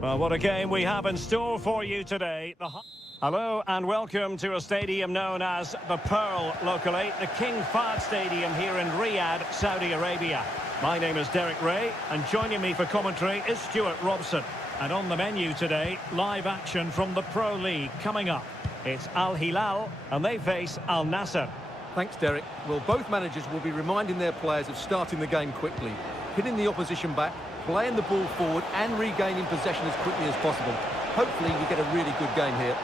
Well, what a game we have in store for you today. Hello and welcome to a stadium known as the Pearl locally, the King Fahd Stadium here in Riyadh, Saudi Arabia. My name is Derek Ray and joining me for commentary is Stuart Robson. And on the menu today, live action from the Pro League coming up. It's Al Hilal and they face Al Nassr. Thanks, Derek. Well, both managers will be reminding their players of starting the game quickly, hitting the opposition back, playing the ball forward and regaining possession as quickly as possible. Hopefully we get a really good game here.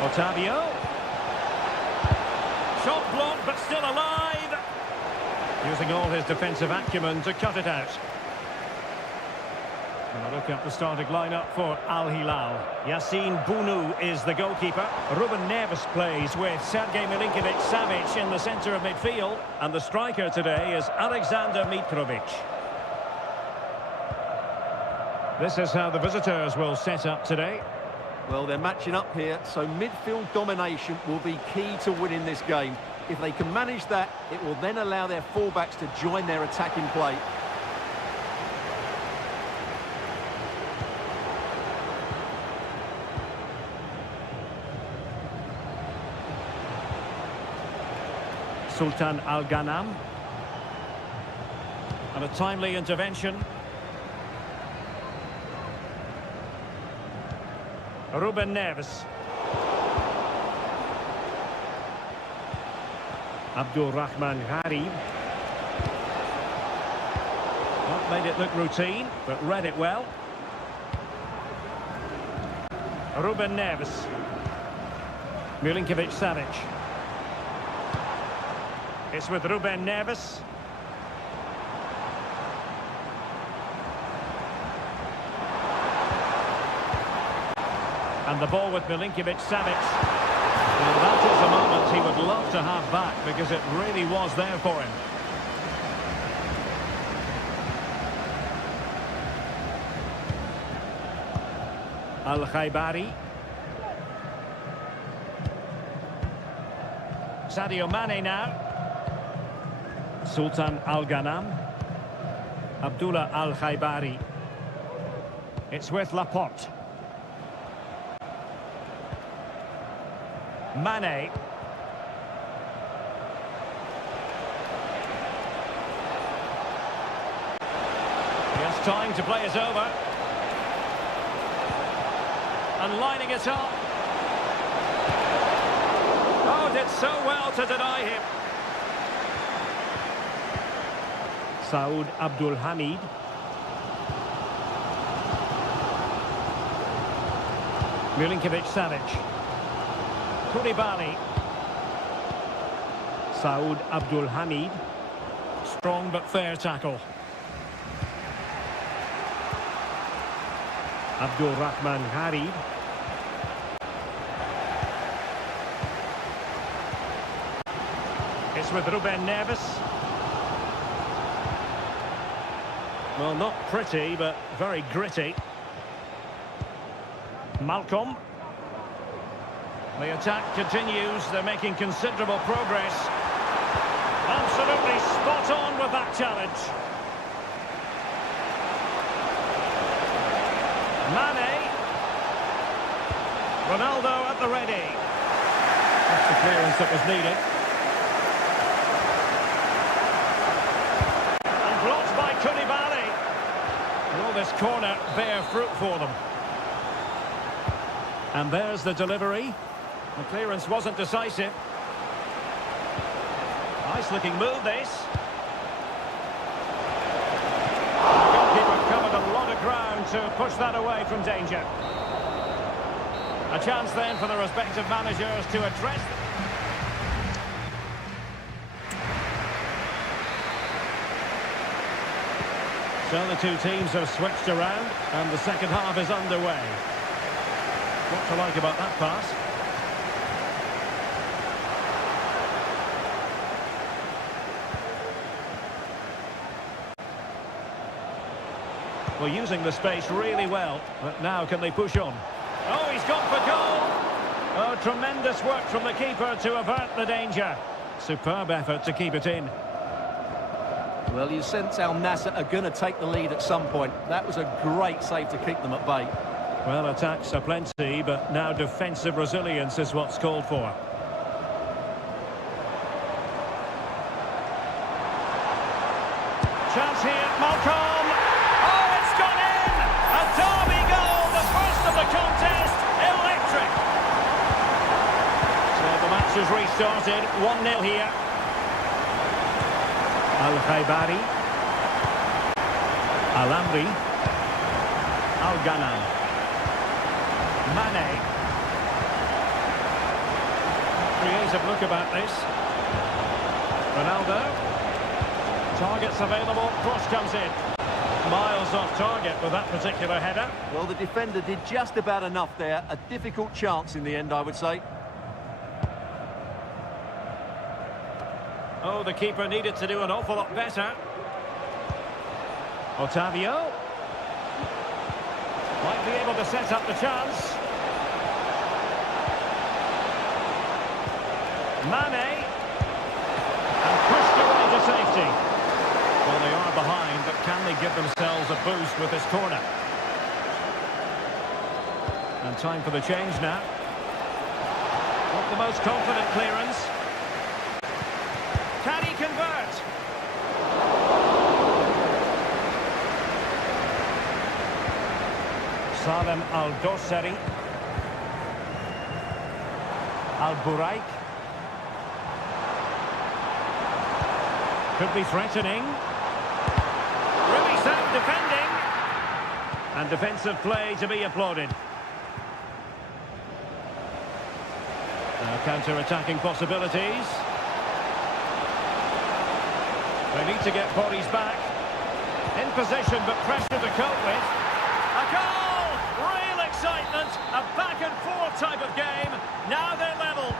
Otavio. Shot blocked but still alive. Using all his defensive acumen to cut it out. And a look at the starting lineup for Al Hilal. Yassine Bounou is the goalkeeper. Ruben Neves plays with Sergej Milinkovic-Savic in the centre of midfield. And the striker today is Alexander Mitrovic. This is how the visitors will set up today. Well, they're matching up here, so midfield domination will be key to winning this game. If they can manage that, it will then allow their fullbacks to join their attacking play. Sultan Al-Ghanam. And a timely intervention. Ruben Neves. Abdul Rahman Gharib. Not made it look routine, but read it well. Ruben Neves. Milinkovic-Savic. It's with Ruben Neves. And the ball with Milinkovic-Savic. Well, that is a moment he would love to have back because it really was there for him. Al-Khaibari. Sadio Mane now. Sultan Al-Ghanam. Abdullah Al-Khaibari. It's with Laporte. Mane. He has time to play it over. And lining it up. Oh, did so well to deny him. Saud Abdul Hamid. Milinkovic-Savic. Koulibaly. Saud Abdul Hamid. Strong but fair tackle. Abdul Rahman Gharib. It's with Ruben Neves. Well, not pretty, but very gritty. Malcolm. The attack continues. They're making considerable progress. Absolutely spot on with that challenge. Mane. Ronaldo at the ready. That's the clearance that was needed. And blocked by Koulibaly. Will this corner bear fruit for them? And there's the delivery. The clearance wasn't decisive. Nice looking move, this. The goalkeeper covered a lot of ground to push that away from danger. A chance then for the respective managers to address them. So the two teams have switched around and the second half is underway. What to like about that pass? Well, using the space really well, but now can they push on? Oh, he's gone for goal! Oh, tremendous work from the keeper to avert the danger. Superb effort to keep it in. Well, you sense Al Nassr are going to take the lead at some point. That was a great save to keep them at bay. Well, attacks are plenty, but now defensive resilience is what's called for. Chance here, Malcolm. Oh, it's gone in! A derby goal, the first of the contest. Electric. So the match has restarted. 1-0 here. Al-Khaibari. Al-Amri. Al-Ghanam. Mane. Creative look about this. Ronaldo. Targets available, cross comes in. Miles off target with that particular header. Well, the defender did just about enough there. A difficult chance in the end, I would say. Oh, the keeper needed to do an awful lot better. Otavio. Might be able to set up the chance. Mane. And pushed away to safety. Well, they are behind, but can they give themselves a boost with this corner? And time for the change now. Not the most confident clearance. Can he convert? Salem Al-Dosseri. Al-Buraik. Could be threatening. Really sound defending. And defensive play to be applauded. Now counter-attacking possibilities. They need to get bodies back. In position, but pressure to cope with. A goal! Real excitement. A back-and-forth type of game. Now they're level.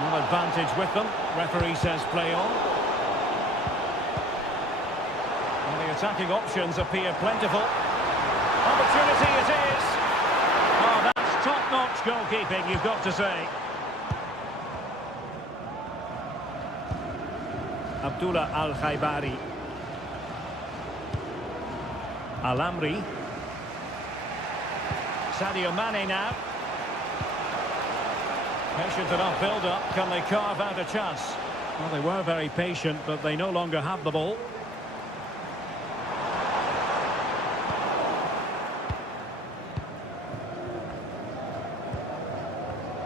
No advantage with them. Referee says play on. And the attacking options appear plentiful. Opportunity it is. Oh, that's top-notch goalkeeping, you've got to say. Abdullah Al-Khaibari. Al-Amri. Sadio Mane now. Patient enough build-up. Can they carve out a chance? Well, they were very patient, but they no longer have the ball.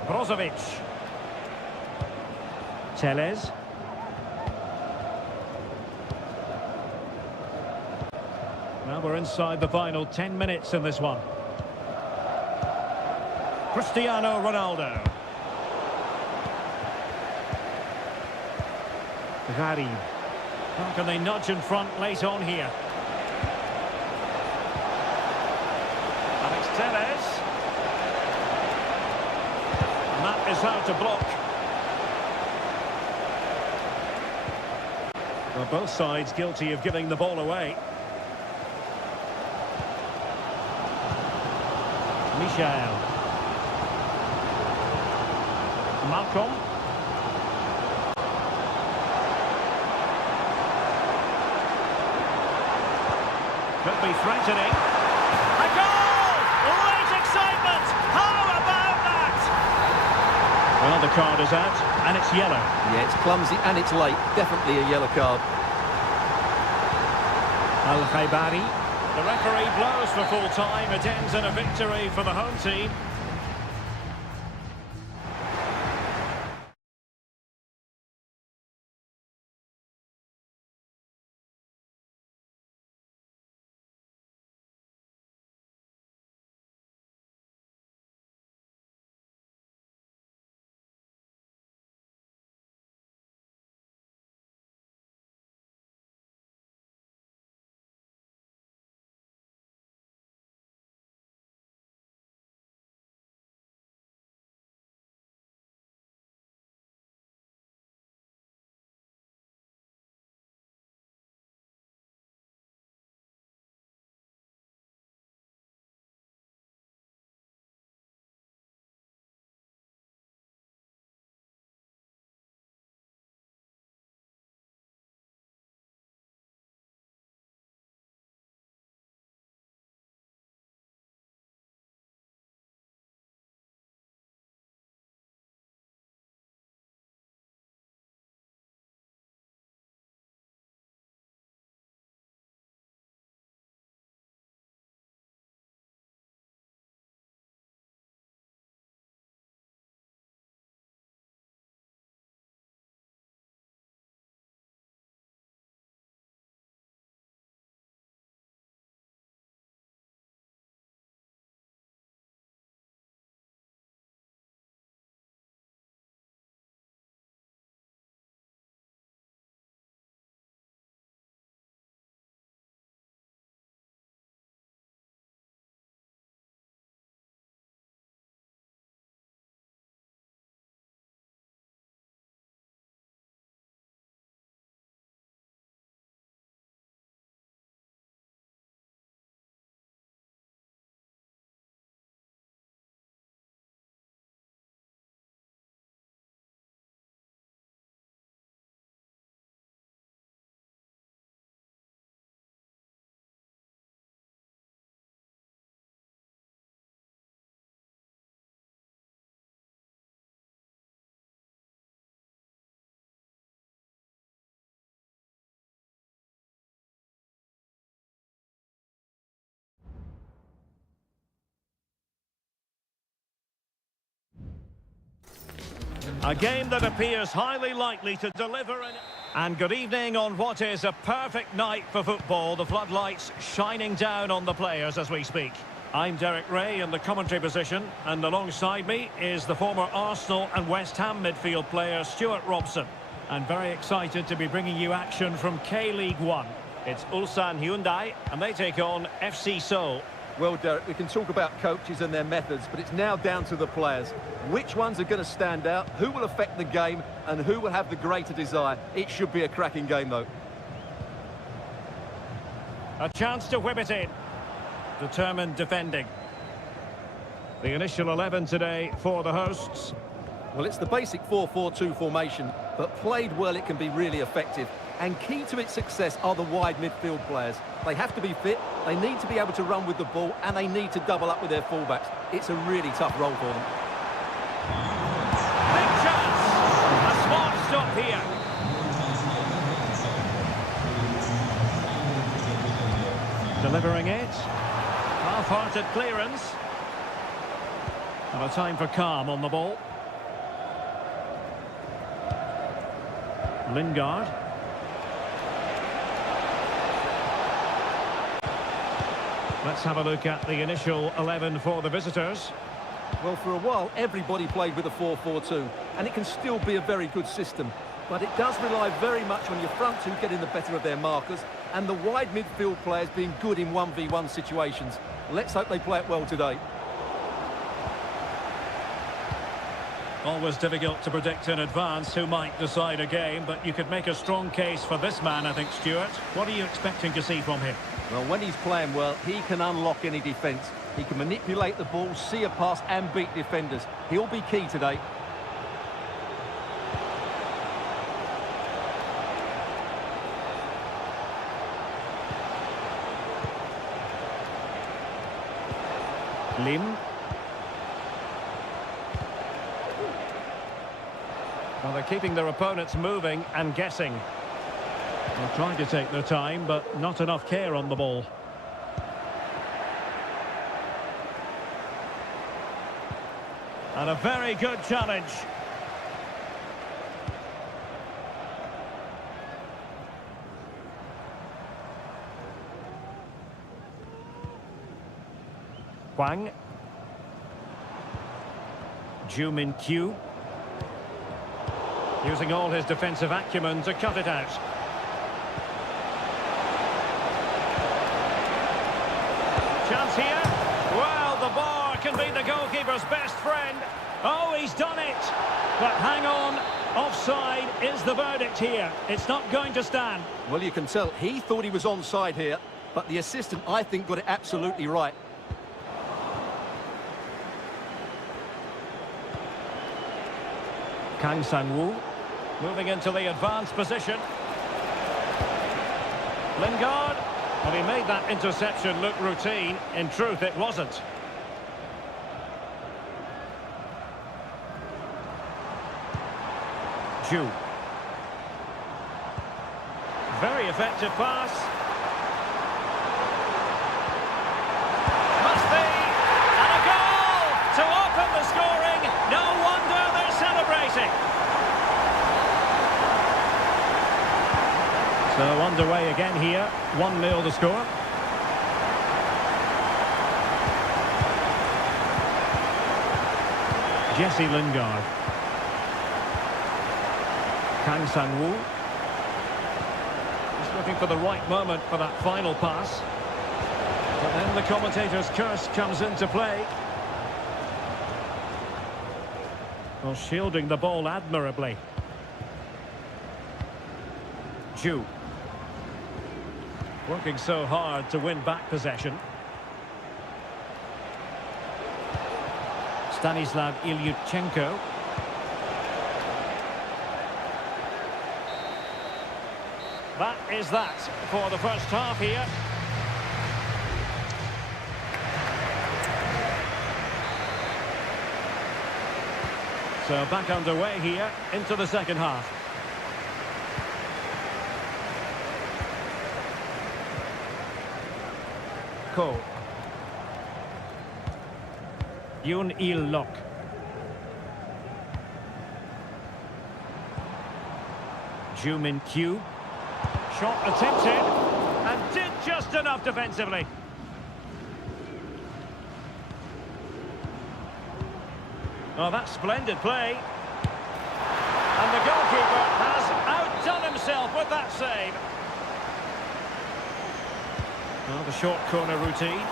Brozovic. Teles. Now we're inside the final 10 minutes in this one. Cristiano Ronaldo. Gharib. How can they nudge in front late on here? Alex Telles. And that is how to block. Well, both sides guilty of giving the ball away. Michael. Malcolm. Could be threatening. A goal! Great excitement! How about that? Well, the card is out, and it's yellow. Yeah, it's clumsy and it's late. Definitely a yellow card. Al-Khaibari. The referee blows for full time. It ends in a victory for the home team. A game that appears highly likely to deliver an... And good evening on what is a perfect night for football. The floodlights shining down on the players as we speak. I'm Derek Ray in the commentary position, and alongside me is the former Arsenal and West Ham midfield player Stuart Robson. And very excited to be bringing you action from K-League 1. It's Ulsan Hyundai, and they take on FC Seoul. Well, Derek, we can talk about coaches and their methods, but it's now down to the players. Which ones are going to stand out, who will affect the game, and who will have the greater desire? It should be a cracking game, though. A chance to whip it in. Determined defending. The initial 11 today for the hosts. Well, it's the basic 4-4-2 formation, but played well it can be really effective. And key to its success are the wide midfield players. They have to be fit, they need to be able to run with the ball, and they need to double up with their fullbacks. It's a really tough role for them. Big chance! A smart stop here. Delivering it. Half-hearted clearance. And a time for calm on the ball. Lingard. Let's have a look at the initial 11 for the visitors. Well, for a while, everybody played with a 4-4-2, and it can still be a very good system. But it does rely very much on your front two getting the better of their markers, and the wide midfield players being good in 1v1 situations. Let's hope they play it well today. Always difficult to predict in advance who might decide a game, but you could make a strong case for this man, I think, Stuart. What are you expecting to see from him? Well, when he's playing well, he can unlock any defence. He can manipulate the ball, see a pass and beat defenders. He'll be key today. Lim. Well, they're keeping their opponents moving and guessing. They're trying to take their time, but not enough care on the ball. And a very good challenge. Hwang. Ju Min Kyu. Using all his defensive acumen to cut it out. Chance here. Well, the bar can be the goalkeeper's best friend. Oh, he's done it. But hang on. Offside is the verdict here. It's not going to stand. Well, you can tell he thought he was onside here, but the assistant, I think, got it absolutely right. Kang Sang-woo moving into the advanced position. Lingard. Well, he made that interception look routine. In truth, it wasn't. Ju. Very effective pass. Must be. And a goal to open the scoring. No wonder they're celebrating. So underway again here. 1-0 the score. Jesse Lingard. Kang Sang-woo. Just looking for the right moment for that final pass. But then the commentator's curse comes into play. Well, shielding the ball admirably. Ju. Working so hard to win back possession. Stanislav Ilyutchenko. That is that for the first half here. So back underway here into the second half. Ko. Yoon Il-lok. zoom in cue. Shot attempted, and did just enough defensively. Oh, that's splendid play. And the goalkeeper has outdone himself with that save. Oh, the short corner routine.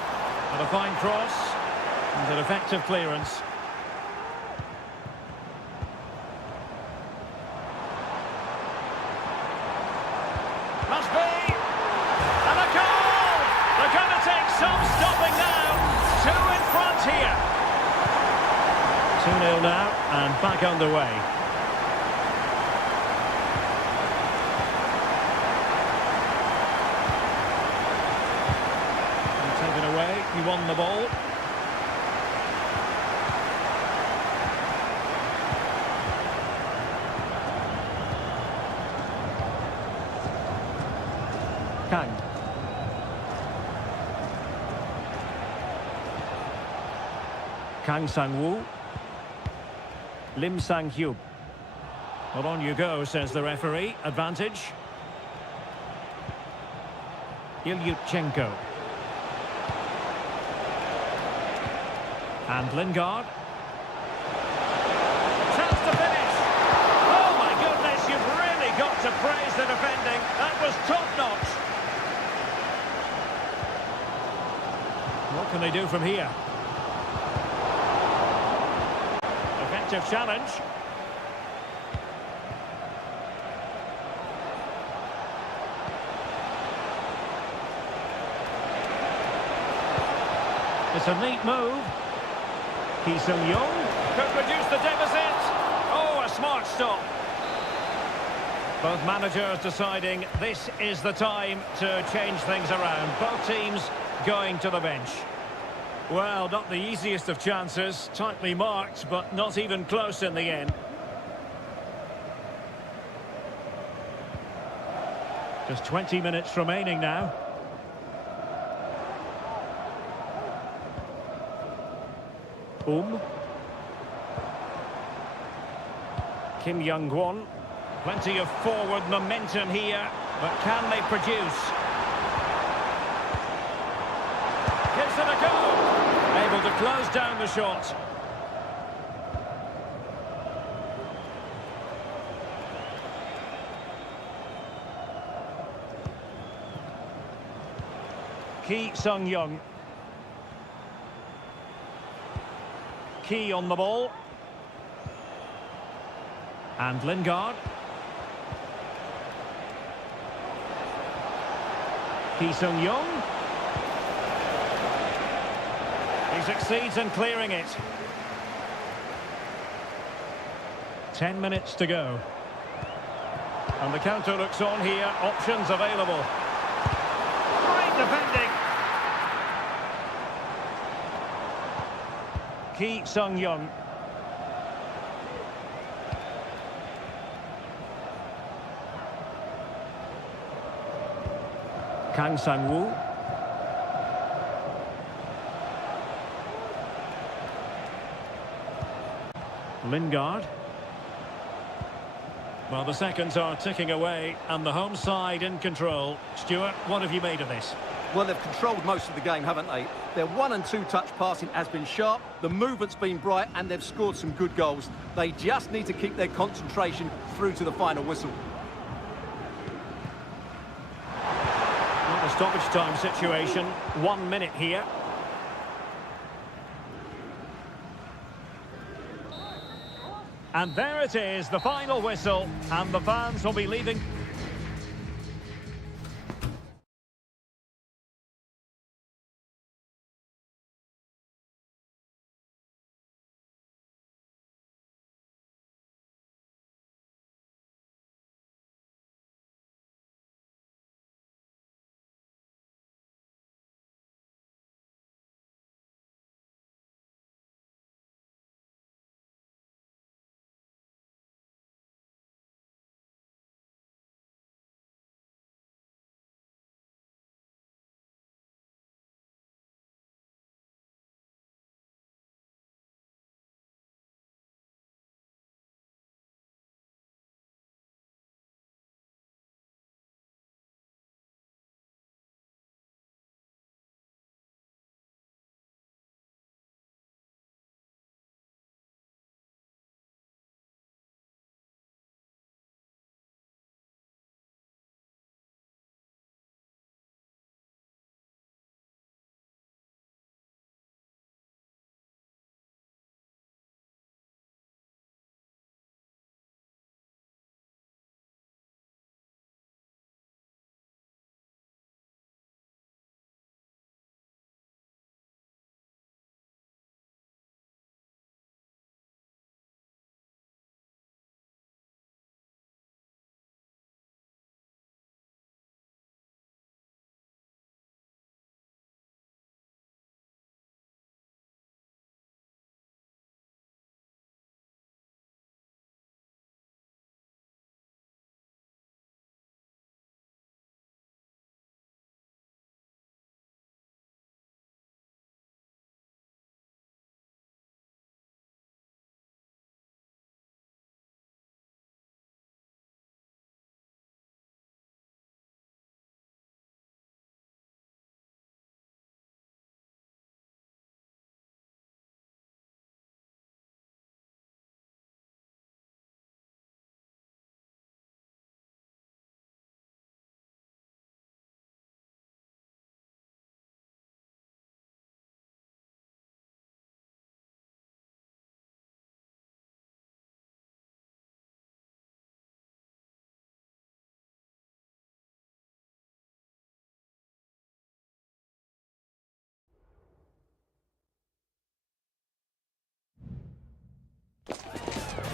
And a fine cross. And an effective clearance. Must be! And a goal! They're going to take some stopping now. Two in front here. 2-0 now, and back underway. And taken away, he won the ball. Kang. Kang Sang-woo. Lim Sang-hyuk. Well, on you go, says the referee. Advantage. Ilyutchenko. And Lingard. Chance to finish. Oh, my goodness, you've really got to praise the defending. That was top-notch. What can they do from here? Effective challenge. It's a neat move. Ki Sung-young could reduce the deficit. Oh, a smart stop. Both managers deciding this is the time to change things around. Both teams going to the bench. Well, not the easiest of chances. Tightly marked, but not even close in the end. Just 20 minutes remaining now. Kim Young-gwon. Plenty of forward momentum here, but can they produce? Gives it a go. Able to close down the shot. Ki Sung-young. Ki on the ball. And Lingard. Ki Sung-young. He succeeds in clearing it. 10 minutes to go. And the counter looks on here. Options available. Great defending. Ki Sung-young. Kang Sang-woo. Lingard. Well, the seconds are ticking away, and the home side in control. Stuart, what have you made of this? Well, they've controlled most of the game, haven't they? Their 1- and 2-touch passing has been sharp, the movement's been bright, and they've scored some good goals. They just need to keep their concentration through to the final whistle. Not a stoppage time situation. 1 minute here. And there it is, the final whistle, and the fans will be leaving.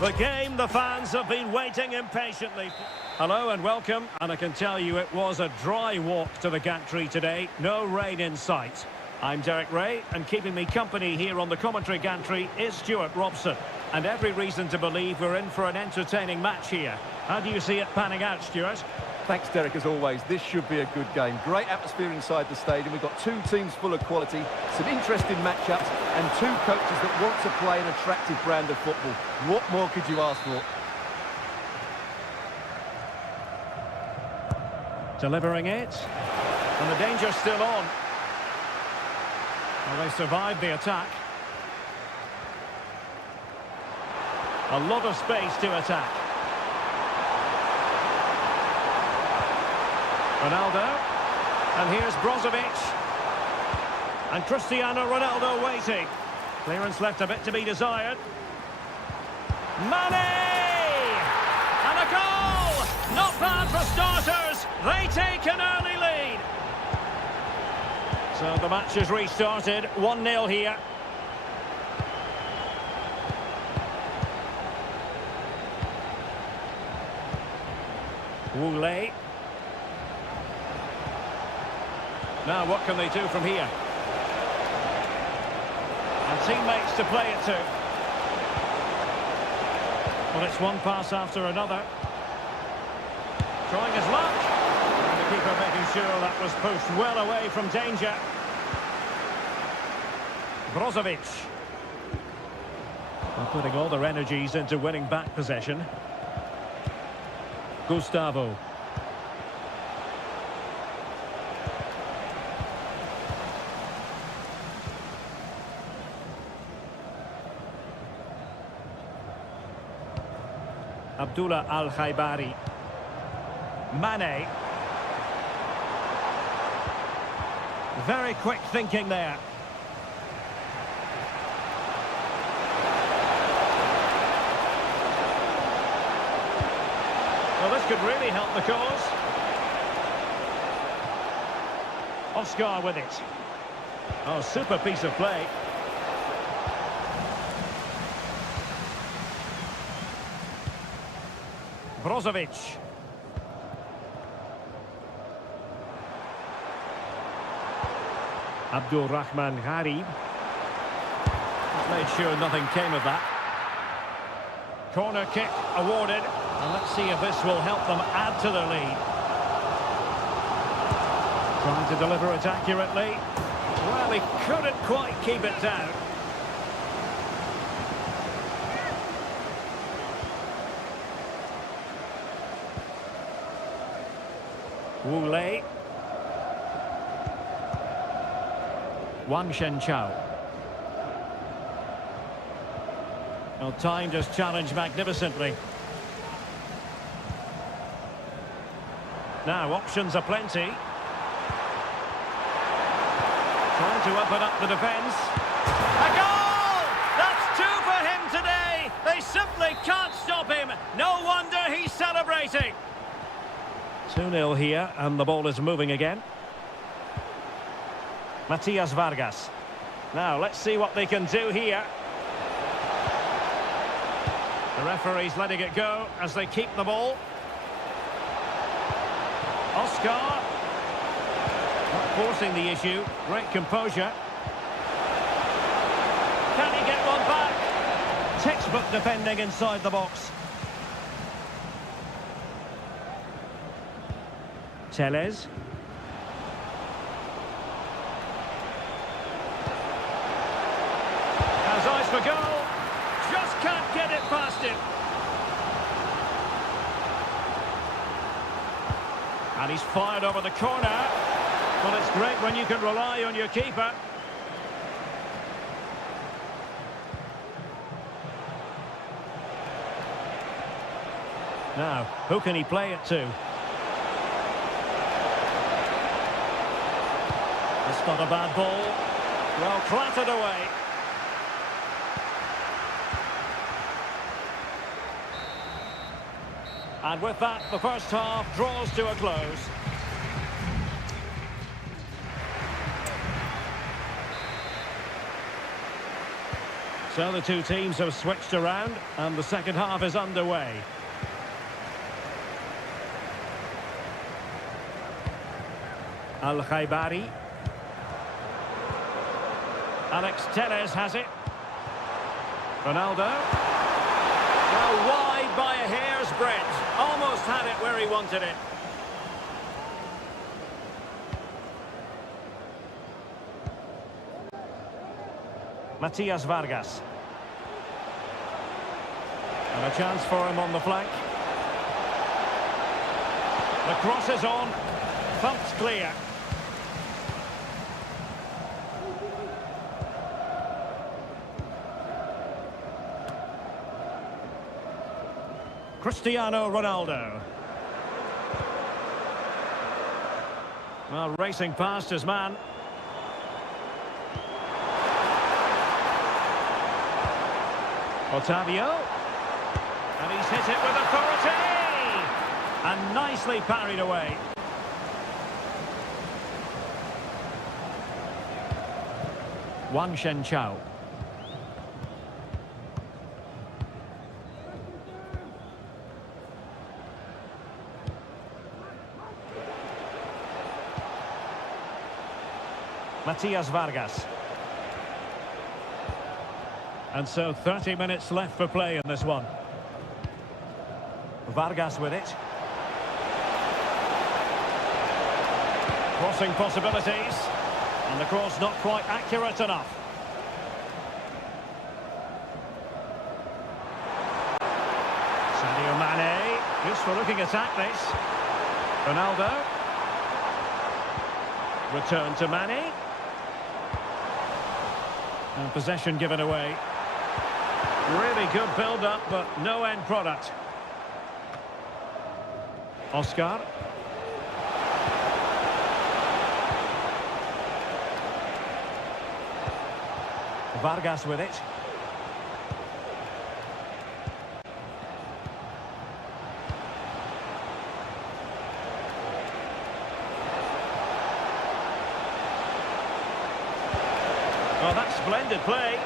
The game the fans have been waiting impatiently for. Hello and welcome, and I can tell you it was a dry walk to the gantry today. No rain in sight. I'm Derek Ray, and keeping me company here on the commentary gantry is Stuart Robson. And every reason to believe we're in for an entertaining match here. How do you see it panning out, Stuart? Thanks, Derek, as always. This should be a good game. Great atmosphere inside the stadium. We've got two teams full of quality, some interesting matchups, and two coaches that want to play an attractive brand of football. What more could you ask for? Delivering it. And the danger's still on. Well, they survived the attack. A lot of space to attack. Ronaldo, and here's Brozovic, and Cristiano Ronaldo waiting. Clearance left a bit to be desired. Mane! And a goal! Not bad for starters. They take an early lead. So the match has restarted. 1-0 here. Wooley. Now, what can they do from here? And teammates to play it to. Well, it's one pass after another. Trying his luck. And the keeper making sure that was pushed well away from danger. Brozovic. They're putting all their energies into winning back possession. Gustavo. Abdullah Al-Khaibari. Mane. Very quick thinking there. Well, this could really help the cause. Oscar with it. Oh, super piece of play. Brozovic. Abdul Rahman Gharib. He's made sure nothing came of that. Corner kick awarded. And let's see if this will help them add to their lead. Trying to deliver it accurately. Well, he couldn't quite keep it down. Wooley. Wang Shenchao. Well, timed his challenge magnificently. Now, options are plenty. Trying to open up the defence. A goal! That's two for him today! They simply can't stop him. No wonder he's celebrating. 2-0 here, and the ball is moving again. Matias Vargas. Now, let's see what they can do here. The referee's letting it go as they keep the ball. Oscar. Not forcing the issue. Great composure. Can he get one back? Textbook defending inside the box. Teles. Has eyes for goal. Just can't get it past him. And he's fired over the corner. Well, it's great when you can rely on your keeper. Now, who can he play it to? It's not a bad ball. Well, clattered away. And with that, the first half draws to a close. So the two teams have switched around and the second half is underway. Al-Khaibari. Alex Telles has it. Ronaldo. Well, wide by a hair's breadth. Almost had it where he wanted it. Matias Vargas. And a chance for him on the flank. The cross is on. Thumped clear. Cristiano Ronaldo. Well, racing past his man. Otavio. And he's hit it with authority! And nicely parried away. Wang Shenchao. Matias Vargas. And so 30 minutes left for play in this one. Vargas with it. Crossing possibilities. And the cross not quite accurate enough. Sadio Mane. Useful looking attack this. Ronaldo. Return to Mane. And possession given away. Really good build-up, but no end product. Oscar. Vargas with it. Oh, that's splendid play.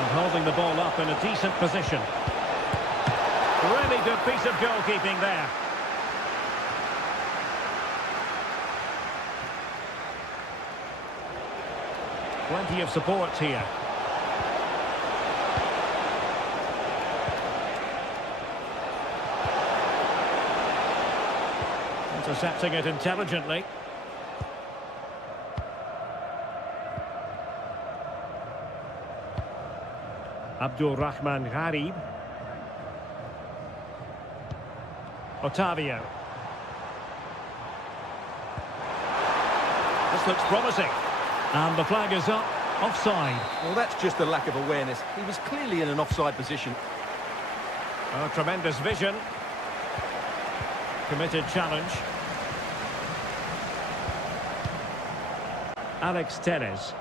And holding the ball up in a decent position. Really good piece of goalkeeping there. Plenty of support here. Intercepting it intelligently. Abdul Rahman Gharib. Otavio. This looks promising. And the flag is up. Offside. Well, that's just a lack of awareness. He was clearly in an offside position. Oh, tremendous vision. Committed challenge. Alex Telles.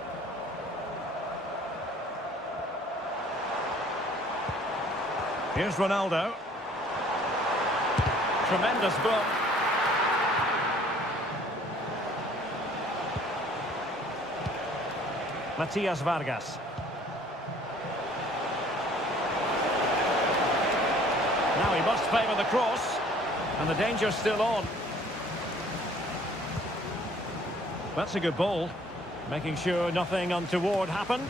Here's Ronaldo. Tremendous block. Matias Vargas. Now he must favour the cross. And the danger's still on. That's a good ball. Making sure nothing untoward happened.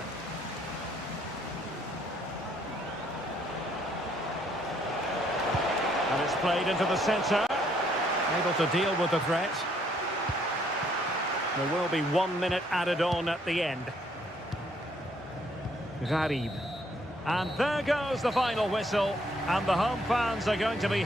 And it's played into the centre. Able to deal with the threat. There will be 1 minute added on at the end. Gharib. And there goes the final whistle. And the home fans are going to be...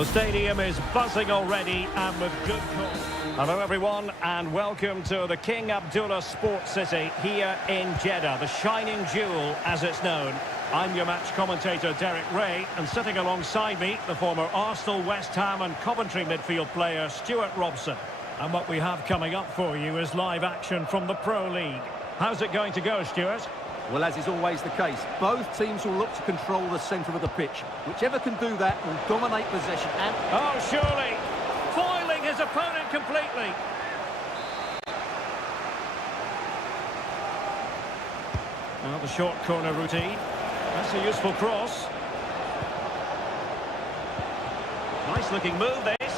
The stadium is buzzing already and with good cause. Hello everyone and welcome to the King Abdullah Sports City here in Jeddah, the shining jewel as it's known. I'm your match commentator Derek Ray, and sitting alongside me the former Arsenal, West Ham and Coventry midfield player Stuart Robson. And what we have coming up for you is live action from the Pro League. How's it going to go, Stuart? Well, as is always the case, both teams will look to control the centre of the pitch. Whichever can do that will dominate possession and... Oh, surely! Foiling his opponent completely. Now the short corner routine. That's a useful cross. Nice looking move, this.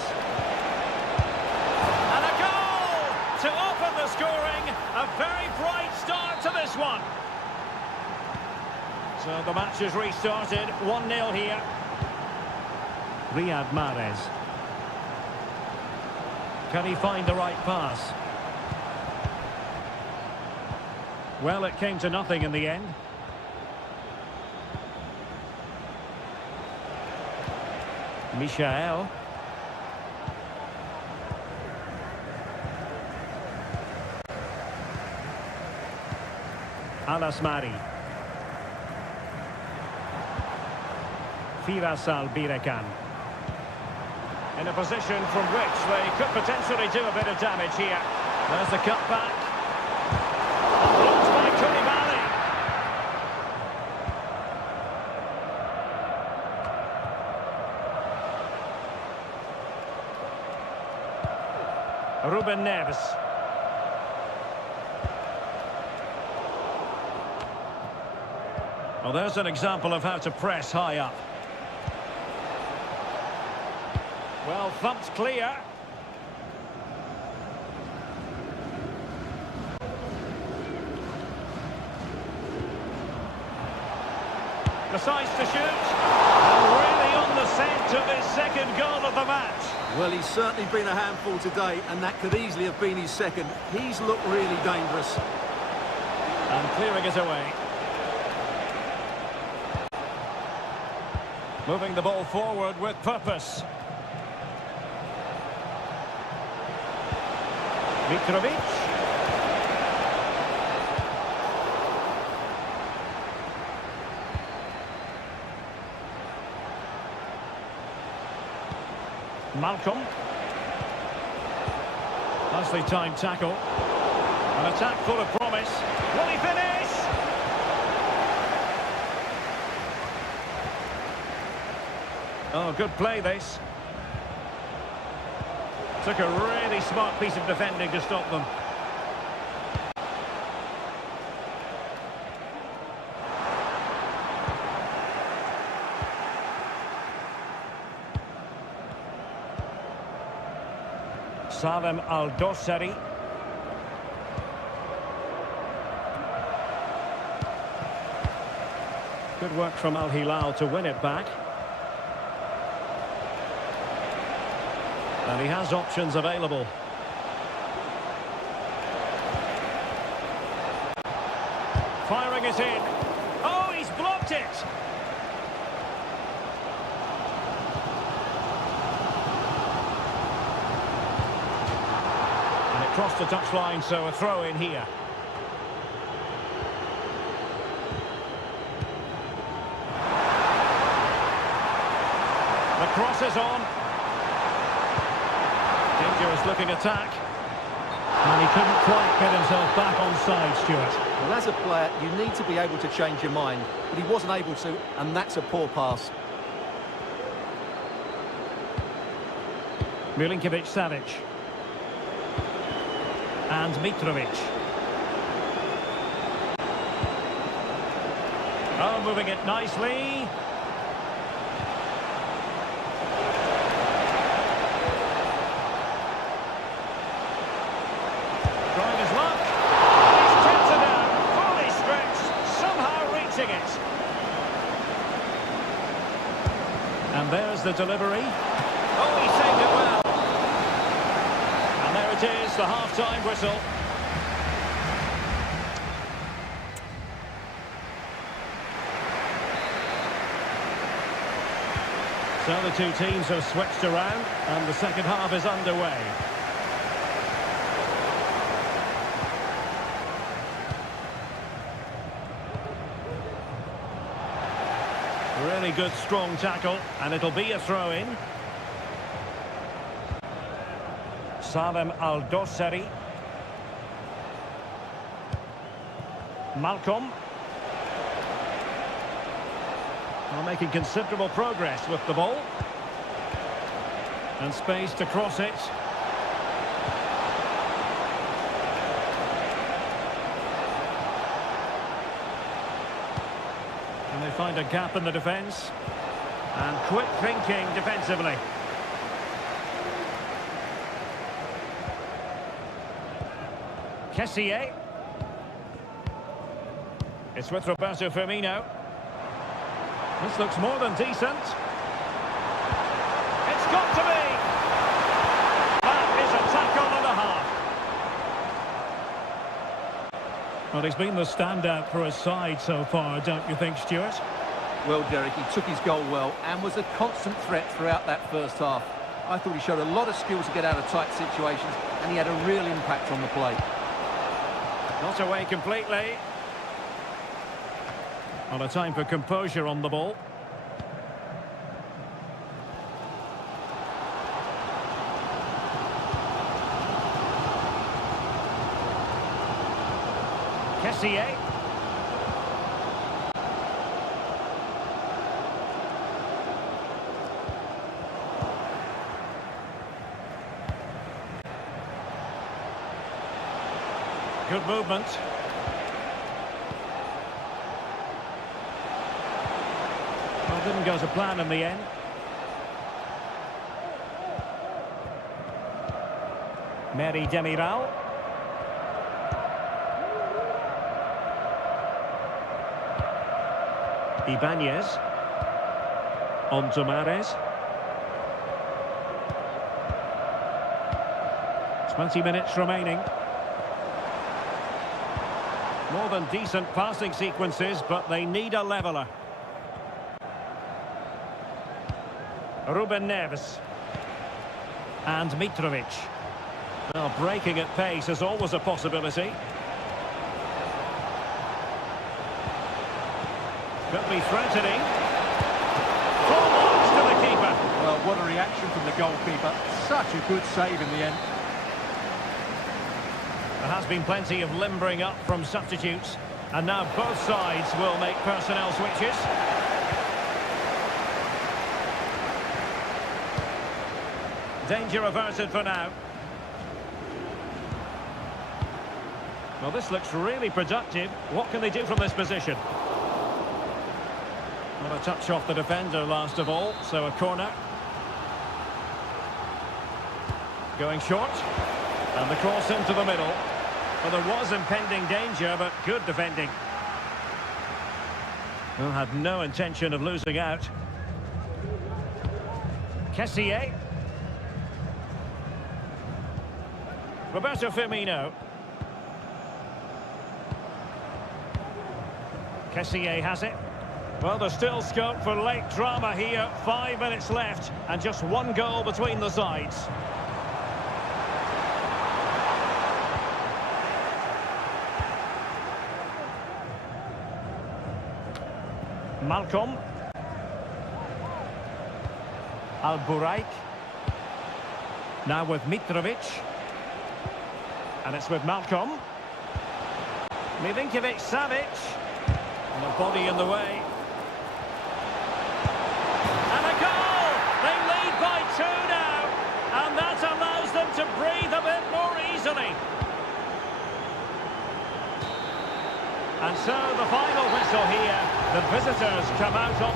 And a goal to open the scoring. A very bright start to this one. So the match is restarted. 1-0 here. Riyad Mahrez. Can he find the right pass? Well, it came to nothing in the end. Michael. Alasmari. Firas Al-Birekan. In a position from which they could potentially do a bit of damage here. There's the cutback. Blocked by Koulibaly. Ruben Neves. Well, there's an example of how to press high up. Well, thumped clear. Decides to shoot. And really on the scent of his second goal of the match. Well, he's certainly been a handful today, and that could easily have been his second. He's looked really dangerous. And clearing it away. Moving the ball forward with purpose. Mitrovic. Malcolm. Nicely timed tackle. An attack full of promise. Will he finish? Oh, good play this. Took a really smart piece of defending to stop them. Salem Al-Dossari. Good work from Al Hilal to win it back. And he has options available. Firing it in. Oh, he's blocked it! And it crossed the touchline, so a throw in here. The cross is on. Dangerous looking attack. And he couldn't quite get himself back on side, Stuart. Well, as a player, you need to be able to change your mind, but he wasn't able to, and that's a poor pass. Milinkovic-Savic. And Mitrovic. Oh, moving it nicely. Trying his luck. He's tipped it down, fully stretched, somehow reaching it. And there's the delivery. Oh, he saved it well. And there it is, the half-time whistle. So the two teams have switched around and the second half is underway. Really good strong tackle and it'll be a throw-in. Salem Al-Dosseri. Malcolm. Well, making considerable progress with the ball. And space to cross it. And they find a gap in the defence. And quick thinking defensively. Kessié. It's with Roberto Firmino. This looks more than decent. It's got to be! That is a tackle and a half. Well, he's been the standout for his side so far, don't you think, Stuart? Well, Derek, he took his goal well and was a constant threat throughout that first half. I thought he showed a lot of skills to get out of tight situations and he had a real impact on the play. Not away completely. Well, a time for composure on the ball. Kessié. Good movement. Well, didn't go to plan in the end. Mary Demiral. Ibanez. On to Mahrez. 20 minutes remaining. More than decent passing sequences, but they need a leveller. Ruben Neves. And Mitrovic. Well, breaking at pace is always a possibility. Could be threatening. Full marks to the keeper. Well, what a reaction from the goalkeeper. Such a good save in the end. There has been plenty of limbering up from substitutes, and now both sides will make personnel switches. Danger averted for now. Well, this looks really productive. What can they do from this position? Well, a touch off the defender last of all, so a corner. Going short, and the cross into the middle. Well, there was impending danger, but good defending. Well, had no intention of losing out. Kessié. Roberto Firmino. Kessié has it. Well, there's still scope for late drama here. 5 minutes left, and just one goal between the sides. Malcolm. Al-Buraik. Now with Mitrovic. And it's with Malcolm. Milinkovic-Savic. And a body in the way. And a goal! They lead by 2 now. And that allows them to breathe a bit more easily. And so the final whistle here. The visitors come out on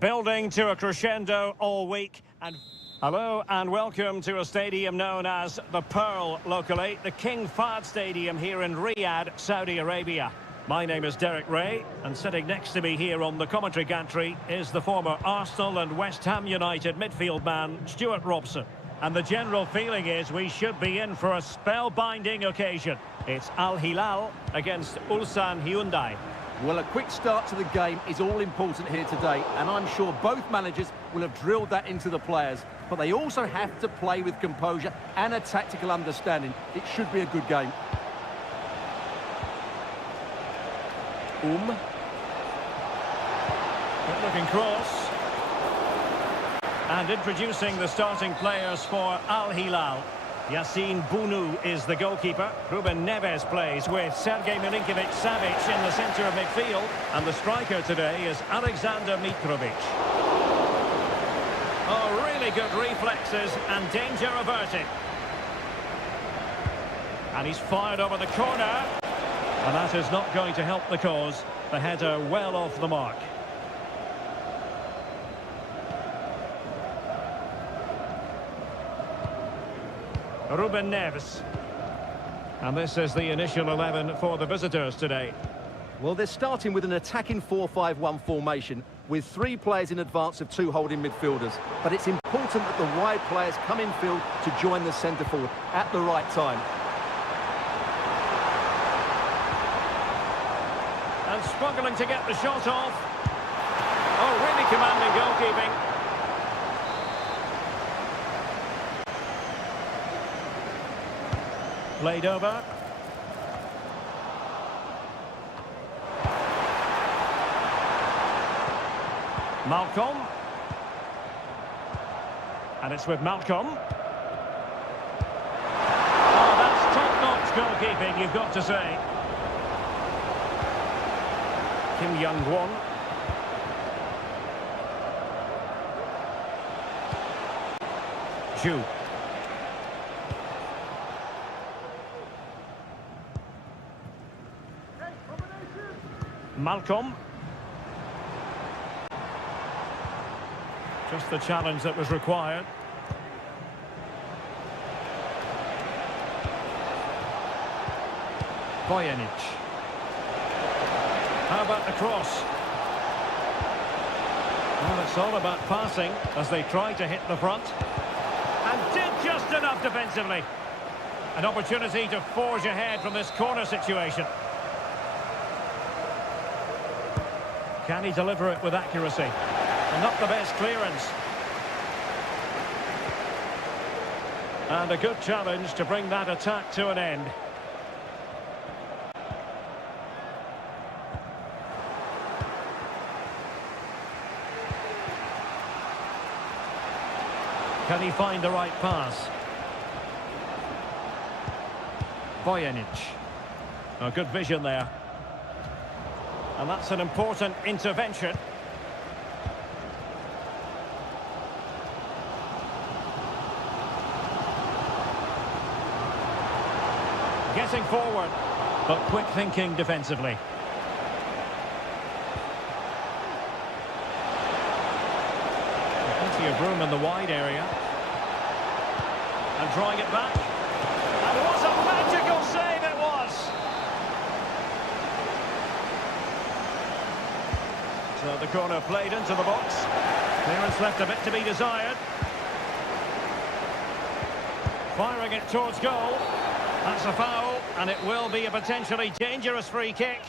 Building to a crescendo all week. And hello and welcome to a stadium known as the Pearl locally, the King Fahd Stadium here in Riyadh, Saudi Arabia. My name is Derek Ray, and sitting next to me here on the commentary gantry is the former Arsenal and West Ham United midfield man, Stuart Robson. And the general feeling is we should be in for a spellbinding occasion. It's Al Hilal against Ulsan Hyundai. Well, a quick start to the game is all important here today, and I'm sure both managers will have drilled that into the players. But they also have to play with composure and a tactical understanding. It should be a good game. Good looking cross. And introducing the starting players for Al Hilal. Yassine Bounou is the goalkeeper. Ruben Neves plays with Sergej Milinkovic-Savic in the centre of midfield. And the striker today is Alexander Mitrovic. Oh, really good reflexes and danger averted. And he's fired over the corner. And that is not going to help the cause. The header well off the mark. Ruben Neves. And this is the initial 11 for the visitors today. Well, they're starting with an attacking 4-5-1 formation with 3 players in advance of 2 holding midfielders. But it's important that the wide players come in field to join the centre forward at the right time. And struggling to get the shot off. Oh, really commanding goalkeeping. Laid over. Malcolm. And it's with Malcolm. Oh, that's top-notch goalkeeping, you've got to say. Kim Young-won. Ju. Malcolm. Just the challenge that was required. Bojanic. How about the cross? Well, it's all about passing as they try to hit the front. And did just enough defensively. An opportunity to forge ahead from this corner situation. Can he deliver it with accuracy? And not the best clearance. And a good challenge to bring that attack to an end. Can he find the right pass? Bojanic. Oh, good vision there. And that's an important intervention. Getting forward, but quick thinking defensively. Plenty of room in the wide area. And drawing it back. And what a magical save it was! So the corner played into the box. Clearance left a bit to be desired. Firing it towards goal. That's a foul, and it will be a potentially dangerous free kick.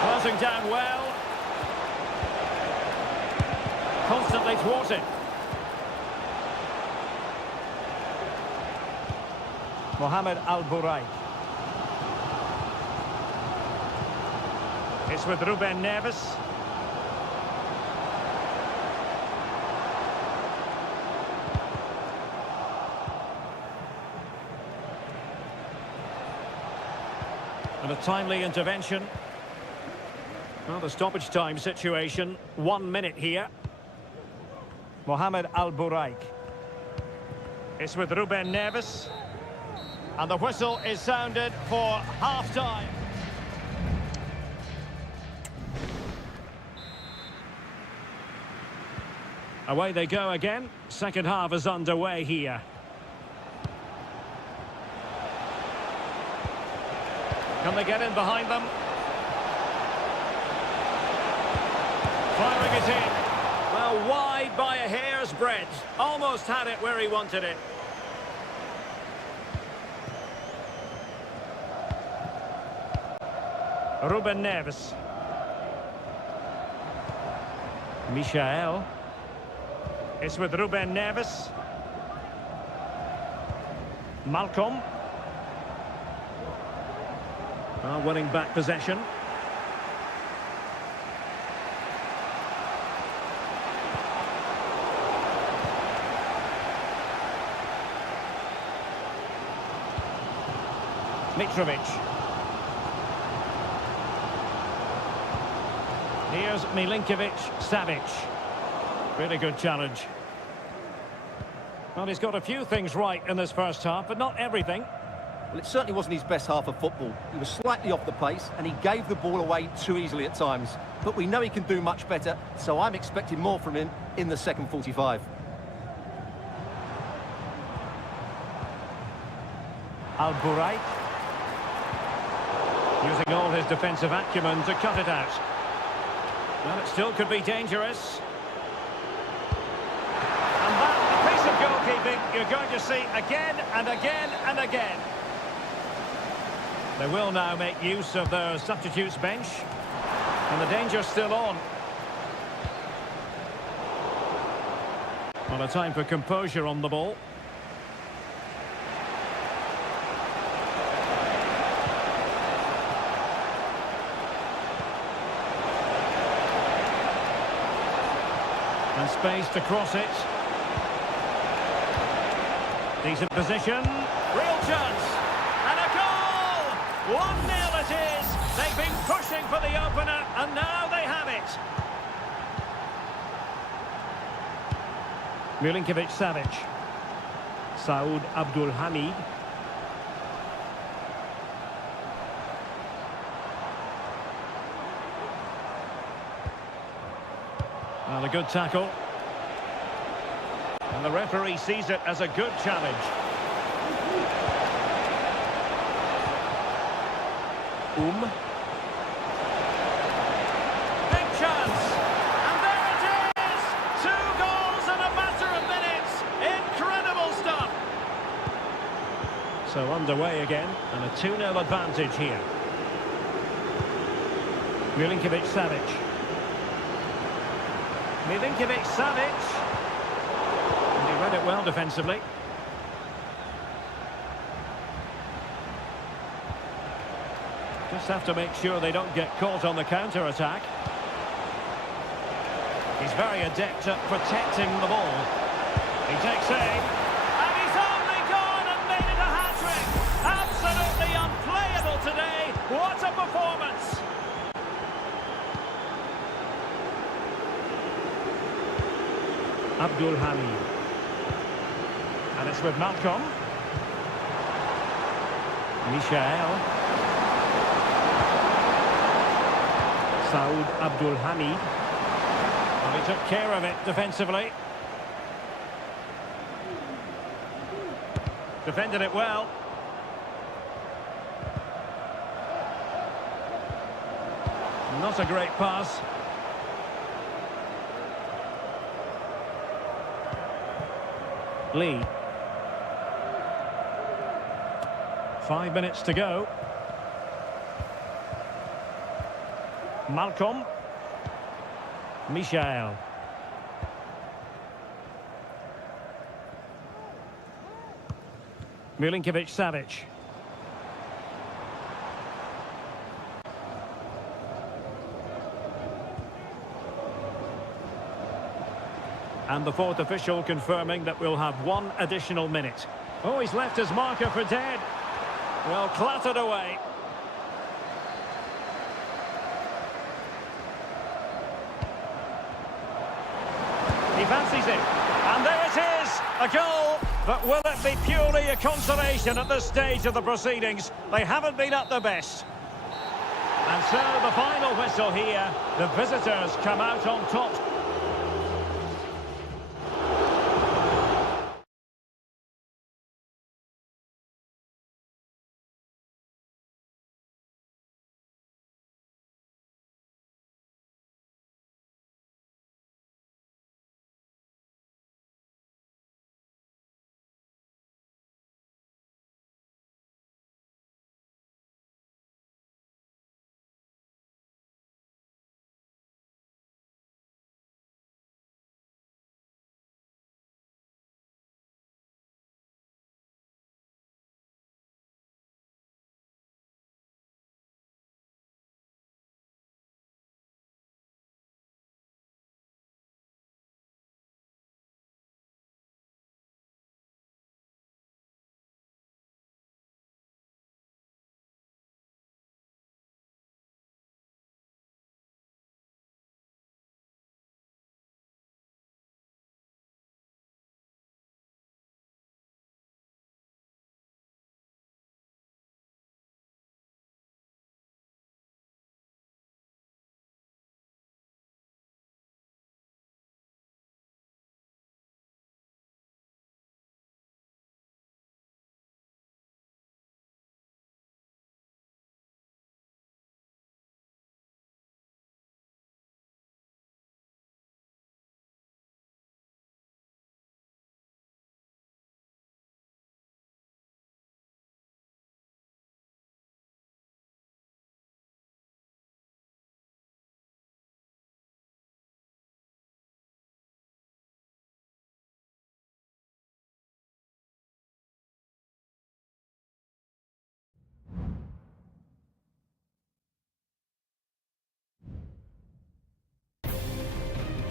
Closing down well. Constantly thwarted. Mohamed Al-Buraik. It's with Ruben Neves. And a timely intervention. Well, the stoppage time situation, 1 minute here. Mohamed Al-Buraik. It's with Ruben Neves. And the whistle is sounded for half-time. Away they go again. Second half is underway here. Can they get in behind them? Firing it in. Well, wide by a hair's breadth. Almost had it where he wanted it. Ruben Neves. Michael. It's with Ruben Neves. Malcolm. Winning back possession. Mitrovic. Here's Milinkovic-Savic. Really good challenge. Well, he's got a few things right in this first half, but not everything. Well, it certainly wasn't his best half of football. He was slightly off the pace, and he gave the ball away too easily at times. But we know he can do much better, so I'm expecting more from him in the second 45. Al-Buraik. Using all his defensive acumen to cut it out. Well, it still could be dangerous. And that, a piece of goalkeeping you're going to see again and again and again. They will now make use of their substitutes bench. And the danger's still on. Well, a time for composure on the ball. And space to cross it. Decent position. Real chance. And a goal! 1-0 it is. They've been pushing for the opener, and now they have it. Milinkovic-Savic. Saud Abdul Hamid. Well, a good tackle. And the referee sees it as a good challenge. Big chance. And there it is! 2 goals in a matter of minutes. Incredible stuff. So underway again, and a 2-0 advantage here. Milinkovic-Savic. Milinkovic-Savic. And he read it well defensively. Just have to make sure they don't get caught on the counter-attack. He's very adept at protecting the ball. He takes aim. And he's only gone and made it a hat-trick. Absolutely unplayable today. What a performance. Abdul Hamid. And it's with Malcolm. Michael. Saud Abdul Hamid. Well, he took care of it defensively. Defended it well. Not a great pass. Lee. 5 minutes to go. Malcolm. Michael. Milinkovic-Savic. And the fourth official confirming that we'll have 1 additional minute. Oh, he's left his marker for dead. Well, clattered away. He fancies it. And there it is, a goal. But will it be purely a consolation at this stage of the proceedings? They haven't been at their best. And so the final whistle here. The visitors come out on top.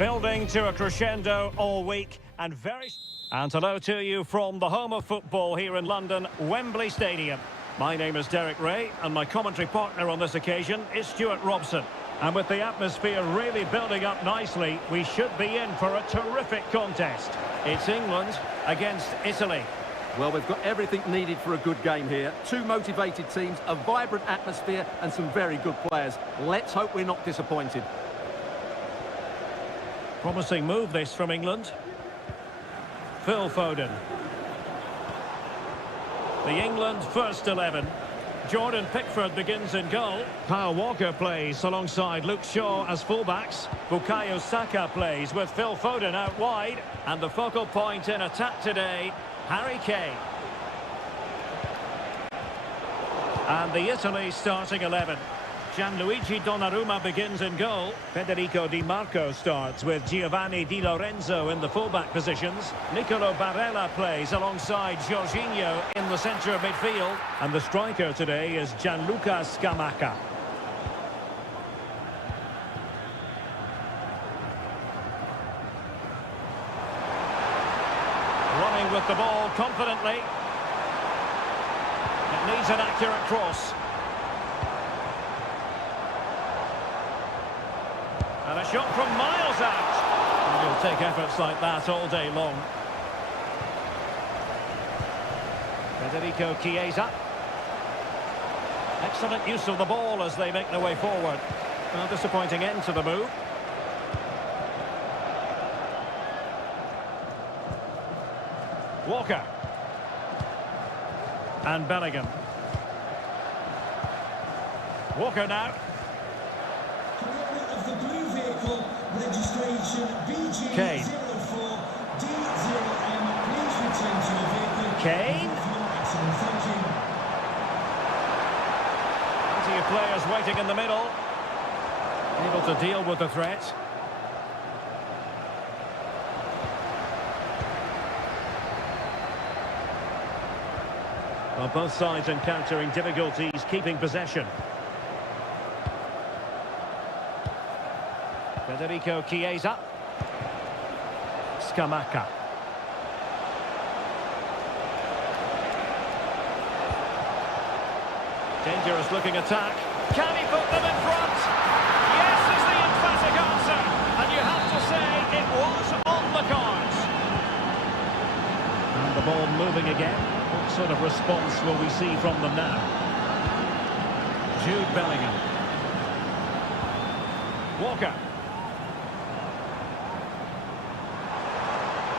Building to a crescendo all week and very... And hello to you from the home of football here in London, Wembley Stadium. My name is Derek Ray and my commentary partner on this occasion is Stuart Robson. And with the atmosphere really building up nicely, we should be in for a terrific contest. It's England against Italy. Well, we've got everything needed for a good game here. Two motivated teams, a vibrant atmosphere and some very good players. Let's hope we're not disappointed. Promising move this from England. Phil Foden. The England first 11. Jordan Pickford begins in goal. Kyle Walker plays alongside Luke Shaw as fullbacks. Bukayo Saka plays with Phil Foden out wide. And the focal point in attack today, Harry Kane. And the Italy starting 11. Gianluigi Donnarumma begins in goal. Federico Di Marco starts with Giovanni Di Lorenzo in the fullback positions. Nicolo Barella plays alongside Jorginho in the centre of midfield. And the striker today is Gianluca Scamacca. Running with the ball confidently. It needs an accurate cross. And a shot from miles out. And you'll take efforts like that all day long. Federico Chiesa. Excellent use of the ball as they make their way forward. Well, disappointing end to the move. Walker. And Bellingham. Walker now. Kane. Kane. Plenty of players waiting in the middle. Able to deal with the threat. Well, both sides encountering difficulties keeping possession. Federico Chiesa. Scamacca. Dangerous looking attack. Can he put them in front? Yes is the emphatic answer. And you have to say it was on the cards. And the ball moving again. What sort of response will we see from them now? Jude Bellingham. Walker.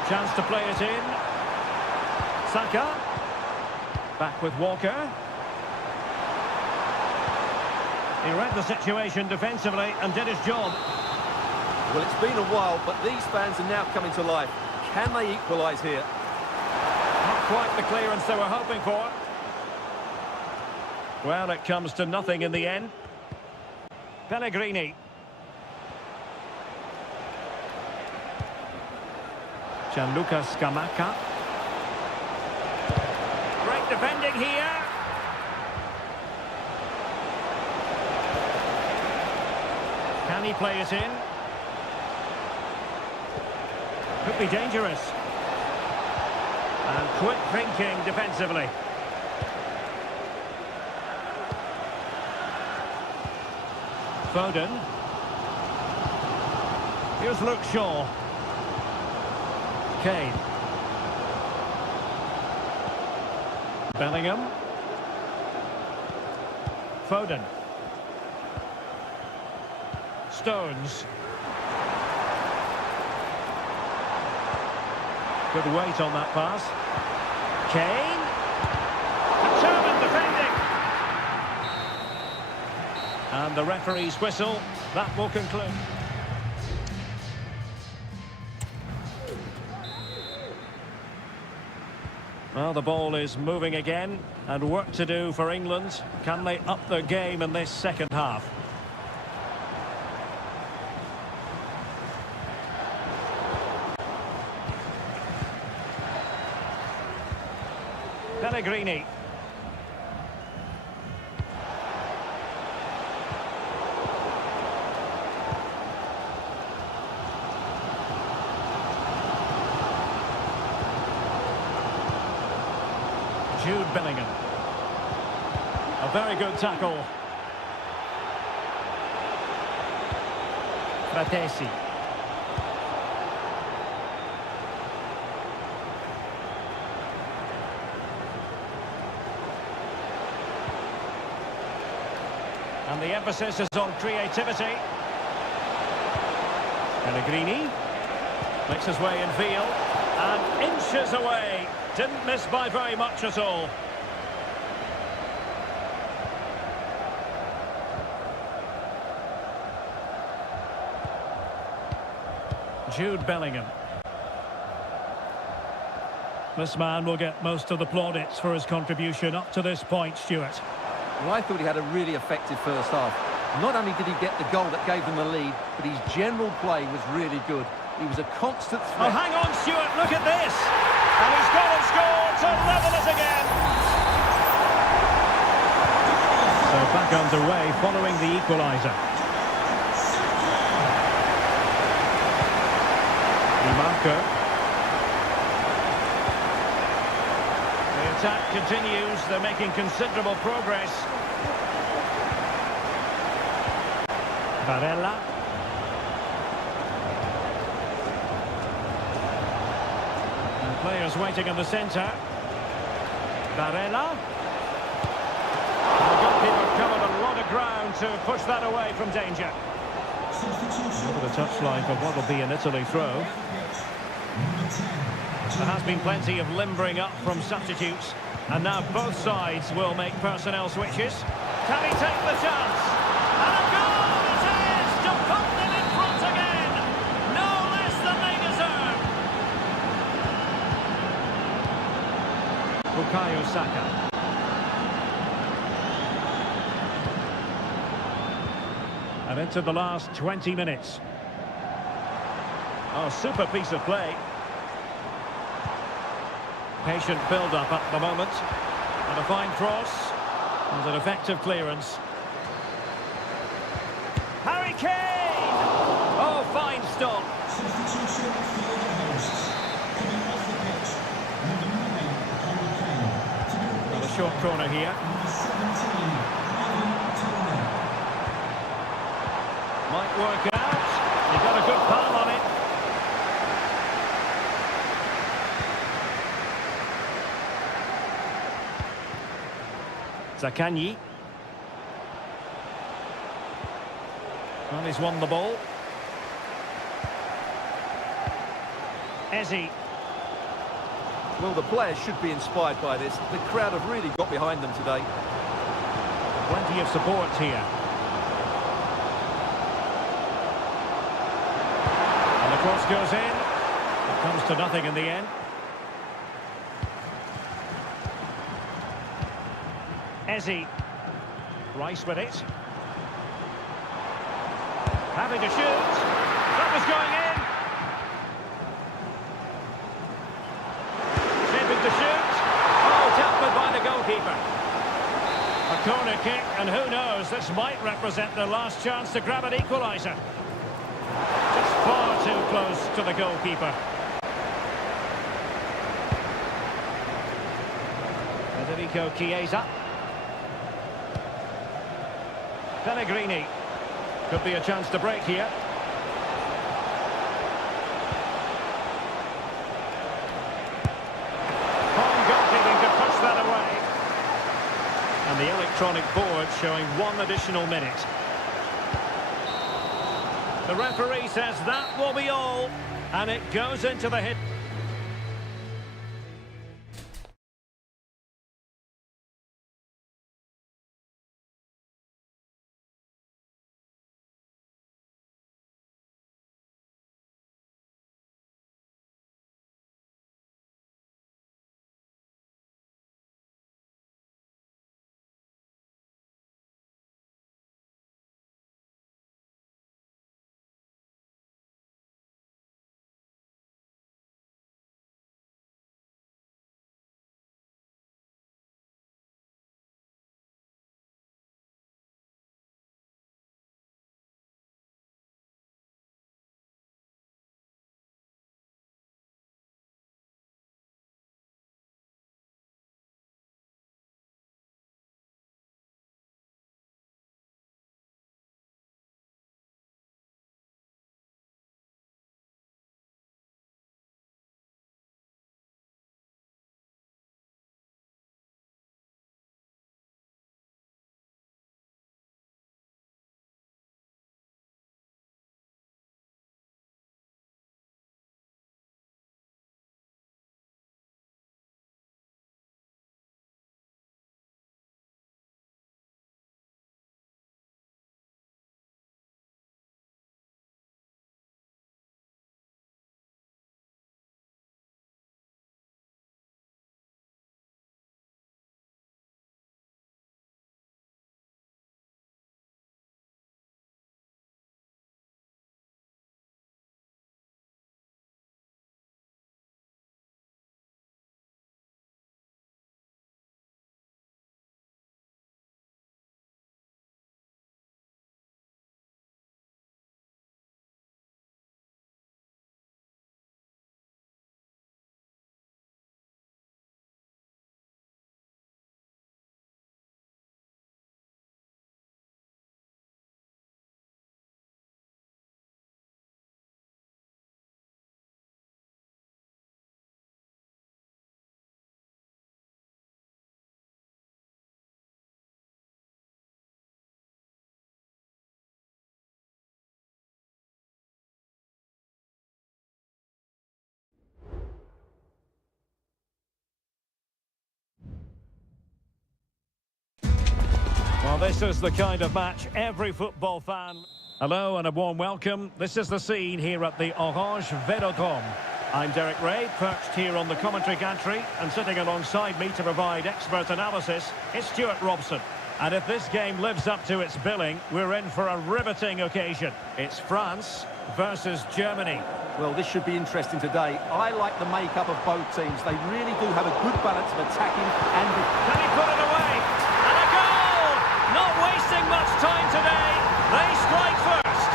Chance to play it in. Saka. Back with Walker. He read the situation defensively and did his job. Well, it's been a while, but these fans are now coming to life. Can they equalise here? Not quite the clearance they were hoping for. Well, it comes to nothing in the end. Pellegrini. Gianluca Scamacca. Great defending here. Can he play it in? Could be dangerous. And quick thinking defensively. Foden. Here's Luke Shaw. Kane. Bellingham. Foden. Stones. Good weight on that pass. Kane. Determined defending. And the referee's whistle. That will conclude. Well, the ball is moving again, and work to do for England. Can they up their game in this second half? Pellegrini. Bellingham. A very good tackle. Fratesi. And the emphasis is on creativity. Pellegrini makes his way in field and inches away. Didn't miss by very much at all. Jude Bellingham. This man will get most of the plaudits for his contribution up to this point, Stuart. Well, I thought he had a really effective first half. Not only did he get the goal that gave them the lead, but his general play was really good. He was a constant threat. Oh, hang on, Stuart, look at this! And he's gone and scored to level it again! So back underway following the equaliser. Marco. The attack continues. They're making considerable progress. Varela. And players waiting in the centre. Varela. And the goalkeeper covered a lot of ground to push that away from danger. Over the touchline for what will be an Italy throw. There has been plenty of limbering up from substitutes, and now both sides will make personnel switches. Can he take the chance? And a goal it is to put them in front again! No less than they deserve! Bukayo Saka. And into the last 20 minutes. Oh, super piece of play. Patient build-up at the moment. And a fine cross. And an effective clearance. Harry Kane! Oh, fine stop. Substitution for the hosts. Coming off the pitch, number 9, Harry Kane. Well, a short corner here. Number 17, Ivan Might work out. He got a good palm on it. Zaccagni. Well, he's won the ball. Eze. Well, the players should be inspired by this. The crowd have really got behind them today. Plenty of support here. And the cross goes in. It comes to nothing in the end. Eze. Rice with it. Having to shoot. That was going in. Saving to shoot. Oh, tackled by the goalkeeper. A corner kick, and who knows, this might represent their last chance to grab an equaliser. Just far too close to the goalkeeper. Federico Chiesa. Pellegrini. Could be a chance to break here. Home goalkeeping to push that away. And the electronic board showing 1 additional minute. The referee says that will be all. And it goes into the hit. this is the kind of match every football fan... Hello and a warm welcome. This is the scene here at the Orange Velodrome. I'm Derek Ray, perched here on the commentary gantry, and sitting alongside me to provide expert analysis is Stuart Robson. And if this game lives up to its billing, we're in for a riveting occasion. It's France versus Germany. Well, this should be interesting today. I like the makeup of both teams. They really do have a good balance of attacking and... Can he put it away? And a goal! Not wasting much time today. They strike first.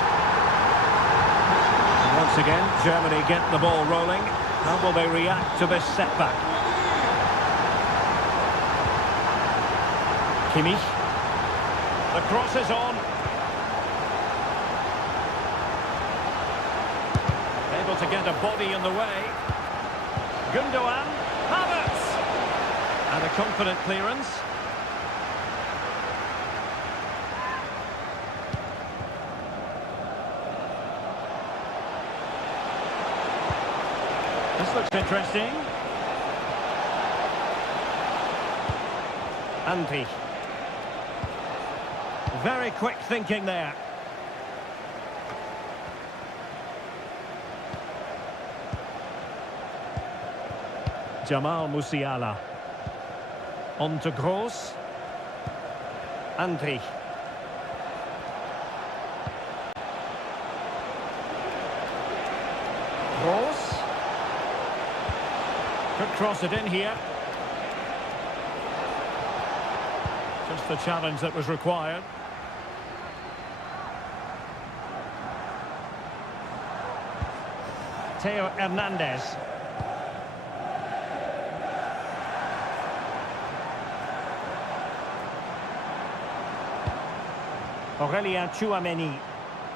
Once again, Germany get the ball rolling. How will they react to this setback? Kimmich. The cross is on. Able to get a body in the way. Gundogan. Havertz. And a confident clearance. This looks interesting. Antti. Very quick thinking there. Jamal Musiala. On to Gross. Antti. Gross. Could cross it in here. Just the challenge that was required. Theo Hernandez. Aurélien Tchouameni.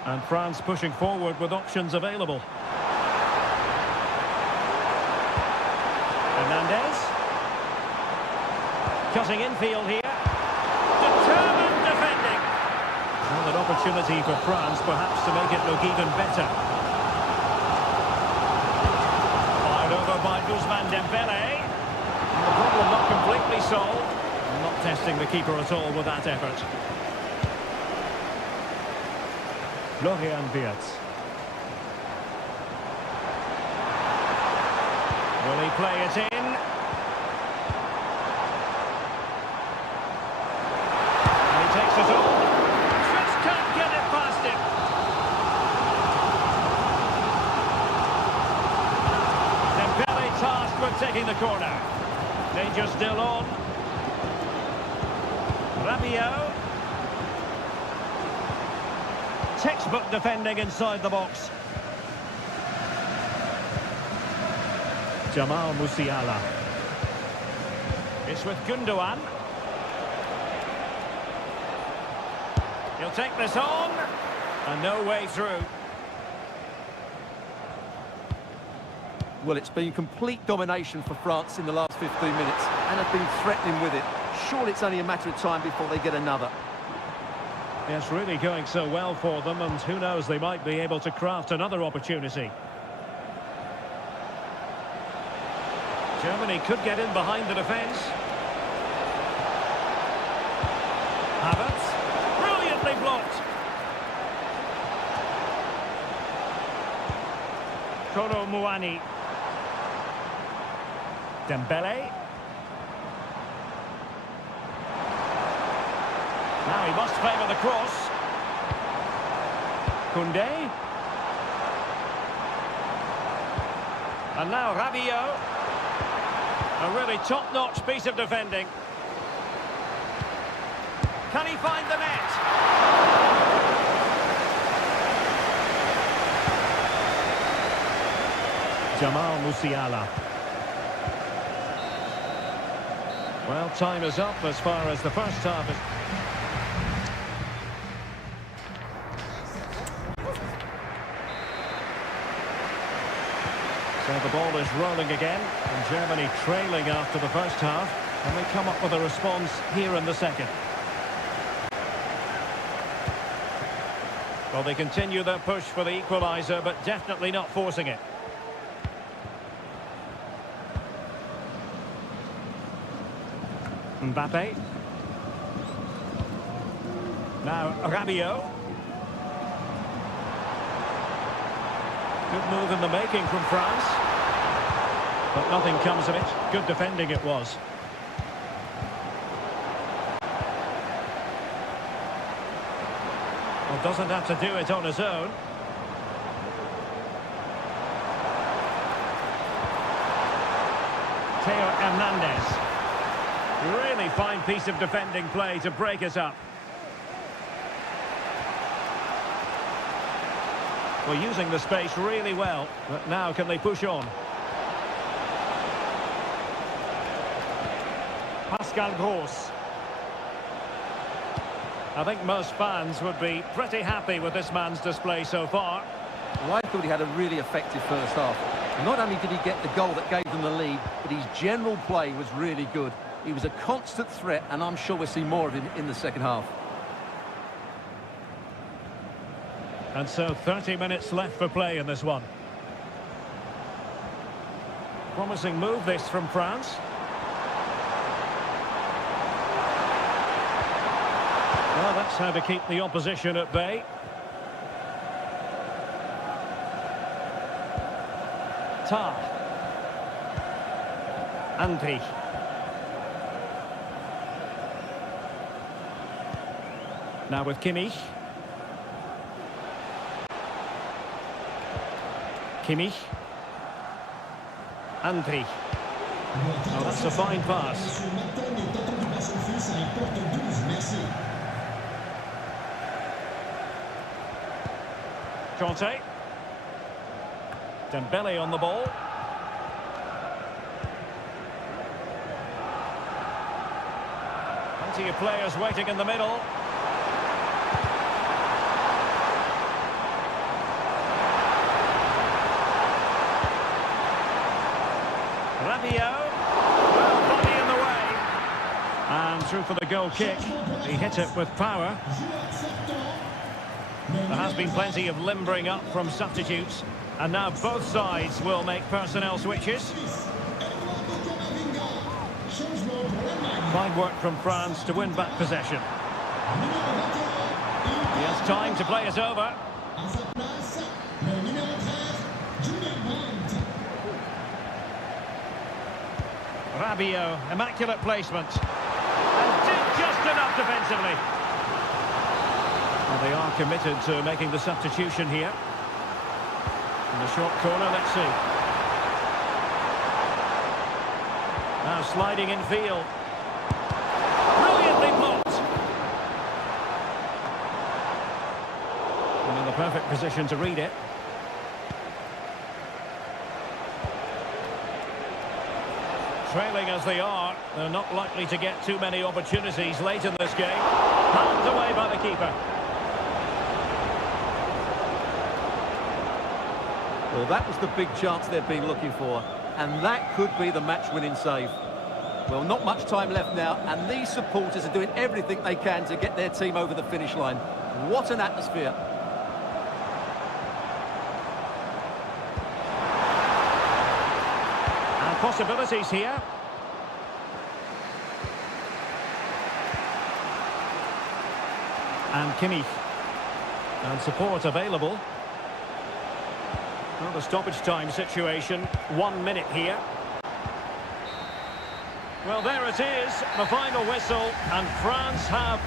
And France pushing forward with options available. Hernandez. Cutting infield here. Determined defending. Well, an opportunity for France perhaps to make it look even better. Fired over by Ousmane Dembélé. And the problem not completely solved. Not testing the keeper at all with that effort. Florian Wirtz. Will he play it in? And he takes it on. Just can't get it past him. Dembélé tasked with taking the corner. Danger still on. Rabiot. Textbook defending inside the box. Jamal Musiala. It's with Gundogan. He'll take this on. And no way through. Well, it's been complete domination for France in the last 15 minutes, and have been threatening with it. Surely it's only a matter of time before they get another. It's really going so well for them, and who knows, they might be able to craft another opportunity. Germany could get in behind the defence. Havertz, brilliantly blocked. Kolo Muani. Dembélé. Now he must favour the cross. Koundé. And now Rabiot. A really top-notch piece of defending. Can he find the net? Jamal Musiala. Well, time is up as far as the first half is... So the ball is rolling again, and Germany trailing after the first half, and they come up with a response here in the second. Well, they continue their push for the equaliser, but definitely not forcing it. Mbappe. Now, Rabiot. Good move in the making from France. But nothing comes of it. Good defending it was. Well, doesn't have to do it on his own. Theo Hernandez. Really fine piece of defending play to break us up. Well, using the space really well, but now can they push on? Pascal Gross. I think most fans would be pretty happy with this man's display so far. Well, I thought he had a really effective first half. Not only did he get the goal that gave them the lead, but his general play was really good. He was a constant threat, and I'm sure we'll see more of him in the second half. And so 30 minutes left for play in this one. Promising move this from France. Well, that's how to keep the opposition at bay. Tar. Andri. Now with Kimmich. Kimmich. Andri. Oh, that's a fine pass. Conte. Dembele on the ball. Plenty of players waiting in the middle. Rabiot. Well, body in the way. And through for the goal kick. He hit it with power. There has been plenty of limbering up from substitutes. And now both sides will make personnel switches. Fine work from France to win back possession. He has time to play it over. Rabiot, immaculate placement. And did just enough defensively. Well, they are committed to making the substitution here. In the short corner, let's see. Now sliding in field. Brilliantly blocked. And in the perfect position to read it. Trailing as they are, they're not likely to get too many opportunities late in this game. Handed away by the keeper. Well, that was the big chance they've been looking for, and that could be the match-winning save. Well, not much time left now, and these supporters are doing everything they can to get their team over the finish line. What an atmosphere. And possibilities here. And Kimmich. And support available. Well, the stoppage time situation, 1 minute here. Well, there it is, the final whistle, and France have...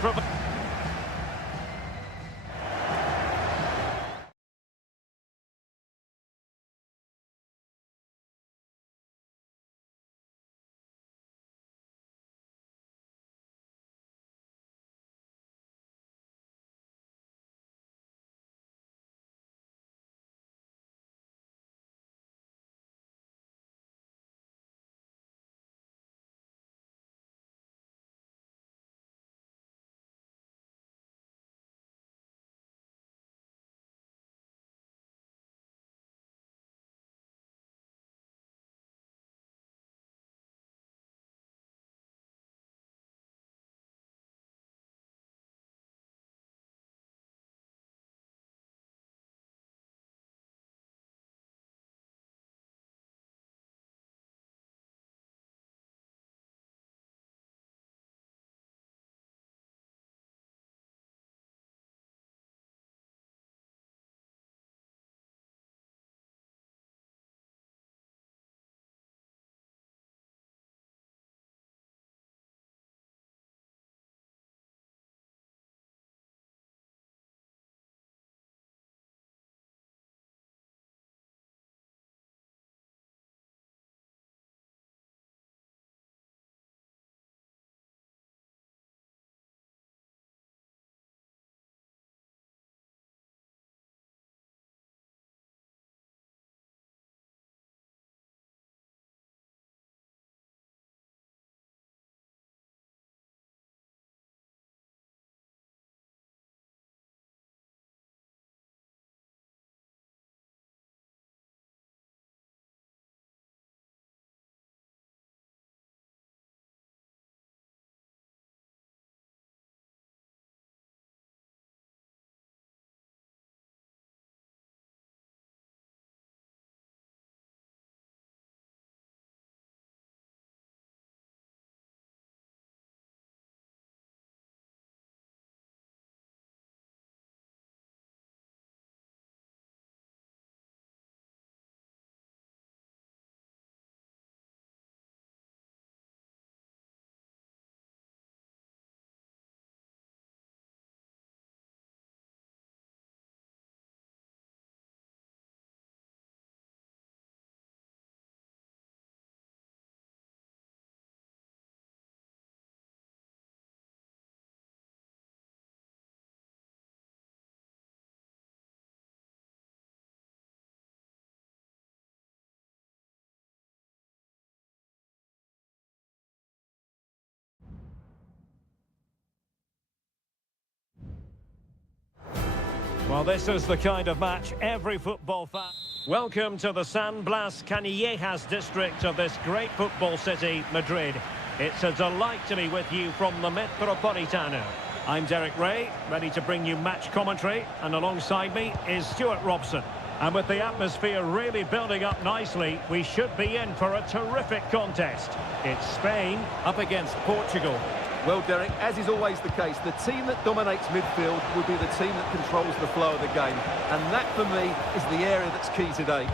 Well, this is the kind of match every football fan... Welcome to the San Blas Canillejas district of this great football city, Madrid. It's a delight to be with you from the Metropolitano. I'm Derek Ray, ready to bring you match commentary, and alongside me is Stuart Robson. And with the atmosphere really building up nicely, we should be in for a terrific contest. It's Spain up against Portugal. Well, Derek, as is always the case, the team that dominates midfield will be the team that controls the flow of the game. And that, for me, is the area that's key today.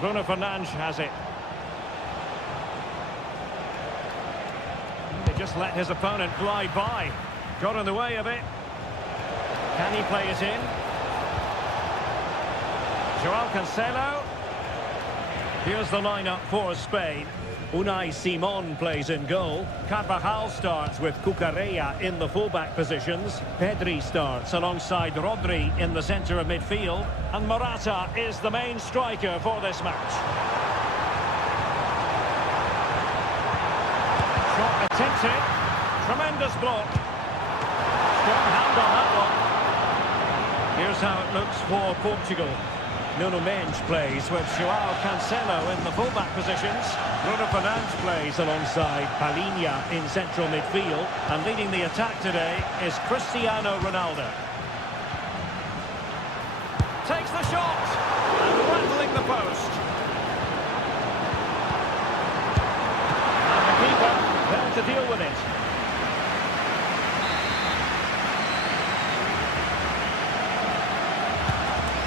Bruno Fernandes has it. He just let his opponent glide by. Got in the way of it. Can he play it in? Joao Cancelo. Here's the lineup for Spain. Unai Simon plays in goal. Carvajal starts with Cucurella in the fullback positions. Pedri starts alongside Rodri in the centre of midfield. And Morata is the main striker for this match. Shot attempted. Tremendous block. Strong hand on that one. Here's how it looks for Portugal. Nuno Mendes plays with Joao Cancelo in the fullback positions. Bruno Fernandes plays alongside Palhinha in central midfield. And leading the attack today is Cristiano Ronaldo. Takes the shot and rattling the post. And the keeper there to deal with it.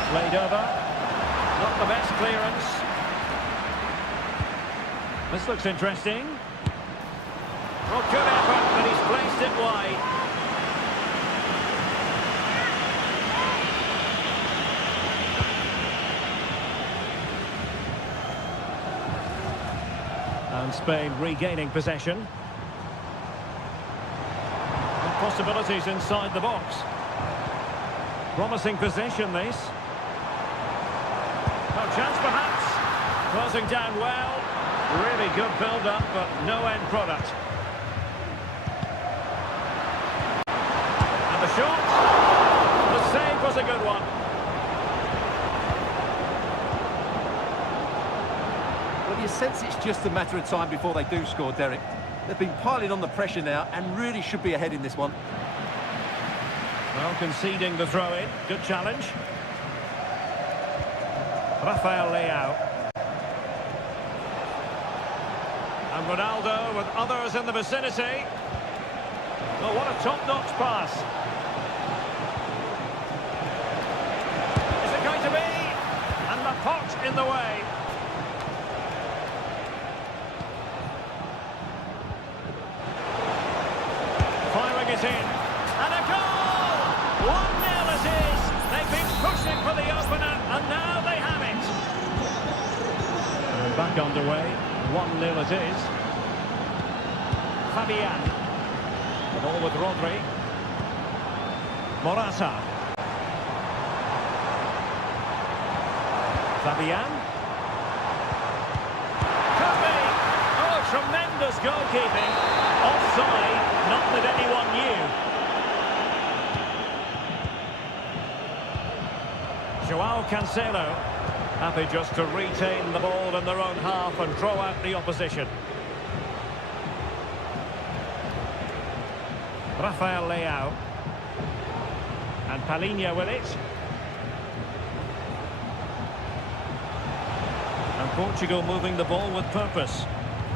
Played over. Not the best clearance. This looks interesting. Well, good effort, but he's placed it wide. And Spain regaining possession. And possibilities inside the box. Promising possession, this. No chance perhaps. Closing down well. Really good build-up, but no end product. And the shot. The save was a good one. Well, you sense it's just a matter of time before they do score, Derek. They've been piling on the pressure now and really should be ahead in this one. Well, conceding the throw-in. Good challenge. Rafael Leao. And Ronaldo with others in the vicinity. Oh, what a top-notch pass. Is it going to be? And Laporte in the way. Firing it in. And a goal! 1-0 it is. They've been pushing for the opener, and now they have it. And back underway. 1-0 it is. Fabian. The ball with Rodri. Morata. Fabian. Could be. Oh, tremendous goalkeeping. Offside, not that anyone knew. Joao Cancelo. Happy just to retain the ball in their own half and throw out the opposition. Rafael Leao. And Palhinha with it. And Portugal moving the ball with purpose.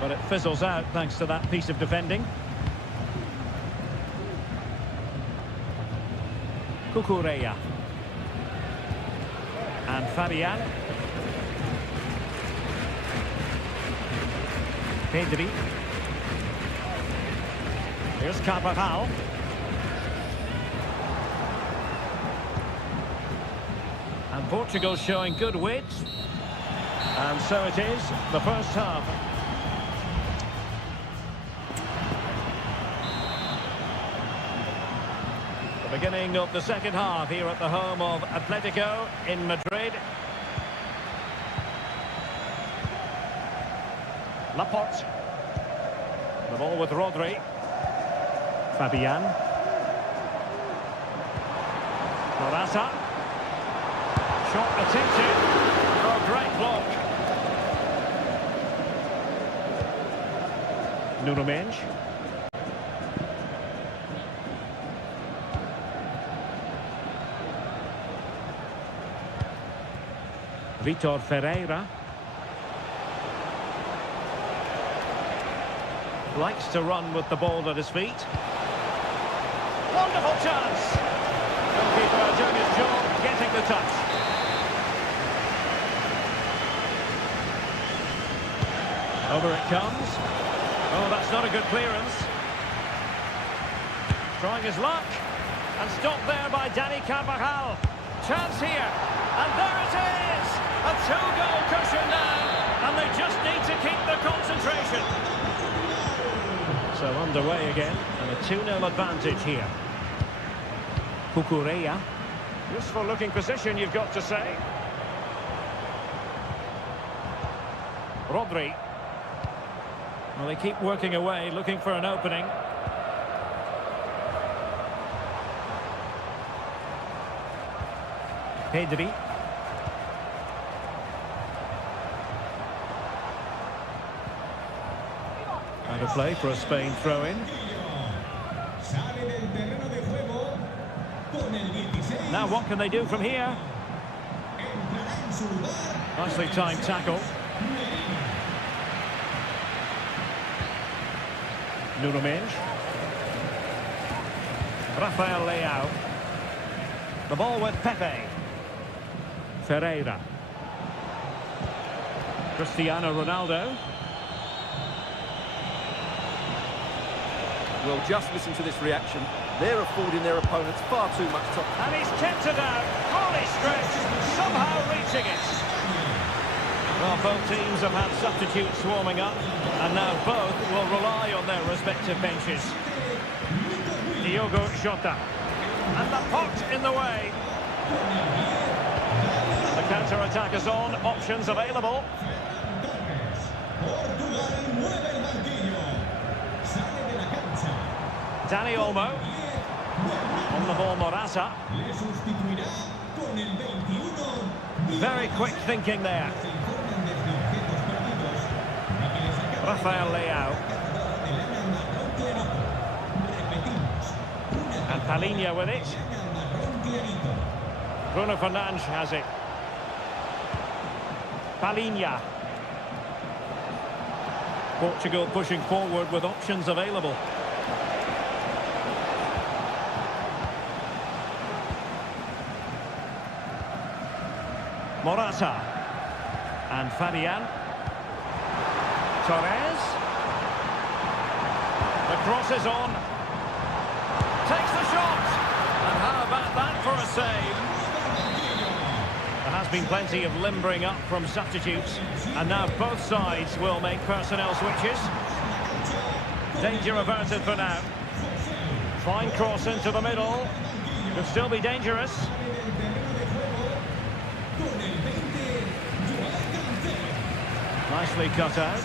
But it fizzles out thanks to that piece of defending. Cucurella. And Fabian. Pedri. Here's Carvajal. And Portugal showing good wit. And so it is, the first half. The beginning of the second half here at the home of Atletico in Madrid. Laporte. The ball with Rodri. Fabian. Morata. Shot attempted. Oh, great block. Nuno Mendes. Vitor Ferreira. Likes to run with the ball at his feet. Wonderful chance. Goalkeeper doing his job, getting the touch. Over it comes. Oh, that's not a good clearance. Trying his luck. And stopped there by Dani Carvajal. Chance here. And there it is! A two-goal cushion now. And they just need to keep the concentration. So underway again. And a 2-0 advantage here. Cucurella. Useful looking position, you've got to say. Rodri. Well, they keep working away, looking for an opening. Pedri. Out of play for a Spain throw-in. Now what can they do from here? Nicely timed tackle. Nuno Mendes. Rafael Leao. The ball with Pepe. Ferreira. Cristiano Ronaldo. Well, just listen to this reaction. They're affording their opponents far too much time. And he's kept it out. Fully stretched. Somehow reaching it. Well, both teams have had substitutes warming up, and now both will rely on their respective benches. Diogo Jota. And the pot in the way. The counter-attack is on. Options available. Dani Olmo. On the ball, Morata. Very quick thinking there. Rafael Leao. And Palinha with it. Bruno Fernandes has it. Palinha. Portugal pushing forward with options available. Morata. And Fabian. Torres. The cross is on. Takes the shot. And how about that for a save? There has been plenty of limbering up from substitutes. And now both sides will make personnel switches. Danger averted for now. Fine cross into the middle. Could still be dangerous. Nicely cut out.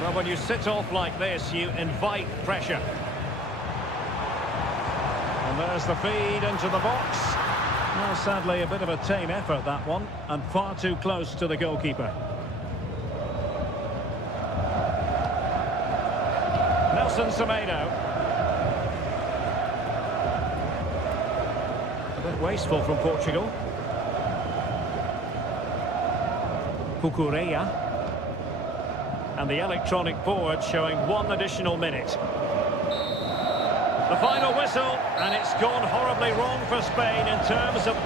Well, when you sit off like this, you invite pressure. And there's the feed into the box. Well, sadly, a bit of a tame effort, that one, and far too close to the goalkeeper. Nelson Semedo. A bit wasteful from Portugal. Cucurella. And the electronic board showing 1 additional minute. The final whistle, and it's gone horribly wrong for Spain in terms of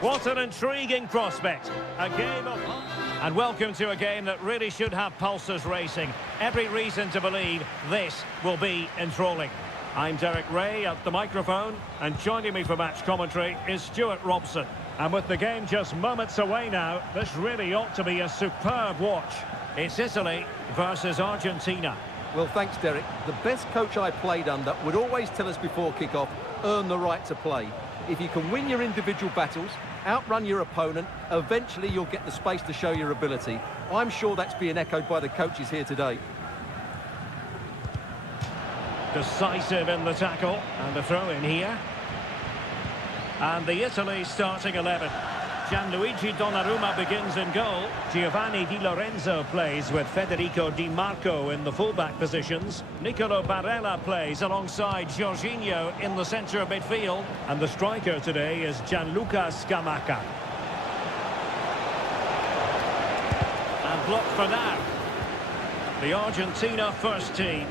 What an intriguing prospect. A game of... And welcome to a game that really should have pulses racing. Every reason to believe this will be enthralling. I'm Derek Ray at the microphone, and joining me for match commentary is Stuart Robson. And with the game just moments away now, this really ought to be a superb watch. It's Italy versus Argentina. Well, thanks, Derek. The best coach I played under would always tell us before kick-off, earn the right to play. If you can win your individual battles, outrun your opponent, eventually you'll get the space to show your ability. I'm sure that's being echoed by the coaches here today. Decisive in the tackle, and a throw in here. And the Italy starting 11. Gianluigi Donnarumma begins in goal. Giovanni Di Lorenzo plays with Federico Di Marco in the fullback positions. Nicolo Barella plays alongside Jorginho in the centre of midfield. And the striker today is Gianluca Scamacca. And blocked for now. The Argentina first team.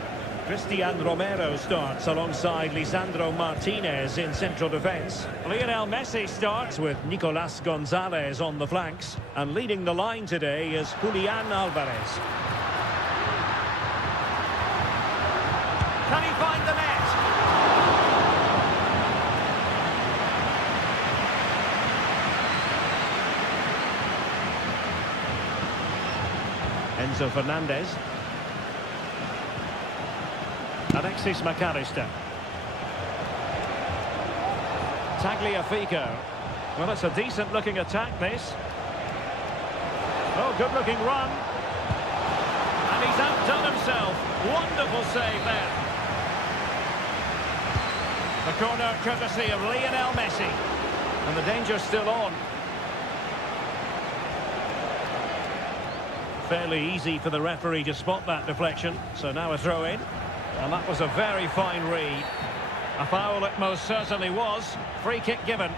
Cristian Romero starts alongside Lisandro Martinez in central defence. Lionel Messi starts with Nicolas Gonzalez on the flanks. And leading the line today is Julian Alvarez. Can he find the net? Enzo Fernandez. Alexis McAllister. Tagliafico. Well, it's a decent-looking attack, this. Oh, good-looking run. And he's outdone himself. Wonderful save there. The corner courtesy of Lionel Messi. And the danger's still on. Fairly easy for the referee to spot that deflection. So now a throw-in. And that was a very fine read. A foul it most certainly was. Free kick given.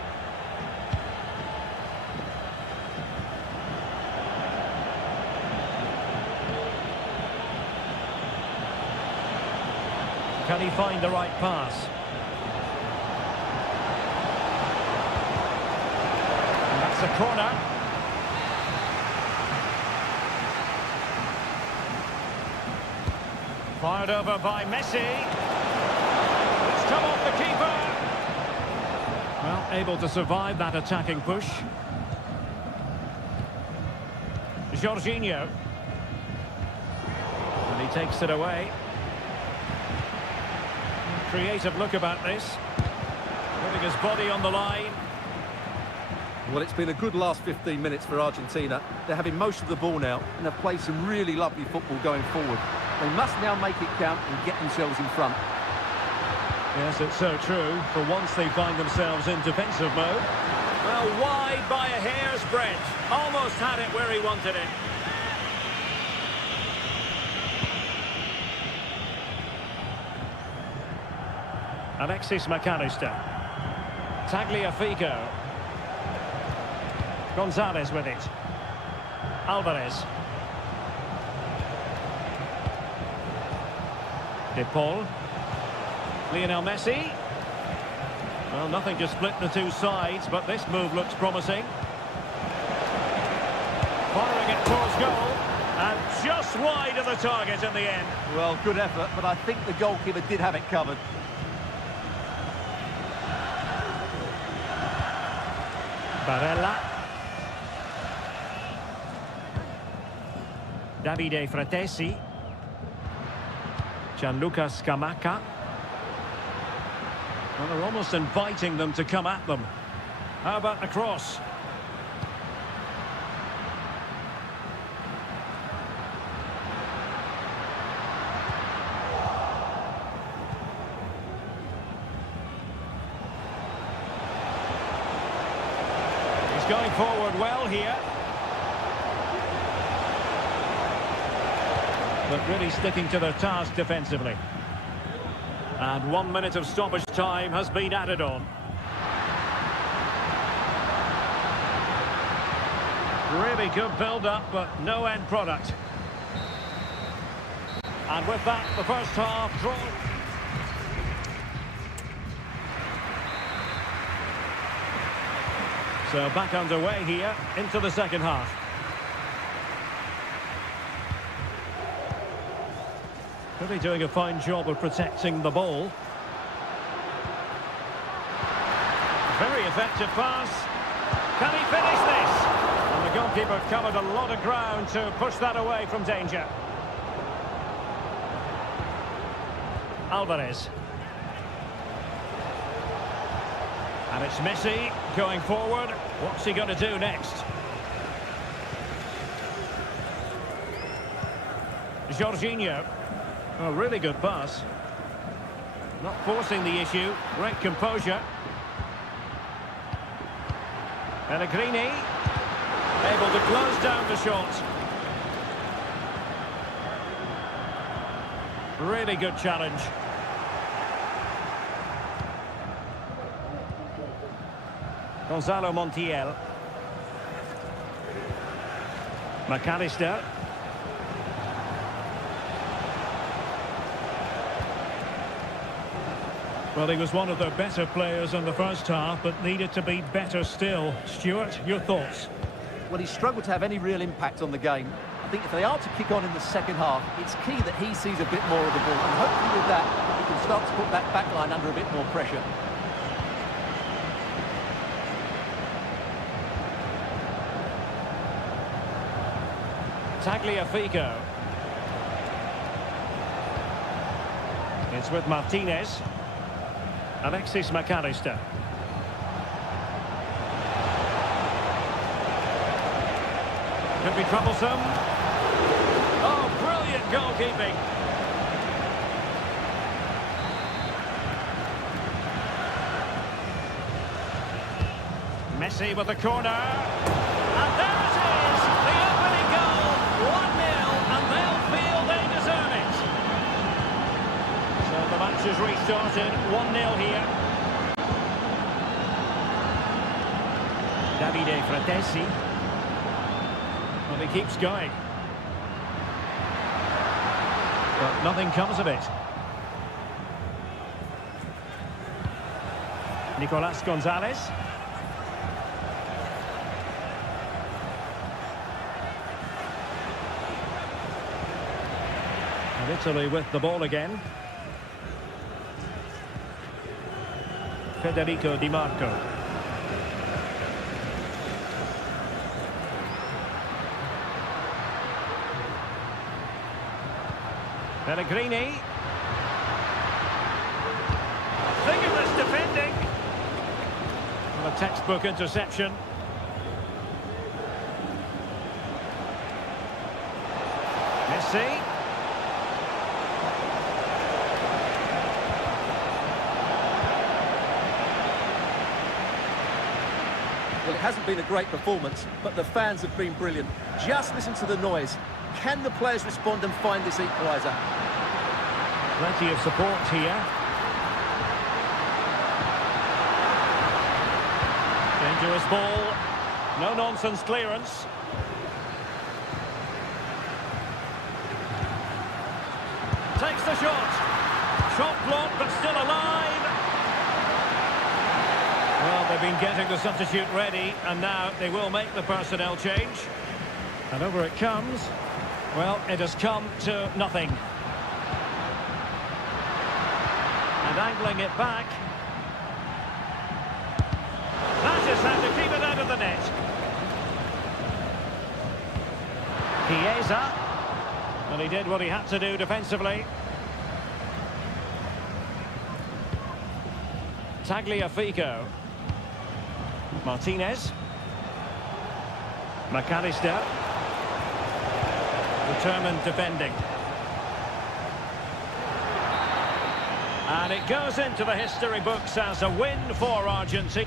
Can he find the right pass? And that's a corner. Fired over by Messi. It's come off the keeper. Well, able to survive that attacking push. Jorginho. And he takes it away. Creative look about this. Putting his body on the line. Well, it's been a good last 15 minutes for Argentina. They're having most of the ball now, and they've played some really lovely football going forward. They must now make it count and get themselves in front. Yes, it's so true. For once they find themselves in defensive mode. Well, wide by a hair's breadth. Almost had it where he wanted it. Alexis McAllister. Tagliafico. Gonzalez with it. Alvarez. De Paul. Lionel Messi. Well, nothing to split the two sides, but this move looks promising. Firing it towards goal, and just wide of the target in the end. Well, good effort, but I think the goalkeeper did have it covered. Barella. Davide Fratesi. Gianluca Scamacca. Well, they're almost inviting them to come at them. How about the cross? He's going forward well here. But really sticking to their task defensively. And 1 minute of stoppage time has been added on. Really good build-up, but no end product. And with that, the first half drawn. So back underway here into the second half. Really doing a fine job of protecting the ball. Very effective pass. Can he finish this? And the goalkeeper covered a lot of ground to push that away from danger. Alvarez. And it's Messi going forward. What's he going to do next? Jorginho. A really good pass. Not forcing the issue. Great composure. Pellegrini. Able to close down the shot. Really good challenge. Gonzalo Montiel. McAllister. Well, he was one of their better players in the first half, but needed to be better still. Stuart, your thoughts? Well, he struggled to have any real impact on the game. I think if they are to kick on in the second half, it's key that he sees a bit more of the ball. And hopefully with that, he can start to put that back line under a bit more pressure. Tagliafico. It's with Martinez. Alexis McAllister. Could be troublesome. Oh, brilliant goalkeeping. Messi with the corner. And there it is! The opening goal. 1-0, and they'll feel they deserve it. So the match has restarted. 1-0 here. Davide Fratesi. Well, he keeps going. But nothing comes of it. Nicolas Gonzalez. And Italy with the ball again. Federico Di Marco. Pellegrini. Vigorous defending. Well, a textbook interception. Messi. Well, it hasn't been a great performance, but the fans have been brilliant. Just listen to the noise. Can the players respond and find this equaliser? Plenty of support here. Dangerous ball. No-nonsense clearance. Takes the shot. Shot blocked, but still alive. Well, they've been getting the substitute ready, and now they will make the personnel change. And over it comes. Well, it has come to nothing. And angling it back. That is how to keep it out of the net. Chiesa. Well, he did what he had to do defensively. Tagliafico. Martinez. McAllister. Determined defending. And it goes into the history books as a win for Argentina.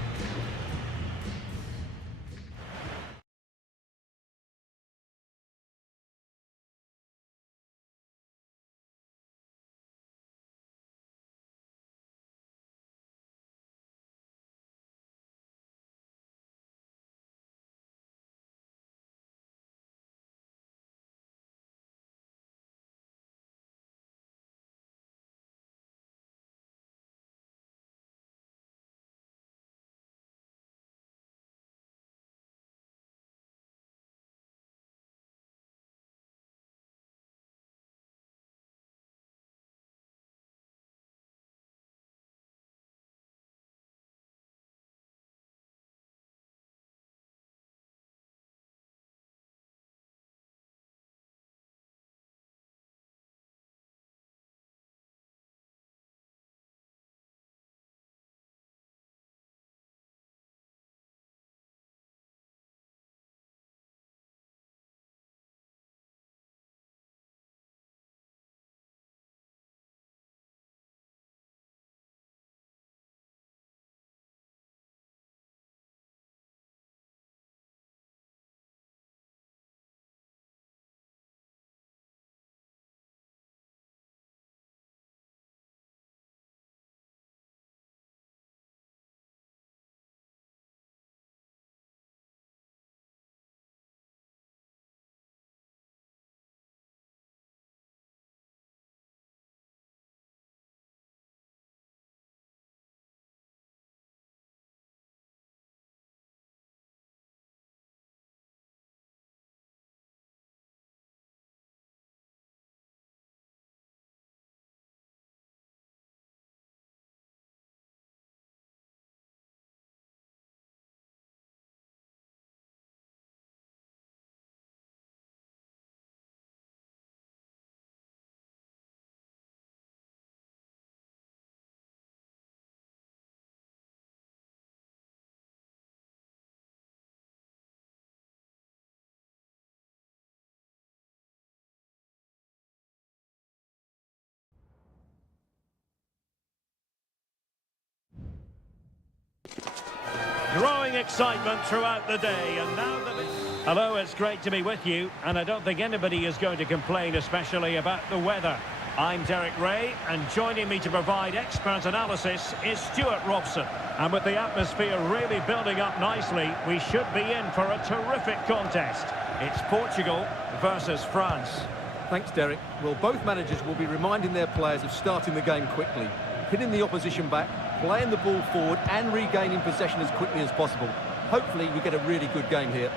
Growing excitement throughout the day, and now the... Hello, it's great to be with you, and I don't think anybody is going to complain, especially about the weather. I'm Derek Ray, and joining me to provide expert analysis is Stuart Robson. And with the atmosphere really building up nicely, we should be in for a terrific contest. It's Portugal versus France. Thanks, Derek. Well, both managers will be reminding their players of starting the game quickly, hitting the opposition back, playing the ball forward and regaining possession as quickly as possible. Hopefully we get a really good game here.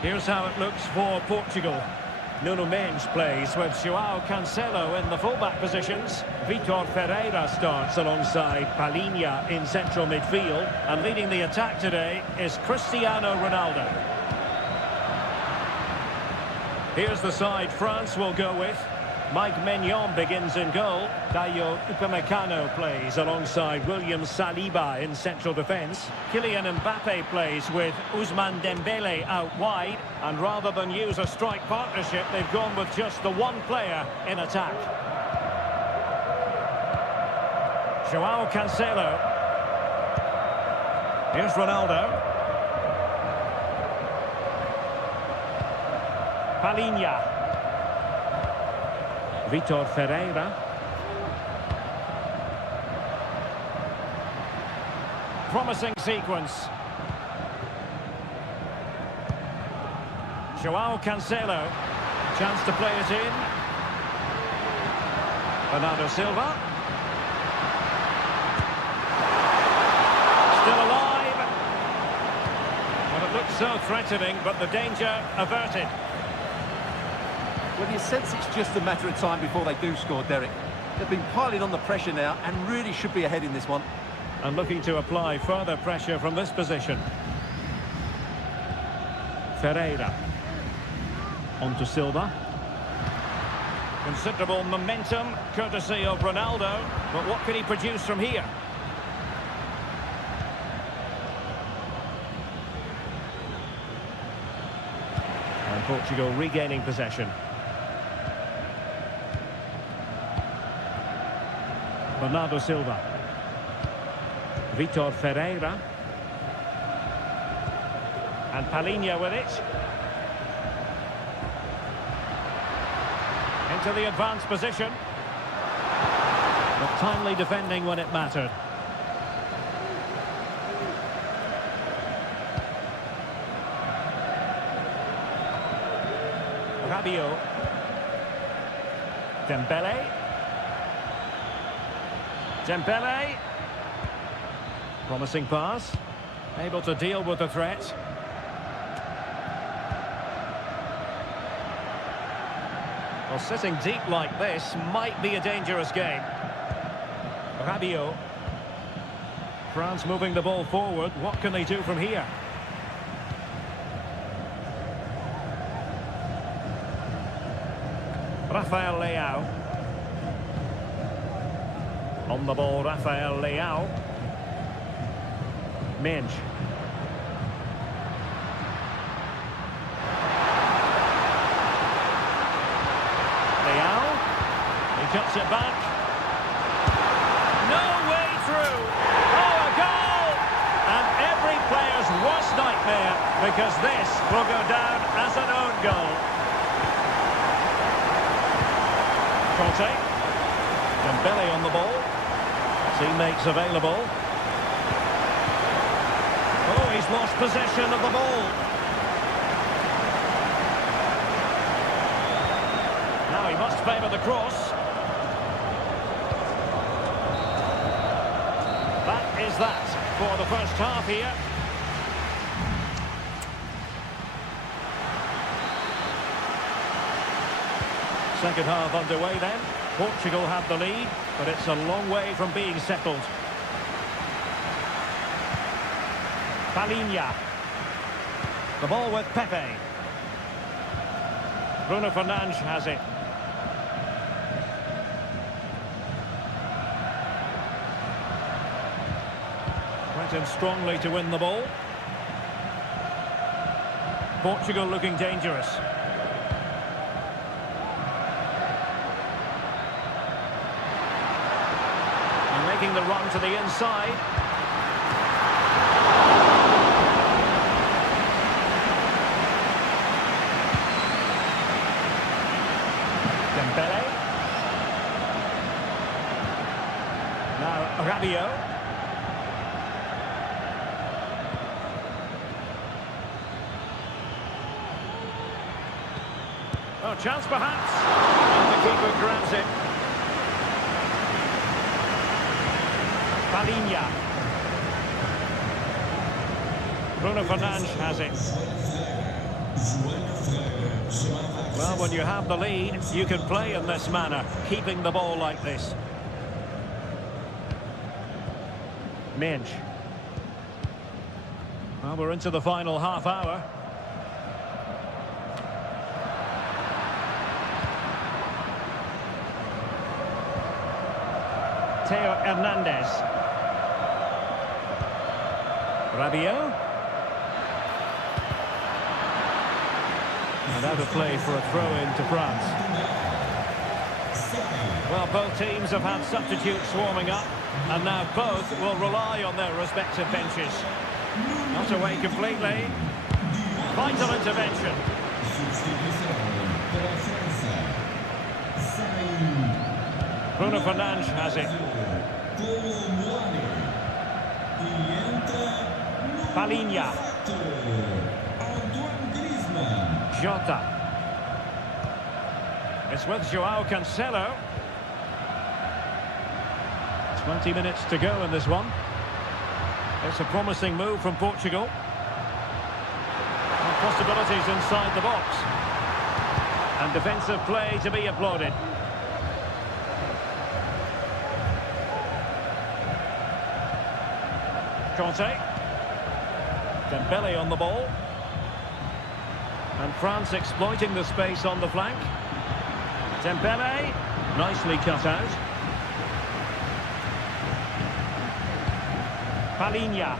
Here's how it looks for Portugal. Nuno Mendes plays with João Cancelo in the fullback positions. Vitor Ferreira starts alongside Palhinha in central midfield. And leading the attack today is Cristiano Ronaldo. Here's the side France will go with. Mike Maignan begins in goal. Dayo Upamecano plays alongside William Saliba in central defence. Kylian Mbappe plays with Ousmane Dembele out wide. And rather than use a strike partnership, they've gone with just the one player in attack. João Cancelo. Here's Ronaldo. Palhinha. Vitor Ferreira. Promising sequence. João Cancelo. Chance to play it in. Bernardo Silva. Still alive. Well, it looks so threatening, but the danger averted. Well, you sense it's just a matter of time before they do score, Derek. They've been piling on the pressure now and really should be ahead in this one. And looking to apply further pressure from this position. Ferreira. On to Silva. Considerable momentum, courtesy of Ronaldo. But what can he produce from here? And Portugal regaining possession. Bernardo Silva. Vitor Ferreira. And Palhinha with it. Into the advanced position. But timely defending when it mattered. Rabiot. Dembele. Dembele. Promising pass. Able to deal with the threat. Well, sitting deep like this might be a dangerous game. Rabiot. France moving the ball forward. What can they do from here? Rafael Leao. On the ball, Rafael Leao. Mendes. Leao. He cuts it back. No way through. Oh, a goal! And every player's worst nightmare, because this will go down as an own goal. Conte. Dembele on the ball. Teammates available. Oh, he's lost possession of the ball. Now he must favour the cross. That is that for the first half here. Second half underway then. Portugal have the lead, but it's a long way from being settled. Palhinha. The ball with Pepe. Bruno Fernandes has it. Went in strongly to win the ball. Portugal looking dangerous. making the run to the inside. Dembele. Now Rabiot. Oh, chance perhaps. And the keeper grabs it. Palinha. Bruno Fernandes has it. Well, when you have the lead, you can play in this manner, keeping the ball like this. Minge. Well, we're into the final half hour. Theo Hernandez. Rabiot. And out of play for a throw-in to France. Well, both teams have had substitutes warming up, and now both will rely on their respective benches. Not away completely. Vital intervention. Bruno Fernandes has it. Palinha. Jota. It's with João Cancelo. 20 minutes to go in this one. It's a promising move from Portugal. And possibilities inside the box. And defensive play to be applauded. Conte. Dembele on the ball. And France exploiting the space on the flank. Dembele, nicely cut out. Palinha.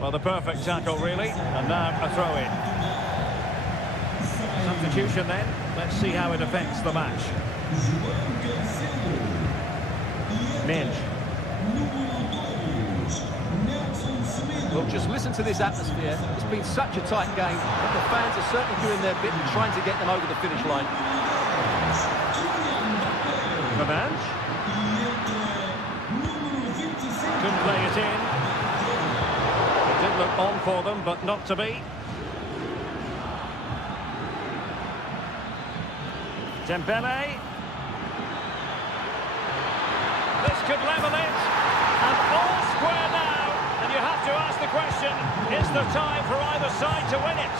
Well, the perfect tackle, really. And now a throw-in. Substitution then. Let's see how it affects the match. Minge. Well, just listen to this atmosphere. It's been such a tight game, but the fans are certainly doing their bit and trying to get them over the finish line. Fernandes. Couldn't play it in. It did look on for them, but not to be. Dembele. This could level it. And all square now. And you have to ask the question, is there time for either side to win it?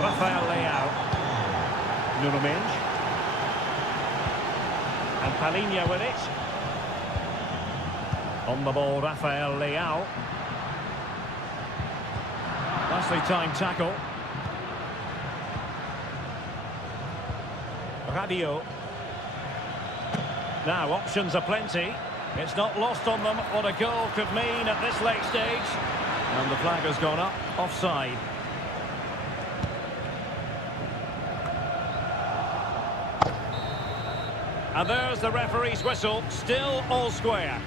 Rafael Leao. Nuno Mendes. And Palinha with it. On the ball, Rafael Leao. Nicely timed tackle. Rabiot. Now, options are plenty. It's not lost on them what a goal could mean at this late stage. And the flag has gone up, offside. And there's the referee's whistle, still all square.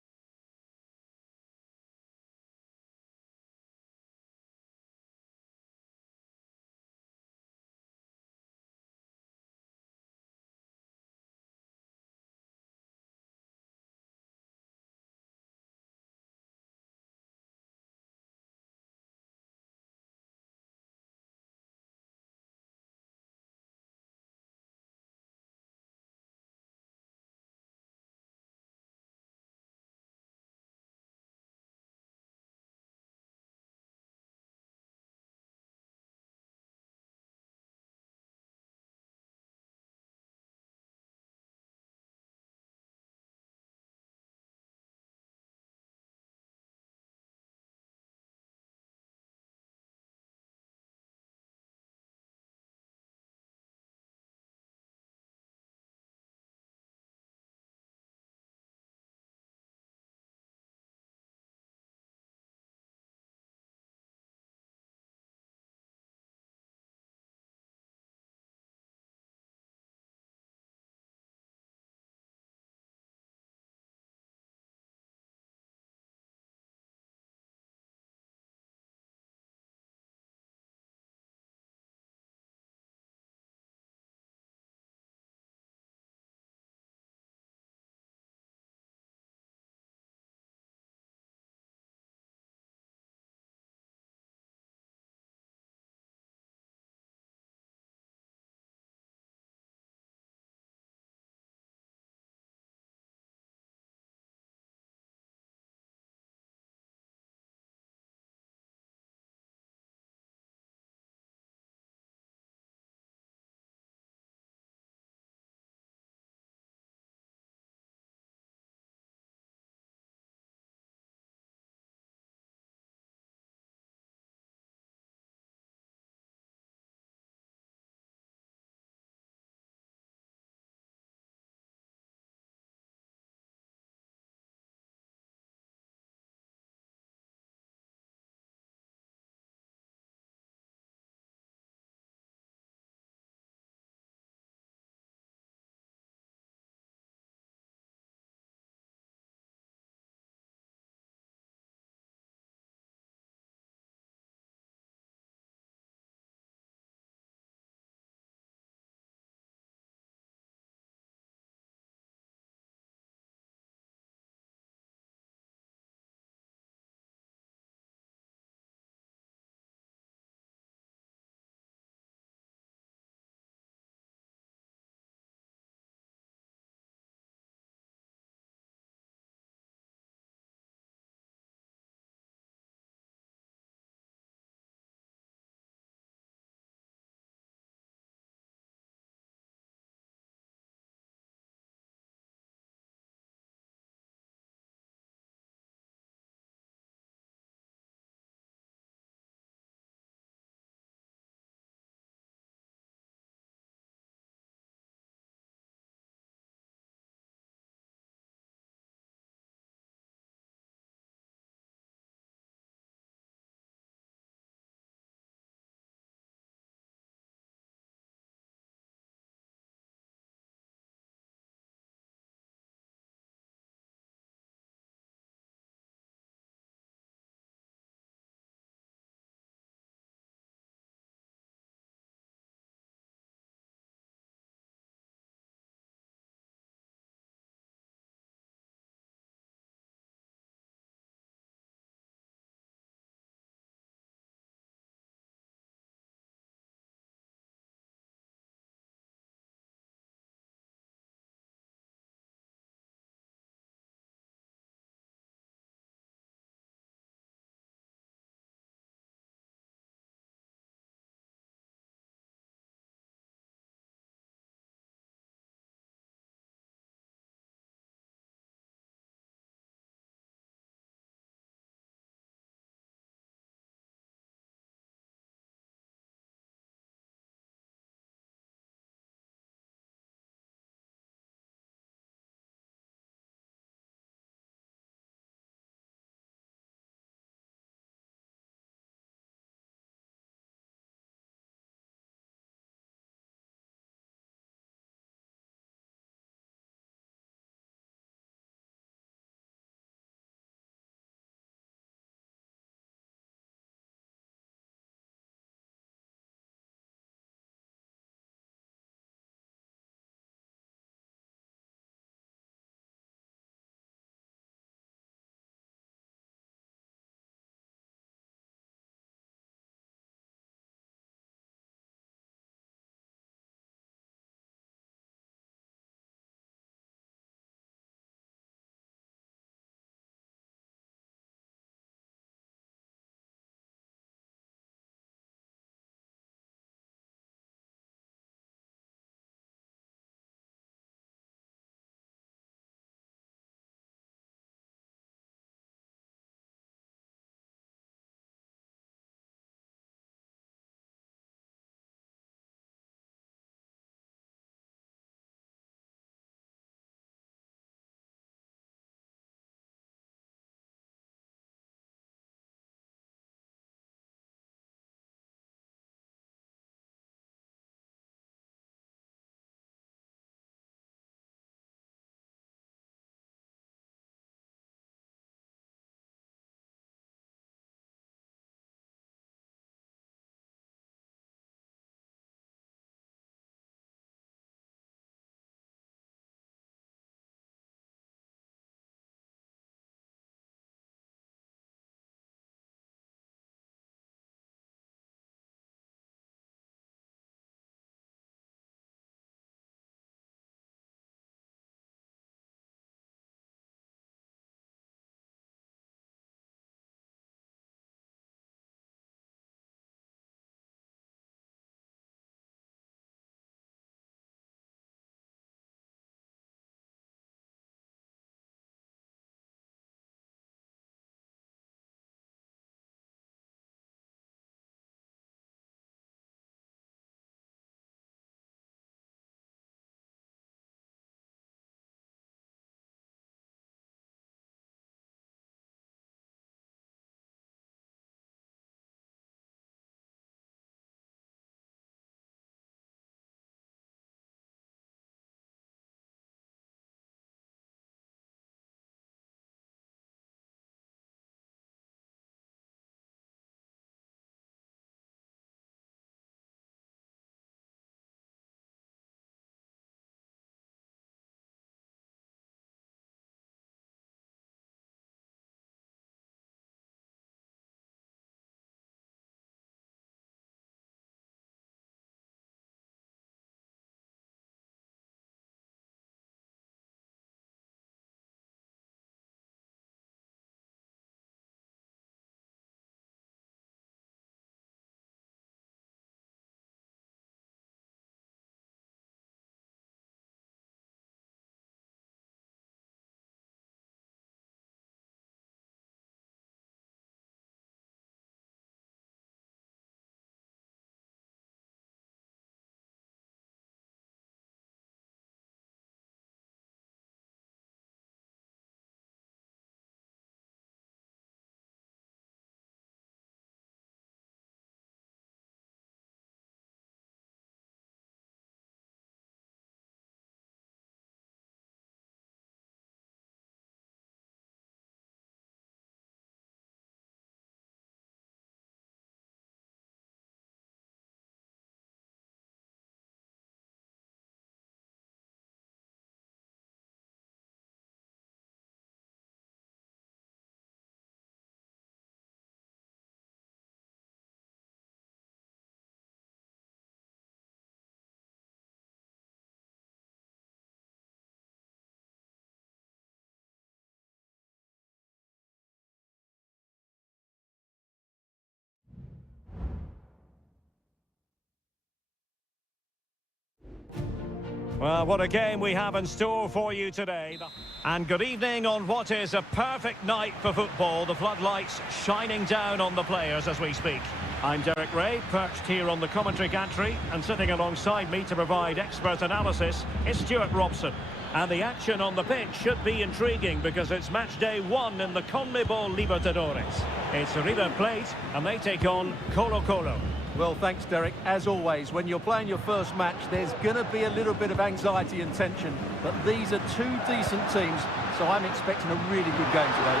Well, what a game we have in store for you today. And good evening on what is a perfect night for football. The floodlights shining down on the players as we speak. I'm Derek Ray, perched here on the commentary gantry, and sitting alongside me to provide expert analysis is Stuart Robson. And the action on the pitch should be intriguing because it's match day 1 in the CONMEBOL Libertadores. It's River Plate and they take on Colo-Colo. Well, thanks, Derek. As always, when you're playing your first match, there's going to be a little bit of anxiety and tension. But these are two decent teams, so I'm expecting a really good game today.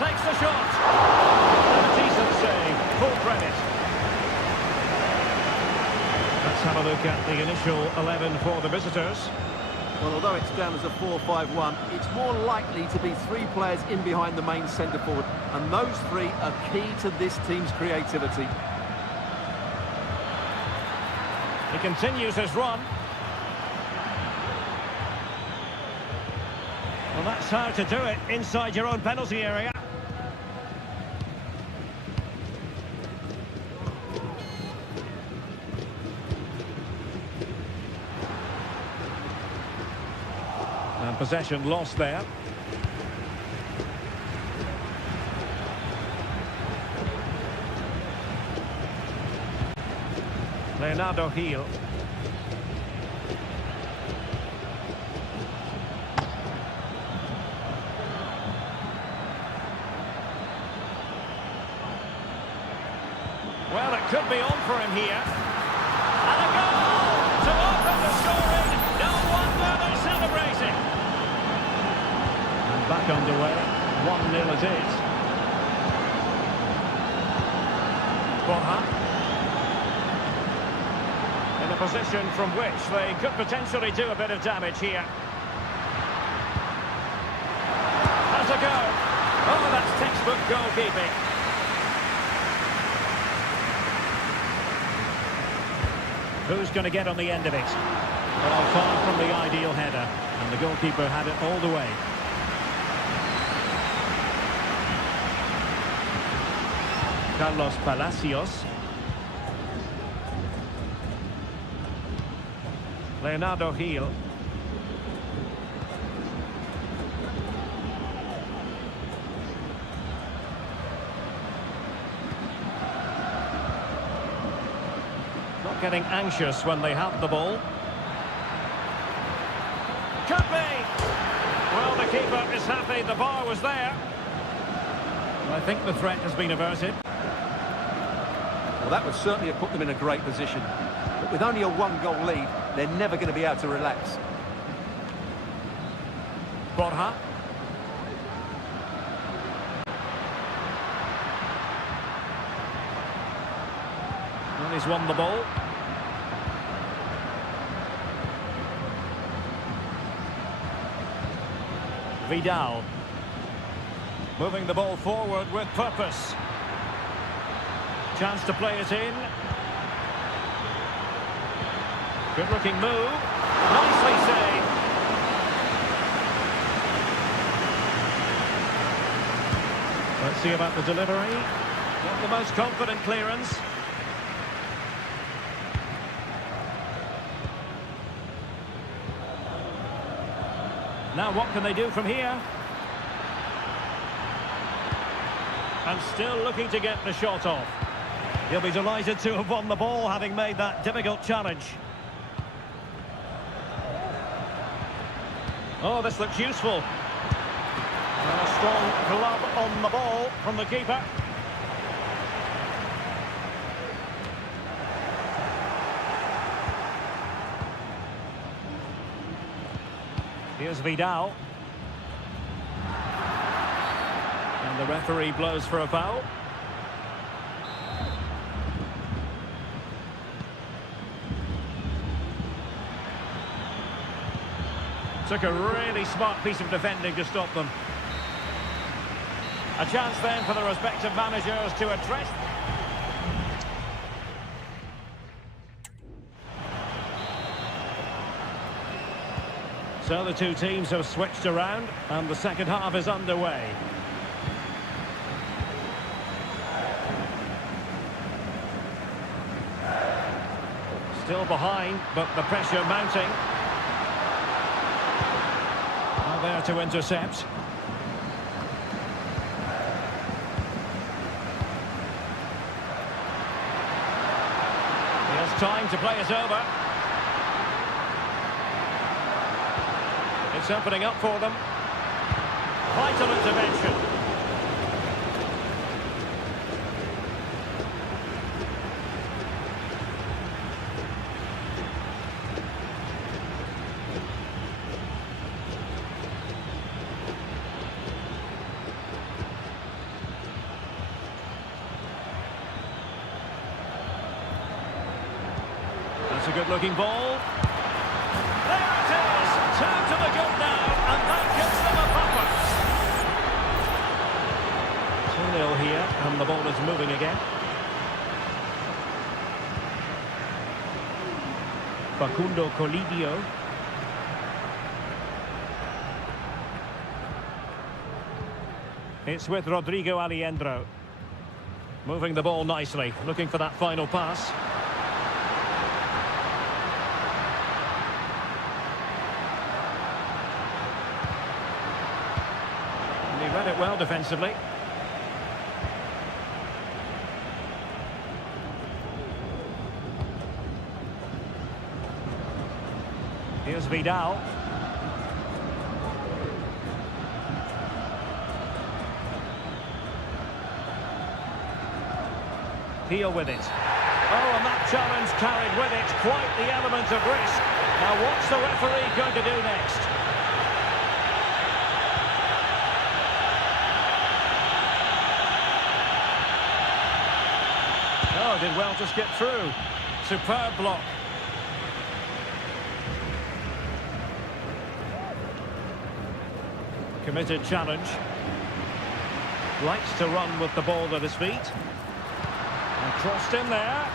Takes the shot. And a decent save. Full credit. Let's have a look at the initial 11 for the visitors. Well, although it's down as a 4-5-1, it's more likely to be 3 players in behind the main centre forward, and those 3 are key to this team's creativity. He continues his run. Well, that's how to do it inside your own penalty area. And possession lost there. Leonardo Gil. Well, it could be on for him here. And a goal to open the scoring. No wonder they're celebrating. And back underway. 1-0 it is. Borja. In a position from which they could potentially do a bit of damage here. Has a go. Oh, that's textbook goalkeeping. Who's going to get on the end of it? Well, far from the ideal header. And the goalkeeper had it all the way. Carlos Palacios. Leonardo Gil. Not getting anxious when they have the ball. Could be! Well, the keeper is happy the bar was there. I think the threat has been averted. Well, that would certainly have put them in a great position. But with only a 1-goal lead, they're never going to be able to relax. Borja. Well, he's won the ball. Vidal. Moving the ball forward with purpose. Chance to play it in. Good looking move. Nicely saved. Let's see about the delivery. Not the most confident clearance. Now what can they do from here? And still looking to get the shot off. He'll be delighted to have won the ball, having made that difficult challenge. Oh, this looks useful. And a strong glove on the ball from the keeper. Here's Vidal. And the referee blows for a foul. Took a really smart piece of defending to stop them. A chance then for the respective managers to address. So the two teams have switched around and the second half is underway. Still behind, but the pressure mounting. Now there to intercept. He has time to play it over. It's opening up for them. Vital intervention. That's a good-looking ball. There it is! Two to the good now, and that gives them a buffer. 2-0 here, and the ball is moving again. Facundo Colidio. It's with Rodrigo Aliendro. Moving the ball nicely, looking for that final pass. And he read it well defensively. Here's Vidal. Deal with it. Oh, and that challenge carried with it quite the element of risk. Now what's the referee going to do next? Oh, did well to skip through. Superb block. Committed challenge. Likes to run with the ball at his feet. And crossed in there.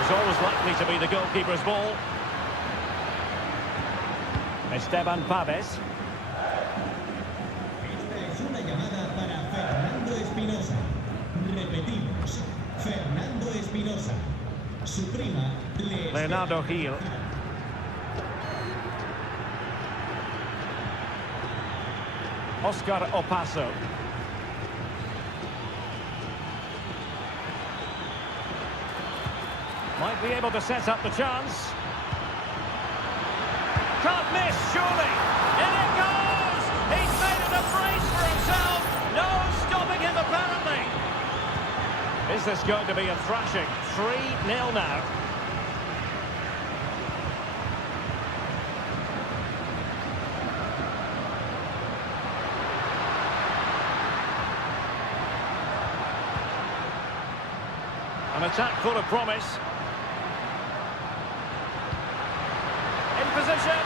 It's always likely to be the goalkeeper's ball. Esteban Paves. Esta es una llamada para Fernando Espinosa. Repetimos, Fernando Espinosa. Su prima, Leonardo Gil. Oscar Opaso. Might be able to set up the chance. Can't miss, surely. In it goes! He's made it a brace for himself. No stopping him, apparently. Is this going to be a thrashing? 3-0 now. An attack full of promise. In position.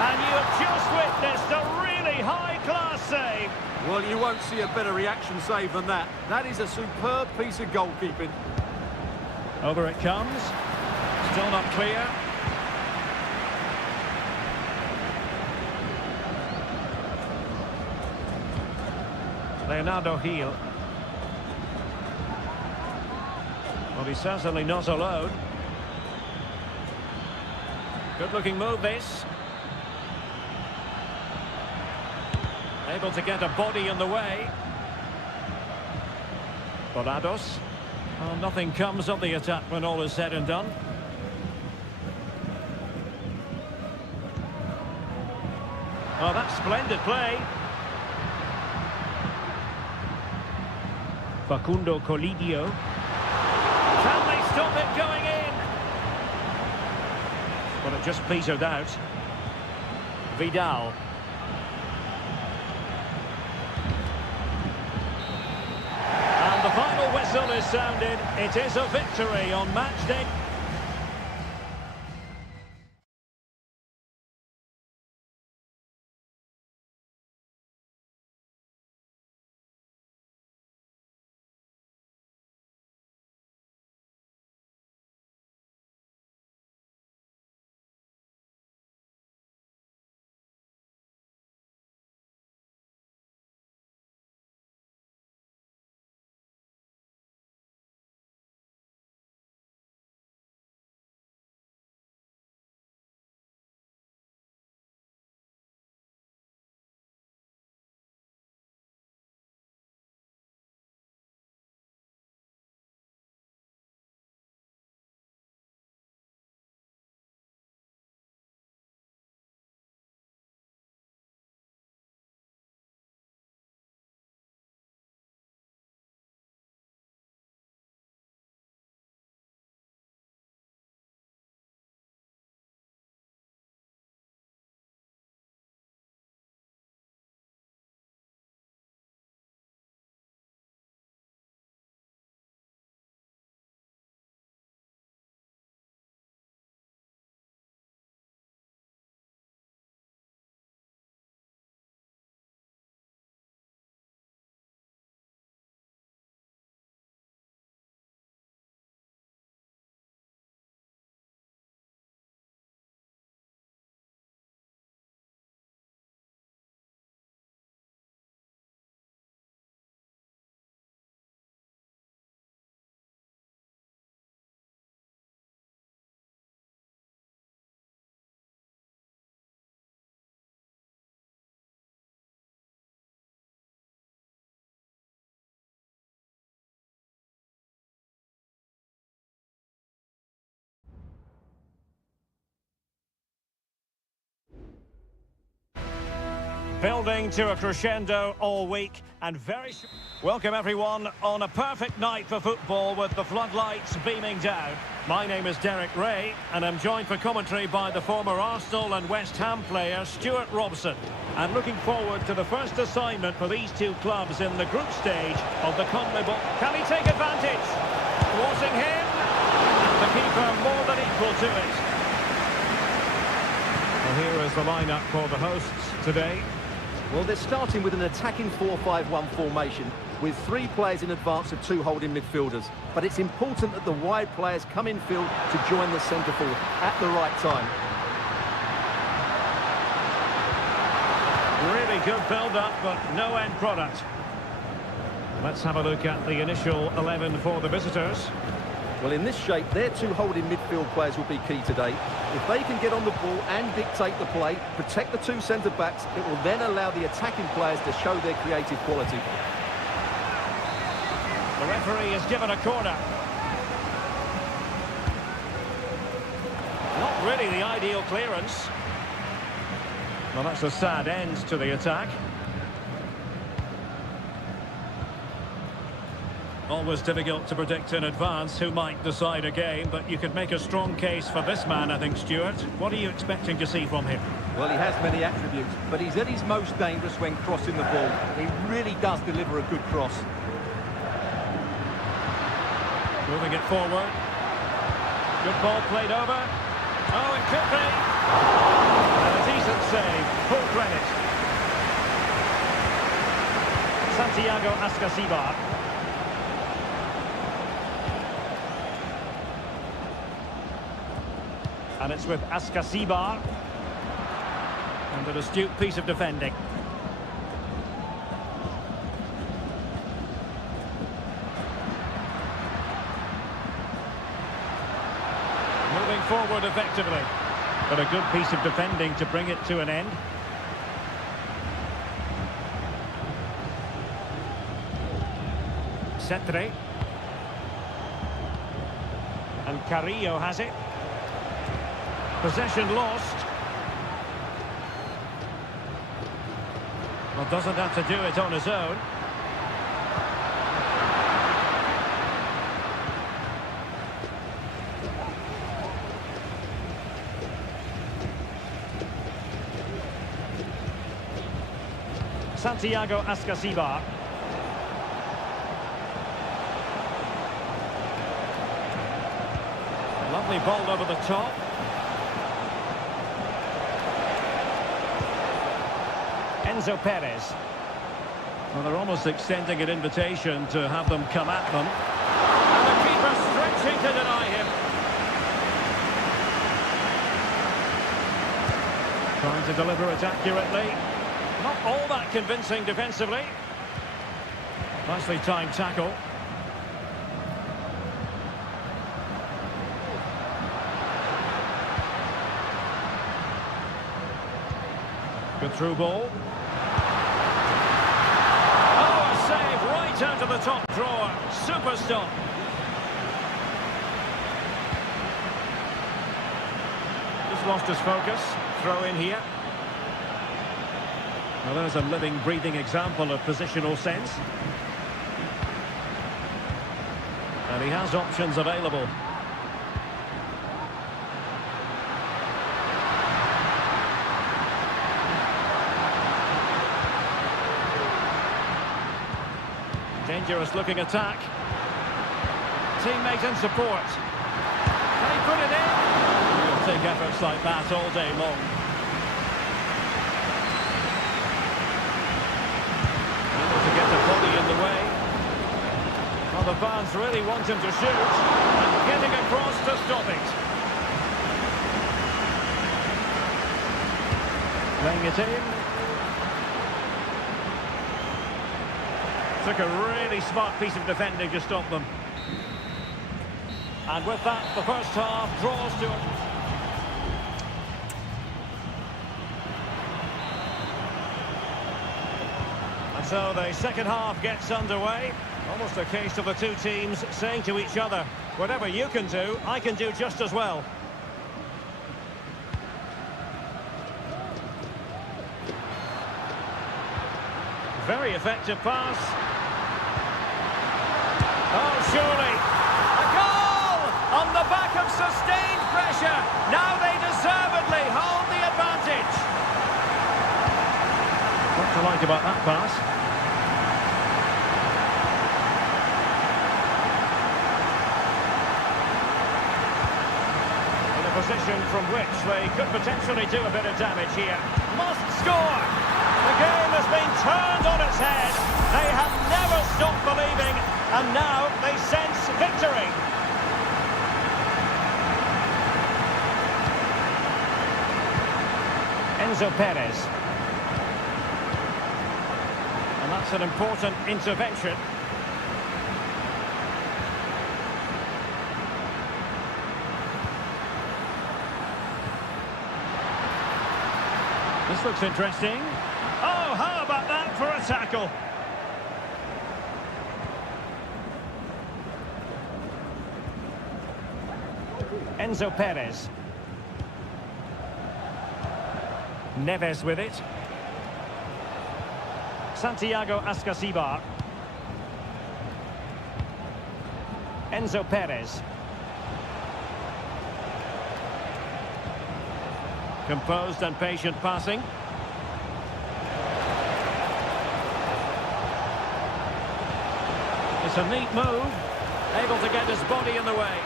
And you have just witnessed a really high-class save. Well, you won't see a better reaction save than that. That is a superb piece of goalkeeping. Over it comes. Still not clear. Leonardo Gil. Well, he's certainly not alone. Good-looking move, this. Able to get a body in the way. Dorados. Well, nothing comes of the attack when all is said and done. Oh, that's splendid play. Facundo Colidio. Can they stop it going in? Well, it just petered out. Vidal. And the final whistle is sounded. It is a victory on match day. Building to a crescendo all week and very... Welcome everyone on a perfect night for football with the floodlights beaming down. My name is Derek Ray and I'm joined for commentary by the former Arsenal and West Ham player Stuart Robson. And looking forward to the first assignment for these two clubs in the group stage of the CONMEBOL. Can he take advantage? Forcing him. And the keeper more than equal to it. Well, here is the lineup for the hosts today. Well, they're starting with an attacking 4-5-1 formation with 3 players in advance of 2 holding midfielders. But it's important that the wide players come in field to join the centre forward at the right time. Really good build-up, but no end product. Let's have a look at the initial 11 for the visitors. Well, in this shape, their 2 holding midfield players will be key today. If they can get on the ball and dictate the play, protect the 2 centre-backs, it will then allow the attacking players to show their creative quality. The referee is given a corner. Not really the ideal clearance. Well, that's a sad end to the attack. Always difficult to predict in advance who might decide a game, but you could make a strong case for this man, I think, Stuart. What are you expecting to see from him? Well, he has many attributes, but he's at his most dangerous when crossing the ball. He really does deliver a good cross. Moving it forward. Good ball played over. Oh, it could be. And a decent save. Full credit. Santiago Ascasibar. And it's with Ascasibar. And an astute piece of defending. Moving forward effectively. But a good piece of defending to bring it to an end. Cetre. And Carrillo has it. Possession lost. Well, doesn't have to do it on his own. Santiago Ascasibar. Lovely ball over the top. Enzo Perez. Well, they're almost extending an invitation to have them come at them. And the keeper stretching to deny him. Trying to deliver it accurately. Not all that convincing defensively. Nicely timed tackle. Good through ball. Oh, a save right out of the top drawer. Super stop. Just lost his focus. Throw in here. Well, there's a living, breathing example of positional sense. And he has options available. Dangerous looking attack. Teammate in support. Can he put it in? He'll take efforts like that all day long. Able to get the body in the way. Well, the fans really want him to shoot. And getting across to stop it. Playing it in. Took a really smart piece of defending to stop them. And with that, the first half draws to it. And so the second half gets underway. Almost a case of the two teams saying to each other, whatever you can do, I can do just as well. Very effective pass. Oh, surely. A goal! On the back of sustained pressure. Now they deservedly hold the advantage. What to like about that pass? In a position from which they could potentially do a bit of damage here. Must score! The game has been turned on its head. They have never stopped believing, and now they sense victory. Enzo Perez. And that's an important intervention. This looks interesting. Oh, how about that for a tackle? Enzo Perez. Neves with it. Santiago Ascasibar. Enzo Perez. Composed and patient passing. It's a neat move. Able to get his body in the way.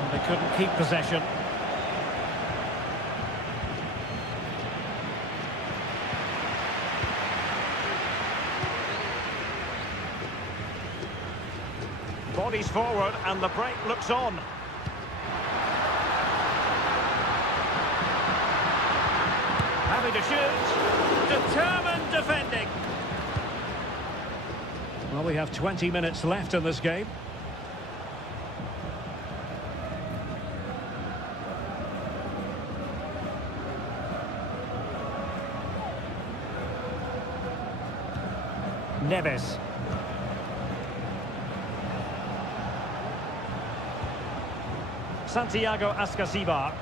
And they couldn't keep possession. Bodies forward and the break looks on. Happy to shoot. Determined defending. Well, we have 20 minutes left in this game. Neves. Santiago Ascasibar.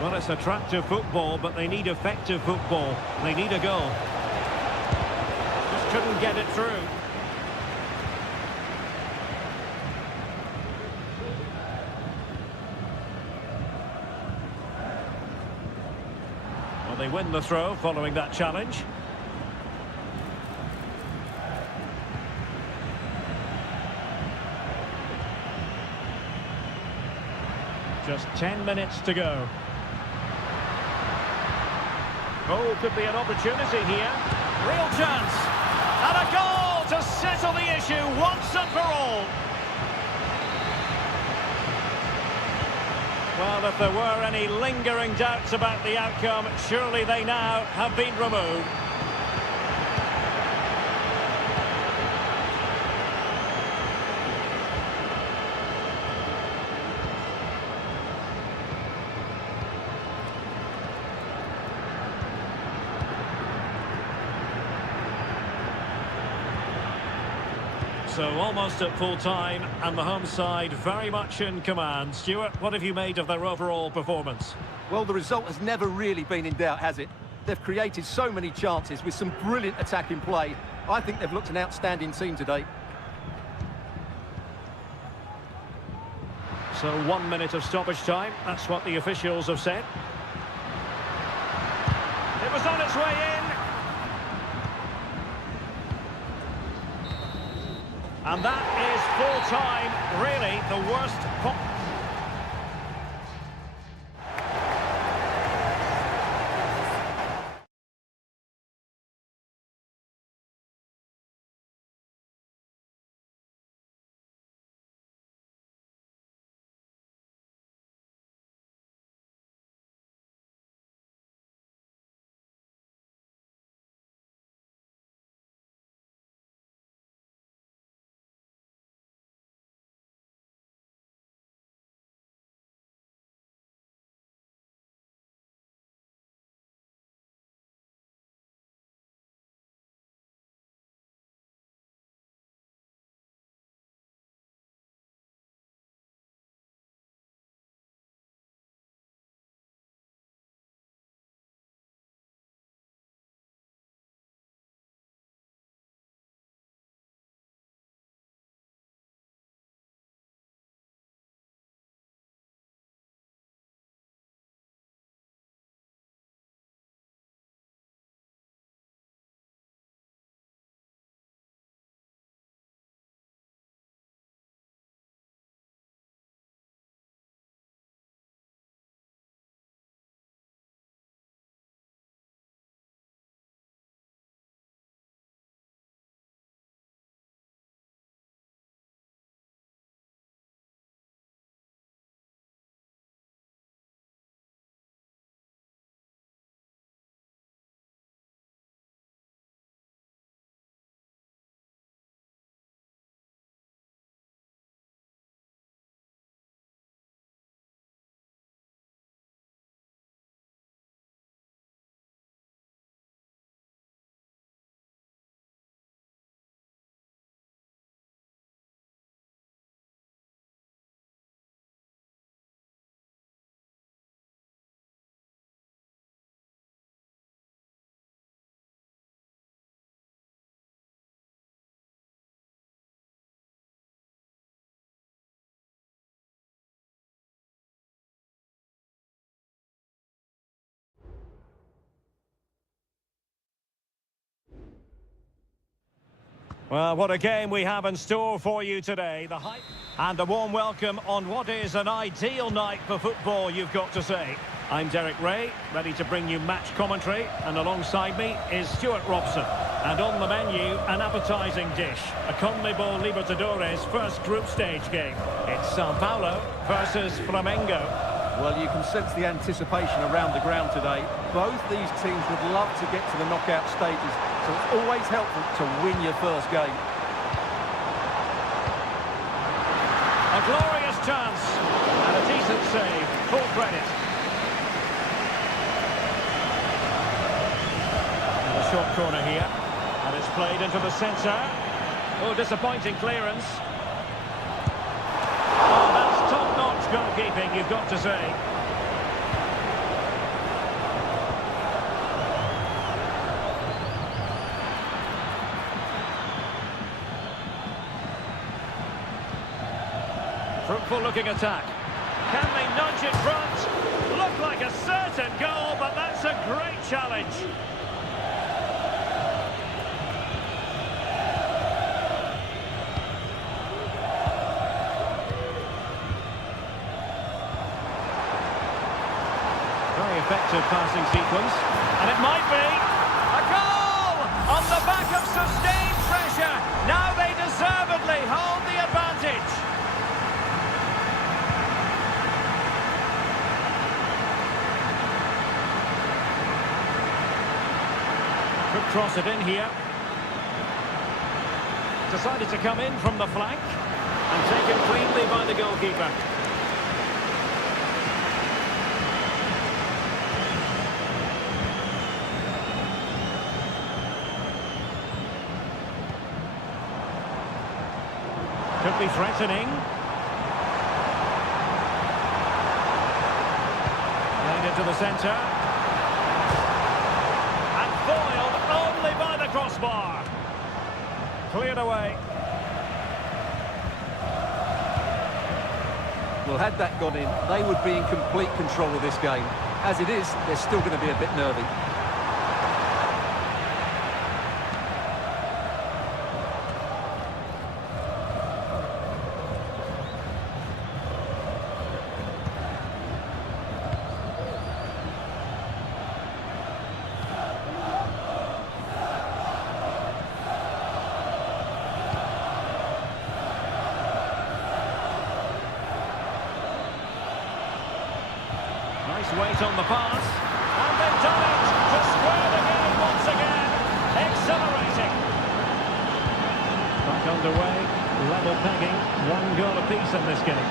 Well, it's attractive football, but they need effective football. They need a goal. Just couldn't get it through. Well, they win the throw following that challenge. Just 10 minutes to go. Oh, could be an opportunity here. Real chance. And a goal to settle the issue once and for all. Well, if there were any lingering doubts about the outcome, surely they now have been removed. So almost at full time, and the home side very much in command. Stuart, what have you made of their overall performance? Well, the result has never really been in doubt, has it? They've created so many chances with some brilliant attacking play. I think they've looked an outstanding team today. So 1 minute of stoppage time, that's what the officials have said. It was on its way in. And that is full time, really the worst Well, what a game we have in store for you today. The hype and a warm welcome on what is an ideal night for football, you've got to say. I'm Derek Ray, ready to bring you match commentary, and alongside me is Stuart Robson. And on the menu, an appetising dish, a CONMEBOL Libertadores first group stage game. It's Sao Paulo versus Flamengo. Well, you can sense the anticipation around the ground today. Both these teams would love to get to the knockout stages, so it's always helpful to win your first game. A glorious chance, and a decent save, full credit. And a short corner here, and it's played into the centre. Oh, disappointing clearance. Oh, that's top-notch goalkeeping, you've got to say. Fruitful looking attack. Can they nudge it front? Look like a certain goal, but that's a great challenge. Very effective passing sequence. And it might be a goal on the back of sustained pressure. Now they deservedly hold the advantage. Could cross it in here. Decided to come in from the flank and taken cleanly by the goalkeeper. Could be threatening. Played into the centre. And foiled only by the crossbar. Cleared away. Well, had that gone in, they would be in complete control of this game. As it is, they're still going to be a bit nervy. Nice weight on the pass. And they've done it to square the game once again. Accelerating. Back underway. Level pegging. 1 goal apiece in this game.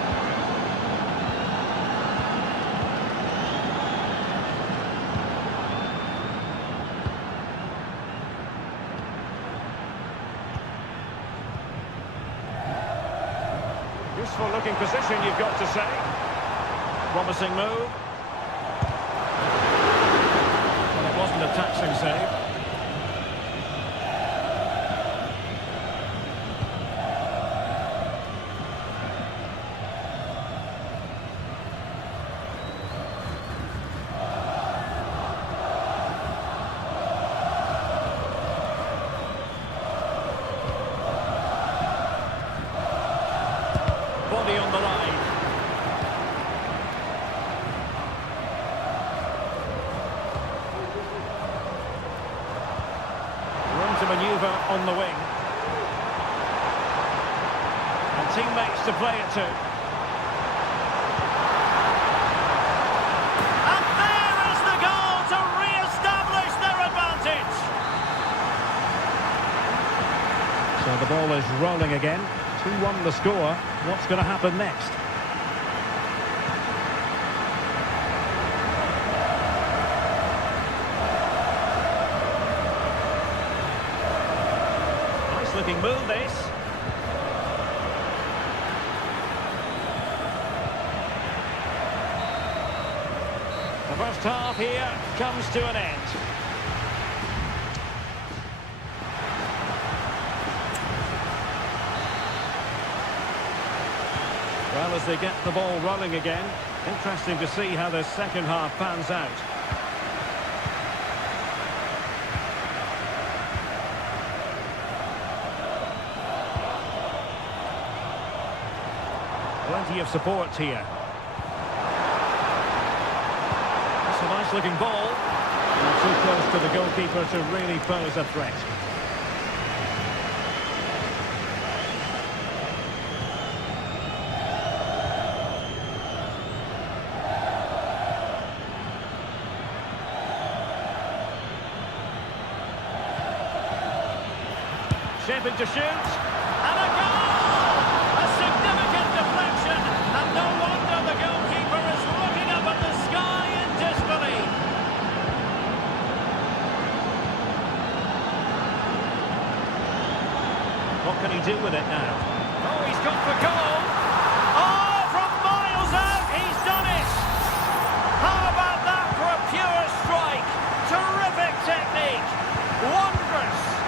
Useful looking position, you've got to say. Promising move. Well, it wasn't a taxing save. Body on the line. Manoeuvre on the wing. And teammates to play it to. And there is the goal to re-establish their advantage. So the ball is rolling again. 2-1 the score. What's going to happen next? Looking move this. The first half here comes to an end. Well, as they get the ball rolling again, interesting to see how the second half pans out. Plenty of support here. That's a nice-looking ball. Not too close to the goalkeeper to really pose a threat. Shaping to shoot, and a goal! A significant deflection, and no wonder the goalkeeper is looking up at the sky in disbelief. What can he do with it now? Oh, he's gone for goal! Oh, from miles out, he's done it! How about that for a pure strike? Terrific technique! Wondrous!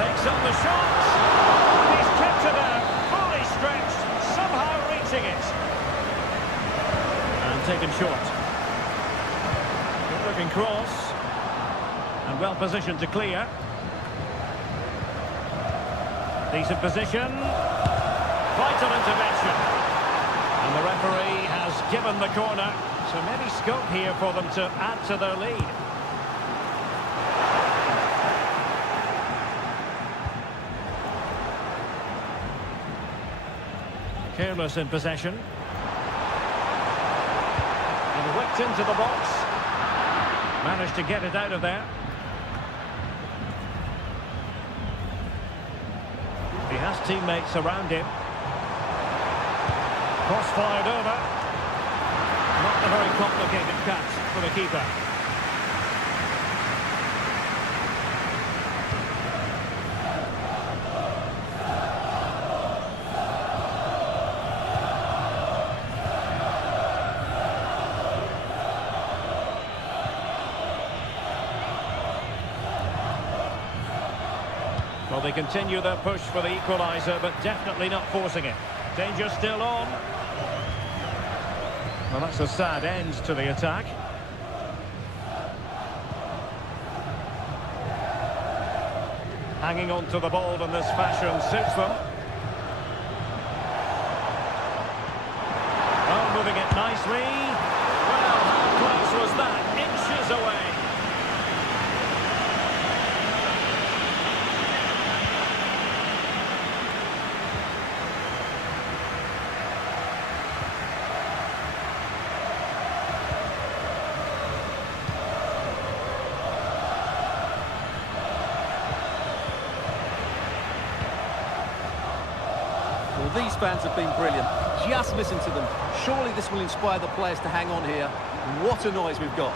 Takes up the shot. He's kept it out, fully stretched, somehow reaching it. And taken short. Good looking cross. And well positioned to clear. Decent position. Vital intervention. And the referee has given the corner. So maybe scope here for them to add to their lead. Careless in possession. And whipped into the box. Managed to get it out of there. He has teammates around him. Cross fired over. Not a very complicated catch for the keeper. Well, they continue their push for the equaliser, but definitely not forcing it. Danger still on. Well, that's a sad end to the attack. Hanging on to the ball in this fashion suits them. Oh, moving it nicely. Well, how close was that? Inches away. Well, these fans have been brilliant. Just listen to them. Surely this will inspire the players to hang on here. What a noise we've got.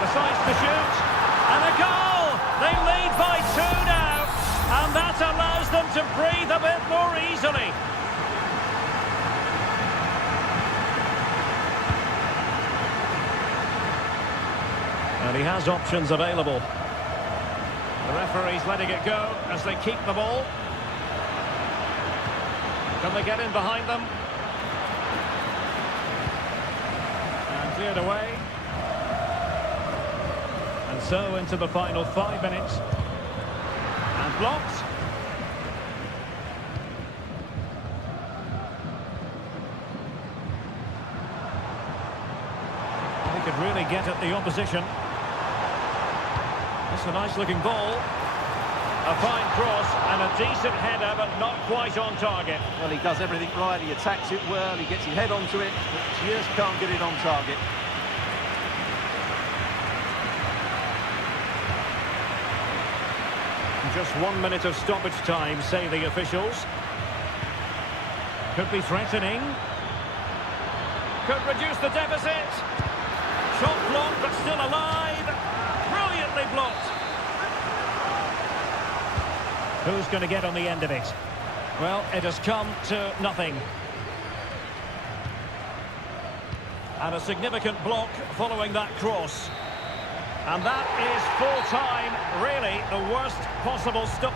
Decides to shoot, and a goal! They lead by 2 now, and that allows them to breathe a bit more easily. And he has options available. The referee's letting it go as they keep the ball. Can they get in behind them? And cleared away. And so into the final 5 minutes. And blocked. He could really get at the opposition. That's a nice looking ball. A fine cross and a decent header, but not quite on target. Well, he does everything right. He attacks it well. He gets his head onto it, but just can't get it on target. Just 1 minute of stoppage time, say the officials. Could be threatening. Could reduce the deficit. Shot blocked, but still alive. Brilliantly blocked. Who's going to get on the end of it? Well, it has come to nothing. And a significant block following that cross. And that is full time, really the worst possible stop.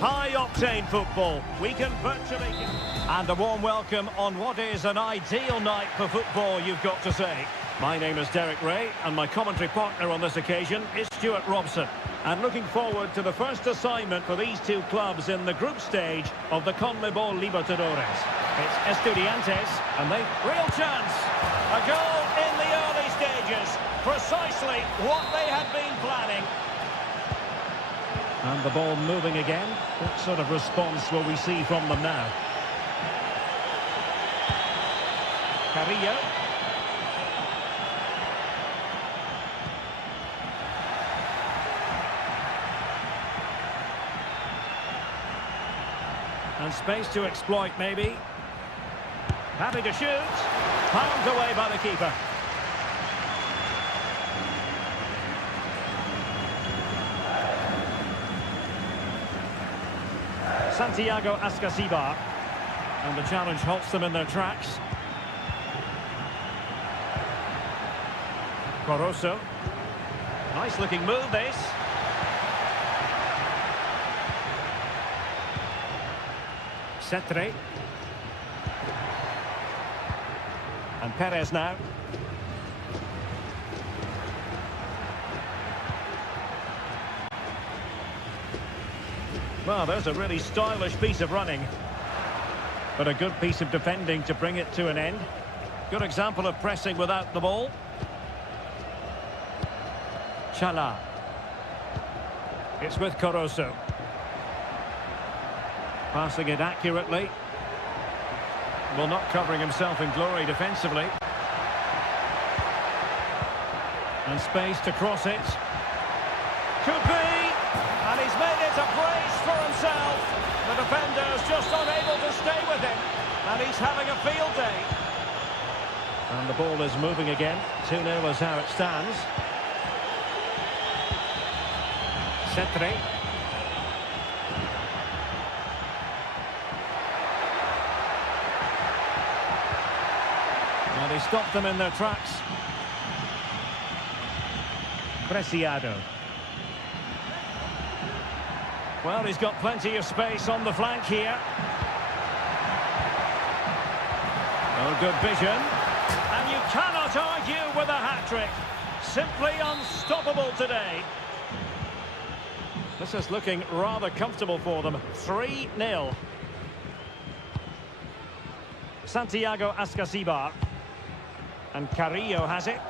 High-octane football. We can virtually... And a warm welcome on what is an ideal night for football, you've got to say. My name is Derek Ray, and my commentary partner on this occasion is Stuart Robson. And looking forward to the first assignment for these two clubs in the group stage of the CONMEBOL Libertadores. It's Estudiantes, and they've real chance. A goal in the early stages. Precisely what they had been planning. And the ball moving again. What sort of response will we see from them now? Carrillo. And space to exploit, maybe. Happy to shoot. Palmed away by the keeper. Santiago Ascasibar. And the challenge halts them in their tracks. Corozo. Nice looking move, this. Cetre. And Perez now. Well, there's a really stylish piece of running. But a good piece of defending to bring it to an end. Good example of pressing without the ball. Chala. It's with Corozo. Passing it accurately. Well, not covering himself in glory defensively. And space to cross it. Could be! And he's made it a brace for himself. The defender's just unable to stay with him. And he's having a field day. And the ball is moving again. 2-0 is how it stands. Cetre. Well, he stopped them in their tracks. Preciado. Well, he's got plenty of space on the flank here. Oh, good vision. And you cannot argue with a hat-trick. Simply unstoppable today. This is looking rather comfortable for them. 3-0. Santiago Ascasibar. And Carrillo has it.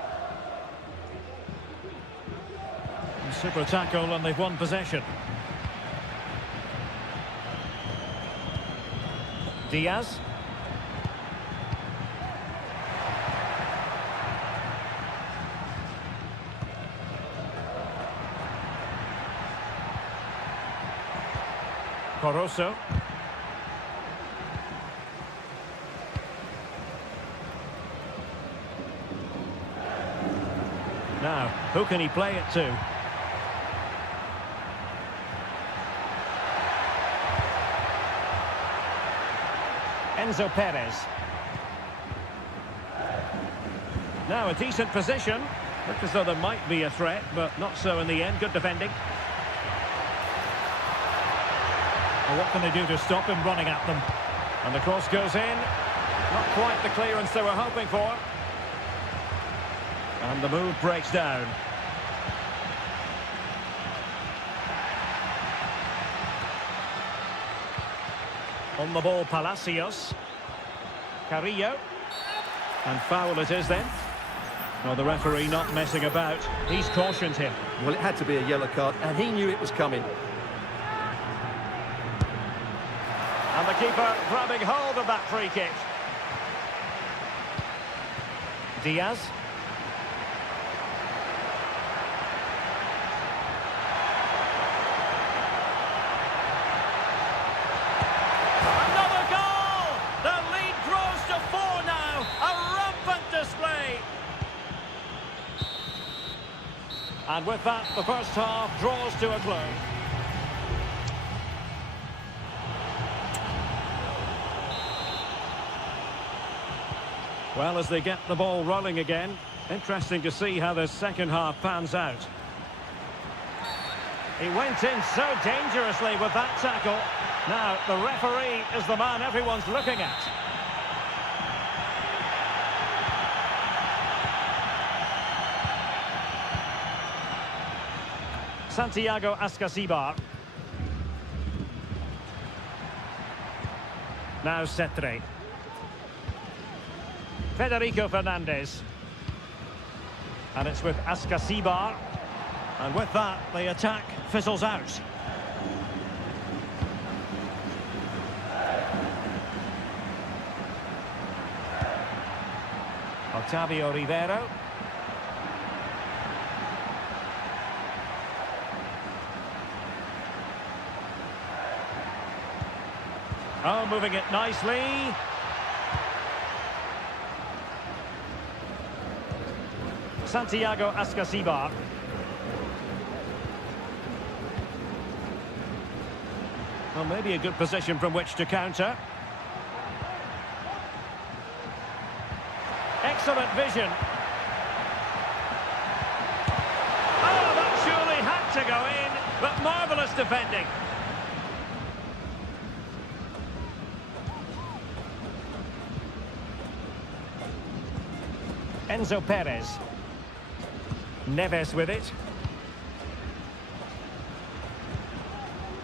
And super tackle, and they've won possession. Diaz. Corozo. Now, who can he play it to? Enzo Perez. Now a decent position. Looked as though there might be a threat, but not so in the end. Good defending. Well, what can they do to stop him running at them? And the cross goes in. Not quite the clearance they were hoping for. And the move breaks down. On the ball, Palacios. Carrillo. And foul it is then. Well, the referee not messing about. He's cautioned him. Well, it had to be a yellow card, and he knew it was coming. And the keeper grabbing hold of that free kick. Diaz. Another goal! The lead grows to 4 now. A rampant display. And with that, the first half draws to a close. Well, as they get the ball rolling again, interesting to see how the second half pans out. He went in so dangerously with that tackle. Now, the referee is the man everyone's looking at. Santiago Ascasibar. Now Cetre. Federico Fernandez. And it's with Ascasibar. And with that, the attack fizzles out. Octavio Rivero. Oh, moving it nicely. Santiago Ascasibar. Well, maybe a good position from which to counter. Excellent vision. Oh, that surely had to go in, but marvellous defending. Enzo Perez. Neves with it.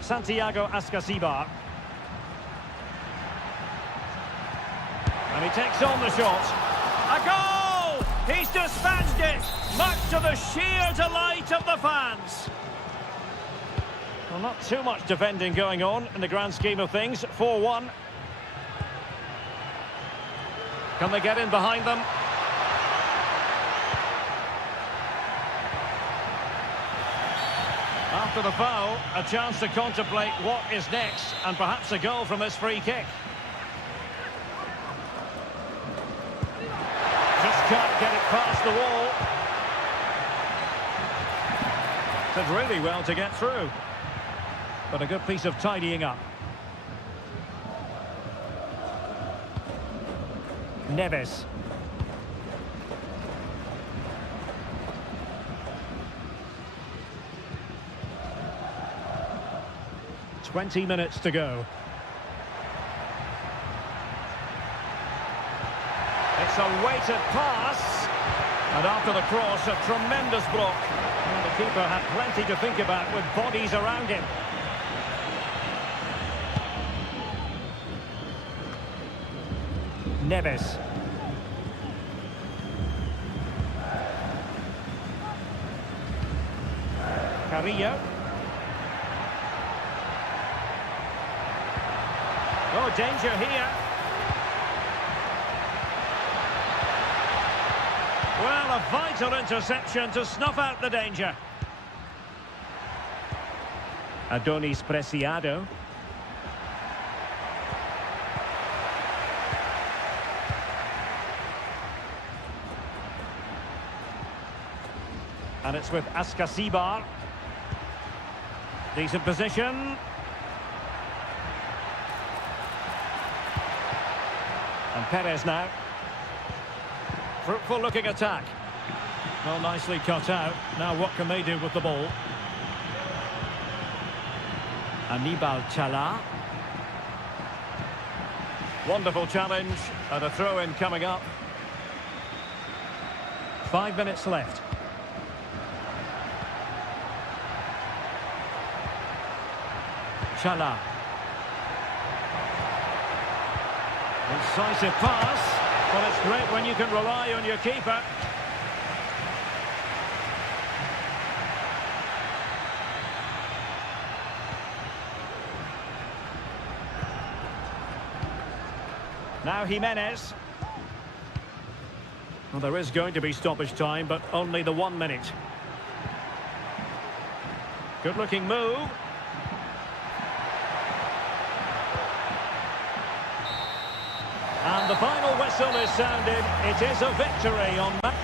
Santiago Ascasibar. And he takes on the shot. A goal! He's dispatched it, much to the sheer delight of the fans. Well, not too much defending going on in the grand scheme of things. 4-1. Can they get in behind them? After the foul, a chance to contemplate what is next, and perhaps a goal from this free kick. Just can't get it past the wall. Did really well to get through. But a good piece of tidying up. Neves. "20 minutes to go. It's a weighted pass. And after the cross, a tremendous block. And the keeper had plenty to think about with bodies around him. Neves. Carrillo. Oh, danger here. Well, a vital interception to snuff out the danger. Adonis Preciado. And it's with Ascasibar. Decent position. And Perez now. Fruitful looking attack. Well, nicely cut out. Now what can they do with the ball? Anibal Chala. Wonderful challenge. And a throw-in coming up. 5 minutes left. Chala. Incisive pass. Well, it's great when you can rely on your keeper. Now Jimenez. Well, there is going to be stoppage time, but only the 1 minute. Good-looking move. And the final whistle is sounded. It is a victory on match.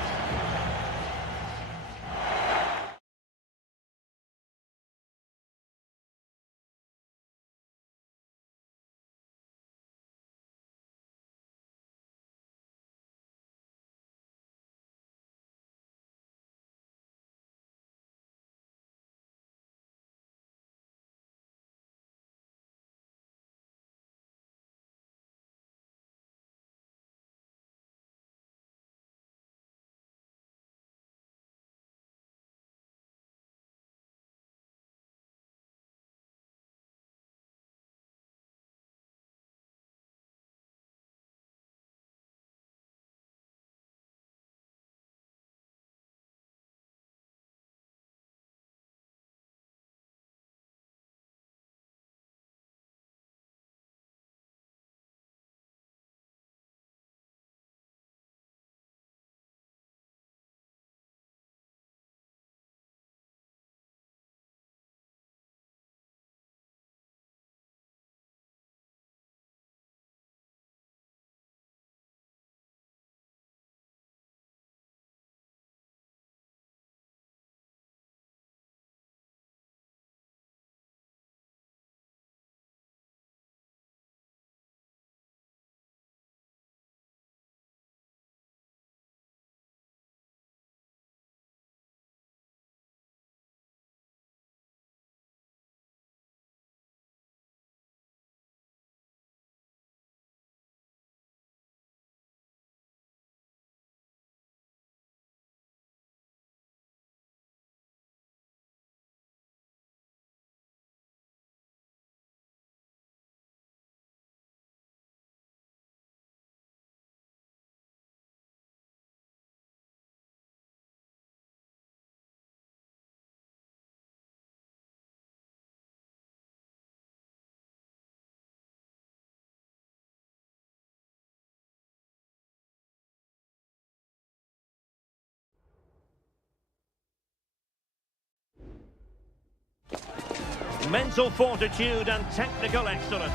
mental fortitude and technical excellence.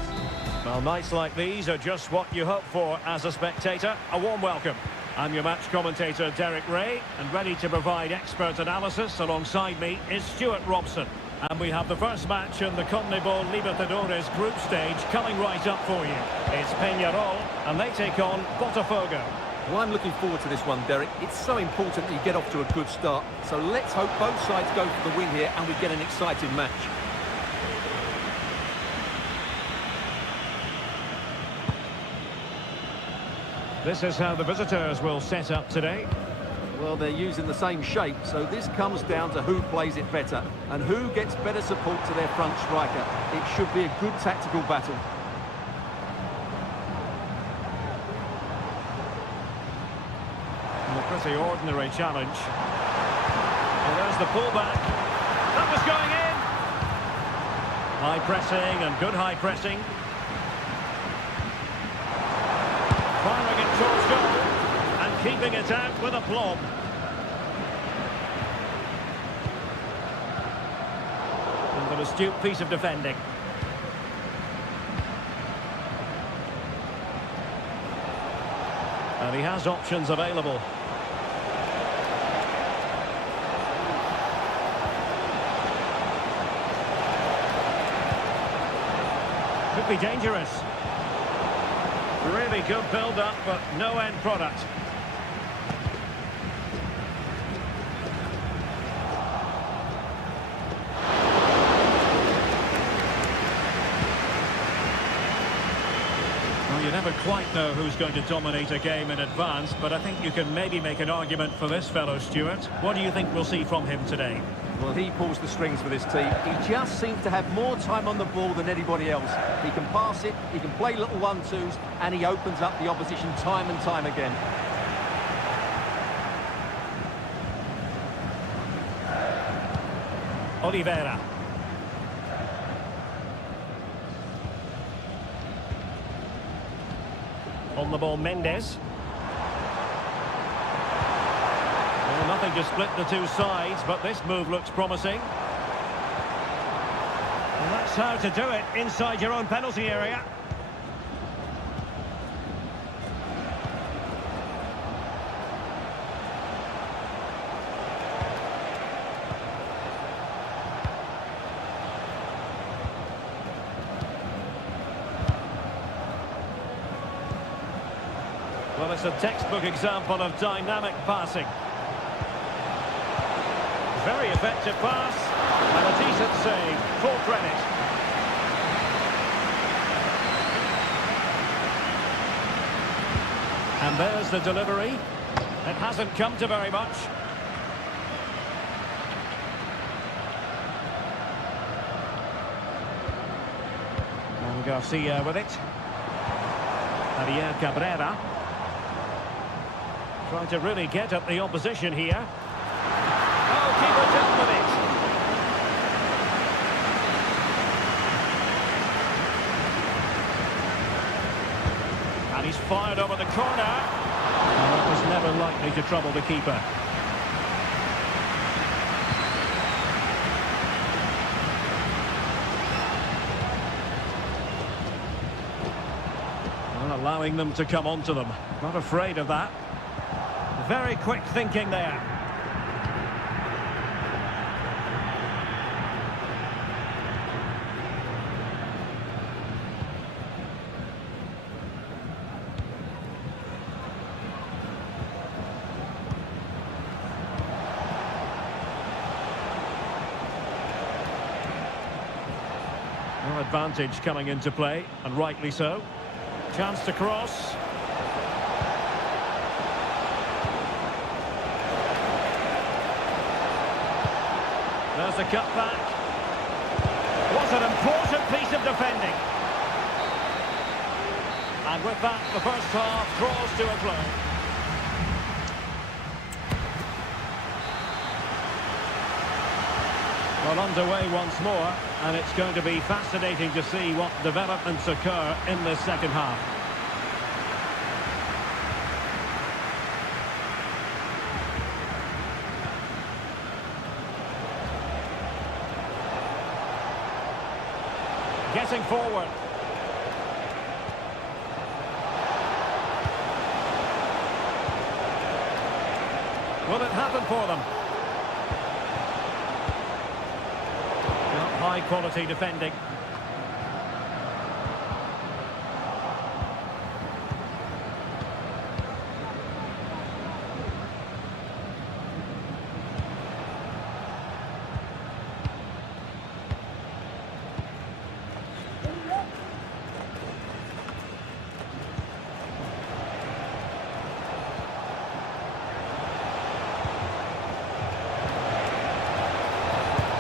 Well, nights like these are just what you hope for as a spectator. A warm welcome. I'm your match commentator, Derek Ray, and ready to provide expert analysis alongside me is Stuart Robson. And we have the first match in the CONMEBOL Libertadores group stage coming right up for you. It's Peñarol, and they take on Botafogo. Well, I'm looking forward to this one, Derek. It's so important that you get off to a good start. So let's hope both sides go for the win here and we get an exciting match. This is how the visitors will set up today. Well, they're using the same shape, so this comes down to who plays it better and who gets better support to their front striker. It should be a good tactical battle. A pretty ordinary challenge. Well, there's the pullback. That was going in. High pressing and good high pressing. Firing it towards goal and keeping it out with aplomb. And an astute piece of defending. And he has options available. Could be dangerous. Really good build-up, but no end product. Well, you never quite know who's going to dominate a game in advance, but I think you can maybe make an argument for this fellow, Stuart. What do you think we'll see from him today? Well, he pulls the strings for this team. He just seems to have more time on the ball than anybody else. He can pass it, he can play little one-twos, and he opens up the opposition time and time again. Oliveira. On the ball, Mendes. Well, nothing to split the two sides, but this move looks promising. And that's how to do it inside your own penalty area. Well, it's a textbook example of dynamic passing. Very effective pass, and a decent save, full credit. And there's the delivery. It hasn't come to very much. And Garcia with it. Ariel Cabrera. Trying to really get at the opposition here. Oh, keeper dealt with it. And he's fired over the corner. And that was never likely to trouble the keeper. Well, allowing them to come onto them. Not afraid of that. Very quick thinking there. No advantage coming into play, and rightly so. Chance to cross. There's the cutback. What an important piece of defending. And with that, the first half draws to a close. Well, underway once more, and it's going to be fascinating to see what developments occur in this second half. Getting forward. Will it happen for them? Not high quality defending.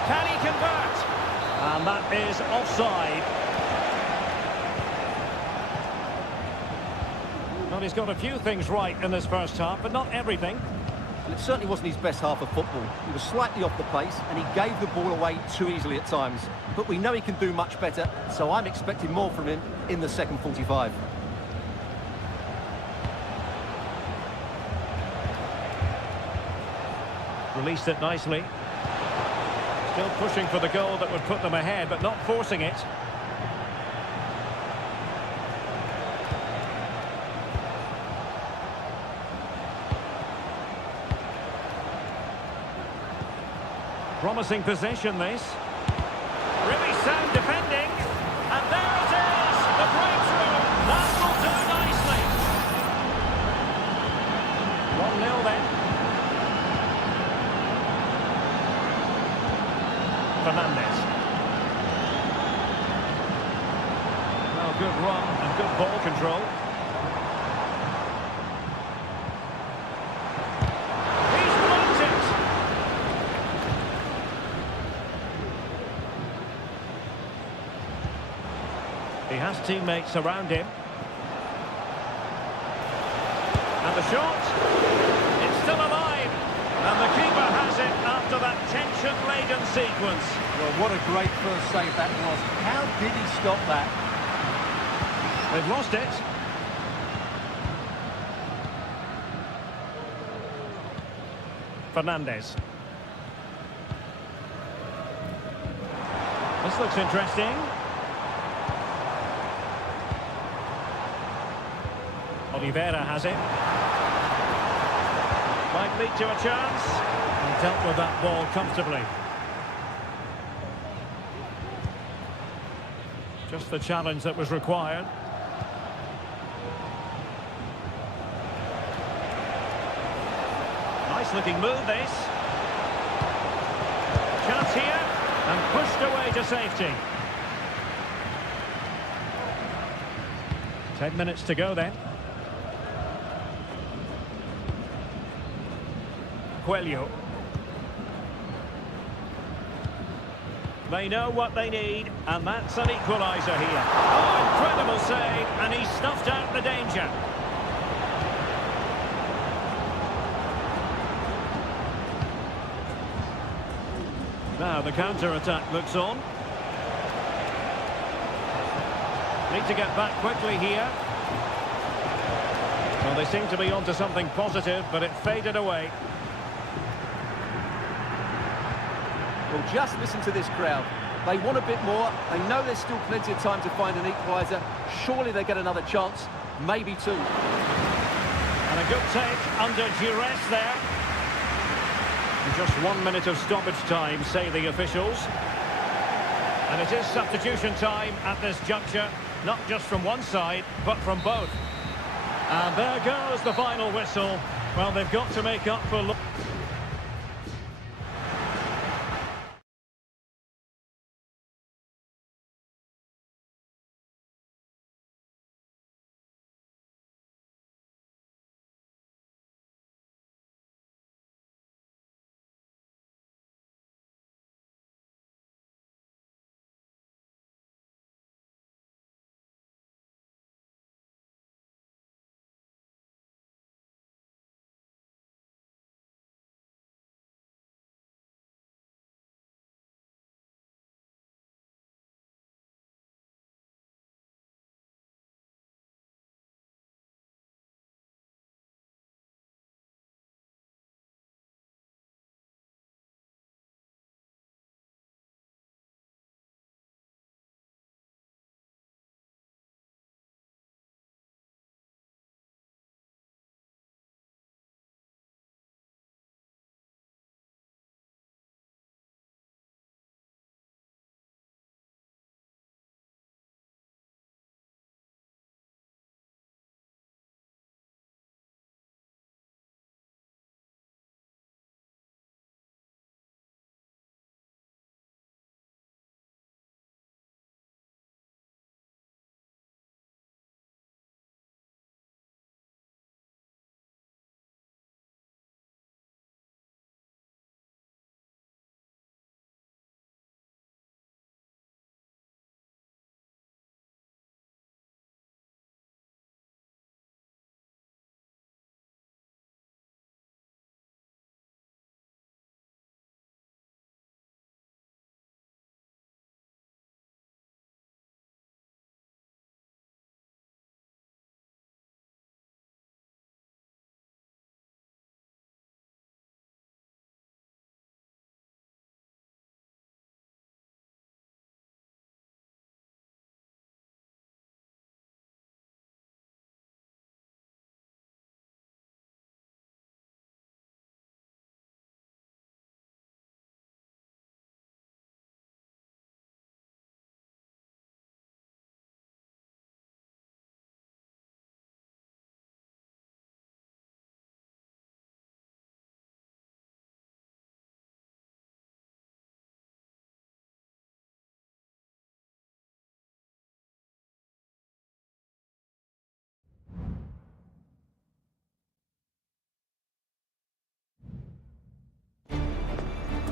Can he convert? And that is offside. Well, he's got a few things right in this first half, but not everything. Well, it certainly wasn't his best half of football. He was slightly off the pace and he gave the ball away too easily at times. But we know he can do much better, so I'm expecting more from him in the second 45. Released it nicely. Still pushing for the goal that would put them ahead, but not forcing it. Promising possession, this. Really sound defending. And there it is! The breakthrough! That will do nicely. 1-0 then. Fernandez. Well, good run and good ball control. He's blocked it! He has teammates around him. And the shot. It's still alive. And the keeper has it after that tension-laden sequence. Well, what a great first save that was. How did he stop that? They've lost it. Fernandez. This looks interesting. Oliveira has it. Might lead to a chance. And dealt with that ball comfortably. Just the challenge that was required. Nice looking move, this. Chance here. And pushed away to safety. 10 minutes to go then. Coelho. They know what they need, and that's an equaliser here. Oh, incredible save, and he snuffed out the danger. Now the counter-attack looks on. Need to get back quickly here. Well, they seem to be onto something positive, but it faded away. Well, just listen to this crowd. They want a bit more. They know there's still plenty of time to find an equaliser. Surely they get another chance, maybe two. And a good take under duress there. And just 1 minute of stoppage time, say the officials. And it is substitution time at this juncture, not just from one side, but from both. And there goes the final whistle. Well, they've got to make up for...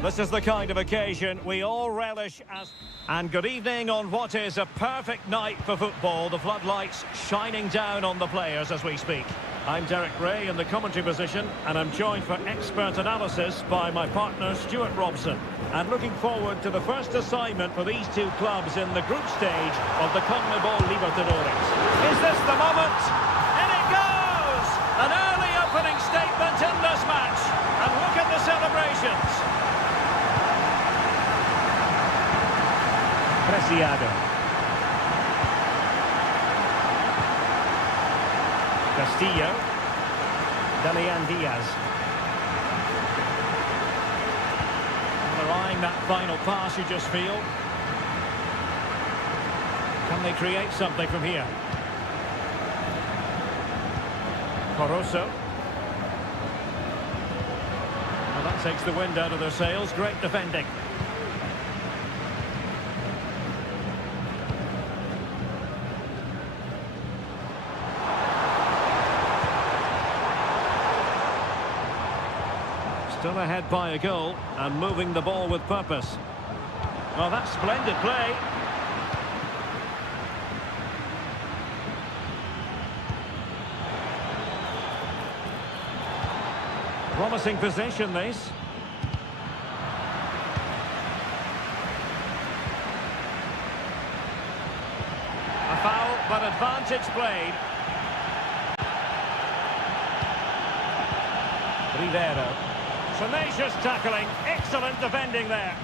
This is the kind of occasion we all relish as... And good evening on what is a perfect night for football. The floodlights shining down on the players as we speak. I'm Derek Ray in the commentary position, and I'm joined for expert analysis by my partner Stuart Robson. And looking forward to the first assignment for these two clubs in the group stage of the CONMEBOL Libertadores. Is this the moment? And it goes! An early opening statement in this match. And look at the celebrations. Preciado. Castillo. Damian Diaz. They're eyeing that final pass, you just feel. Can they create something from here? Coroso. Well, that takes the wind out of their sails. Great defending. Still ahead by a goal and moving the ball with purpose. Oh, that's splendid play. Promising possession, this. A foul, but advantage played. Rivero. Tenacious tackling, excellent defending there.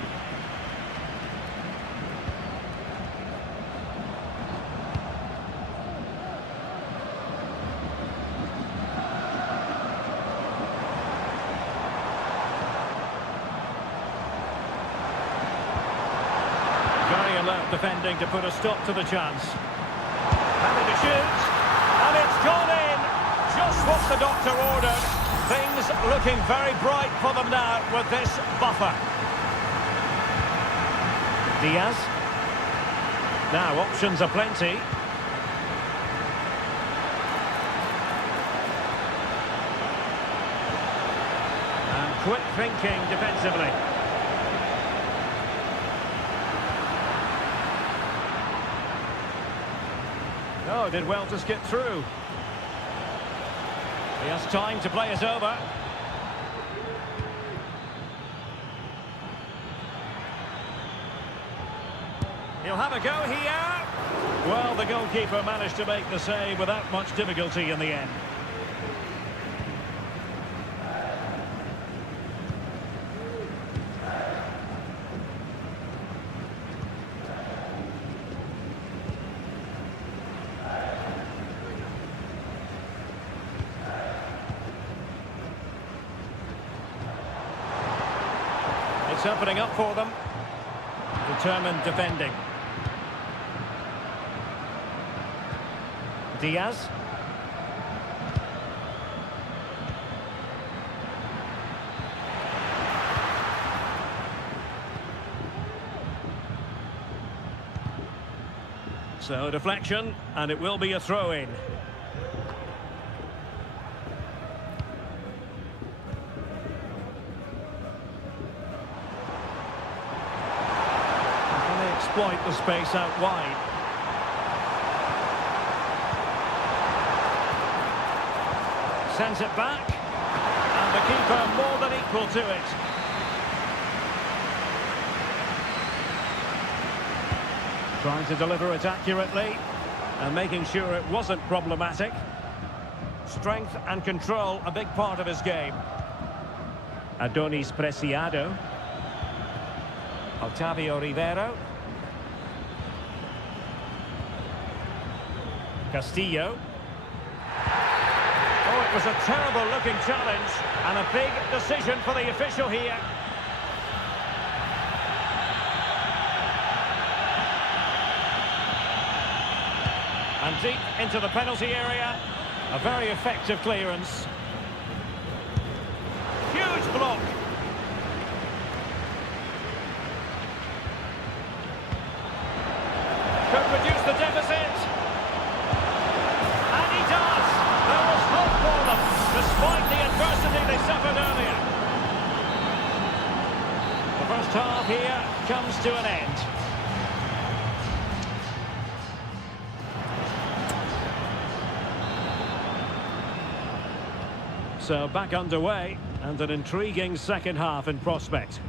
Very alert defending to put a stop to the chance. Happy to shoot, and it's gone in. Just what the doctor ordered. Things looking very bright for them now with this buffer. Diaz. Now options are plenty. And quick thinking defensively. Oh, did well to skip through. He has time to play it over. He'll have a go here. Well, the goalkeeper managed to make the save without much difficulty in the end. It's opening up for them. Determined defending. Diaz. So deflection, and it will be a throw-in. Exploit the space out wide. Sends it back, and the keeper more than equal to it. Trying to deliver it accurately and making sure it wasn't problematic. Strength and control, a big part of his game. Adonis Preciado. Otavio Rivero. Castillo. Oh, it was a terrible-looking challenge and a big decision for the official here. And deep into the penalty area, a very effective clearance. Huge block. Could reduce the deficit. Despite the adversity they suffered earlier. first half here comes to an end. So back underway, and an intriguing second half in prospect.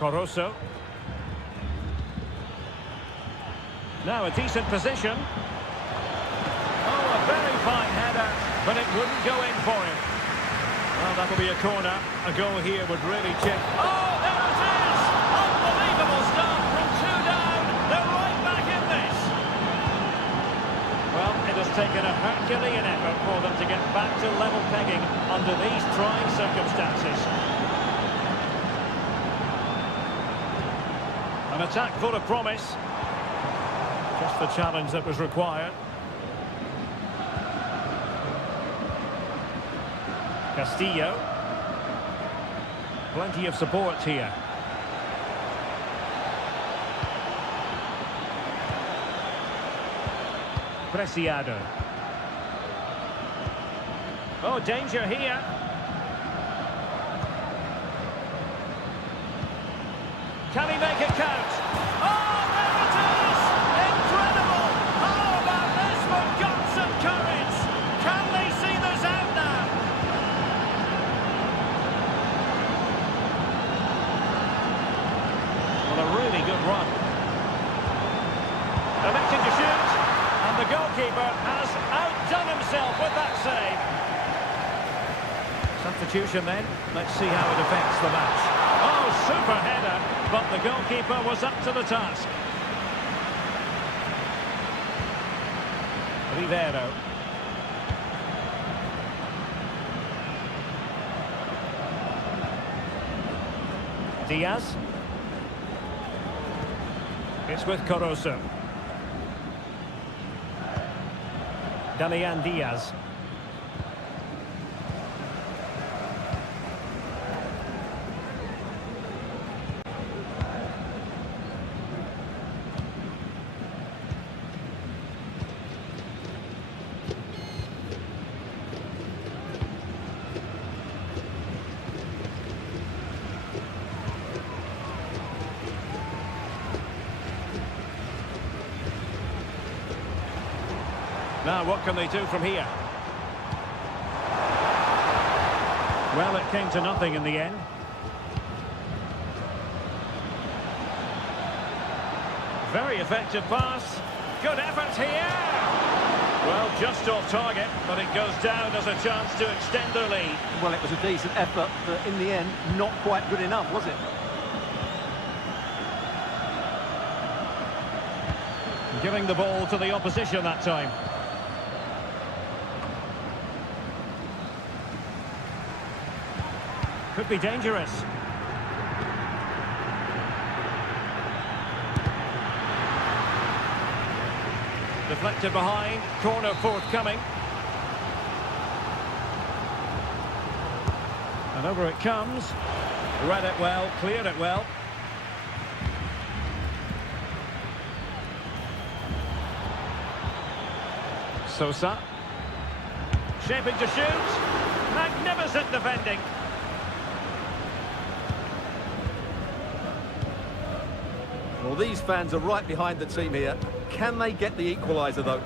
Caruso. Now a decent position. Oh, a very fine header, but it wouldn't go in for him. Well, that'll be a corner. A goal here would really check. Oh, there it is! Unbelievable start from two down. They're right back in this. Well, it has taken a Herculean effort for them to get back to level pegging under these trying circumstances. An attack full of promise. Just the challenge that was required. Castillo. Plenty of support here. Preciado. Oh, danger here. Can he make it count? Oh, there it is! Incredible! How about this for guts and courage? Can they see this out now? Well, a really good run. Electing to shoot, and the goalkeeper has outdone himself with that save. Substitution then. Let's see how it affects the match. Oh, super header, but the goalkeeper was up to the task. Rivero. Diaz. It's with Caruso. Damian Diaz. Now, what can they do from here? Well, it came to nothing in the end. Very effective pass. Good effort here. Well, just off target, but it goes down as a chance to extend their lead. Well, it was a decent effort, but in the end, not quite good enough, was it? Giving the ball to the opposition that time. Could be dangerous. Deflected behind, corner forthcoming. And over it comes. Read it well, cleared it well. Sosa. Shaping to shoot. Magnificent defending. Well, these fans are right behind the team here. Can they get the equaliser, though?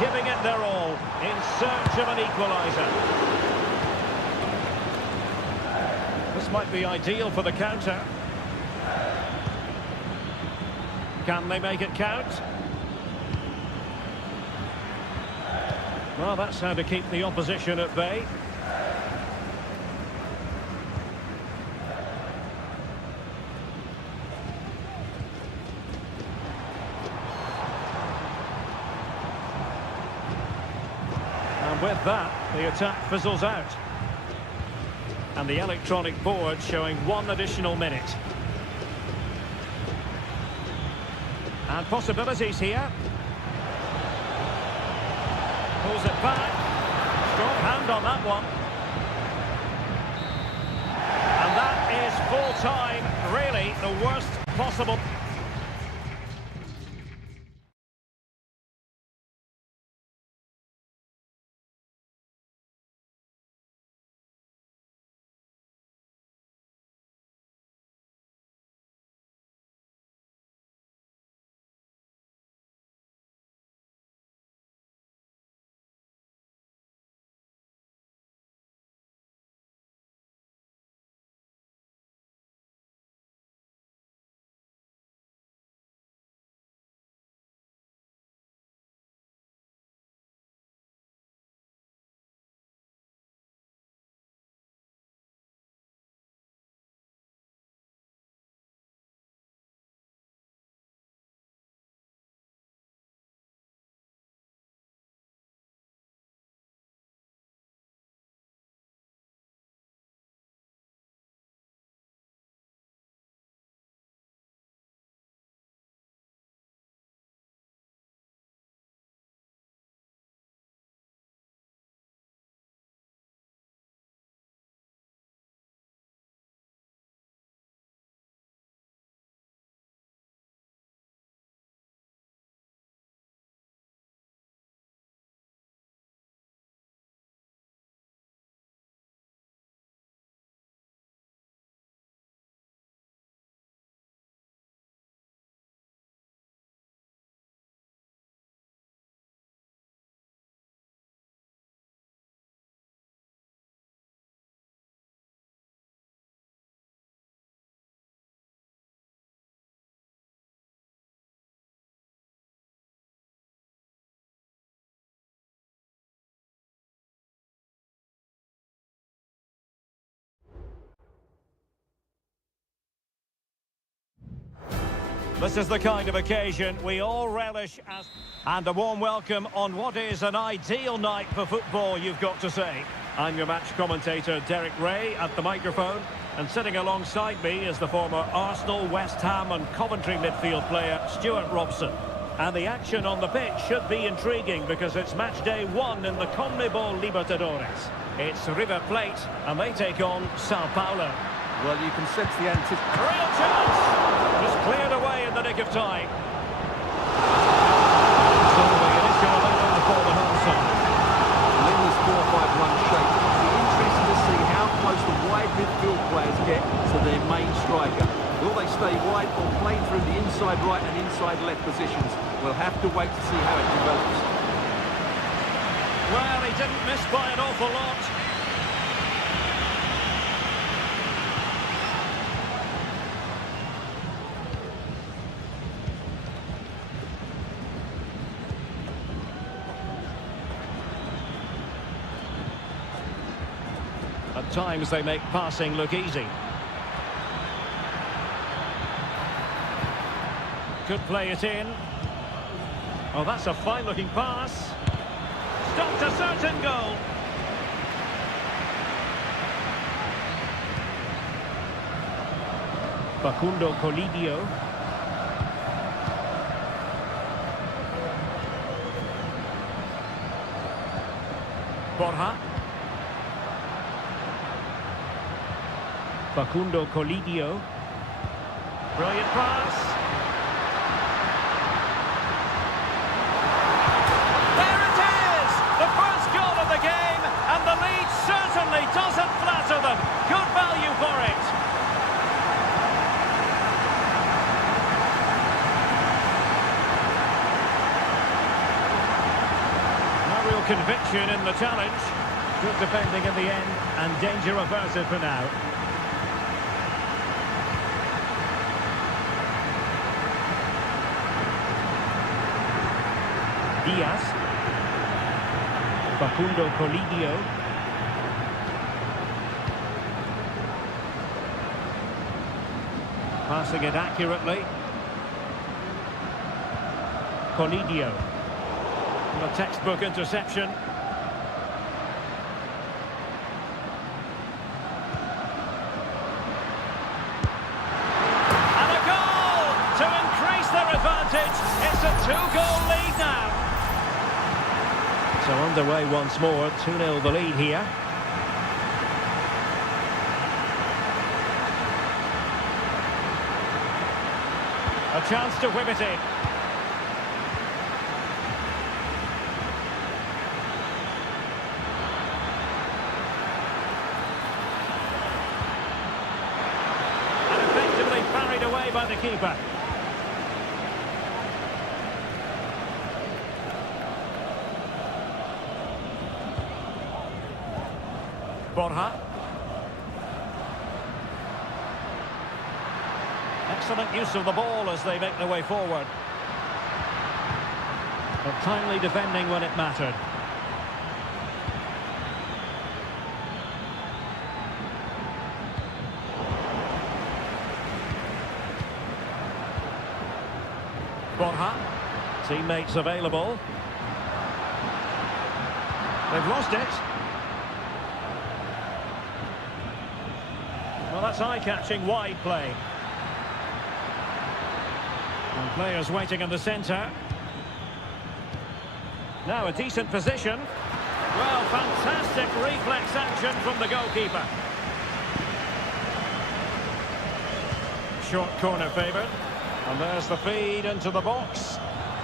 Giving it their all in search of an equaliser. This might be ideal for the counter. Can they make it count? Well, that's how to keep the opposition at bay. And with that, the attack fizzles out. And the electronic board showing 1 additional minute. And possibilities here. Pulls it back. Strong hand on that one. And that full time, really the worst possible. This is the kind of occasion we all relish as... And a warm welcome on what is an ideal night for football, you've got to say. I'm your match commentator, Derek Ray, at the microphone. And sitting alongside me is the former Arsenal, West Ham and Coventry midfield player, Stuart Robson. And the action on the pitch should be intriguing because it's match day 1 in the CONMEBOL Libertadores. It's River Plate and they take on Sao Paulo. Well, you can sense the anticipation. Real chance! Just cleared away in the nick of time. So the initial 11 for the home side. In this 4-5-1 shape, it'll be interesting to see how close the wide midfield players get to their main striker. Will they stay wide or play through the inside right and inside left positions? We'll have to wait to see how it develops. Well, he didn't miss by an awful lot. At times they make passing look easy. Could play it in. Oh, that's a fine-looking pass. Stopped a certain goal. Facundo Colidio. Borja. Facundo Colidio. Brilliant pass. There it is! The first goal of the game, and the lead certainly doesn't flatter them. Good value for it. No real conviction in the challenge. Good defending in the end, and danger averted for now. Diaz. Facundo Colidio. Passing it accurately. Colidio. A textbook interception. And a goal to increase their advantage. It's a 2-goal lead now. So underway once more, 2-0 the lead here. A chance to whip it in. And effectively parried away by the keeper. Borja. Excellent use of the ball as they make their way forward. But timely defending when it mattered. Borja. Teammates available. They've lost it. Well, that's eye-catching wide play. And players waiting in the centre. Now a decent position. Well, fantastic reflex action from the goalkeeper. Short corner favoured. And there's the feed into the box.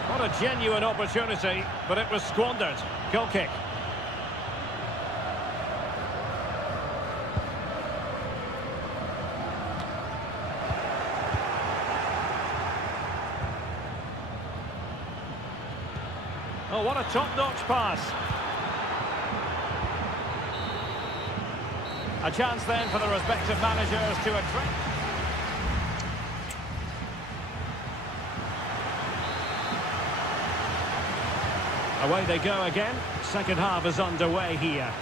What a genuine opportunity, but it was squandered. Goal kick. Oh, what a top-notch pass. A chance then for the respective managers to address. Away they go again. Second half is underway here.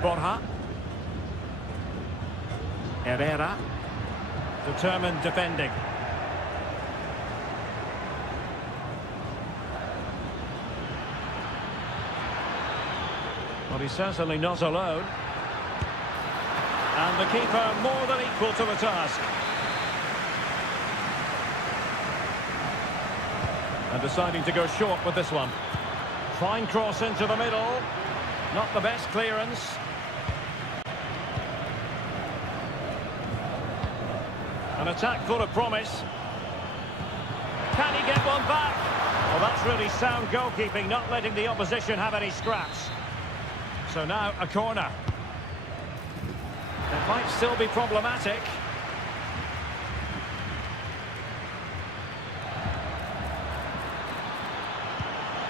Borja. Herrera. Determined defending. Well, he's certainly not alone. And the keeper more than equal to the task. And deciding to go short with this one. Fine cross into the middle. Not the best clearance. An attack full of promise. Can he get one back? Well, that's really sound goalkeeping, not letting the opposition have any scraps. So now a corner. It might still be problematic.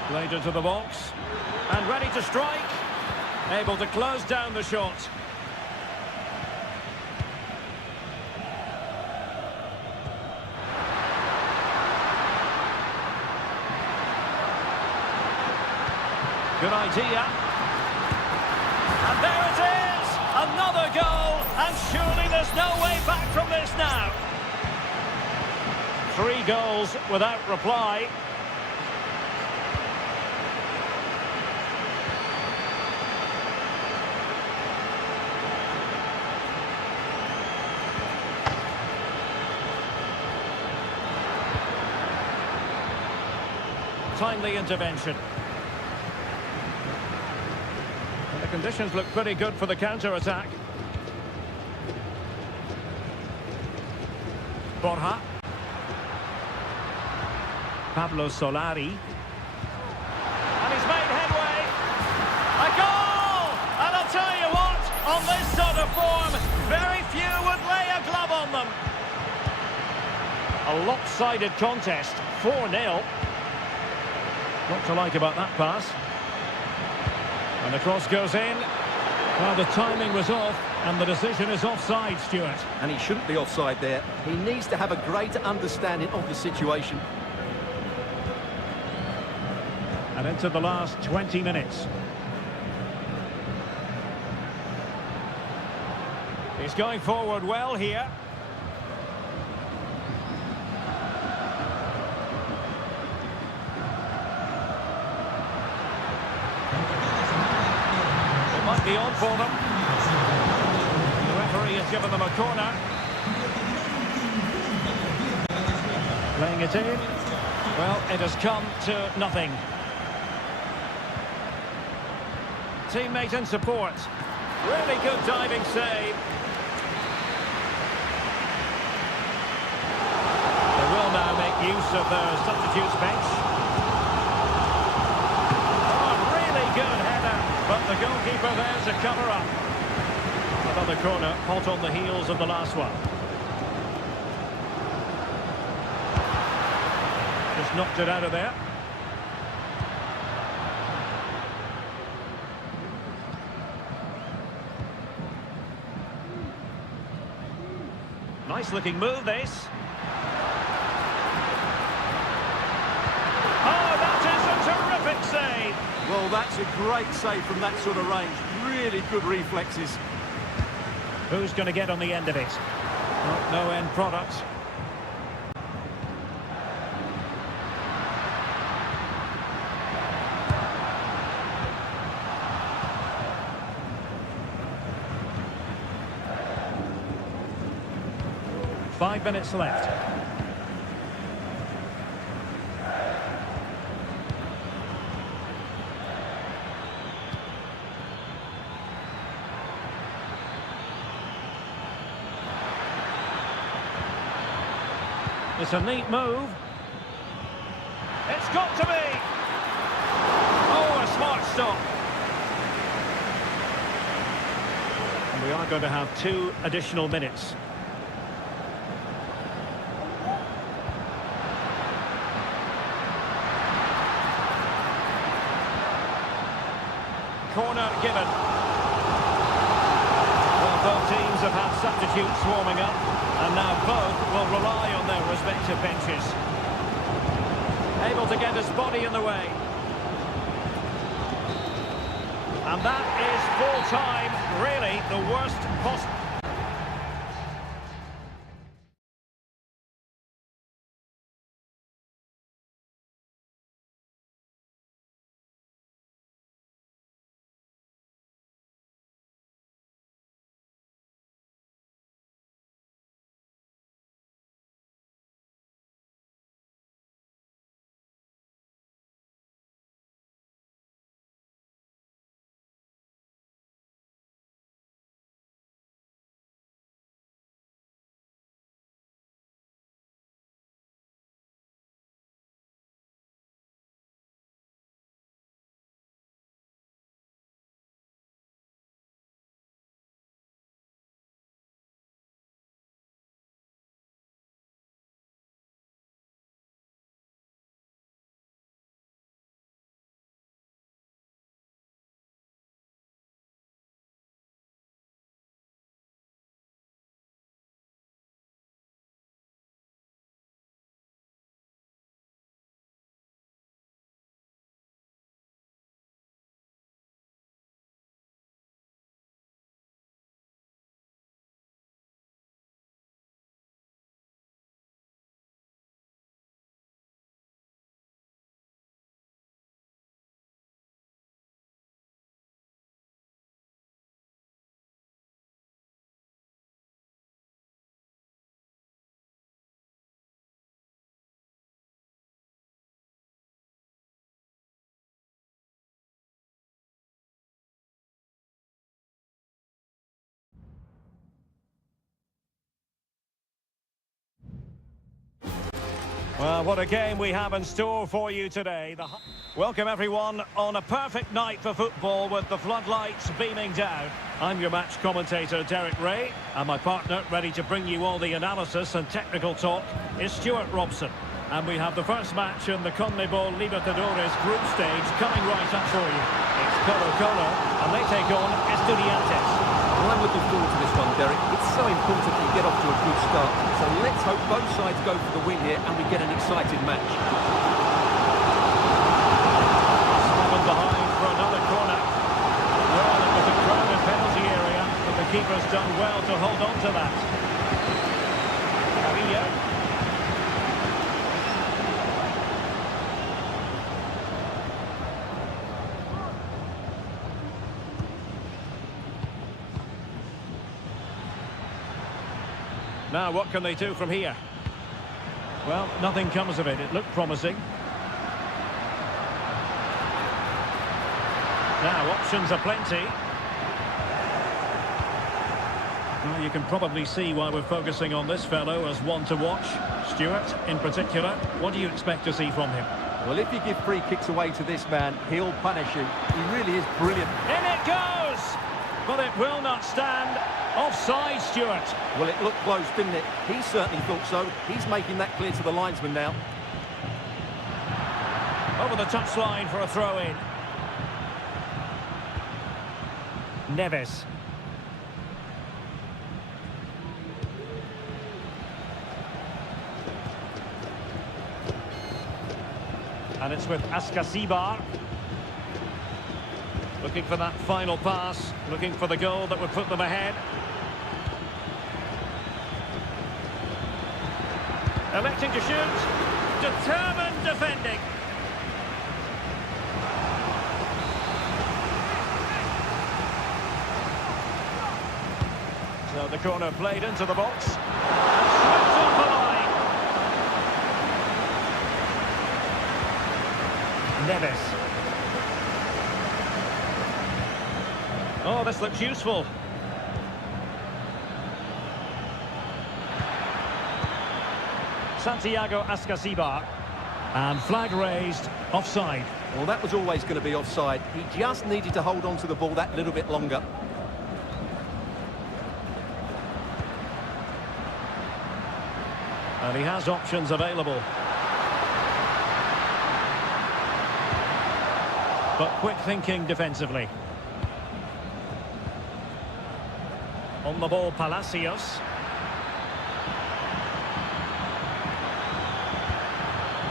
Played into the box. And ready to strike. Able to close down the shot. Good idea. And there it is! Another goal! And surely there's no way back from this now. 3 goals without reply. Timely intervention. The conditions look pretty good for the counter-attack. Borja. Pablo Solari. And he's made headway. A goal! And I'll tell you what, on this sort of form, very few would lay a glove on them. A lopsided contest, 4-0. What to like about that pass. And the cross goes in. Well, the timing was off, and the decision is offside, Stuart. And he shouldn't be offside there. He needs to have a greater understanding of the situation. And into the last 20 minutes. He's going forward well here. Might be on for them. The referee has given them a corner. Playing it in. Well, it has come to nothing. Teammate in support. Really good diving save. They will now make use of their substitutes bench. Oh, really good header, but the goalkeeper there's a cover-up. Another corner, hot on the heels of the last one. Just knocked it out of there. Nice looking move, this. Oh, that is a terrific save. Well, that's a great save from that sort of range. Really good reflexes. Who's going to get on the end of it? Oh, no end product. Five minutes left. It's a neat move. It's got to be. Oh, a smart stop. And we are going to have 2 additional minutes. Corner given. Well, both teams have had substitutes warming up, and now both will rely on their respective benches. Able to get his body in the way. And that is full time, really the worst possible. Well, what a game we have in store for you today. Welcome everyone on a perfect night for football with the floodlights beaming down. I'm your match commentator Derek Ray, and my partner ready to bring you all the analysis and technical talk is Stuart Robson. And we have the first match in the CONMEBOL Libertadores group stage coming right up for you. It's Colo-Colo, and they take on Estudiantes. Well, I'm looking forward to this one, Derek. It's so important to get off to a good start. So let's hope both sides go for the win here and we get an exciting match. Stepping behind for another corner. Well, it was a crowded penalty area, but the keeper's done well to hold on to that. Carrillo. Now, what can they do from here? Well, nothing comes of it. It looked promising. Now, options are plenty. Well, you can probably see why we're focusing on this fellow as one to watch. Stuart, in particular, what do you expect to see from him? Well, if you give free kicks away to this man, he'll punish you. He really is brilliant. In it goes! But it will not stand. Offside, Stuart. Well, it looked close, didn't it? He certainly thought so. He's making that clear to the linesman now. Over the touchline for a throw-in. Neves. And it's with Askasibar. Looking for that final pass. Looking for the goal that would put them ahead. Electing to shoot. Determined defending. So the corner played into the box. Shoots off the line. Neves. Oh, this looks useful. Santiago Askasibar. And flag raised, offside. Well, that was always going to be offside. He just needed to hold on to the ball that little bit longer. And he has options available. But quick thinking defensively. On the ball, Palacios.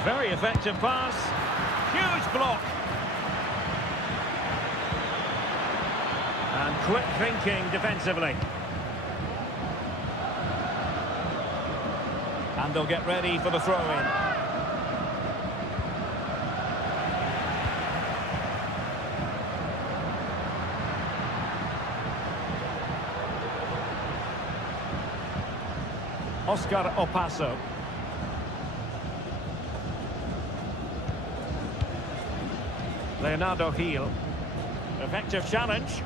Very effective pass. Huge block. And quick thinking defensively. And they'll get ready for the throw-in. Oscar Opaso. Leonardo Gil. Effective challenge.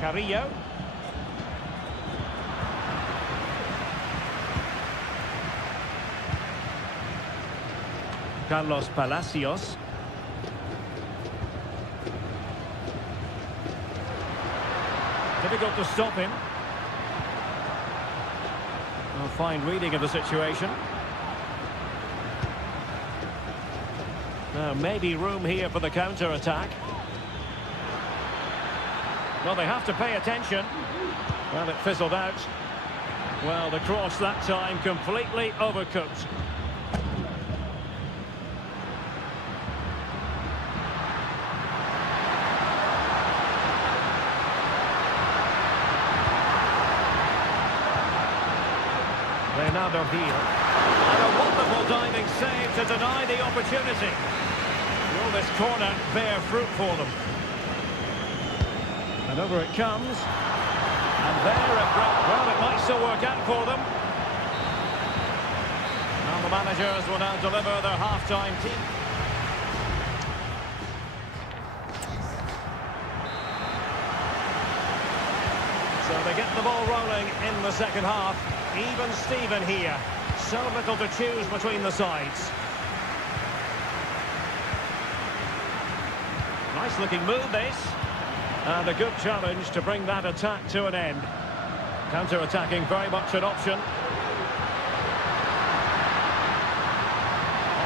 Carrillo. Carlos Palacios. Difficult to stop him. A fine reading of the situation. Now maybe room here for the counter-attack. Well, they have to pay attention. Well, it fizzled out. Well, the cross that time completely overcooked. Leonardo Gil. And a wonderful diving save to deny the opportunity. Will this corner bear fruit for them? And over it comes. And there it broke. Well, it might still work out for them. Now the managers will now deliver their half-time team. So they get the ball rolling in the second half. Even Steven here. So little to choose between the sides. Nice looking move this. And a good challenge to bring that attack to an end. Counter-attacking very much an option.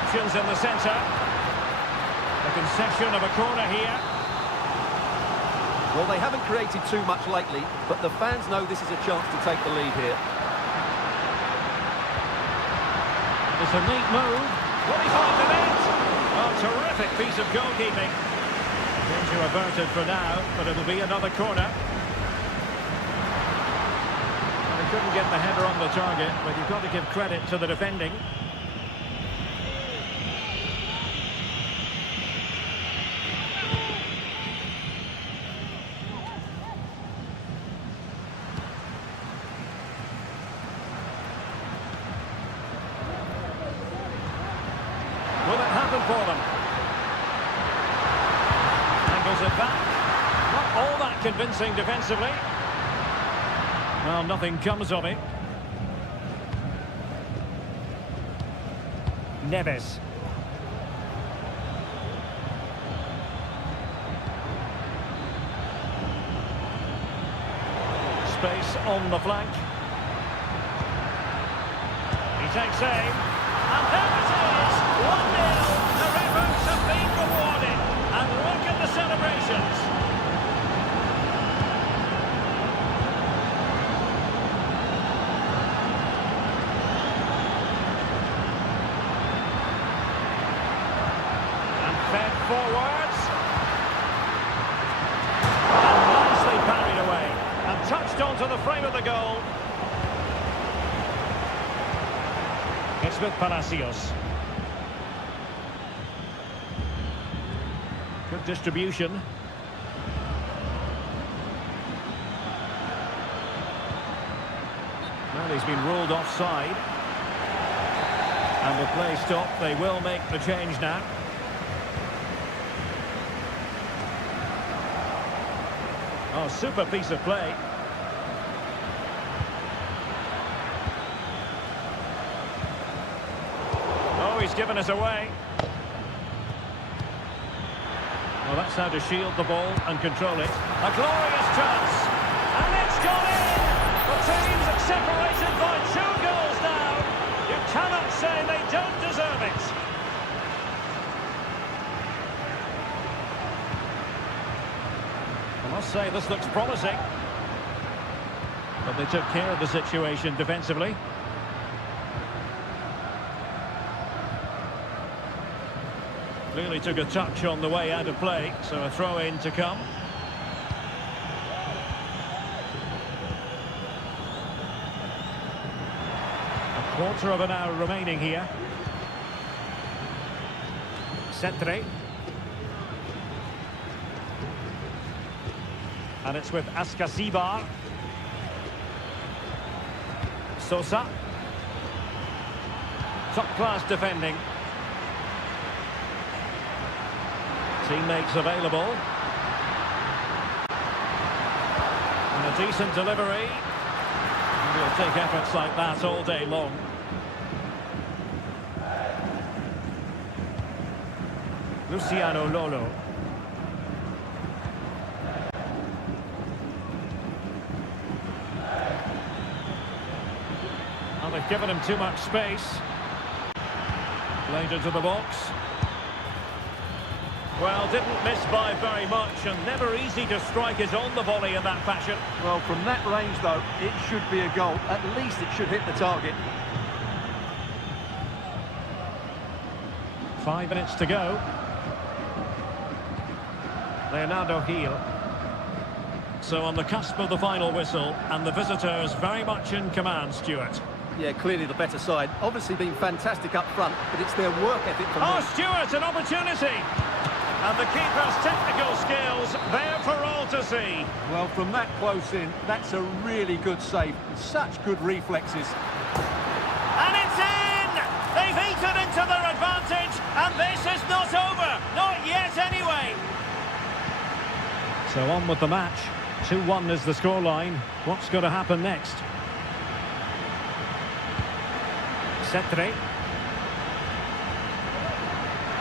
Options in the centre. A concession of a corner here. Well, they haven't created too much lately, but the fans know this is a chance to take the lead here. It's a neat move. Will he find the net? Oh, terrific piece of goalkeeping. Danger averted for now, but it'll be another corner. Well, he couldn't get the header on the target, but you've got to give credit to the defending. happen for them. Angles it back. Not all that convincing defensively. Well, nothing comes of it. Neves. Space on the flank. He takes aim. And there it is! 1-0. The efforts have been rewarded. And look at the celebrations. And fed forwards. And nicely parried away. And touched onto the frame of the goal. It's with Palacios. Good distribution. Well, he's been ruled offside. And with play stopped, they will make the change now. Oh, super piece of play. Oh, he's given us away. Well, that's how to shield the ball and control it. A glorious chance. And it's gone in! The team's separated by 2 goals now. You cannot say they don't deserve it. I must say this looks promising. But they took care of the situation defensively. Clearly took a touch on the way out of play, so a throw-in to come. A quarter of an hour remaining here. Centre. And it's with Askasibar. Sosa. Top-class defending. Teammates available. And a decent delivery. And we'll take efforts like that all day long. Luciano Lolo. Well, they've given him too much space. Played into the box. Well, didn't miss by very much, and never easy to strike it on the volley in that fashion. Well, from that range, though, it should be a goal. At least it should hit the target. 5 minutes to go. Leonardo Gil. So on the cusp of the final whistle, and the visitors very much in command, Stuart. Yeah, clearly the better side. Obviously been fantastic up front, but it's their work ethic from Oh, them. Stuart, an opportunity! And the keeper's technical skills there for all to see. Well, from that close in, that's a really good save. Such good reflexes. And it's in! They've eaten into their advantage, and this is not over. Not yet, anyway. So on with the match. 2-1 is the scoreline. What's going to happen next? Cetre.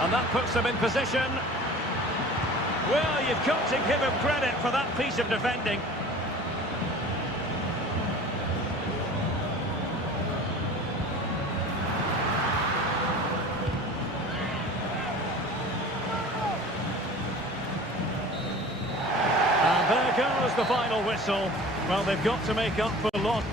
And that puts them in position. Well, you've got to give him credit for that piece of defending. And there goes the final whistle. Well, they've got to make up for loss.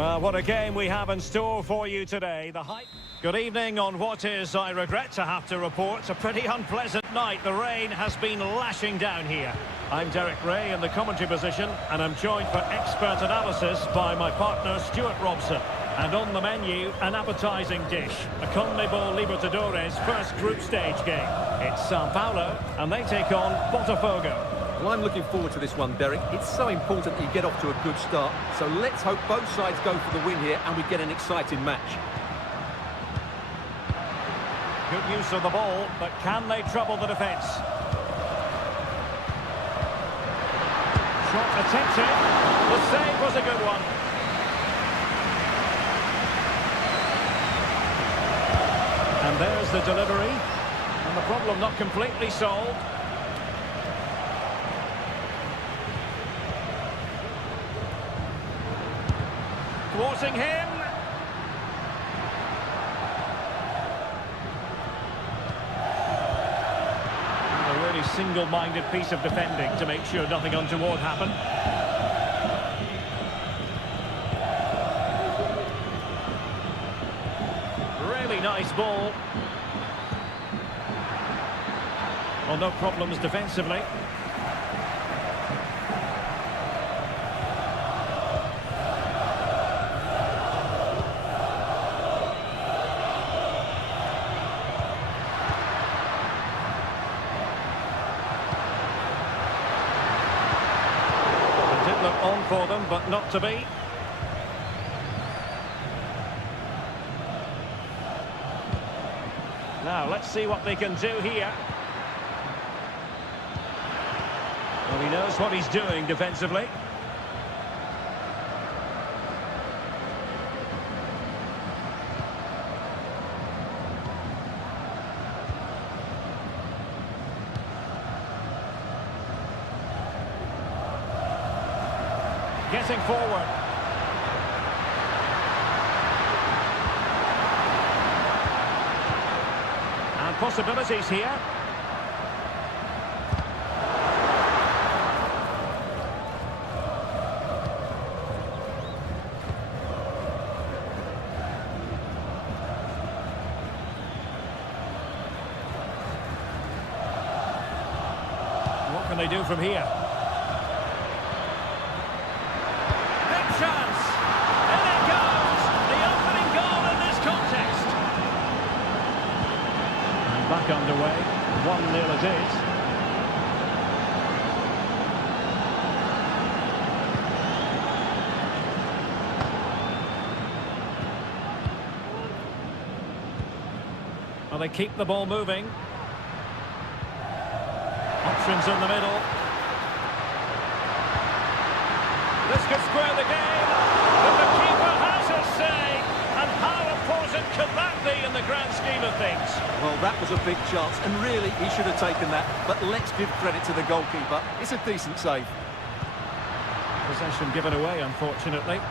Well, what a game we have in store for you today. Good evening on what is, I regret to have to report, a pretty unpleasant night. The rain has been lashing down here. I'm Derek Ray in the commentary position, and I'm joined for expert analysis by my partner Stuart Robson. And on the menu, an appetising dish, a CONMEBOL Libertadores first group stage game. It's Sao Paulo, and they take on Botafogo. Well, I'm looking forward to this one, Derek. It's so important that you get off to a good start. So let's hope both sides go for the win here and we get an exciting match. Good use of the ball, but can they trouble the defence? Shot attempted. The save was a good one. And there's the delivery. And the problem not completely solved. Thwarting him. A really single-minded piece of defending to make sure nothing untoward happened. Really nice ball. Well, no problems defensively. Look on for them, but not to be. Now, let's see what they can do here. Well, he knows what he's doing defensively. Getting forward. And possibilities here. What can they do from here? Chance. And it goes! The opening goal in this contest. And back underway. 1-0 it is. Well, they keep the ball moving. Options in the middle. This could square the game, but the keeper has his say. And how important could that be in the grand scheme of things? Well, that was a big chance, and really, he should have taken that. But let's give credit to the goalkeeper. It's a decent save. Possession given away, unfortunately.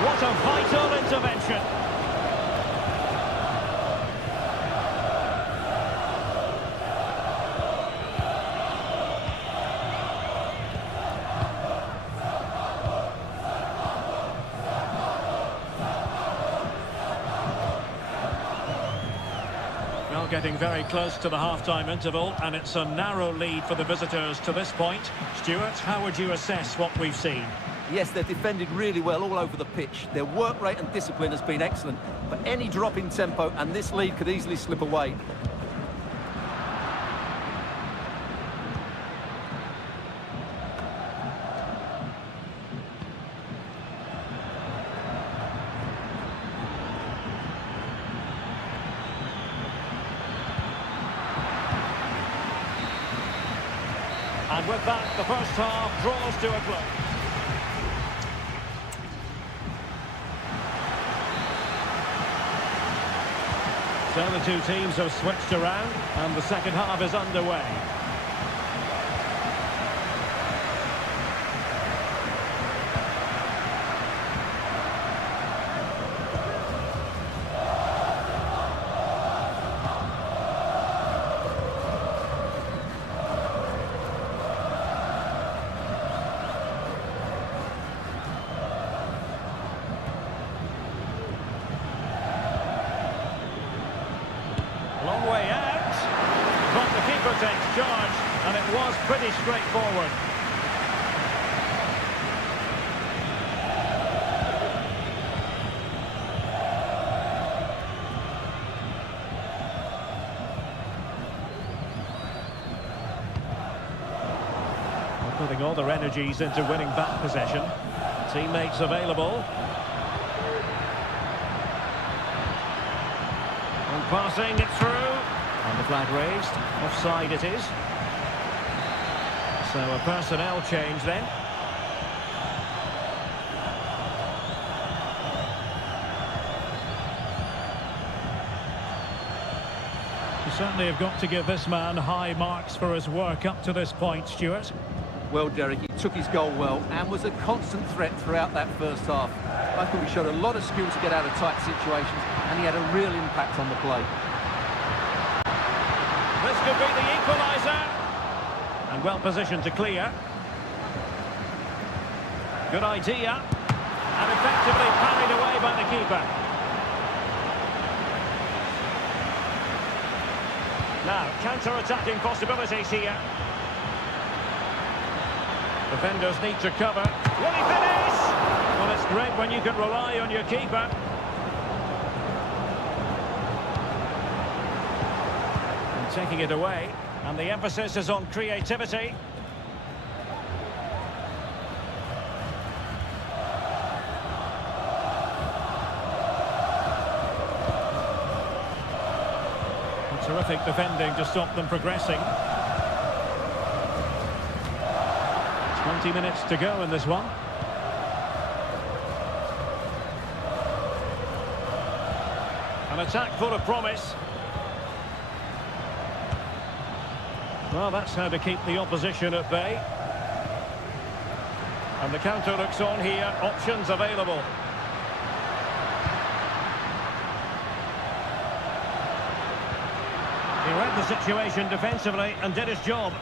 What a vital intervention. Getting very close to the half-time interval, and it's a narrow lead for the visitors to this point. Stuart, how would you assess what we've seen? Yes, they've defended really well all over the pitch. Their work rate and discipline has been excellent, but any drop in tempo and this lead could easily slip away. And with that, the first half draws to a close. So the two teams have switched around, and the second half is underway. was pretty straightforward. Putting all their energies into winning back possession. Teammates available. And passing it through. And the flag raised. Offside it is. So a personnel change then. You certainly have got to give this man high marks for his work up to this point, Stuart. Well, Derek, he took his goal well and was a constant threat throughout that first half. I thought he showed a lot of skill to get out of tight situations, and he had a real impact on the play. This could be the equaliser. And well positioned to clear. Good idea. And effectively parried away by the keeper. Now, counter-attacking possibilities here. Defenders need to cover. Will he finish? Well, it's great when you can rely on your keeper. And taking it away. And the emphasis is on creativity. Terrific defending to stop them progressing. 20 minutes to go in this one. An attack full of promise. Well, that's how to keep the opposition at bay. And the counter looks on here. Options available. He read the situation defensively and did his job.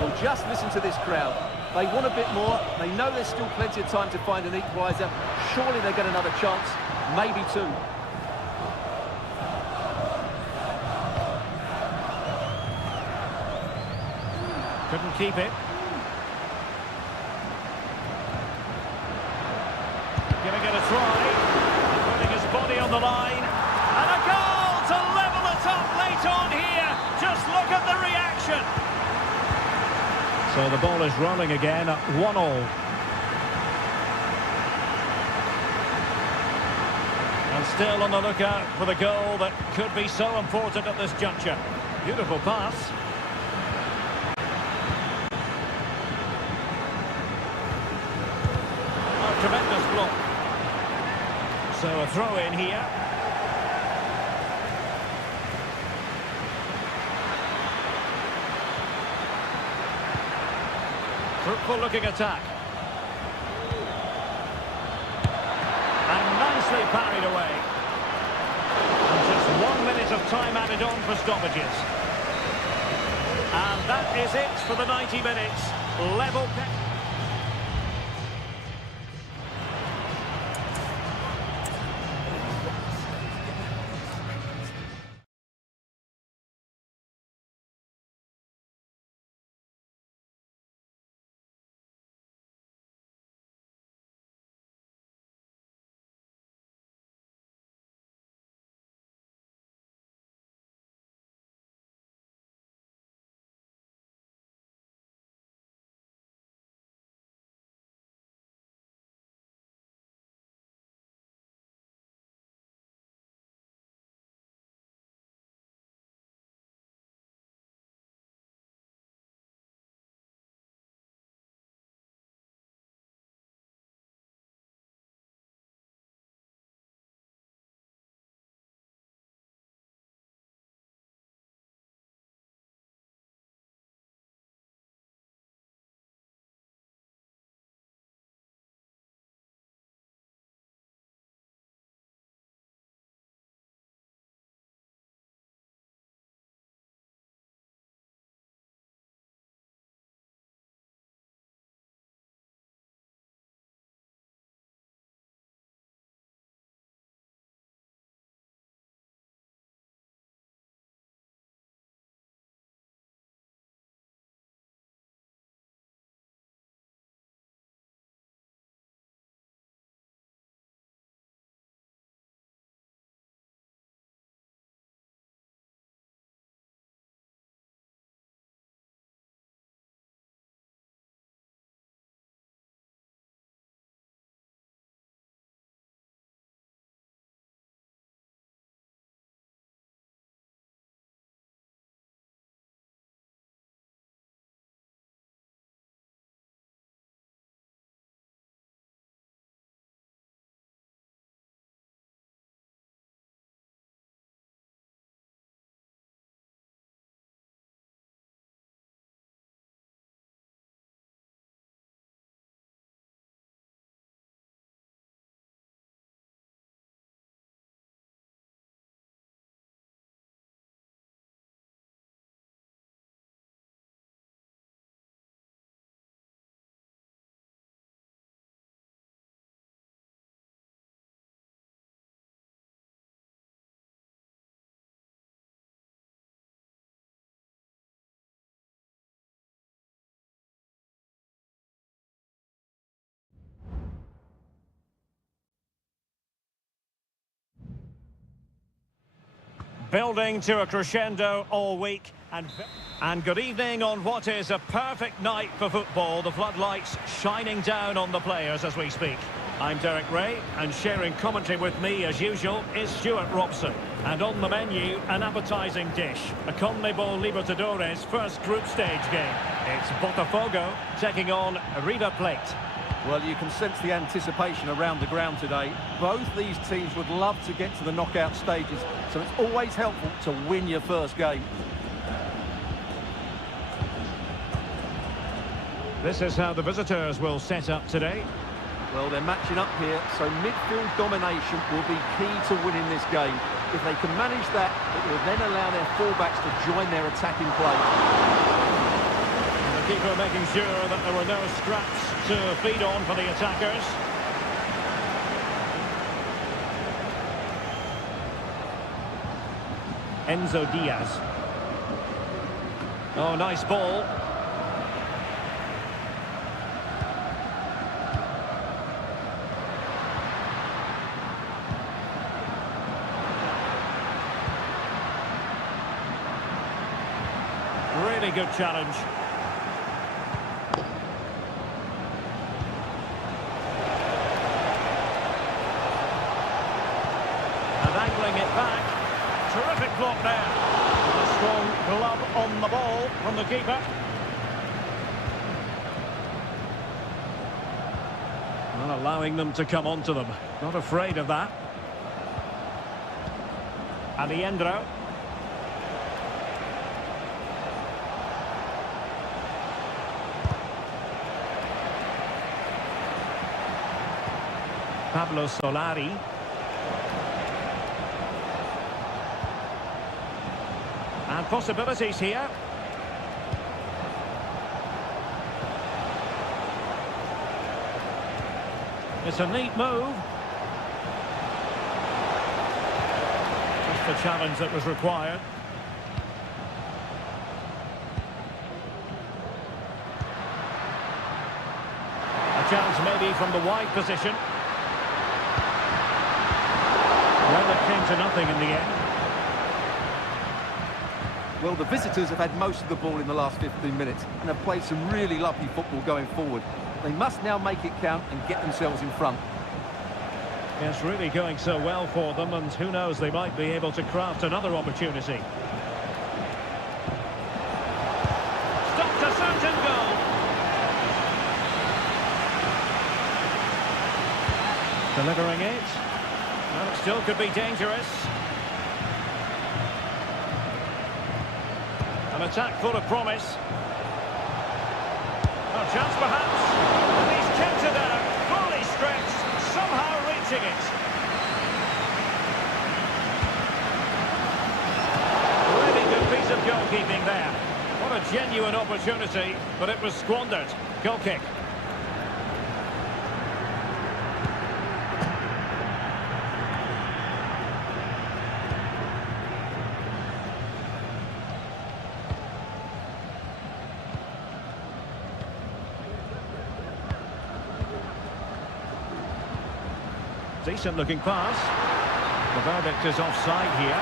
Well, just listen to this crowd. They want a bit more. They know there's still plenty of time to find an equaliser. Surely they'll get another chance, maybe two. Couldn't keep it. Giving it a try. Putting his body on the line. And a goal to level it up late on here. Just look at the reaction. So the ball is rolling again at 1-1. And still on the lookout for the goal that could be so important at this juncture. Beautiful pass. Tremendous block. So a throw in here. Fruitful looking attack. And nicely parried away. And just 1 minute of time added on for stoppages. And that is it for the 90 minutes. Level. Building to a crescendo all week. And good evening on what is a perfect night for football. The floodlights shining down on the players as we speak. I'm Derek Ray, and sharing commentary with me as usual is Stuart Robson. And on the menu, an appetising dish. A CONMEBOL Libertadores first group stage game. It's Botafogo taking on River Plate. Well, you can sense the anticipation around the ground today. Both these teams would love to get to the knockout stages, so it's always helpful to win your first game. This is how the visitors will set up today. Well, they're matching up here, so midfield domination will be key to winning this game. If they can manage that, it will then allow their fullbacks to join their attacking play. The keeper making sure that there were no scraps to feed on for the attackers. Enzo Diaz. Oh, nice ball. Really good challenge. And angling it back. Terrific block there. A strong glove on the ball from the keeper. Not allowing them to come onto them. Not afraid of that. Aliendro. Pablo Solari. And possibilities here. It's a neat move. Just the challenge that was required. A chance maybe from the wide position. Well, it came to nothing in the end. Well, the visitors have had most of the ball in the last 15 minutes and have played some really lovely football going forward. They must now make it count and get themselves in front. It's really going so well for them, and who knows, they might be able to craft another opportunity. Stopped a certain goal. Delivering it. Well, it still could be dangerous. An attack full of promise. A chance perhaps. And he's kept it there, fully stretched, somehow reaching it. Really good piece of goalkeeping there. What a genuine opportunity, but it was squandered. Goal kick. Decent looking pass. The verdict is offside here.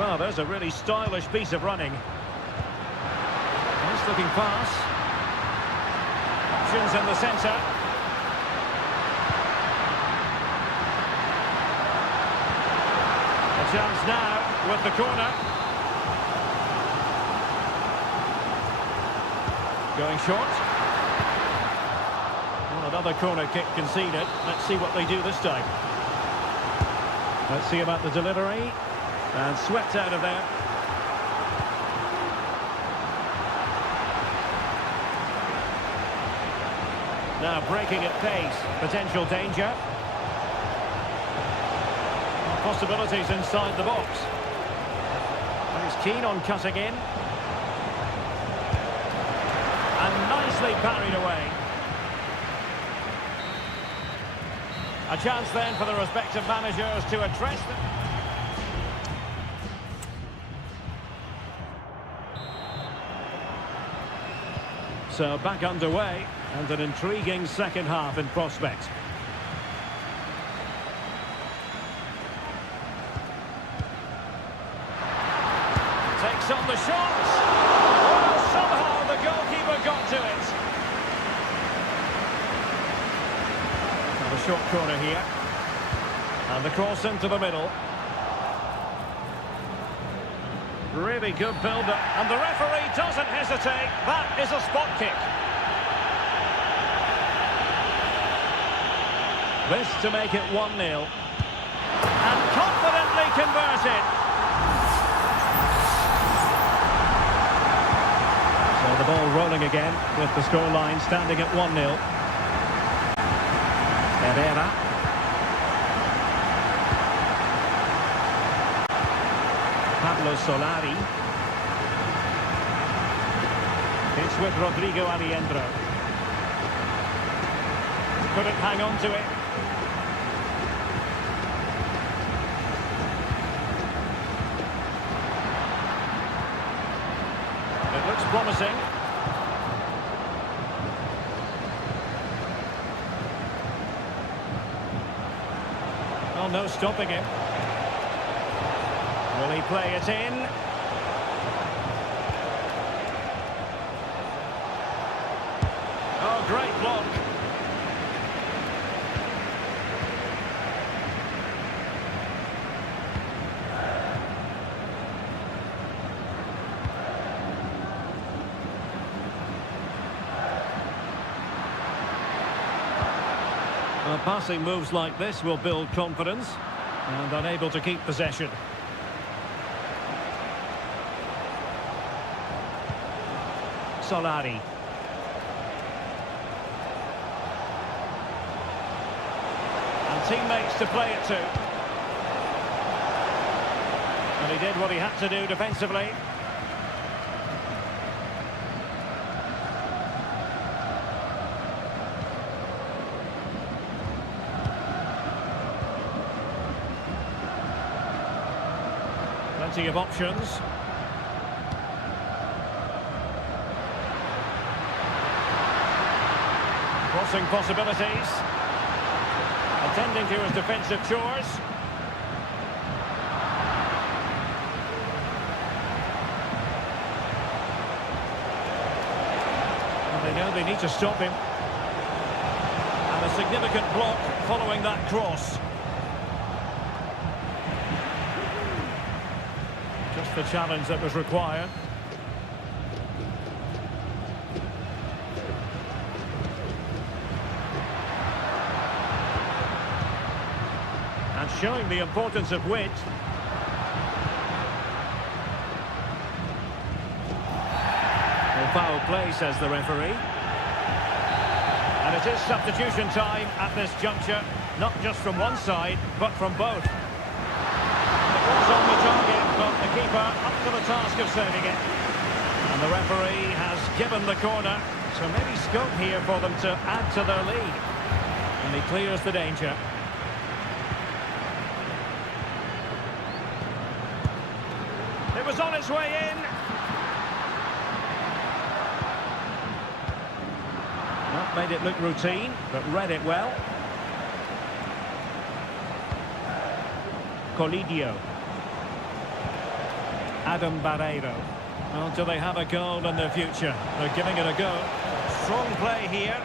Well, there's a really stylish piece of running. Nice looking pass. Options in the centre. Chance now with the corner. Going short. Well, another corner kick conceded. Let's see what they do this time. Let's see about the delivery. And swept out of there. Now breaking at pace. Potential danger. Possibilities inside the box. And he's keen on cutting in. And nicely parried away. A chance then for the respective managers to address them. So back underway, and an intriguing second half in prospect. Takes on the shot. Well, somehow the goalkeeper got to it. And a short corner here. And the cross into the middle. Really good build-up. And the referee doesn't hesitate. That is a spot kick. This to make it 1-0. And confidently converted. So the ball rolling again with the scoreline standing at 1-0. Herrera. Pablo Solari. It's with Rodrigo Aliendro. Couldn't hang on to it. It looks promising. Oh, no stopping him. Will he play it in? Oh, great block. Well, passing moves like this will build confidence, and unable to keep possession. Solari. And teammates to play it to. And he did what he had to do defensively. Plenty of options. Crossing possibilities. Attending to his defensive chores. And they know they need to stop him. And a significant block following that cross. Just the challenge that was required. And showing the importance of wit. Well, foul play, says the referee. And it is substitution time at this juncture, not just from one side, but from both. It was on the target, but the keeper up to the task of saving it. And the referee has given the corner, so maybe scope here for them to add to their lead. And he clears the danger. It was on its way in. Not made it look routine, but read it well. Colidio. Adam Barreiro. Well, do they have a goal in their future? They're giving it a go. Strong play here.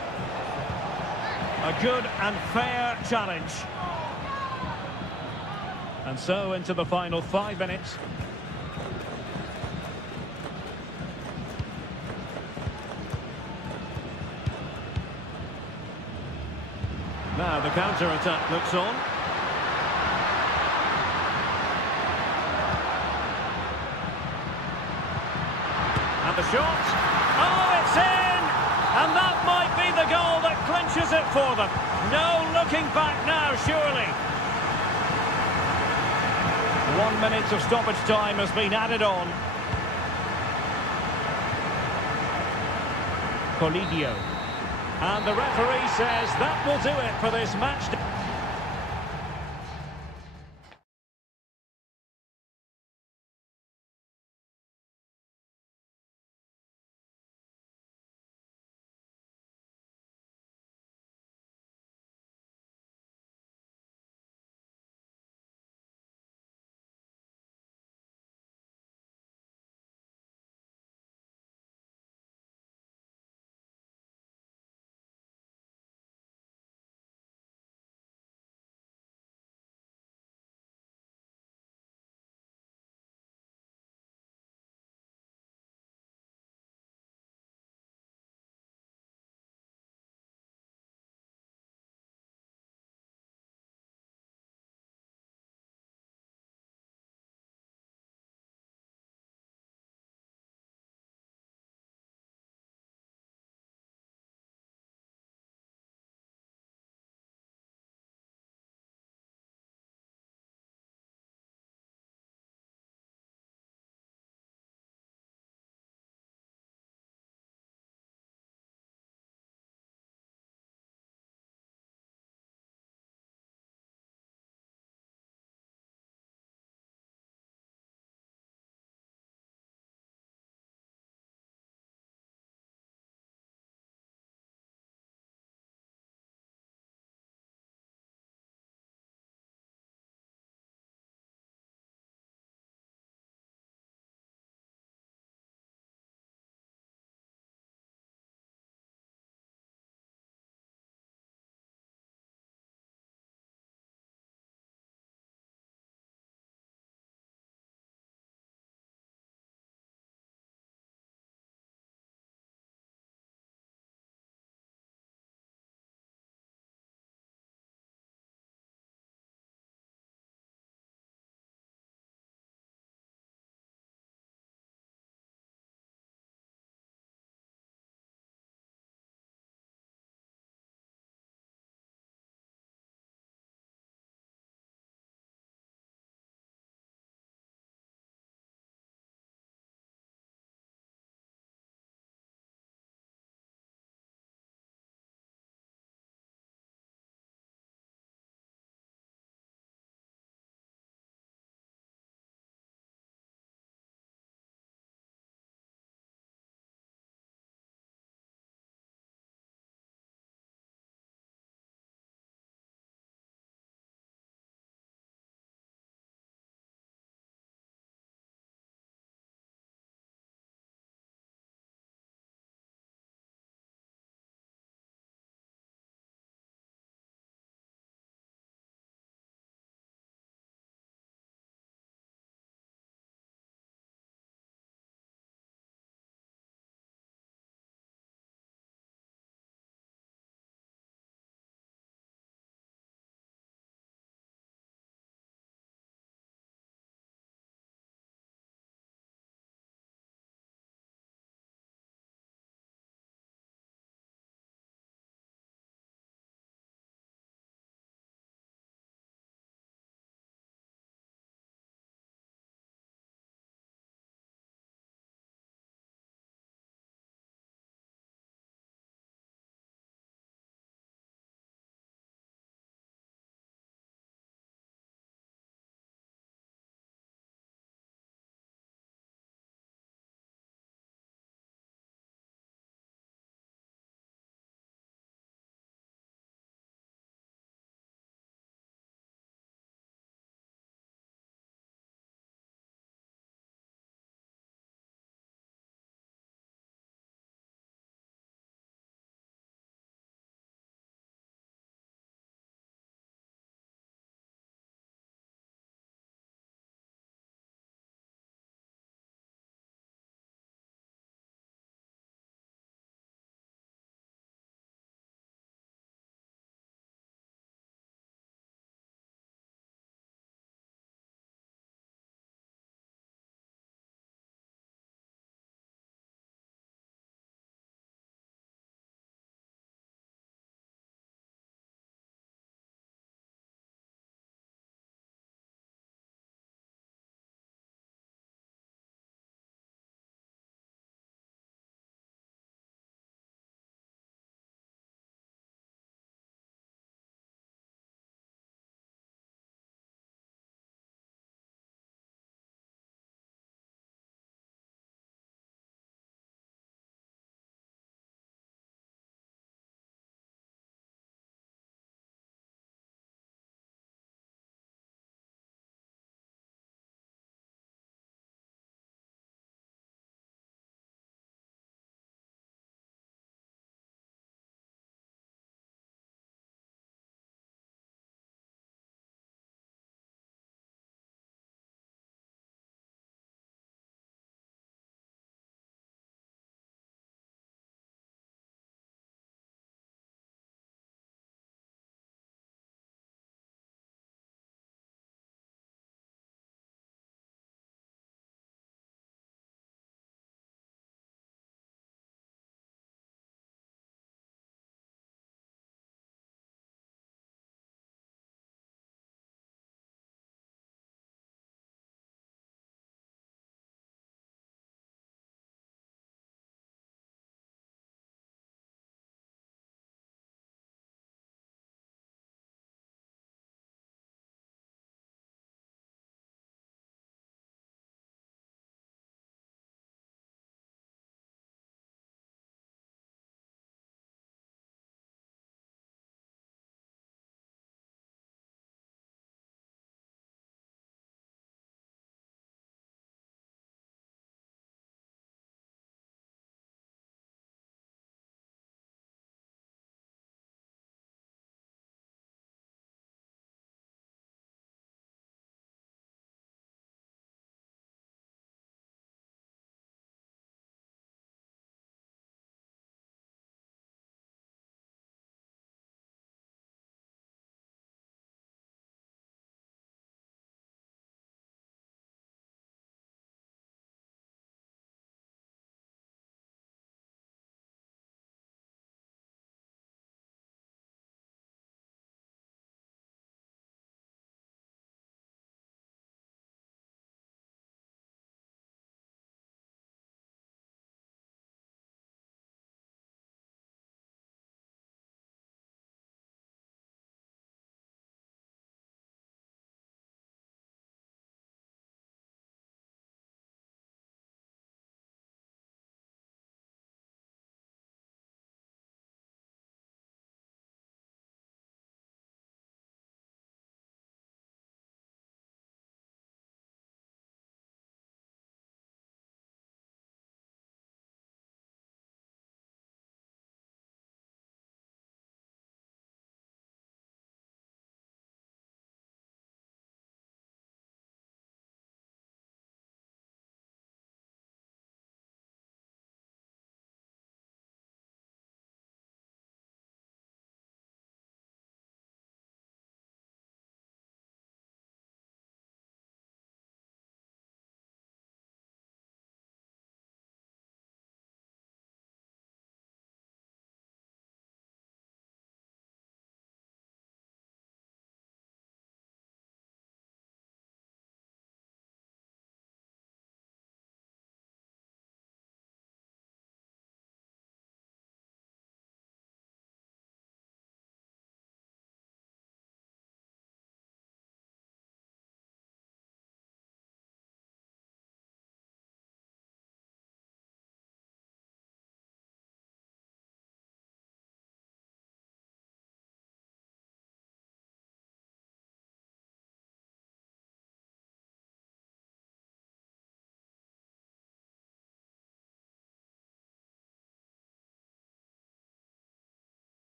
A good and fair challenge. And so into the final 5 minutes. Now the counter-attack looks on. And the shot. Oh, it's in! And that might be the goal that clinches it for them. No looking back now, surely. 1 minute of stoppage time has been added on. Colidio. And the referee says that will do it for this match.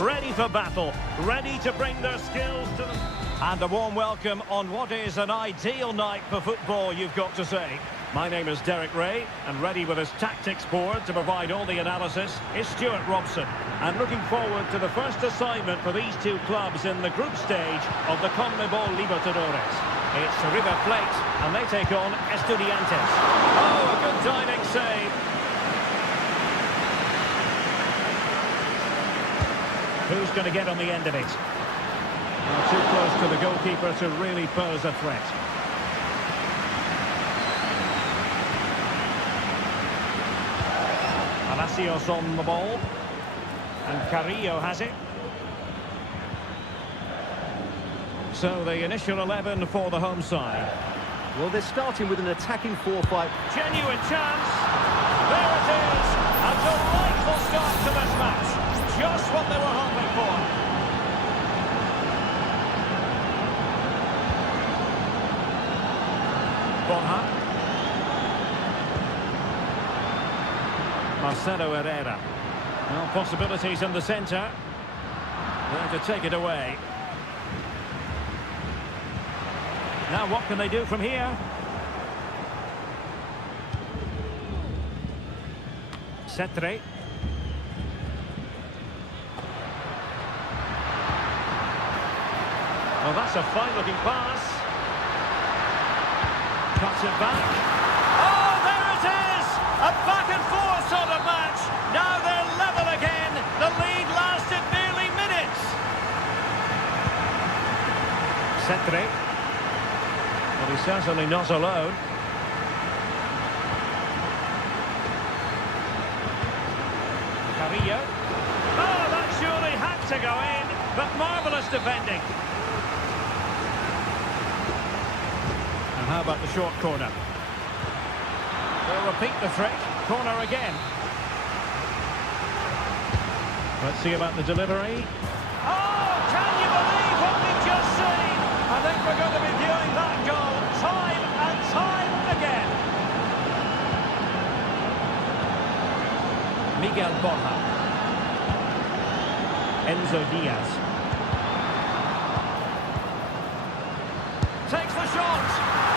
ready for battle, ready to bring their skills to the... And a warm welcome on what is an ideal night for football, you've got to say. My name is Derek Ray, and ready with his tactics board to provide all the analysis is Stuart Robson. And looking forward to the first assignment for these two clubs in the group stage of the CONMEBOL Libertadores. It's River Plate, and they take on Estudiantes. Oh, a good diving save. Who's going to get on the end of it? Well, too close to the goalkeeper to really pose a threat. Palacios on the ball. And Carrillo has it. So the initial 11 for the home side. Well, they're starting with an attacking 4-5. Genuine chance. There it is. A delightful start to this match. Just what they were hoping for. Borja. Marcelo Herrera. No possibilities in the centre. There to take it away. Now what can they do from here? Cetre. Well, that's a fine-looking pass. Cuts it back. Oh, there it is! A back-and-forth sort of match. Now they're level again. The lead lasted nearly minutes. Cetre. Well, he's certainly not alone. Carrillo. Oh, that surely had to go in, but marvellous defending. And how about the short corner? They'll repeat the trick. Corner again. Let's see about the delivery. Oh, can you believe what we've just seen? I think we're going to be viewing that goal time and time again. Miguel Borja. Enzo Diaz. Takes the shot.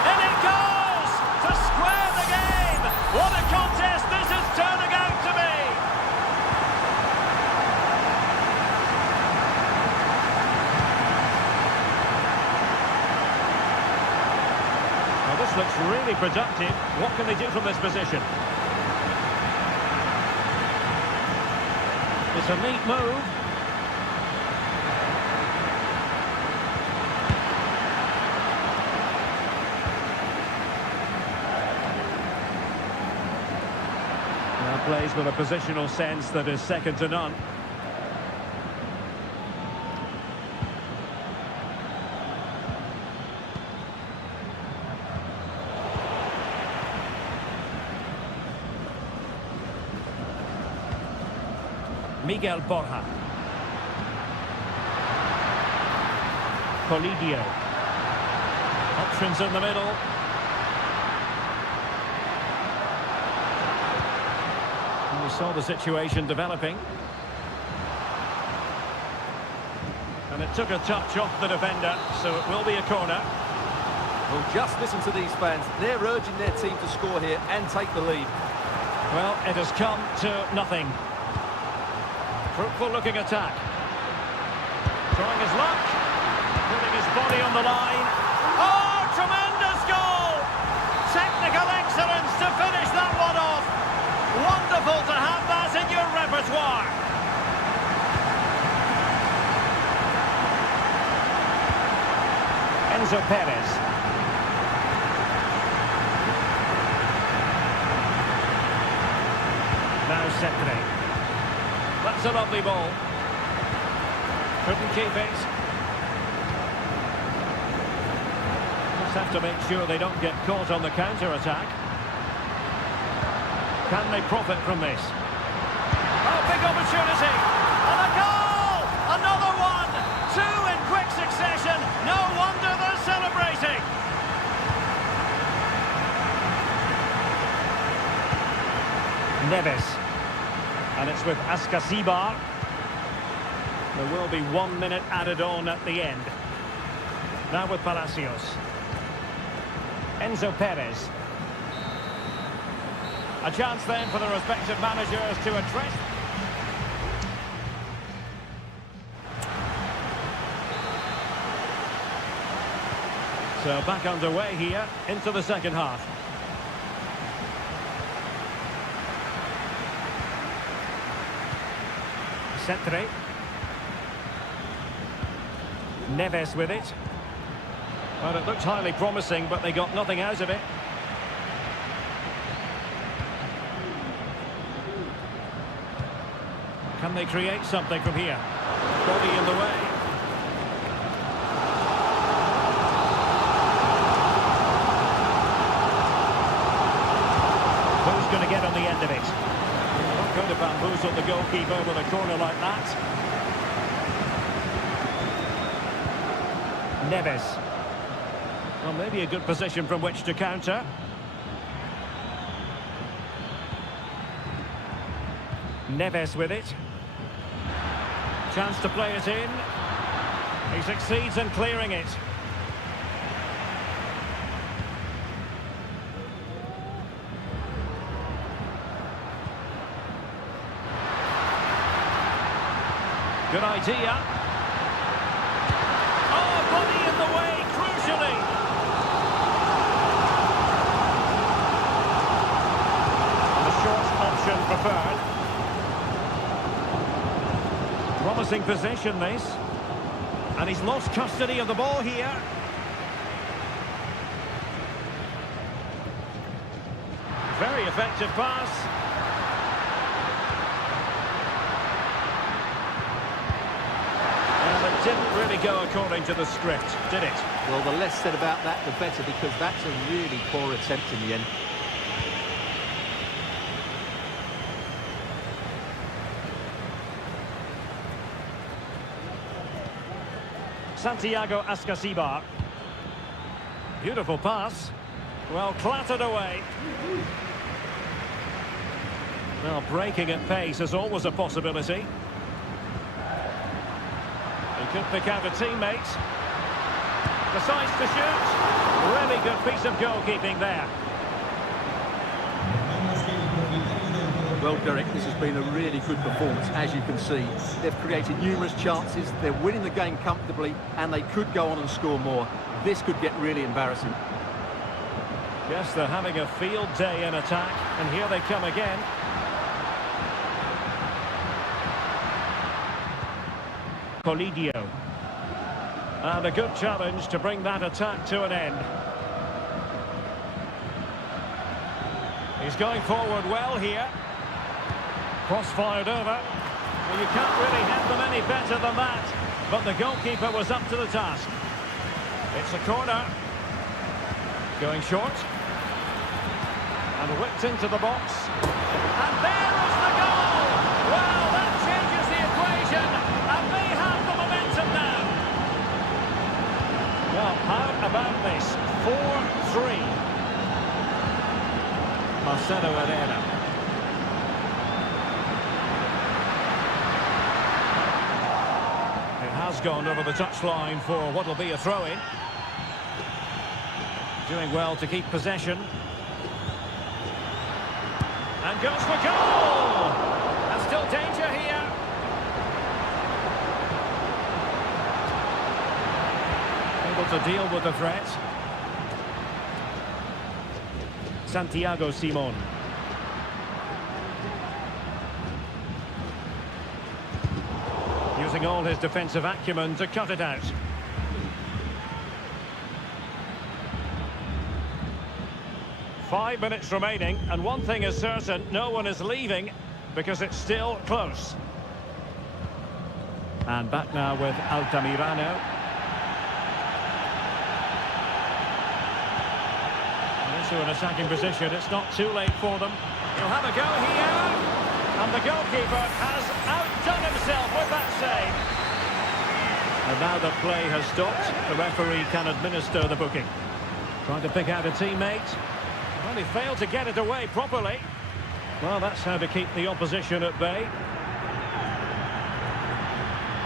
In it goes! To square the game! What a contest this is turning out to be! Well, this looks really productive. What can they do from this position? It's a neat move. Now plays with a positional sense that is second to none. Miguel Borja. Polidio. Options in the middle. We saw the situation developing. And it took a touch off the defender, so it will be a corner. Well, just listen to these fans. They're urging their team to score here and take the lead. Well, it has come to nothing. Fruitful looking attack. Trying his luck. Putting his body on the line. Oh, tremendous goal! Technical excellence to finish that one off. Wonderful to have that in your repertoire. Enzo Perez. Now Cetre. That's a lovely ball. Couldn't keep it. Just have to make sure they don't get caught on the counter-attack. Can they profit from this? Oh, big opportunity! And a goal! Another one! Two in quick succession. No wonder they're celebrating. Neves. And it's with Ascasibar. There will be 1 minute added on at the end. Now with Palacios. Enzo Perez. A chance then for the respective managers to address. So back underway here into the second half. Centre. Neves with it. Well, it looked highly promising, but they got nothing out of it. Can they create something from here? Body in the way. Who's going to get on the end of it? Not going to bamboozle the goalkeeper with a corner like that. Neves. Well, maybe a good position from which to counter. Neves with it. Chance to play it in. He succeeds in clearing it. Good idea. Oh, body in the way, crucially. The short option preferred. Promising possession, this. And he's lost custody of the ball here. Very effective pass. Didn't really go according to the script, did it? Well, the less said about that, the better, because that's a really poor attempt in the end. Santiago Ascasibar. Beautiful pass. Well, clattered away. Well, breaking at pace is always a possibility. He could pick out a teammate. Decides to shoot. Really good piece of goalkeeping there. Well, Derek, this has been a really good performance, as you can see. They've created numerous chances, they're winning the game comfortably, and they could go on and score more. This could get really embarrassing. Yes, they're having a field day in attack, and here they come again. Polidio. And a good challenge to bring that attack to an end. He's going forward well here. Cross-fired over. Well, you can't really have them any better than that. But the goalkeeper was up to the task. It's a corner. Going short. And whipped into the box. And there is the goal! Well, that changes the equation. And they have the momentum now. Well, how about this? 4-3. Marcelo Herrera. It has gone over the touchline for what will be a throw-in. Doing well to keep possession. And goes for goal! And still danger here. Able to deal with the threat. Santiago Simon. Using all his defensive acumen to cut it out. Five minutes remaining, and one thing is certain, no one is leaving because it's still close. And back now with Altamirano. Into an attacking position, it's not too late for them. He'll have a go here. And the goalkeeper has outdone himself with that save. And now that play has stopped, the referee can administer the booking. Trying to pick out a teammate. Well, he failed to get it away properly. Well, that's how to keep the opposition at bay.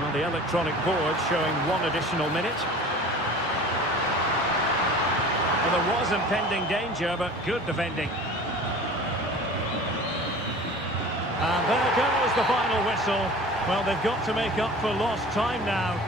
Well, the electronic board showing 1 additional minute. Well, there was impending danger, but good defending. And there goes the final whistle. Well, they've got to make up for lost time now.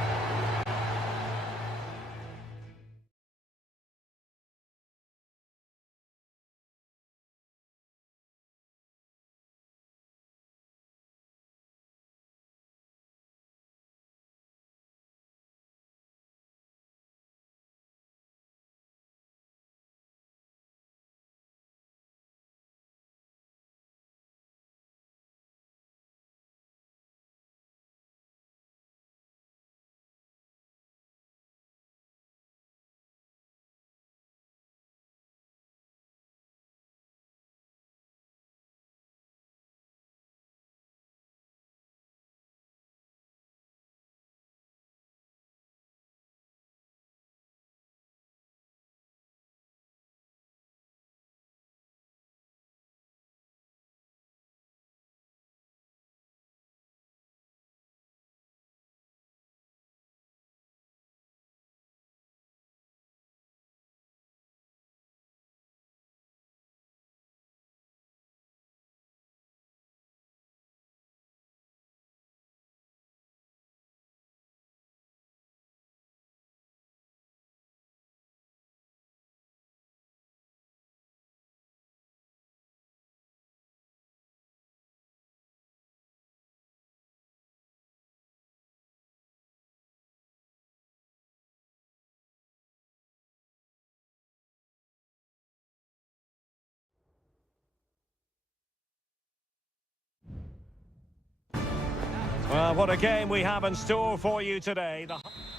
Well, what a game we have in store for you today.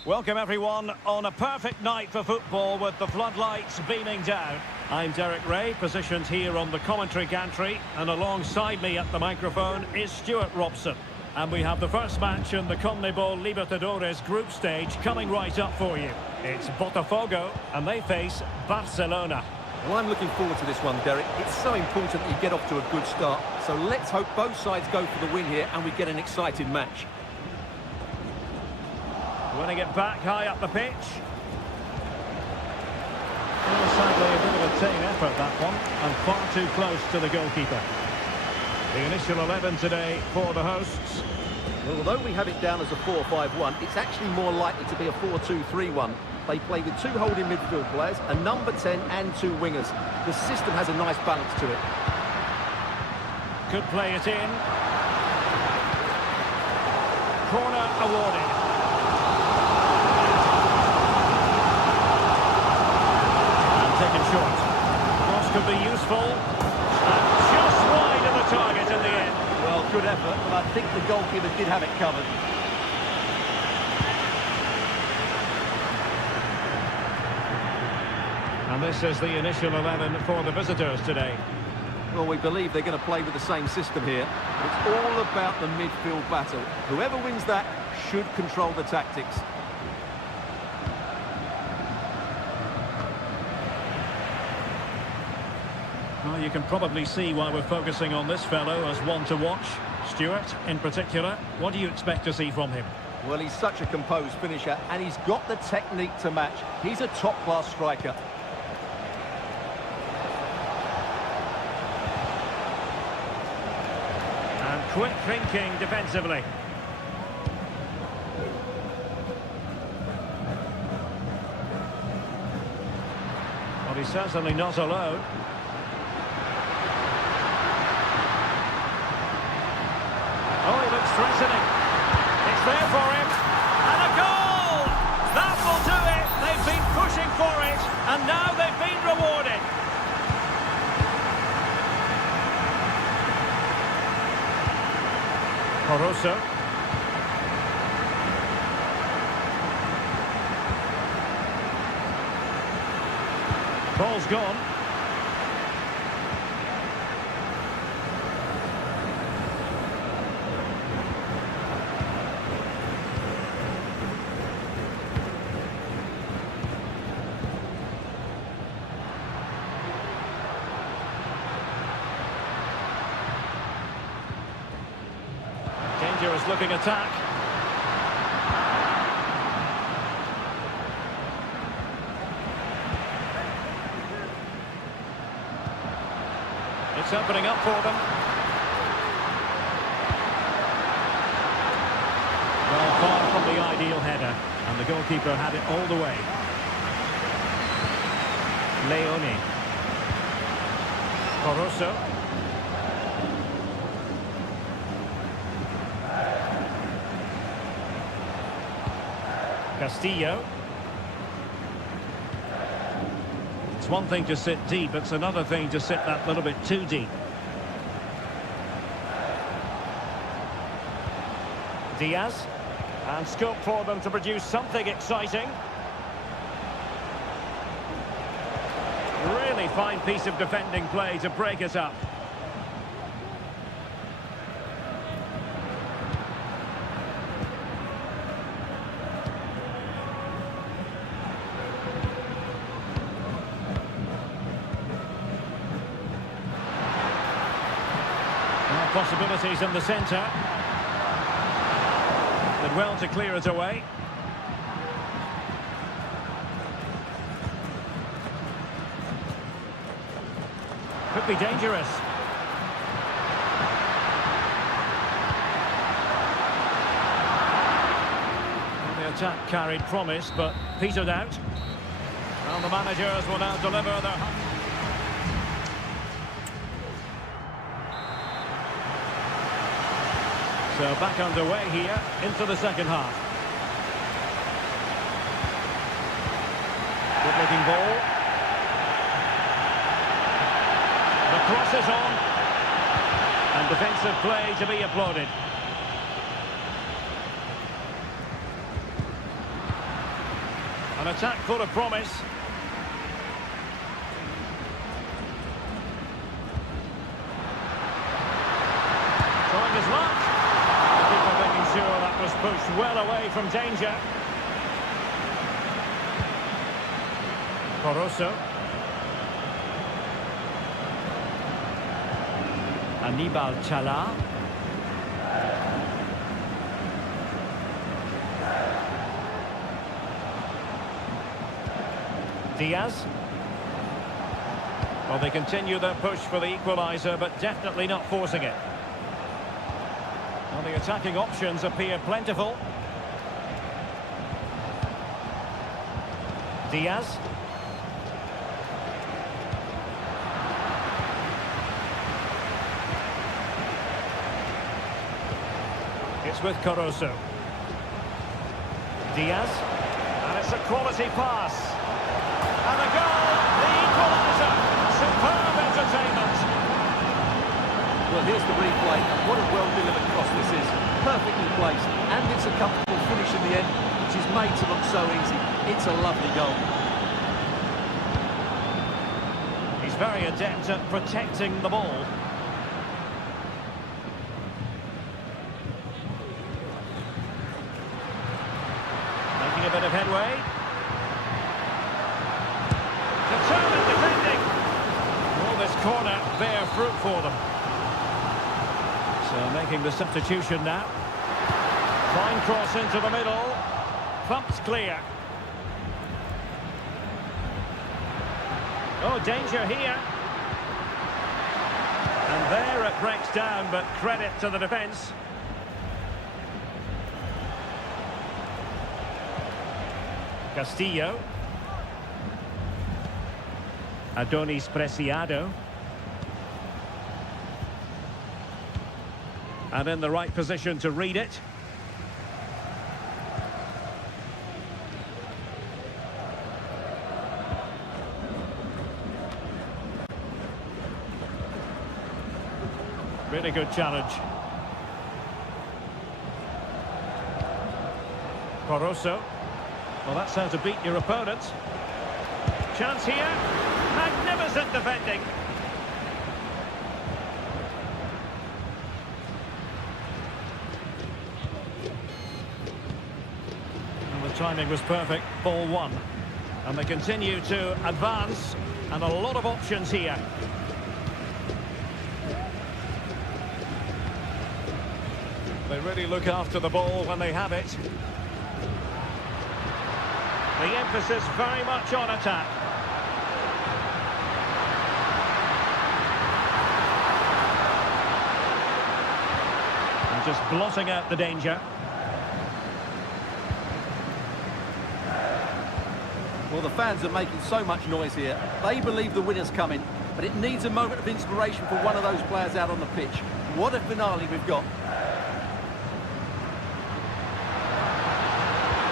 Welcome everyone on a perfect night for football with the floodlights beaming down. I'm Derek Ray, positioned here on the commentary gantry, and alongside me at the microphone is Stuart Robson. And we have the first match in the CONMEBOL Libertadores group stage coming right up for you. It's Botafogo, and they face Barcelona. Well, I'm looking forward to this one, Derek. It's so important that you get off to a good start. So let's hope both sides go for the win here and we get an exciting match. Winning it back high up the pitch. Well, sadly, a bit of a tame effort, that one, and far too close to the goalkeeper. The initial 11 today for the hosts. Well, although we have it down as a 4-5-1, it's actually more likely to be a 4-2-3-1. They play with 2 holding midfield players, a number 10 and 2 wingers. The system has a nice balance to it. Could play it in. Corner awarded. And taken short. Cross could be useful. And just wide of the target in the end. Well, good effort, but I think the goalkeeper did have it covered. And this is the initial 11 for the visitors today. Well, we believe they're going to play with the same system here. It's all about the midfield battle. Whoever wins that should control the tactics. Well, you can probably see why we're focusing on this fellow as one to watch. Stuart, in particular, what do you expect to see from him? Well, he's such a composed finisher, and he's got the technique to match. He's a top-class striker. Quick thinking defensively. Well, he's certainly not alone. Oh, he looks threatening. It's there for him. And a goal! That will do it. They've been pushing for it, and now they've been rewarded. Caruso. Ball's gone. Dangerous looking attack. It's opening up for them. Well, far from the ideal header, and the goalkeeper had it all the way. Leone. Caruso. Castillo. It's one thing to sit deep, it's another thing to sit that little bit too deep. Diaz. And scope for them to produce something exciting. Really fine piece of defending play to break it up. Now possibilities in the centre. Did well to clear it away. Could be dangerous. And the attack carried promise, but petered out. Well, the managers will now deliver their... So back underway here into the second half. Good-looking ball. The cross is on. And defensive play to be applauded. An attack full of promise. Trying his luck. Sure, that was pushed well away from danger. Caruso. Anibal Chala. Diaz. Well, they continue their push for the equaliser, but definitely not forcing it. Well, the attacking options appear plentiful. Diaz. It's with Caruso. Diaz. And it's a quality pass. And a goal! The equaliser! Superb entertainment! Well, here's the replay. What a well-delivered cross this is. Perfectly placed. And it's a comfortable finish in the end, which is made to look so easy. It's a lovely goal. He's very adept at protecting the ball. Making a bit of headway. Determined defending. Will this corner bear fruit for them? So making the substitution now. Fine cross into the middle. Thumped clear. Oh, danger here. And there it breaks down, but credit to the defence. Castillo. Adonis Preciado. And in the right position to read it. Really good challenge. Caruso. Well, that's how to beat your opponent. Chance here. Magnificent defending. And the timing was perfect. Ball one. And they continue to advance. And a lot of options here. They really look after the ball when they have it. The emphasis very much on attack. just blotting out the danger. Well, the fans are making so much noise here. They believe the winner's coming, but it needs a moment of inspiration for one of those players out on the pitch. What a finale we've got.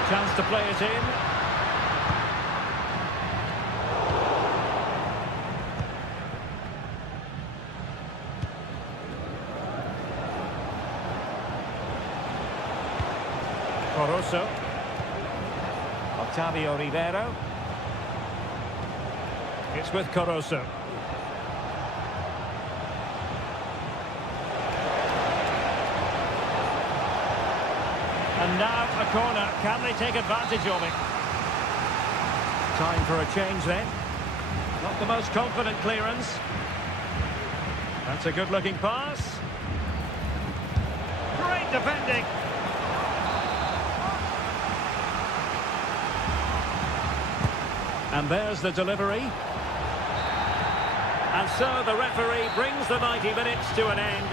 Chance to play it in. Coroso. Octavio Ribeiro. It's with Coroso. And now a corner. Can they take advantage of it? Time for a change then. Not the most confident clearance. That's a good-looking pass. Great defending. And there's the delivery. And so the referee brings the 90 minutes to an end.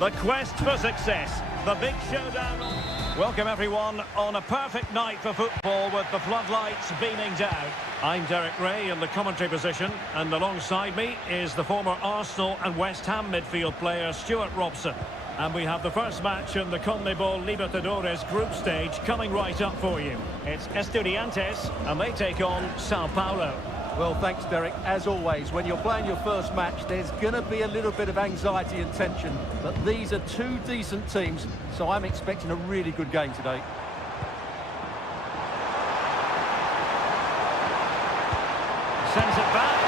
The quest for success, the big showdown. Welcome everyone on a perfect night for football with the floodlights beaming down. I'm Derek Ray in the commentary position, and alongside me is the former Arsenal and West Ham midfield player Stuart Robson. And we have the first match in the CONMEBOL Libertadores group stage coming right up for you. It's Estudiantes, and they take on Sao Paulo. Well, thanks, Derek. As always, when you're playing your first match, there's going to be a little bit of anxiety and tension. But these are two decent teams, so I'm expecting a really good game today. Sends it back.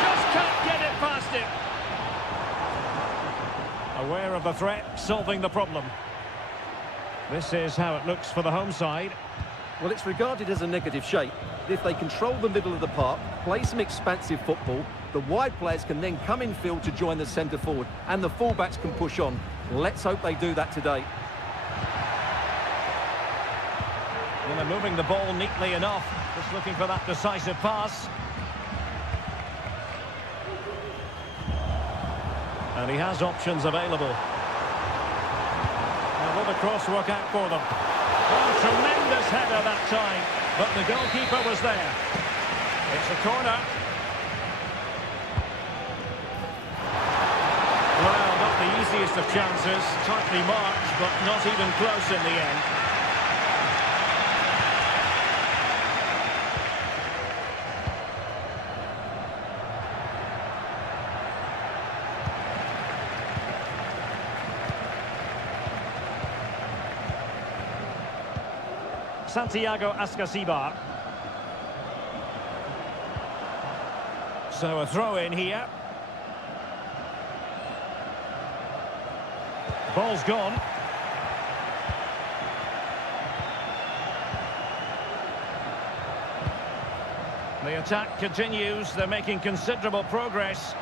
Just can't get it past him. Aware of the threat, solving the problem. This is how it looks for the home side. Well, it's regarded as a negative shape. If they control the middle of the park, play some expansive football, the wide players can then come in field to join the centre forward, and the fullbacks can push on. Let's hope they do that today. Well, they're moving the ball neatly enough, just looking for that decisive pass. And he has options available. the cross work out for them. Oh, tremendous header that time, but the goalkeeper was there. It's a corner. Well, not the easiest of chances, tightly marked, but not even close in the end. Santiago Ascasibar. So a throw in here. Ball's gone. The attack continues. They're making considerable progress.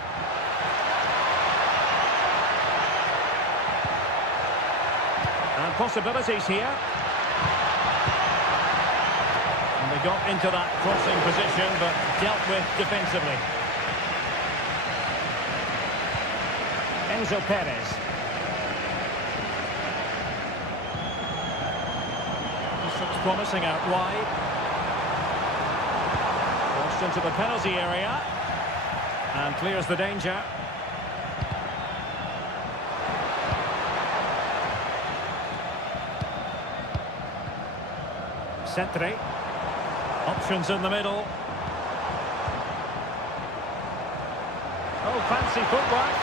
And possibilities here. And they got into that crossing position, but dealt with defensively. Enzo Perez. This looks promising out wide. Crossed into the penalty area. And clears the danger. Centre. Options in the middle. Oh, fancy footwork.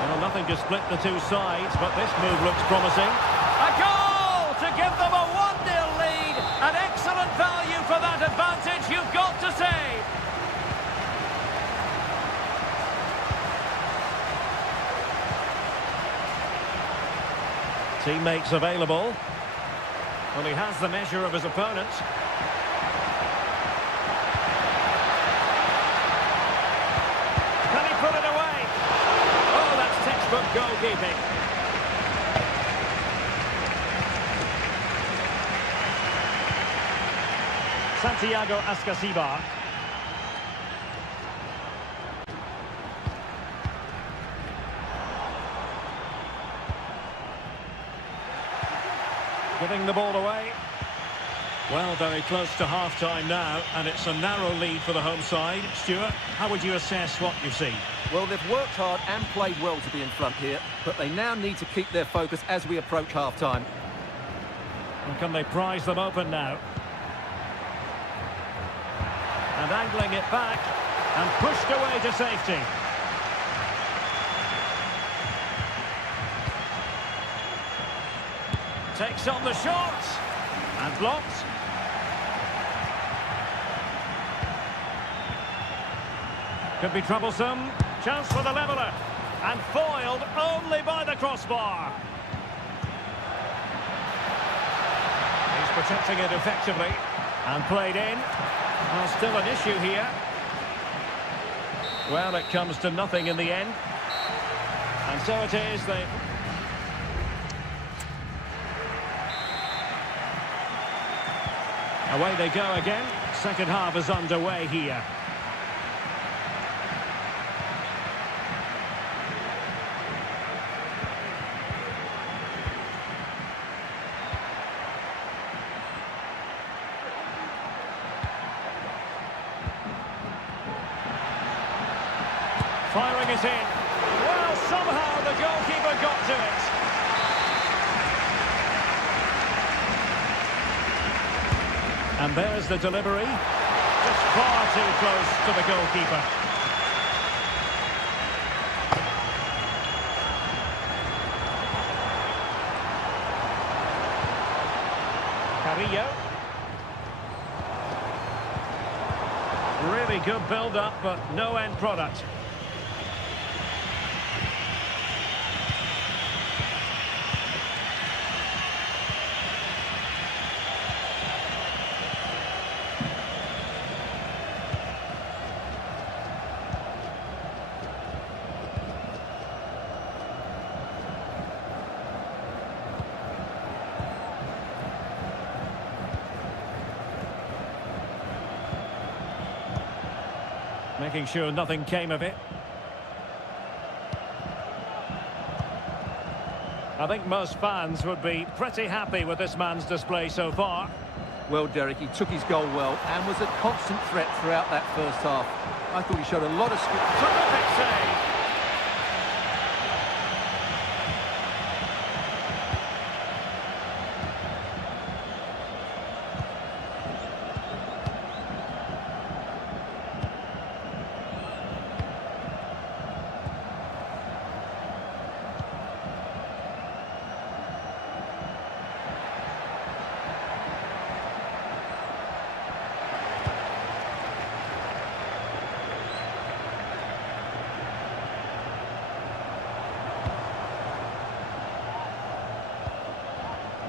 Well, nothing to split the two sides, but this move looks promising. A goal to give them a 1-0 lead. An excellent value for that advantage, you've got to say. Teammates available. Well, he has the measure of his opponent. Can he put it away? Oh, that's textbook goalkeeping. Santiago Ascasibar. Giving the ball away. Well, very close to half-time now, and it's a narrow lead for the home side. Stuart, how would you assess what you've seen? Well, they've worked hard and played well to be in front here, but they now need to keep their focus as we approach half-time. And can they prize them open now? And angling it back, and pushed away to safety. Takes on the shot, and blocked. Could be troublesome. Chance for the leveller, and foiled only by the crossbar. He's protecting it effectively, and played in. Well, still an issue here. Well, it comes to nothing in the end. And so it is, away they go again. Second half is underway here. Firing it in. Well, somehow the goalkeeper got to it. And there's the delivery. Just far too close to the goalkeeper. Carrillo. Really good build-up, but no end product. Making sure nothing came of it. I think most fans would be pretty happy with this man's display so far. Well, Derek, he took his goal well and was a constant threat throughout that first half. I thought he showed a lot of skill. Terrific save.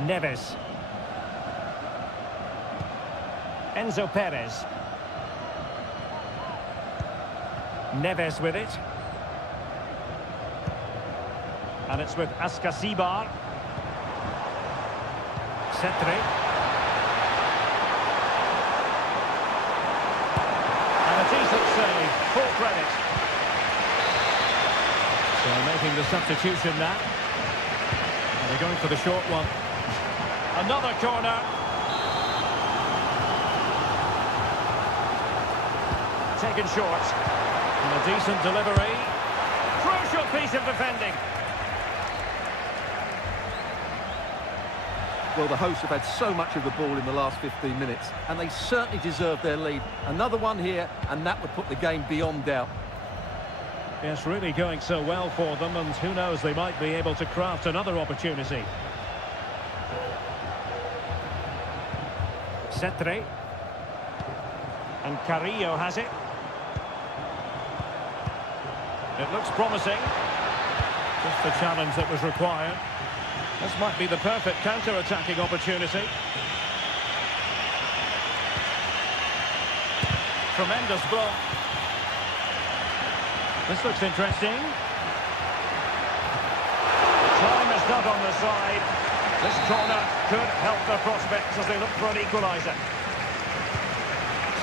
Neves. Enzo Perez. Neves with it. And it's with Ascasibar. Cetre. And a decent save. Full credit. So making the substitution now. And they're going for the short one. Another corner. Taken short. And a decent delivery. Crucial piece of defending. Well, the hosts have had so much of the ball in the last 15 minutes, and they certainly deserve their lead. Another one here, and that would put the game beyond doubt. Yes, really going so well for them, and who knows, they might be able to craft another opportunity. Cetre. And Carrillo has it. It looks promising. Just the challenge that was required. This might be the perfect counter-attacking opportunity. Tremendous block. This looks interesting. Time is not on the side. This corner could help their prospects as they look for an equaliser.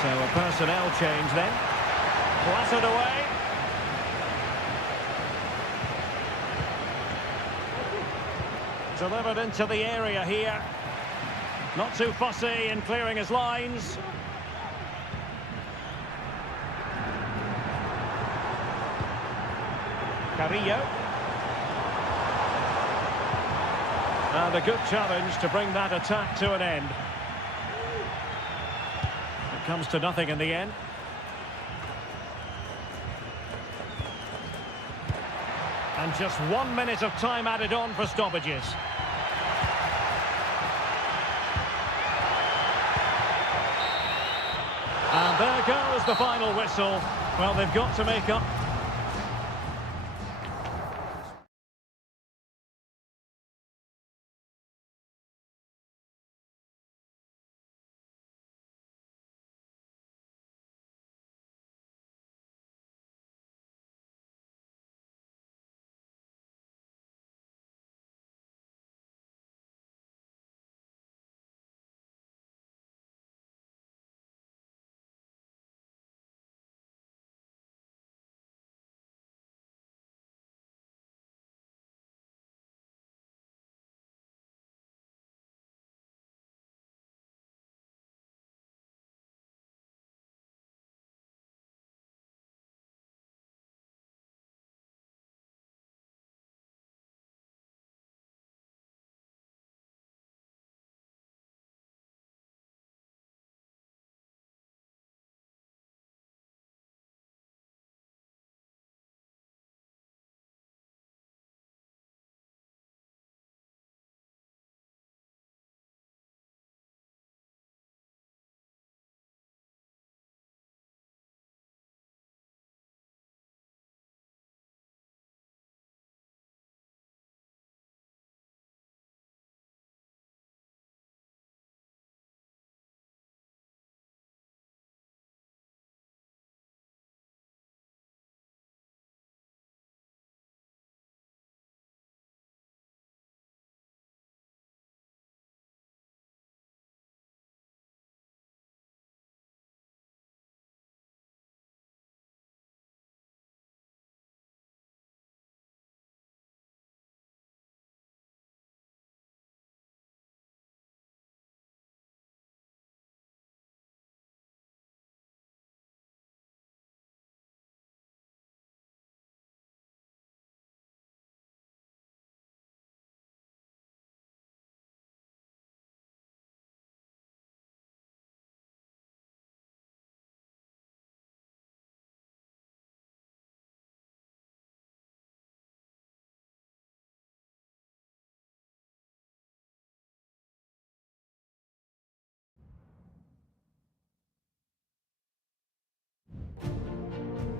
So a personnel change then. Blasted away. Delivered into the area here. Not too fussy in clearing his lines. Carrillo. And a good challenge to bring that attack to an end. It comes to nothing in the end. And just 1 minute of time added on for stoppages. And there goes the final whistle. Well, they've got to make up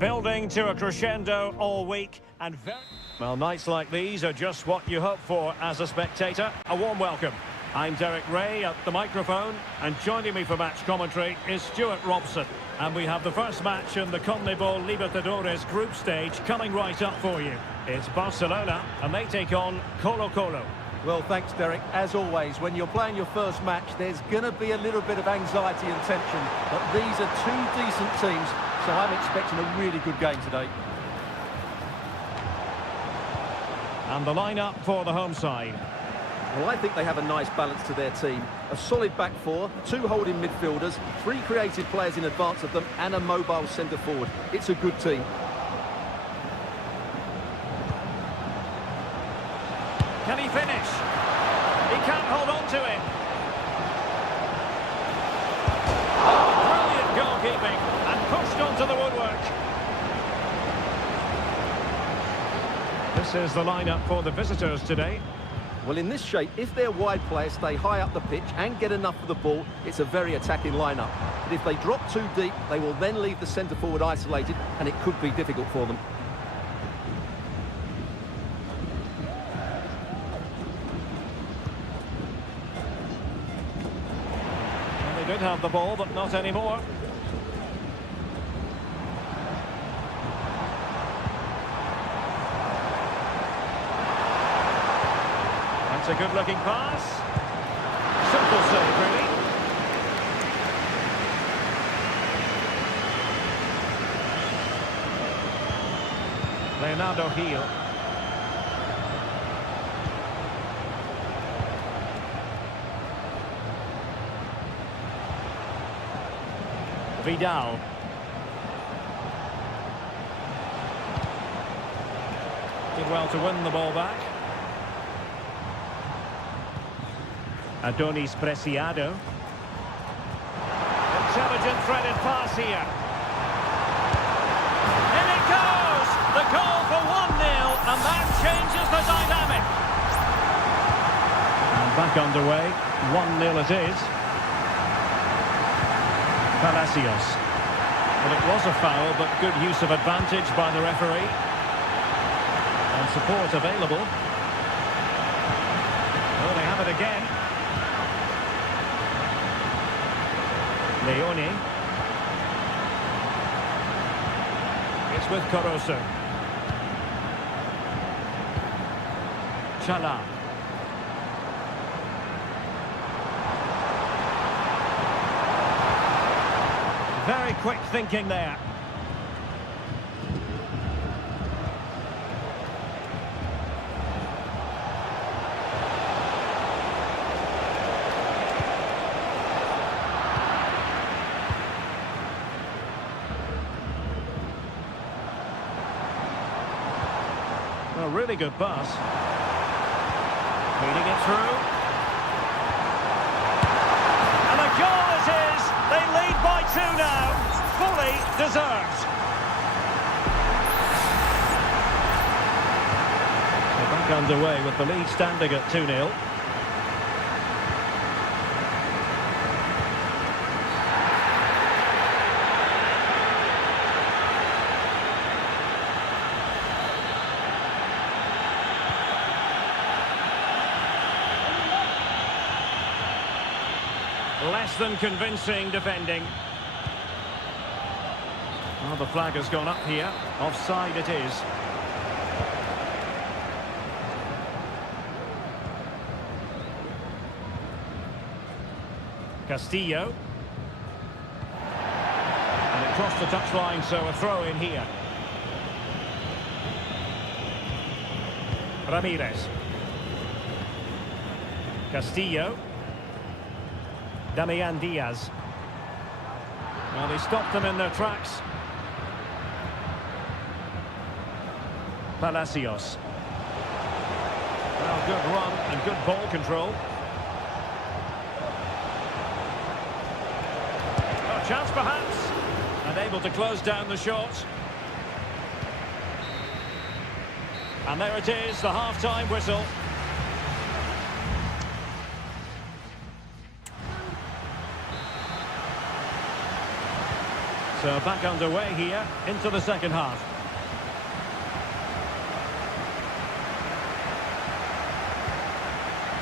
Building to a crescendo all week and very... Well, nights like these are just what you hope for as a spectator. A warm welcome. I'm Derek Ray at the microphone, and joining me for match commentary is Stuart Robson. And we have the first match in the CONMEBOL Libertadores group stage coming right up for you. It's Barcelona, and they take on Colo-Colo. Well, thanks, Derek. As always, when you're playing your first match, there's going to be a little bit of anxiety and tension. But these are two decent teams, so I'm expecting a really good game today. And the lineup for the home side. Well, I think they have a nice balance to their team. A solid back four, two holding midfielders, three creative players in advance of them, and a mobile centre forward. It's a good team. Can he finish? He can't hold on to it. Oh, brilliant goalkeeping, and pushed onto the woodwork. This is the lineup for the visitors today. Well, in this shape, if their wide players stay high up the pitch and get enough of the ball, it's a very attacking lineup. But if they drop too deep, they will then leave the centre forward isolated, and it could be difficult for them. They did have the ball, but not anymore. That's a good-looking pass. Simple save, really. Leonardo Gil. Vidal. Did well to win the ball back. Adonis Preciado. Intelligent threaded pass here. In it goes! The goal for 1-0, and that changes the dynamic. And back underway, 1-0 it is. Palacios. Well, it was a foul, but good use of advantage by the referee. And support available. Oh, they have it again. Leone. It's with Caruso. Chala. Very quick thinking there. A really good pass. Feeding it through. And a goal it is! They lead by 2 now. Fully deserved. They're back underway with the lead standing at 2-0. Less than convincing defending. Well, the flag has gone up here. Offside it is. Castillo. And it crossed the touchline, so a throw in here. Ramirez. Castillo. Damian Diaz. Well, he stopped them in their tracks. Palacios. Well, good run and good ball control. A chance perhaps. And able to close down the shot. And there it is, the half-time whistle. So back underway here into the second half.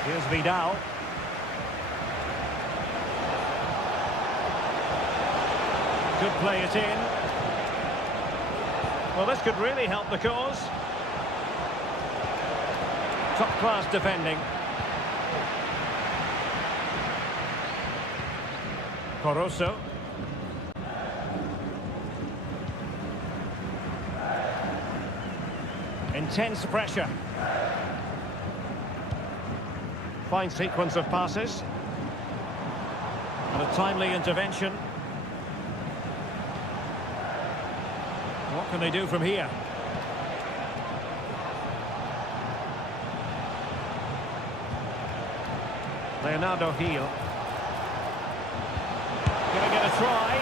Here's Vidal. Could play it in. Well, this could really help the cause. Top-class defending. Coroso. Intense pressure. Fine sequence of passes. And a timely intervention. What can they do from here? Leonardo Gil. Gonna get a try.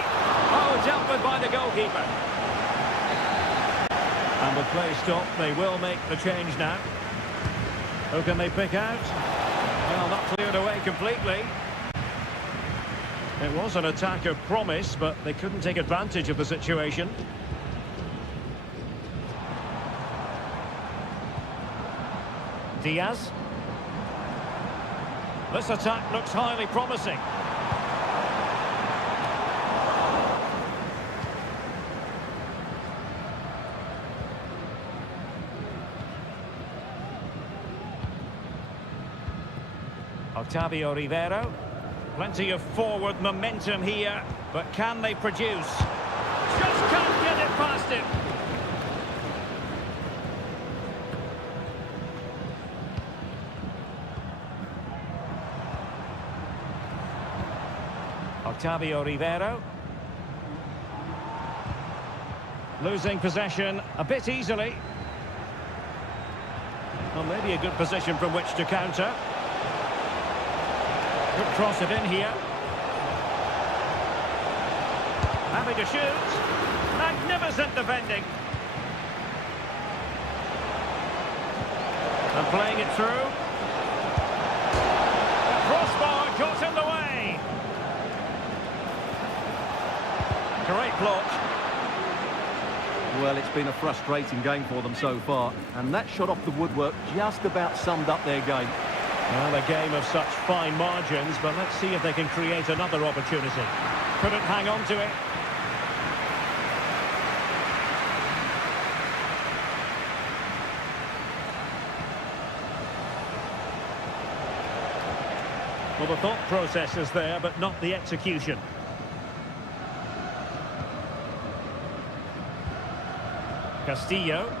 Oh, dealt with by the goalkeeper. And with play stopped, they will make the change now. Who can they pick out? Well, not cleared away completely. It was an attack of promise, but they couldn't take advantage of the situation. Diaz. This attack looks highly promising. Octavio Rivero. Plenty of forward momentum here, but can they produce? Just can't get it past him. Octavio Rivero. Losing possession a bit easily. Well, maybe a good position from which to counter. Could cross it in here. Happy to shoot. Magnificent defending. And playing it through. The crossbar got in the way. Great block. Well, it's been a frustrating game for them so far, and that shot off the woodwork just about summed up their game. Well, a game of such fine margins, but let's see if they can create another opportunity. Couldn't hang on to it. Well, the thought process is there, but not the execution. Castillo.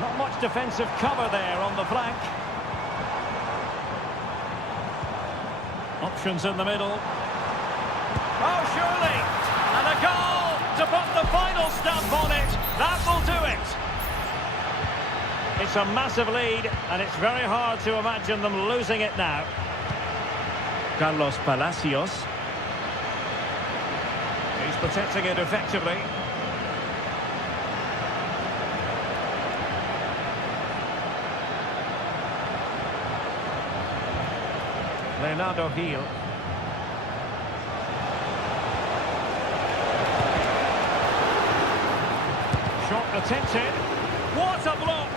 Not much defensive cover there on the flank. Options in the middle. Oh, surely! And a goal to put the final stamp on it. That will do it. It's a massive lead, and it's very hard to imagine them losing it now. Carlos Palacios. He's protecting it effectively. Leonardo Gil. Shot attempted. What a block!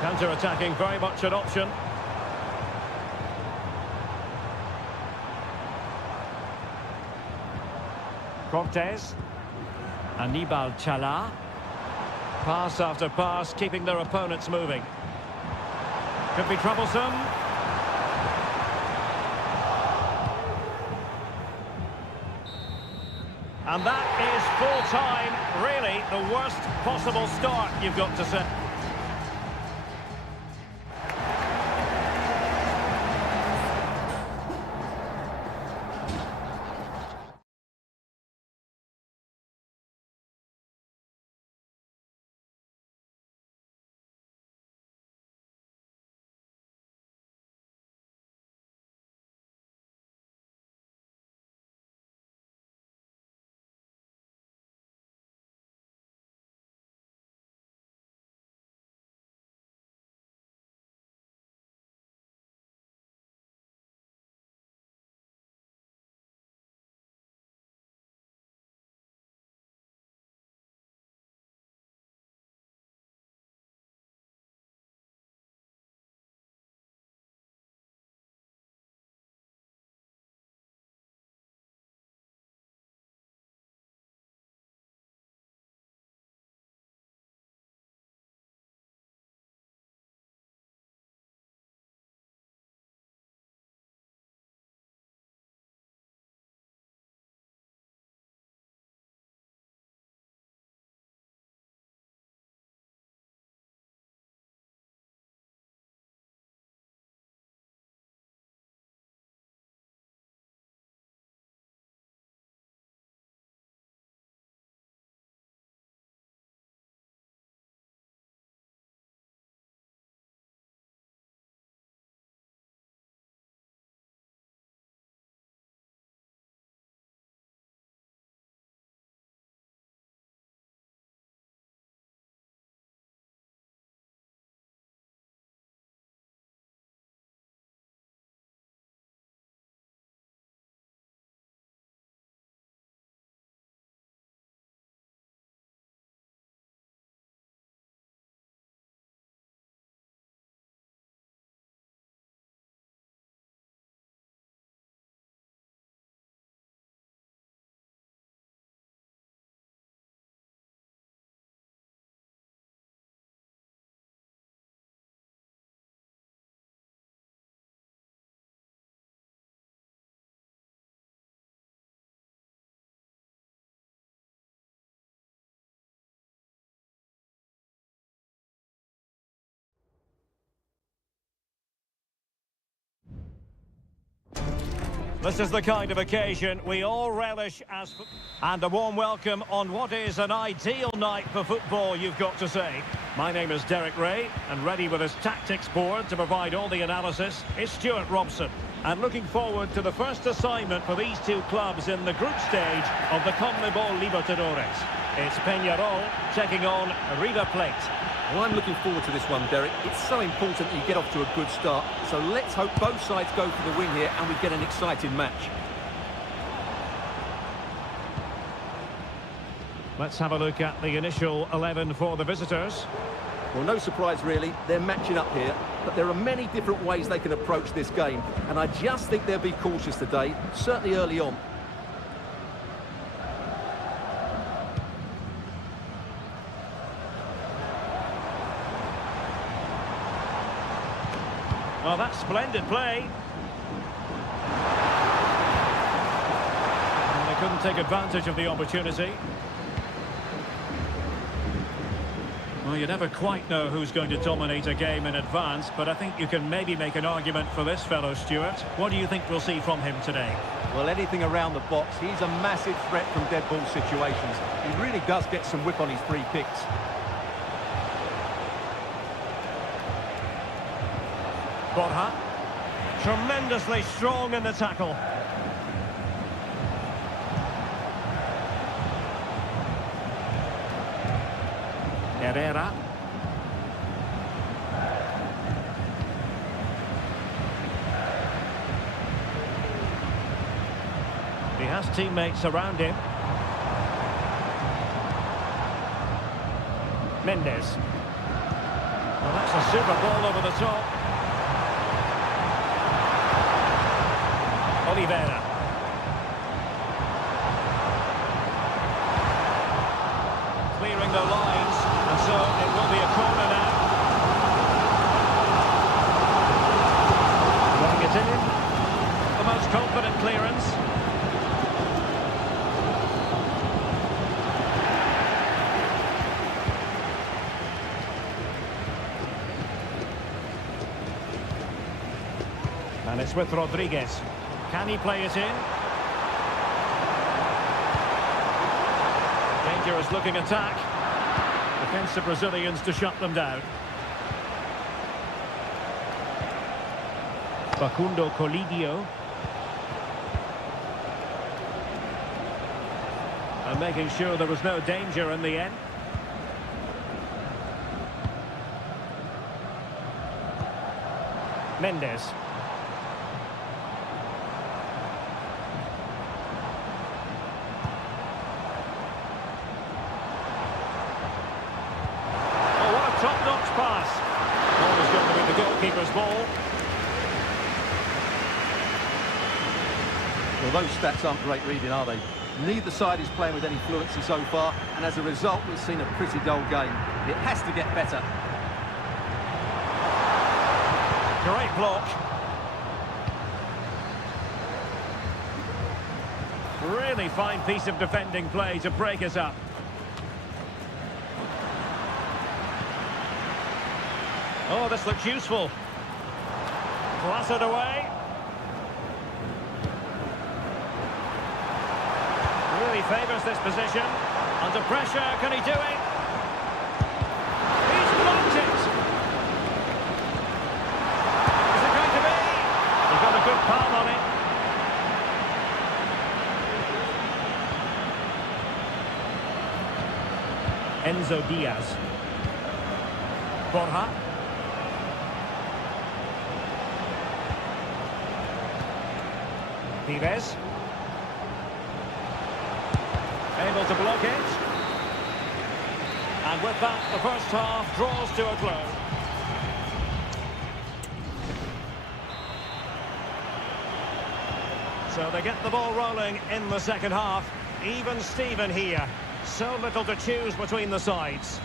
Counter-attacking, very much an option. Cortez. Anibal Chala. Pass after pass, keeping their opponents moving. Could be troublesome. And that is full time. Really, the worst possible start, you've got to say. This is the kind of occasion we all relish as... And a warm welcome on what is an ideal night for football, you've got to say. My name is Derek Ray, and ready with his tactics board to provide all the analysis is Stuart Robson. And looking forward to the first assignment for these two clubs in the group stage of the CONMEBOL Libertadores. It's Peñarol taking on River Plate. Well, I'm looking forward to this one, Derek. It's so important that you get off to a good start. So let's hope both sides go for the win here and we get an exciting match. Let's have a look at the initial 11 for the visitors. Well, no surprise really, they're matching up here, but there are many different ways they can approach this game, and I just think they'll be cautious today, certainly early on. Oh, that's splendid play. And they couldn't take advantage of the opportunity. Well, you never quite know who's going to dominate a game in advance, but I think you can maybe make an argument for this fellow, Stuart. What do you think we'll see from him today? Well, anything around the box. He's a massive threat from dead ball situations. He really does get some whip on his free kicks. Borja, tremendously strong in the tackle. Herrera. He has teammates around him. Mendes. Well, that's a super ball over the top. Oliveira. Clearing the lines, and so it will be a corner now. Running it in. The most confident clearance. And it's with Rodriguez. Can he play it in? Dangerous looking attack. Defensive Brazilians to shut them down. Facundo Colidio. And making sure there was no danger in the end. Mendes. Top-notch pass. Ball is going to be the goalkeeper's ball. Well, those stats aren't great reading, are they? Neither side is playing with any fluency so far, and as a result, we've seen a pretty dull game. It has to get better. Great block. Really fine piece of defending play to break us up. Oh, this looks useful. Clattered away. Really favours this position. Under pressure, can he do it? He's blocked it. Is it going to be? He's got a good palm on it. Enzo Diaz. Borja. Pires. Able to block it. And with that, the first half draws to a close. So they get the ball rolling in the second half. Even Steven here. So little to choose between the sides.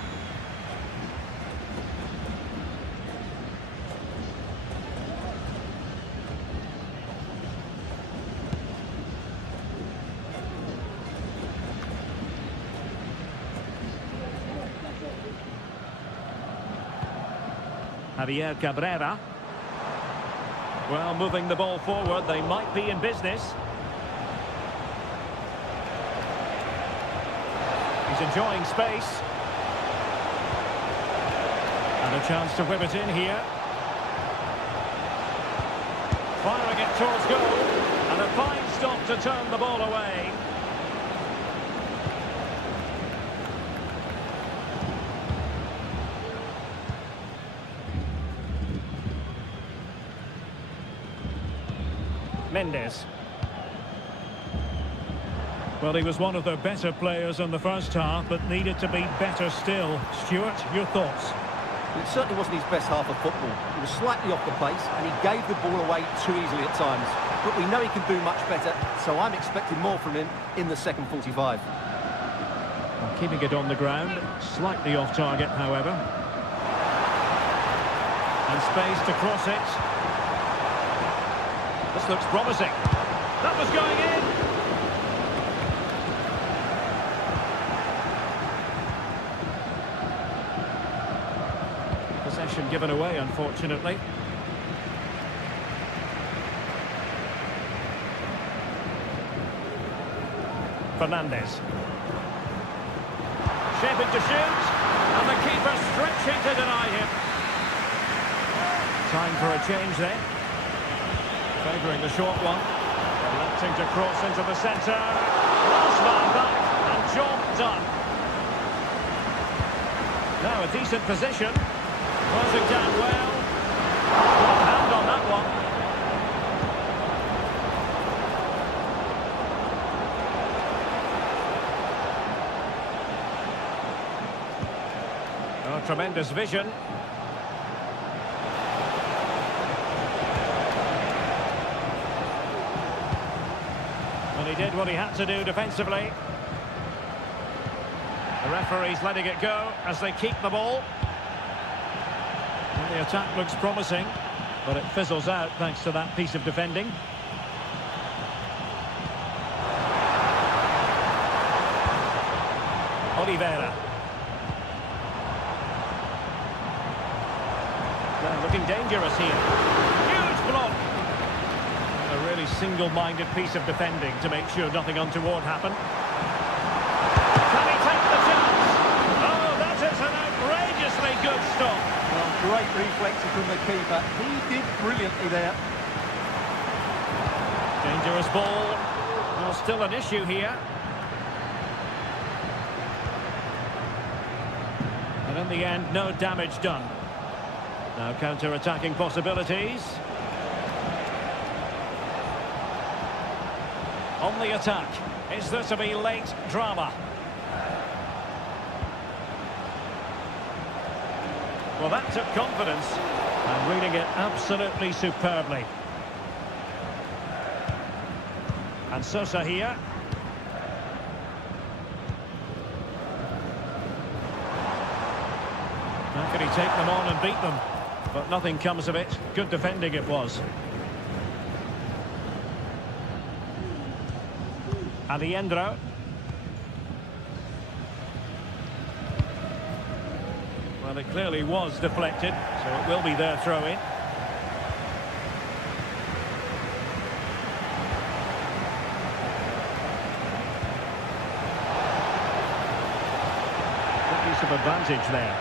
Javier Cabrera. Well, moving the ball forward, they might be in business. He's enjoying space. And a chance to whip it in here. Firing it towards goal. And a fine stop to turn the ball away. Mendes. Well, he was one of their better players in the first half, but needed to be better still. Stuart, your thoughts? It certainly wasn't his best half of football. He was slightly off the pace and he gave the ball away too easily at times. But we know he can do much better, so I'm expecting more from him in the second 45. And keeping it on the ground, slightly off target, however. And space to cross it. This looks promising. That was going in. Possession given away, unfortunately. Fernandez. Shaping to shoot. And the keeper stretching to deny him. Time for a change then. Favouring the short one. Electing to cross into the centre. Last man back. And job done. Now a decent position. Closing down well. Good hand on that one. Oh, tremendous vision. And he did what he had to do defensively. The referee's letting it go as they keep the ball. The attack looks promising, but it fizzles out thanks to that piece of defending. Oliveira. They're looking dangerous here. Huge block. A really single-minded piece of defending to make sure nothing untoward happened. Can he take the chance? Oh, that is an outrageously good stop. Well, great reflexes from the keeper. He did brilliantly there. Dangerous ball. Well, still an issue here. And in the end, no damage done. Now counter-attacking possibilities. On the attack. Is there to be late drama? Well, that took confidence, and reading it absolutely superbly. And Sosa here. How could he take them on and beat them? But nothing comes of it. Good defending it was. Alejandro. Well, it clearly was deflected, so it will be their throw-in. Good use of advantage there.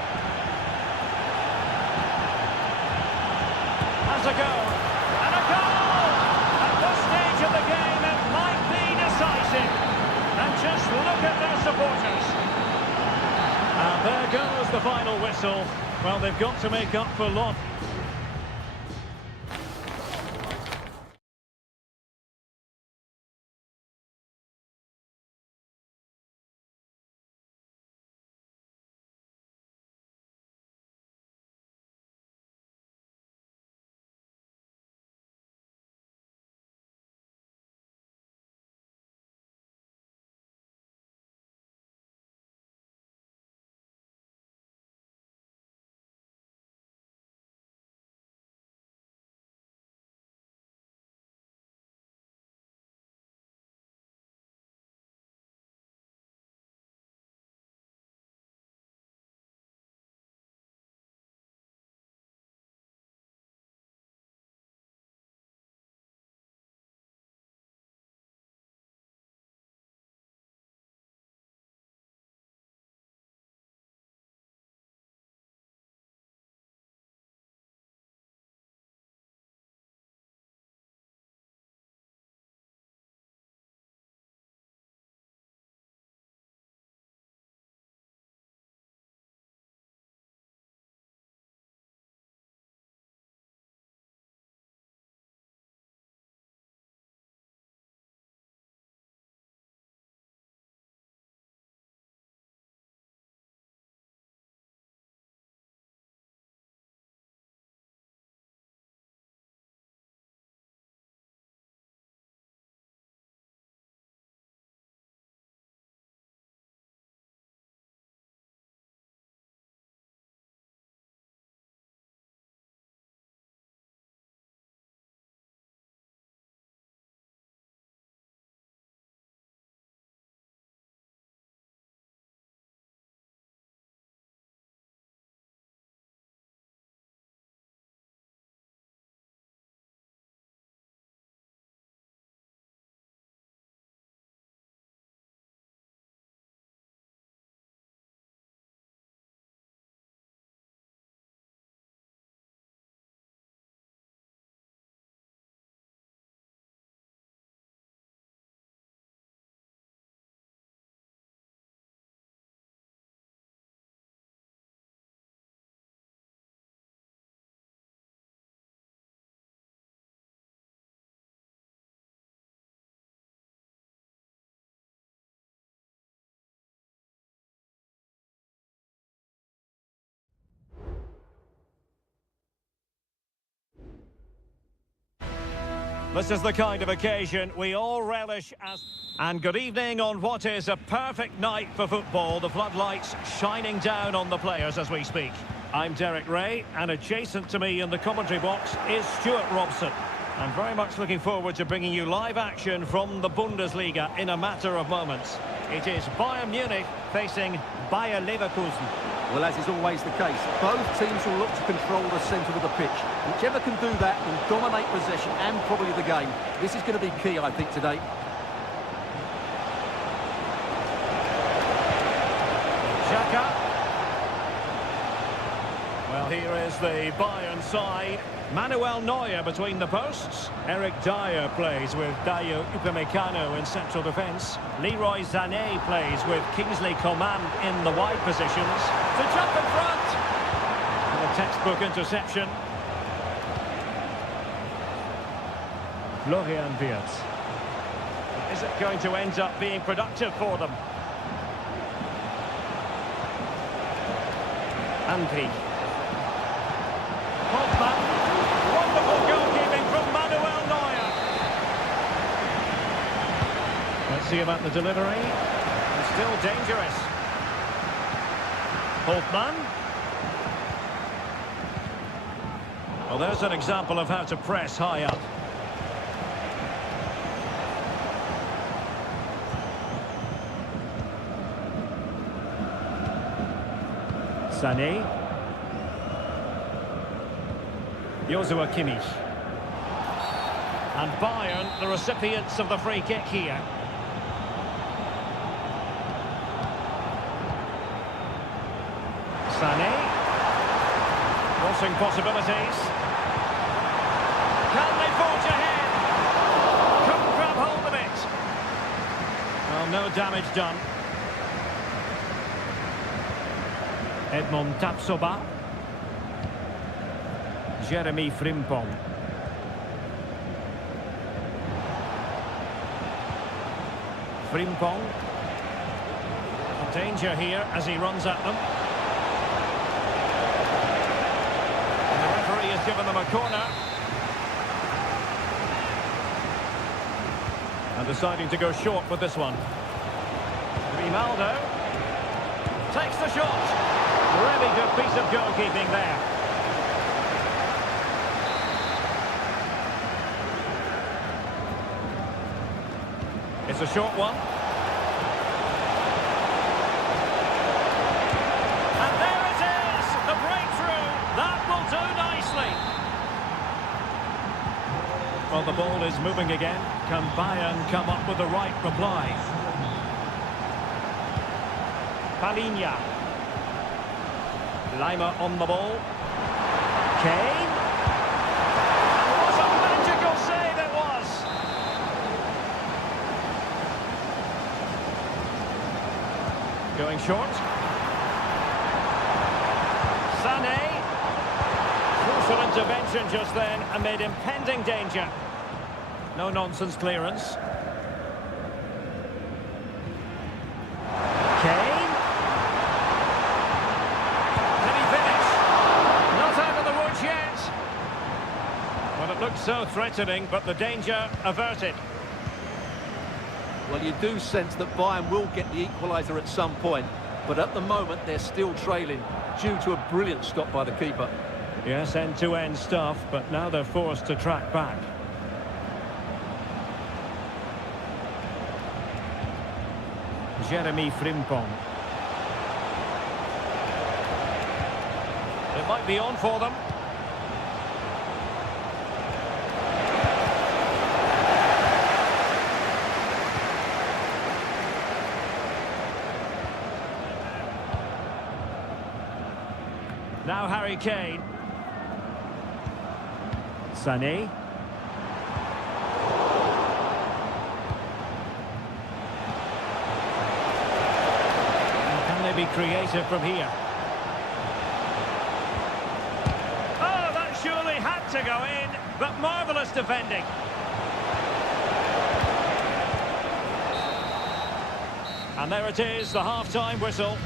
Has a go. And a goal! At this stage of the game, it might be decisive. And just look at their supporters. And there goes the final whistle. Well, they've got to make up for loss. This is the kind of occasion we all relish as... And good evening on what is a perfect night for football. The floodlights shining down on the players as we speak. I'm Derek Ray, and adjacent to me in the commentary box is Stuart Robson. I'm very much looking forward to bringing you live action from the Bundesliga in a matter of moments. It is Bayern Munich facing Bayer Leverkusen. Well, as is always the case, both teams will look to control the centre of the pitch. Whichever can do that will dominate possession and probably the game. This is going to be key, I think, today. Xhaka. Well, here is the Bayern side. Manuel Neuer between the posts. Eric Dyer plays with Dayo Upamecano in central defence. Leroy Sané plays with Kingsley Coman in the wide positions. To jump in front! And a textbook interception. Florian Wirtz. Is it going to end up being productive for them? Andri. Hoffmann. Wonderful goalkeeping from Manuel Neuer. Let's see about the delivery. And still dangerous. Hoffmann. Well, there's an example of how to press high up. Sané. Joshua Kimmich. And Bayern, the recipients of the free kick here. Sané. Crossing possibilities. Can they forge ahead? Couldn't grab hold of it. Well, no damage done. Edmond Tapsoba. Jeremy Frimpong. Frimpong. Danger here as he runs at them. And the referee has given them a corner. And deciding to go short with this one. Grimaldo takes the shot. Really good piece of goalkeeping there. It's a short one. And there it is! The breakthrough! That will do nicely. Well, the ball is moving again. Can Bayern come up with the right reply? Palinha. Lima on the ball. Kane. And what a magical save it was! Going short. Sané. Crucial intervention just then amid impending danger. No nonsense clearance. Kane. It looked so threatening, but the danger averted. Well, you do sense that Bayern will get the equaliser at some point, but at the moment they're still trailing due to a brilliant stop by the keeper. Yes, end-to-end stuff, but now they're forced to track back. Jeremy Frimpong. It might be on for them. Now Harry Kane. Sané. Can they be creative from here? Oh, that surely had to go in, but marvellous defending. And there it is, the half-time whistle.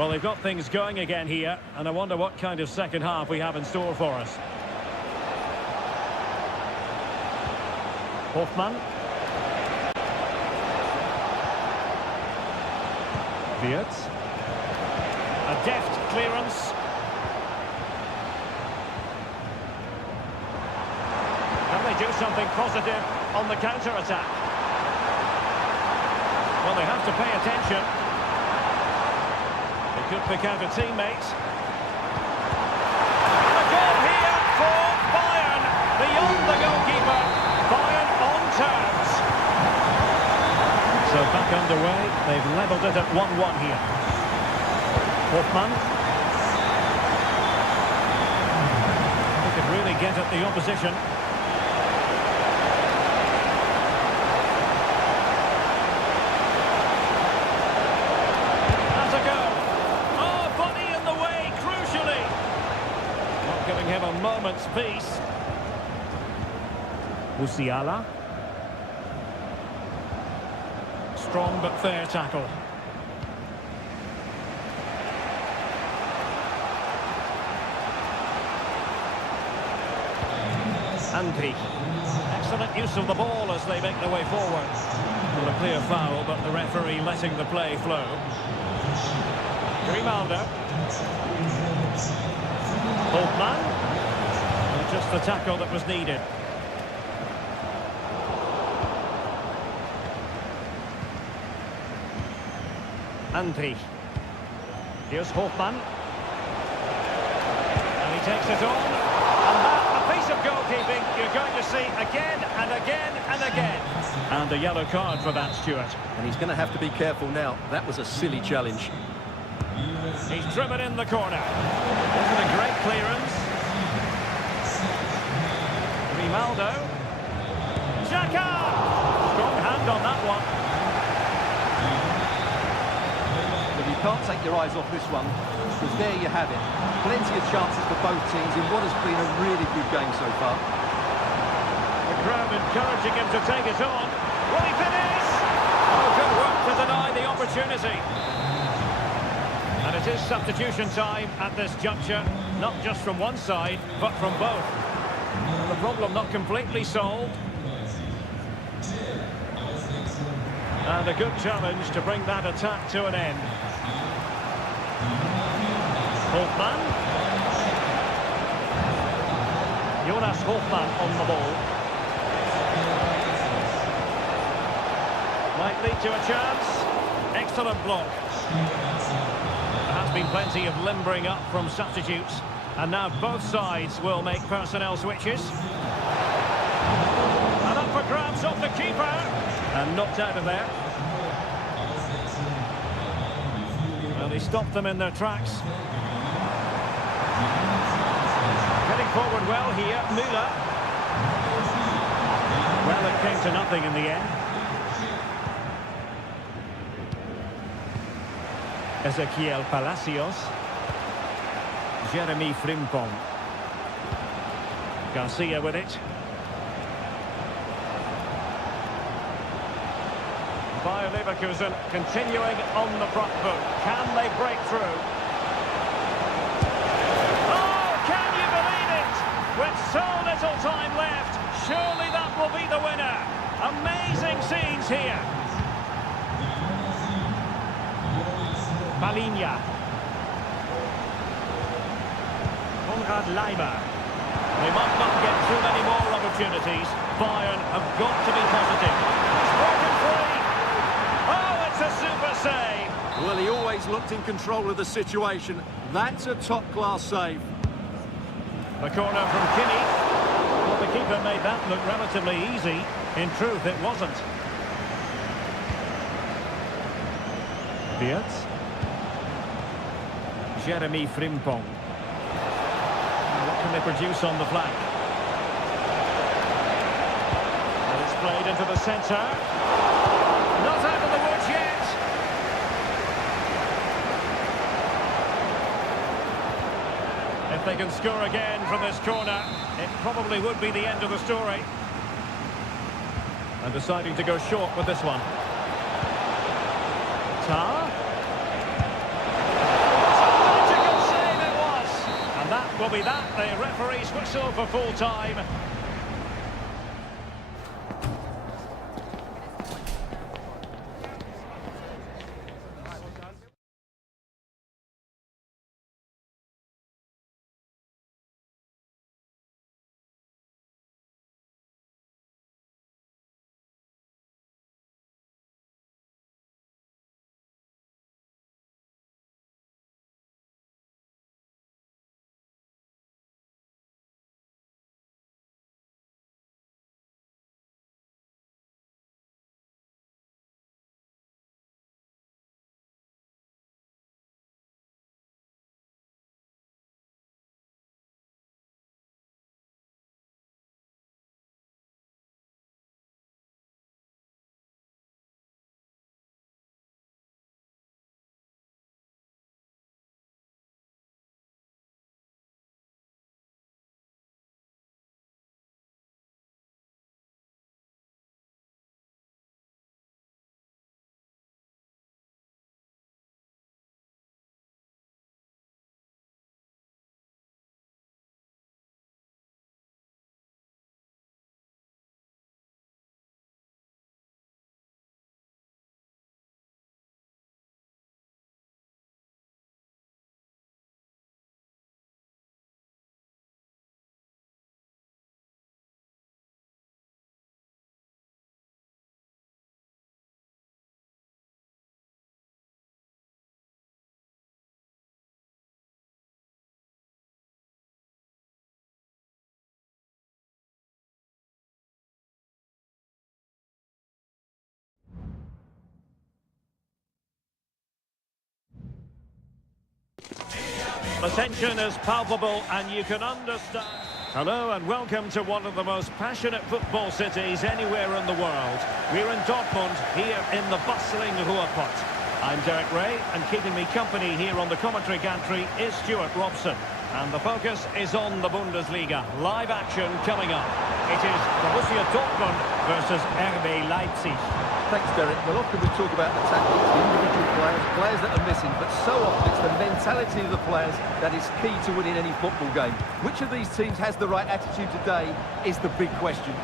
Well, they've got things going again here, and I wonder what kind of second half we have in store for us. Hoffman. Wirtz. A deft clearance. Can they do something positive on the counter-attack? Well, they have to pay attention. They could pick out a teammate. And a goal here for Bayern. Beyond the goalkeeper. Bayern on terms. So back underway. They've levelled it at 1-1 here. Hoffman. He could really get at the opposition. That's a go. Oh, body in the way, crucially. Not giving him a moment's peace. Musiala. Strong but fair tackle. Andri. Excellent use of the ball as they make their way forward. Not a clear foul, but the referee letting the play flow. Grimaldo. Holtman. Just the tackle that was needed. Andri. Here's Hoffman. And he takes it on. And that, a piece of goalkeeping you're going to see again and again and again. And a yellow card for that, Stuart. And he's going to have to be careful now. That was a silly challenge. He's driven in the corner. Isn't a great clearance. Grimaldo. Xhaka! Strong hand on that one. But you can't take your eyes off this one, because there you have it. Plenty of chances for both teams in what has been a really good game so far. The crowd encouraging him to take it on. Will he finish? Oh, good work to deny the opportunity. And it is substitution time at this juncture, not just from one side, but from both. The problem not completely solved. And a good challenge to bring that attack to an end. Hoffman. Jonas Hoffman on the ball. Might lead to a chance. Excellent block. There has been plenty of limbering up from substitutes. And now both sides will make personnel switches. And up for grabs off the keeper. And knocked out of there. Well, he stopped them in their tracks. Getting forward well here, Müller. Well, it came to nothing in the end. Ezequiel Palacios. Jeremy Frimpong. Garcia with it. Bayer Leverkusen continuing on the front foot. Can they break through? Oh, can you believe it? With so little time left, surely that will be the winner. Amazing scenes here. Malinha. Konrad Leiber. They might not get too many more opportunities. Bayern have got to be positive. It's broken free. Oh, it's a super save. Well, he always looked in control of the situation. That's a top-class save. The corner from Kinney. Well, the keeper made that look relatively easy. In truth, it wasn't. Wirtz. Jeremy Frimpong. What can they produce on the flank? And it's played into the centre. Not out of the woods yet. If they can score again from this corner, it probably would be the end of the story. And deciding to go short with this one. Tar. will be that, the referee's whistle for full time. The tension is palpable and you can understand. Hello and welcome to one of the most passionate football cities anywhere in the world. We're in Dortmund, here in the bustling Ruhrpott. I'm Derek Ray, and keeping me company here on the commentary gantry is Stuart Robson. And the focus is on the Bundesliga. Live action coming up. It is Borussia Dortmund versus RB Leipzig. Thanks, Derek. Well, often we talk about the tactics, the individual players that are missing, but so often it's the mentality of the players that is key to winning any football game. Which of these teams has the right attitude today is the big question.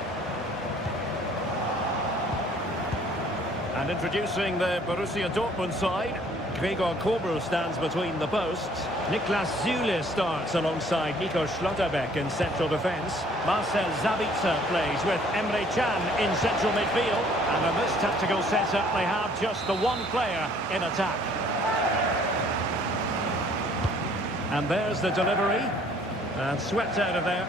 And introducing the Borussia Dortmund side, Gregor Kobel stands between the posts. Niklas Süle starts alongside Nico Schlotterbeck in central defence. Marcel Sabitzer plays with Emre Can in central midfield. And in this tactical setup, they have just the one player in attack. And there's the delivery. And swept out of there.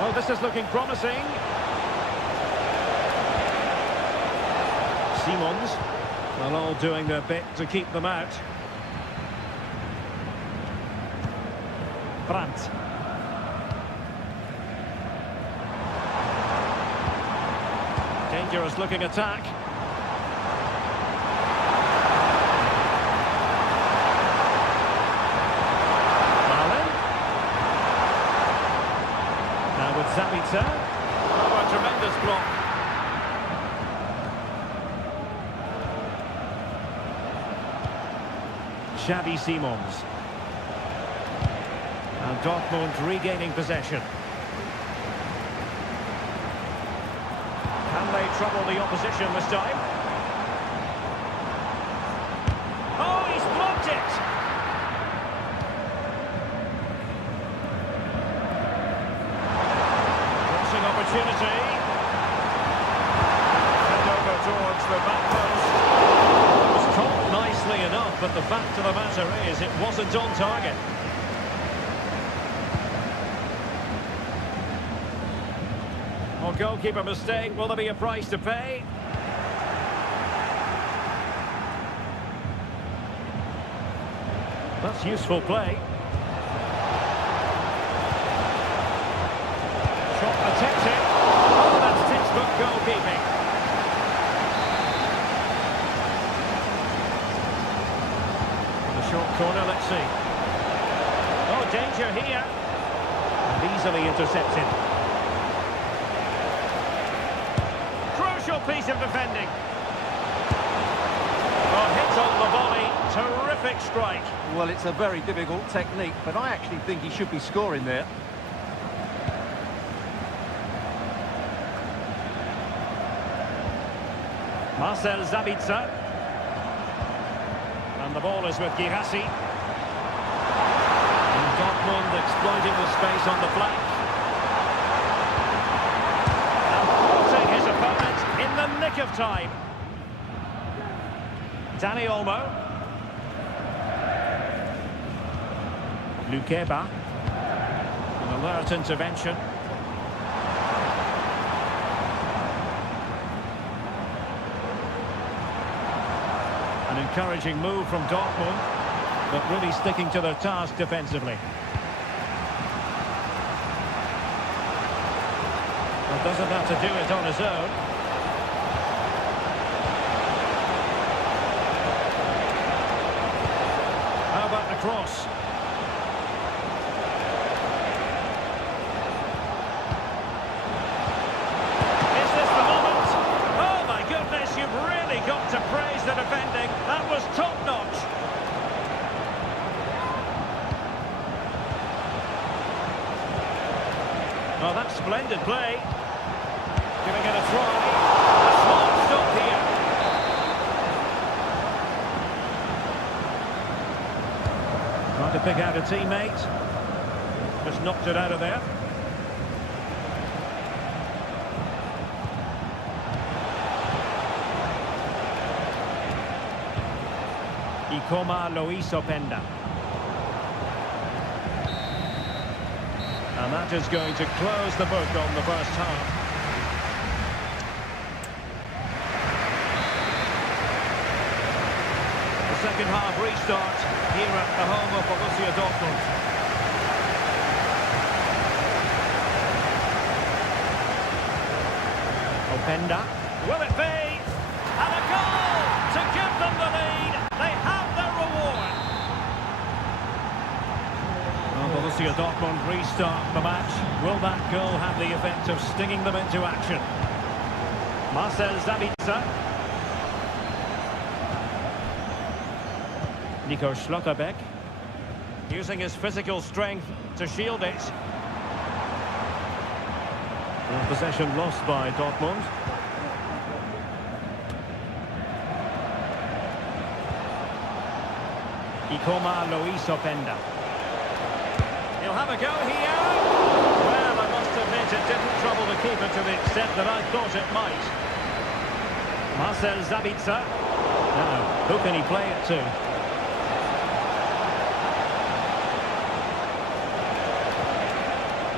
Oh, this is looking promising. Simons, well, all doing their bit to keep them out. Brandt. Dangerous looking attack. Sabitzer. Oh, a tremendous block. Xavi Simons. And Dortmund regaining possession. Can they trouble the opposition this time? Oh, he's blocked it! Opportunity. And over towards the back post. It was caught nicely enough, but the fact of the matter is it wasn't on target. Well, goalkeeper mistake. Will there be a price to pay? That's useful play. Attempted. Oh, that's textbook goalkeeping. The short corner, let's see. Oh, danger here. And easily intercepted. Crucial piece of defending. stole the volley. Terrific strike. Well, it's a very difficult technique, but I actually think he should be scoring there. Marcel Sabitzer. And the ball is with Girassi. And Dortmund exploiting the space on the flank. And thwarting his opponent in the nick of time. Danny Olmo. Lukeba. An alert intervention. An encouraging move from Dortmund, but really sticking to their task defensively. Well, doesn't have to do it on his own. How about the cross? Is this the moment? Oh my goodness, you've really got to praise the defending. That was top-notch. Oh, that's splendid play. Giving it a try. A small stop here. Trying to pick out a teammate. Just knocked it out of there. Ikoma Luis Openda. And that is going to close the book on the first half. The second half restart here at the home of Borussia Dortmund. Openda. Will it be? And a goal to give them the lead. They have their reward. Well, Borussia Dortmund restart the match. Will that goal have the effect of stinging them into action? Marcel Sabitzer. Nico Schlotterbeck. Using his physical strength to shield it. Well, possession lost by Dortmund. Ikoma Luis Openda. He'll have a go here. Well, I must admit it didn't trouble the keeper to the extent that I thought it might. Marcel Sabitzer. Now, who can he play it to?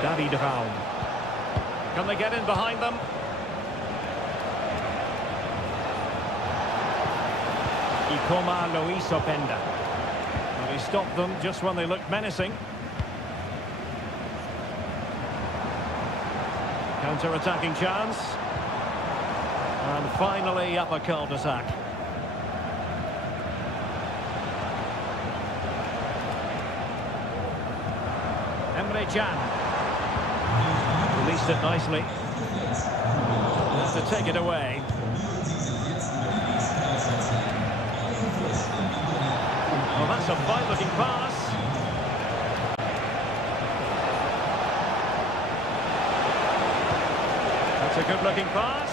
David Raum. Can they get in behind them? Ikoma Luis Openda. He stopped them just when they looked menacing. Counter-attacking chance. And finally up a cul-de-sac. Emre Can. Released it nicely. To take it away. Well, that's a fine-looking pass. That's a good-looking pass.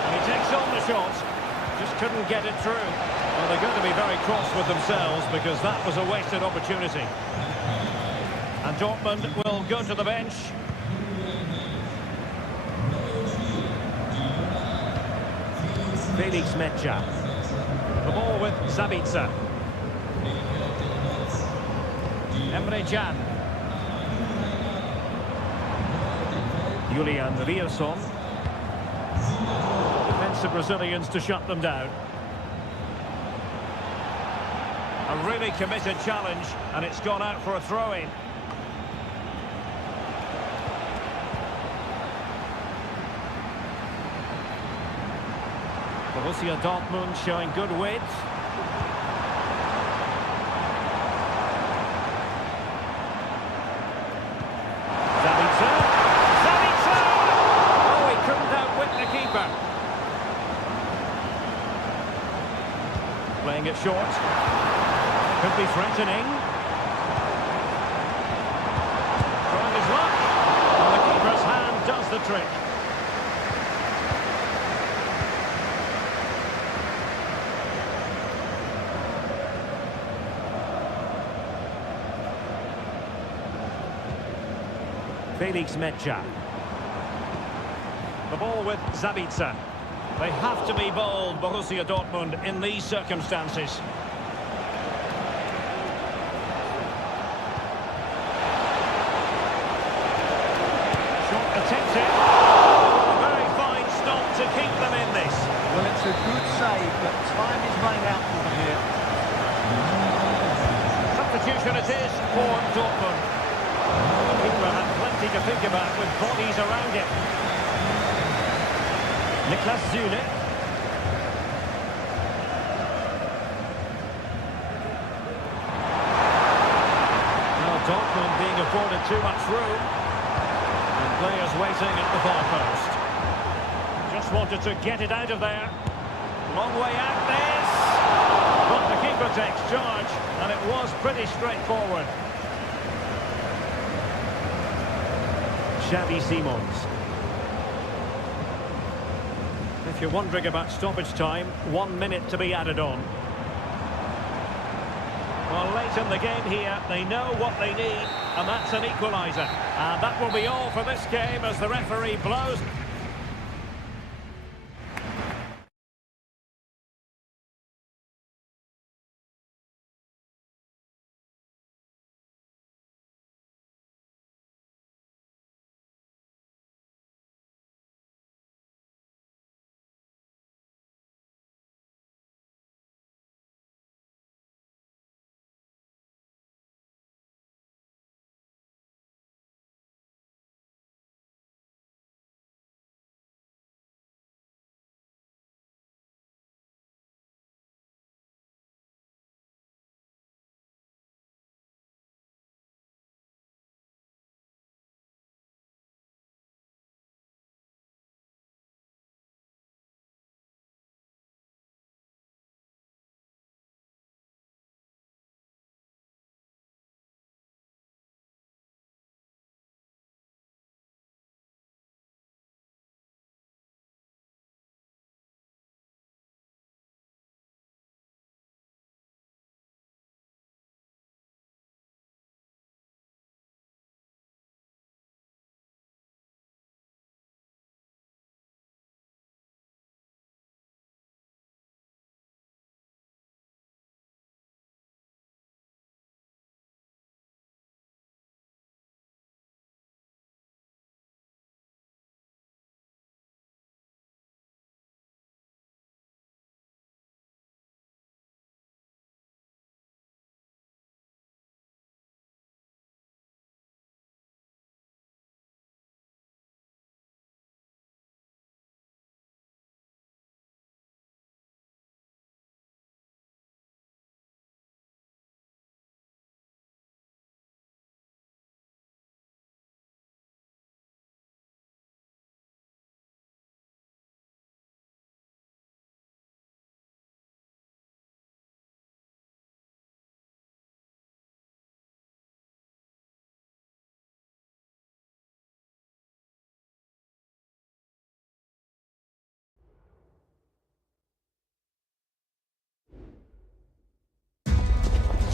And he takes on the shot. Just couldn't get it through. Well, they're going to be very cross with themselves because that was a wasted opportunity. And Dortmund will go to the bench. Felix Metscher. The ball with Sabitzer. Emre Can. Julian Rierson. Defensive Brazilians to shut them down. A really committed challenge, and it's gone out for a throw-in. Borussia Dortmund showing good width. Sabitzer! Sabitzer! Oh, he couldn't outwit the keeper. it short. Could be threatening. Trying his luck. And the keeper's hand does the trick. Felix Mecha. The ball with Zabitzer. They have to be bold, Borussia Dortmund, in these circumstances. Shot attempted. A very fine stop to keep them in this. Well, it's a good save, but time is running out for them here. Substitution it is for Dortmund. The keeper had plenty to think about with bodies around him. Niklas Zule. Now Dortmund being afforded too much room. And players waiting at the far post. Just wanted to get it out of there. Long way out this. But the keeper takes charge, and it was pretty straightforward. Xavi Simons. If you're wondering about stoppage time, 1 minute to be added on. Well, late in the game here, they know what they need, and that's an equaliser. And that will be all for this game as the referee blows.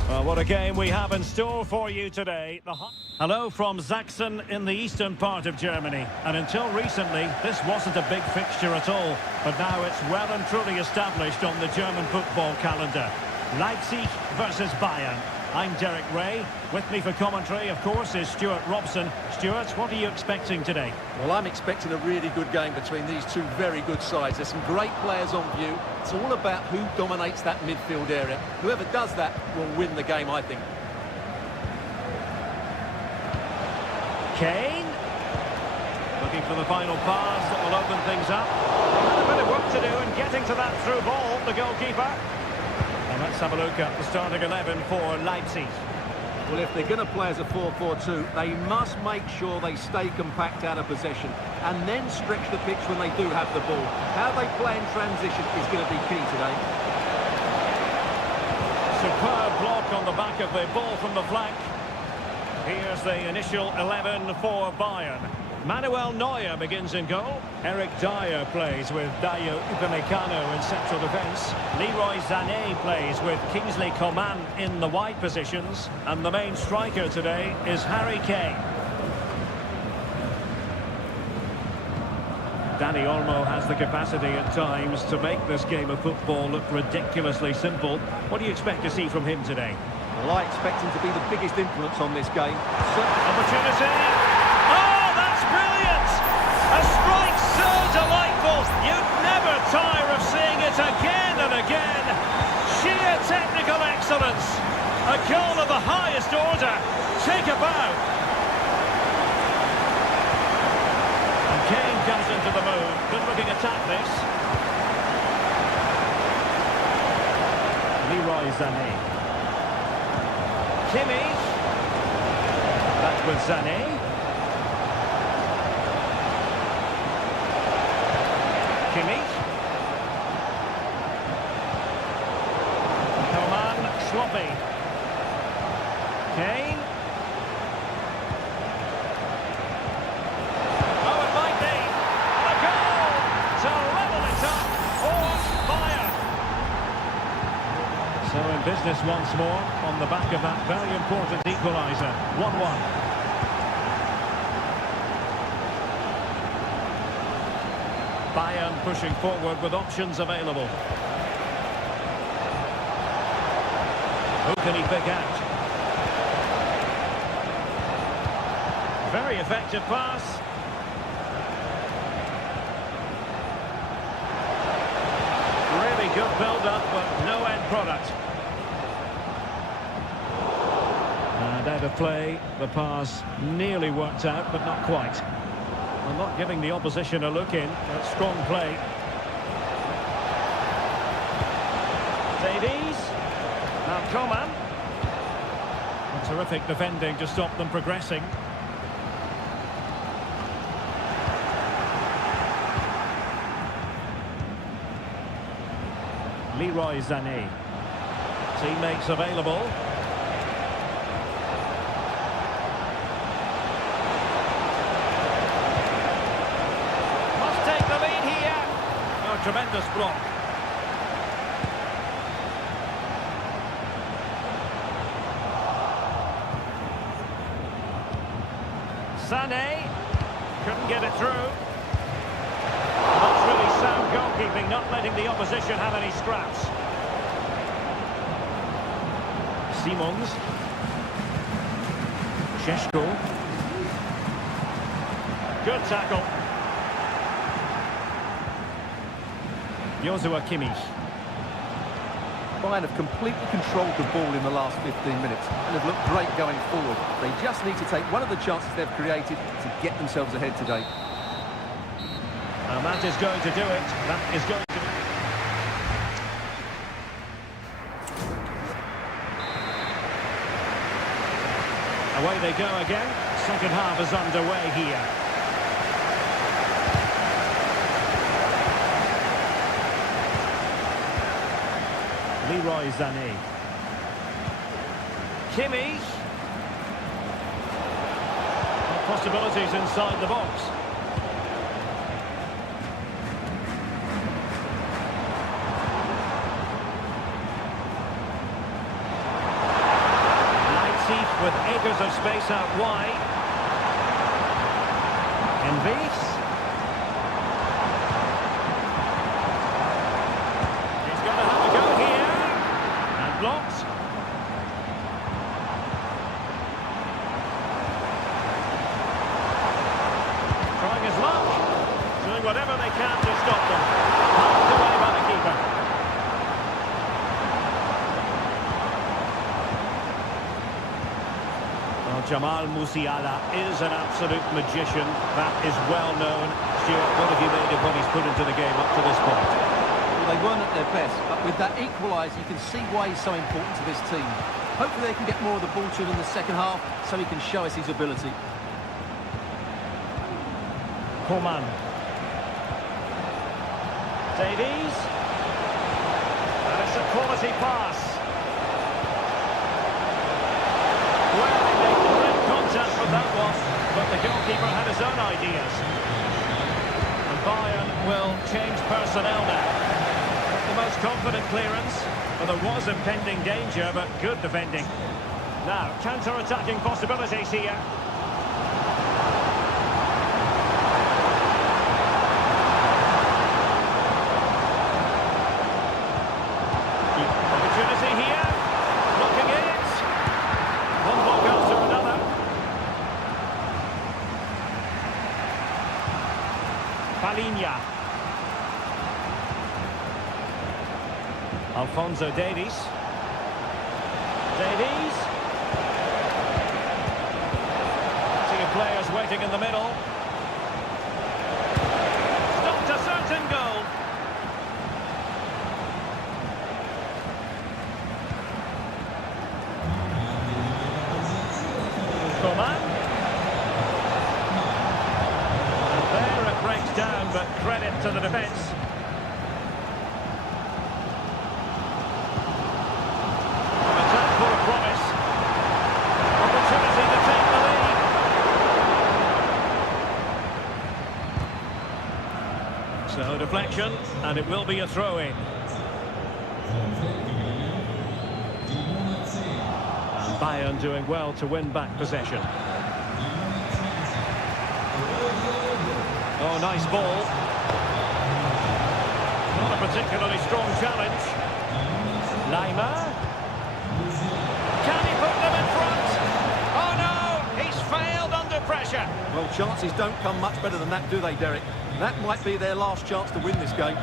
Well, what a game we have in store for you today. Hello from Sachsen in the eastern part of Germany. And until recently, this wasn't a big fixture at all. But now it's well and truly established on the German football calendar. Leipzig versus Bayern. I'm Derek Ray. With me for commentary, of course, is Stuart Robson. Stuart, what are you expecting today? Well, I'm expecting a really good game between these two very good sides. There's some great players on view. It's all about who dominates that midfield area. Whoever does that will win the game, I think. Kane. Looking for the final pass that will open things up. A bit of work to do in getting to that through ball, the goalkeeper. And let's have a look at the starting 11 for Leipzig. Well, if they're going to play as a 4-4-2, they must make sure they stay compact out of possession and then stretch the pitch when they do have the ball. How they play in transition is going to be key today. superb block on the back of the ball from the flank. Here's the initial 11 for Bayern. Manuel Neuer begins in goal. Eric Dyer plays with Dayo Upamecano in central defence. Leroy Sané plays with Kingsley Coman in the wide positions. And the main striker today is Harry Kane. Dani Olmo has the capacity at times to make this game of football look ridiculously simple. What do you expect to see from him today? Well, I expect him to be the biggest influence on this game. Opportunity! Oh, that's brilliant! A strike so delightful, you'd never tire of seeing it again and again. Sheer technical excellence. A goal of the highest order. Take a bow. Kane comes into the move. Good-looking attack, this. Leroy Sané. Kimmich. That's with Sané. Kimmich. Coman, sloppy. Kane. So in business once more on the back of that very important equaliser. 1-1. Bayern pushing forward with options available. Who can he pick out? Very effective pass. Really good build-up, but no end product. And out of play, the pass nearly worked out, but not quite. Well, not giving the opposition a look in, but strong play. Davies. Now Coman. And terrific defending to stop them progressing. Leroy Sané. Teammates available. Must take the lead here. Oh, tremendous block. Sané couldn't get it through. That's really sound goalkeeping, not letting the opposition have any scraps. Simons. Šeško. Good tackle. Joshua Kimmich. Bayern have completely controlled the ball in the last 15 minutes and have looked great going forward. They just need to take one of the chances they've created to get themselves ahead today. And that is going to do it. That is going to... Away they go again. Second half is underway here. Leroy Sané. Kimmich. Possibilities inside the box. With acres of space out wide. Envies. He's going to have a go here. And blocked. Trying his luck. Doing whatever they can to stop them. Knocked away by the keeper. Jamal Musiala is an absolute magician. That is well known. Stuart, what have you made of what he's put into the game up to this point? Well, they weren't at their best, but with that equaliser, you can see why he's so important to this team. Hopefully they can get more of the ball to him in the second half so he can show us his ability. Coman. Davies. And it's a quality pass. but the goalkeeper had his own ideas. And Bayern will change personnel now. Not the most confident clearance, but there was impending danger, but good defending. Now, counter-attacking possibilities here. Opportunity here. Looking it. One block after another. Palinha. Alphonso Davies. Davies. Plenty of players waiting in the middle. Stopped a certain goal. Coman. And there it breaks down, but credit to the defence. Attack full of promise. Opportunity to take the lead. So deflection, and it will be a throw-in. Bayern doing well to win back possession. Oh, nice ball. Not a particularly strong challenge. Lima. Can he put them in front? Oh no, he's failed under pressure. Well, chances don't come much better than that, do they, Derek? That might be their last chance to win this game.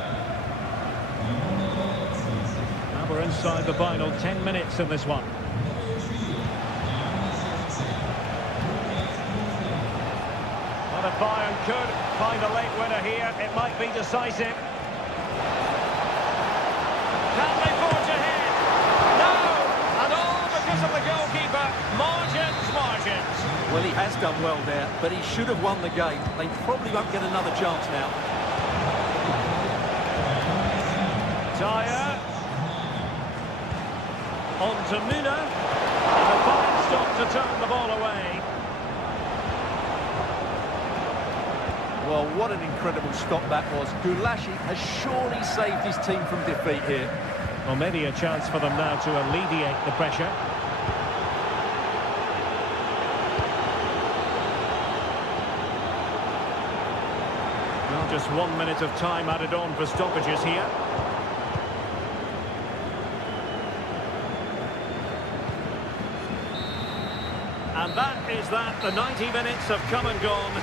Now we're inside the final 10 minutes in this one. Well, if Bayern could find a late winner here, it might be decisive. Can they forge ahead? No! And all because of the goalkeeper. Margins. Well, he has done well there, but he should have won the game. They probably won't get another chance now. Dyer. On to Müller. And a fine stop to turn the ball away. Well, what an incredible stop that was. Gulashi has surely saved his team from defeat here. Well, maybe a chance for them now to alleviate the pressure. Well, just 1 minute of time added on for stoppages here. And that is that. The 90 minutes have come and gone.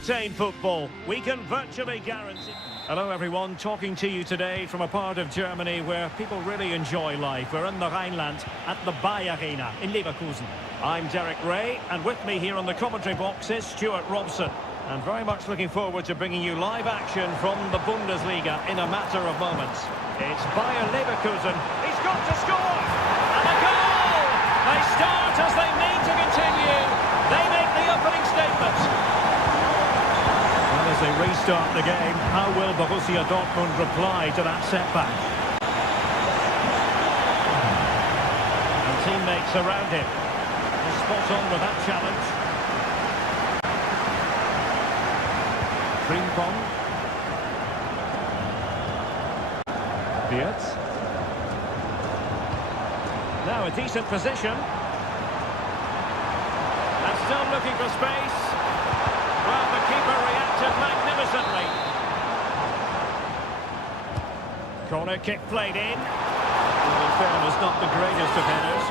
high-octane football. We can virtually guarantee... Hello everyone, talking to you today from a part of Germany where people really enjoy life. We're in the Rhineland at the Bayer Arena in Leverkusen. I'm Derek Ray, and with me here on the commentary box is Stuart Robson. And very much looking forward to bringing you live action from the Bundesliga in a matter of moments. It's Bayer Leverkusen. He's got to score! And a goal! They start as they mean to continue. They make the opening statement. Well, as they restart the game, how will Borussia Dortmund reply to that setback? And teammates around him. He's spot on with that challenge. Frimpong. Beard. Now a decent position. And still looking for space. Well, the keeper reacted magnificently. Corner kick played in. Well, in fairness, not the greatest of headers.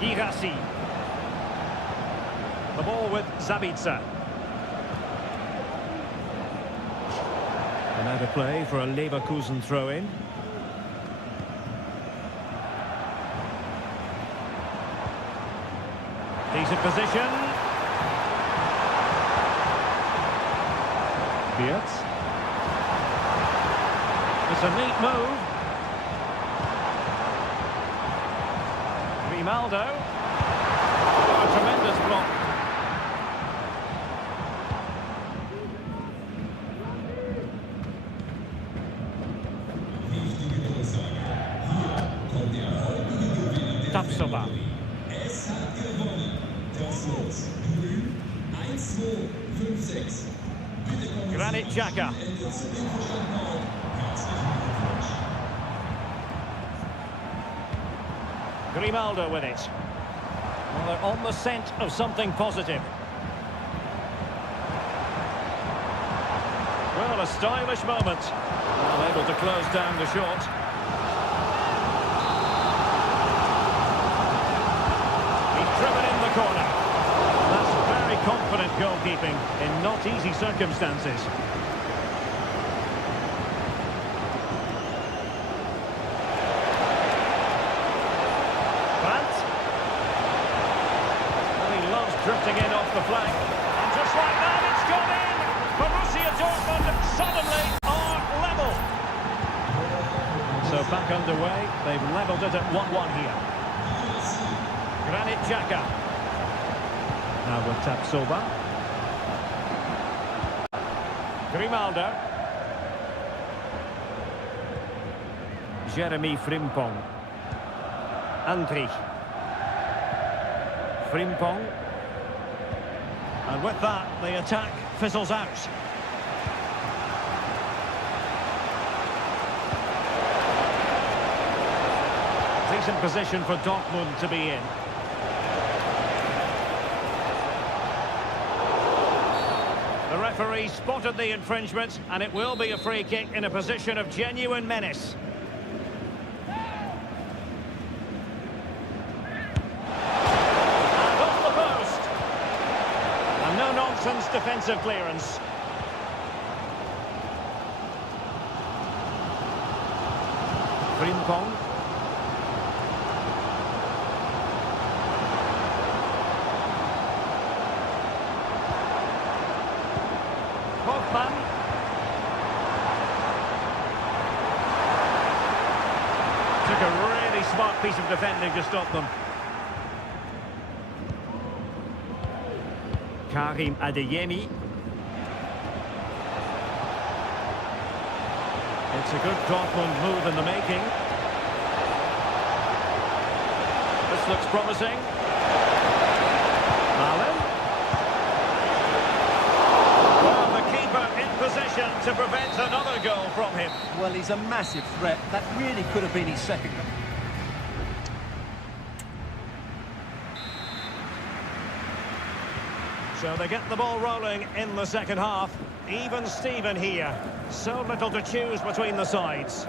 Girassi. The ball with Zabitzer. And out of play for a Leverkusen throw-in. Decent position. Beard. It's a neat move. Grimaldo. Oh, a tremendous block. Tapsoba. Es hat gewonnen. Das Los. Grün 1, 2, 5, 6. Bitte kommen Granit Xhaka. Sie Ende zu dem Verstanden. Herzlichen Glückwunsch. Grimaldo with it. Well, they're on the scent of something positive. Well, a stylish moment. Well, able to close down the shot. He's driven in the corner. That's very confident goalkeeping in not easy circumstances. Drifting in off the flank. And just like that, it's gone in! Borussia Dortmund suddenly are level. So back underway. They've levelled it at 1-1 here. Granit Xhaka. Now with Tapsoba. Grimaldo. Jeremy Frimpong. Andrich. Frimpong. And with that, the attack fizzles out. Decent position for Dortmund to be in. The referee spotted the infringement, and it will be a free kick in a position of genuine menace. No-nonsense defensive clearance. Frimpong. Hoffmann. Took a really smart piece of defending to stop them. Karim Adeyemi. It's a good Dortmund move in the making. This looks promising. Allen. Well, the keeper in possession to prevent another goal from him. Well, he's a massive threat. That really could have been his second. So they get the ball rolling in the second half. Even Steven here. So little to choose between the sides.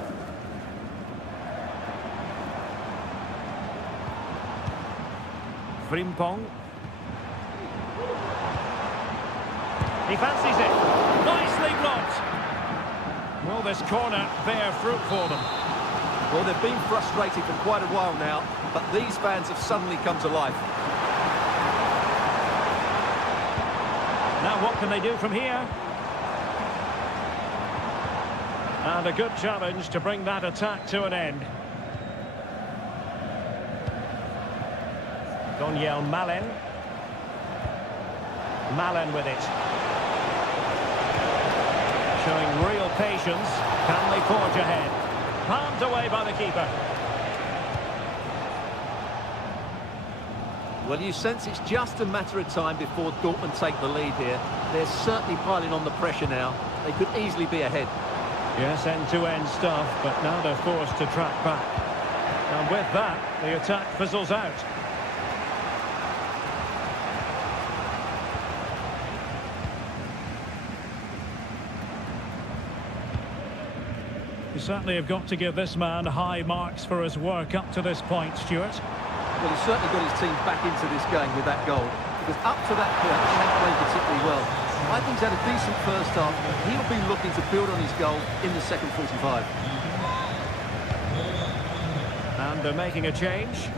Frimpong. He fancies it. Nicely blocked. Will this corner bear fruit for them? Well, they've been frustrated for quite a while now, but these fans have suddenly come to life. Now what can they do from here? And a good challenge to bring that attack to an end. Daniel Malen. Malen with it. Showing real patience. Can they forge ahead? Palmed away by the keeper. Well, you sense it's just a matter of time before Dortmund take the lead here. They're certainly piling on the pressure now. They could easily be ahead. Yes, end-to-end stuff, but now they're forced to track back. And with that, the attack fizzles out. You certainly have got to give this man high marks for his work up to this point, Stuart. Well, he's certainly got his team back into this game with that goal. Because up to that point, he hadn't played particularly well. I think he's had a decent first half. He'll be looking to build on his goal in the second 45. And they're making a change.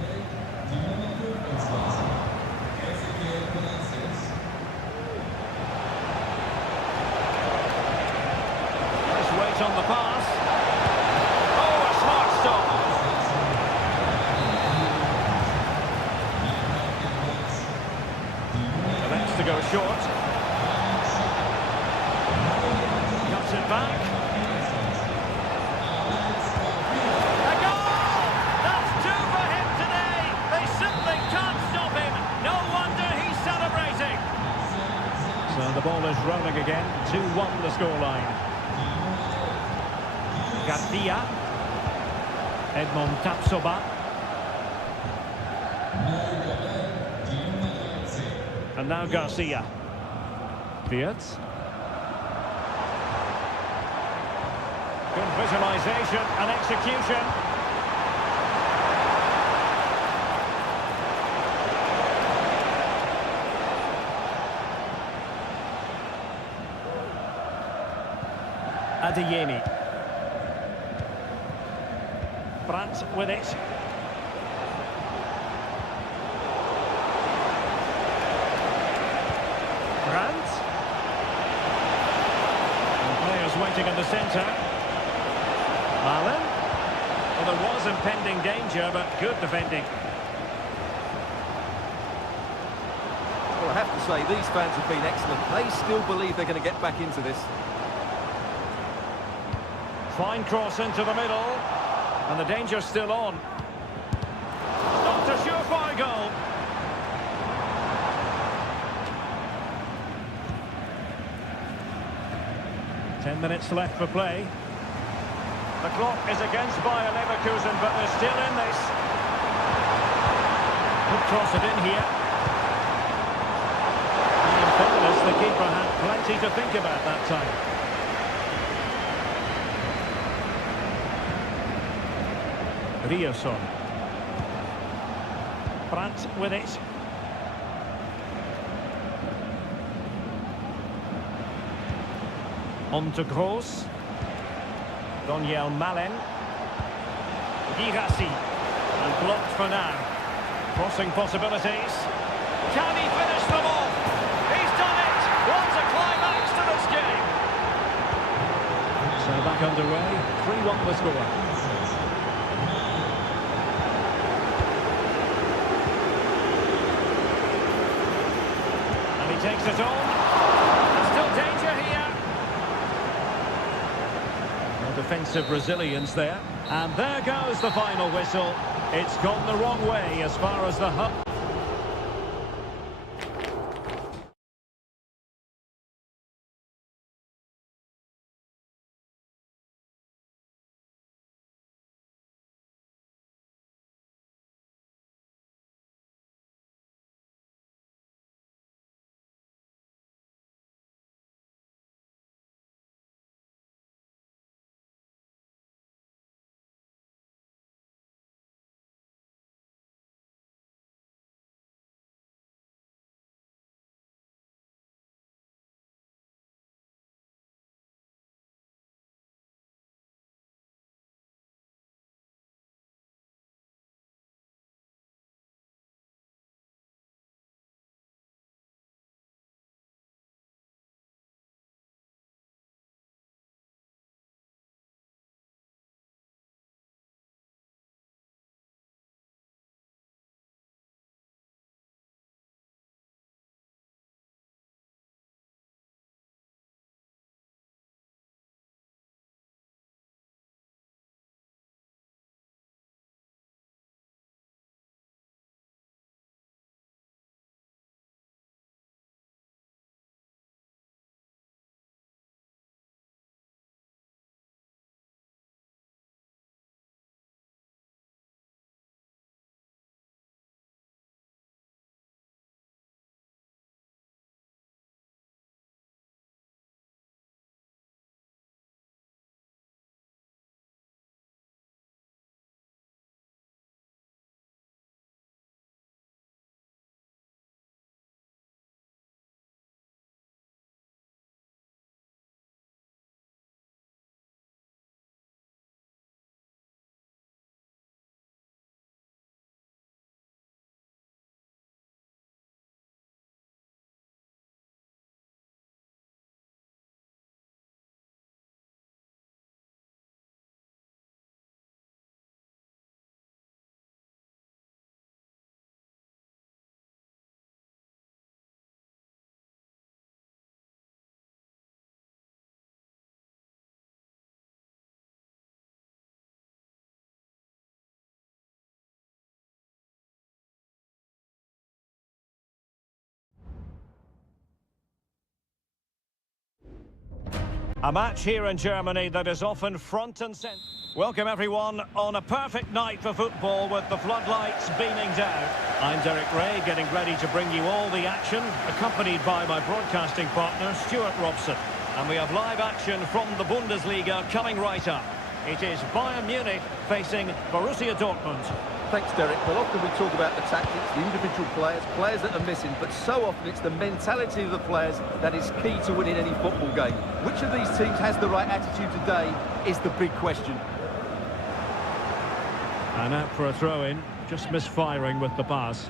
Nice weight on the pass. Oh, a smart stop. Selects to go short. Cuts it back. A goal! That's two for him today. They simply can't stop him. No wonder he's celebrating. So the ball is rolling again. 2-1 the scoreline. Garcia. Edmond Tapsoba. And now Garcia. Fiat. Good visualization and execution. Adeyemi. Brandt with it. Brandt. And players waiting in the centre. Malen. Well, there was impending danger, but good defending. Well, I have to say, these fans have been excellent. They still believe they're going to get back into this. Fine cross into the middle. And the danger's still on. Not a surefire goal. Ten minutes left for play. The clock is against Bayer Leverkusen, but they're still in this. Could cross it in here. And in fairness, the keeper had plenty to think about that time. Rierson. Brandt with it. On to Gross. Daniel Malen. Girassi. And blocked for now. Crossing possibilities. Can he finish them off? He's done it! What a climax to this game! So back underway. 3-1 the score. Takes it on. There's still danger here. No defensive resilience there. And there goes the final whistle. It's gone the wrong way as far as the hub. A match here in Germany that is often front and centre. Welcome everyone on a perfect night for football with the floodlights beaming down. I'm Derek Ray, getting ready to bring you all the action, accompanied by my broadcasting partner Stuart Robson. And we have live action from the Bundesliga coming right up. It is Bayern Munich facing Borussia Dortmund. Thanks, Derek. Well, often we talk about the tactics, the individual players that are missing, but so often it's the mentality of the players that is key to winning any football game. Which of these teams has the right attitude today is the big question. And out for a throw-in, just misfiring with the pass.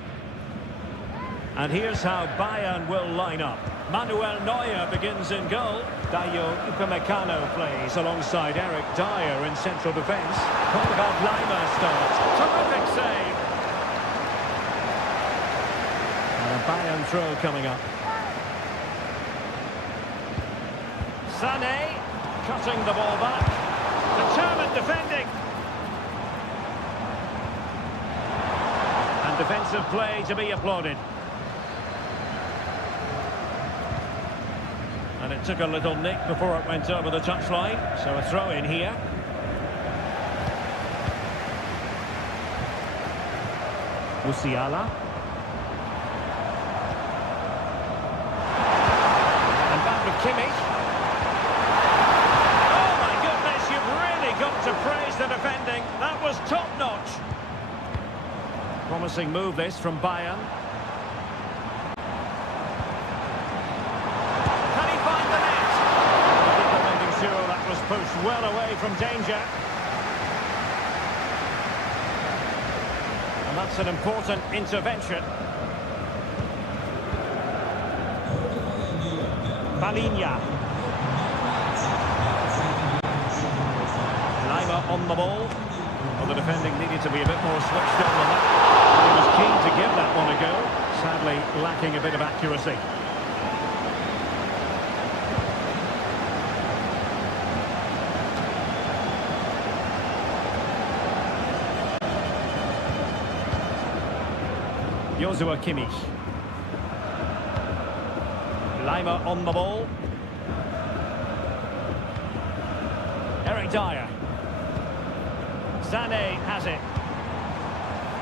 And here's how Bayern will line up. Manuel Neuer begins in goal. Dayo Upamecano plays alongside Eric Dyer in central defence. Konrad Laimer starts. Terrific save. And a Bayern throw coming up. Sané cutting the ball back. Determined defending. And defensive play to be applauded. And it took a little nick before it went over the touchline, so a throw in here. Musiala. And back with Kimmich. Oh my goodness, you've really got to praise the defending. That was top-notch. Promising move this from Bayern. Pushed well away from danger. And that's an important intervention. Balinha. Laimer on the ball. Well, the defending needed to be a bit more switched on than that. He was keen to give that one a go. Sadly, lacking a bit of accuracy. Joshua Kimmich. Laimer on the ball. Eric Dyer. Sané has it.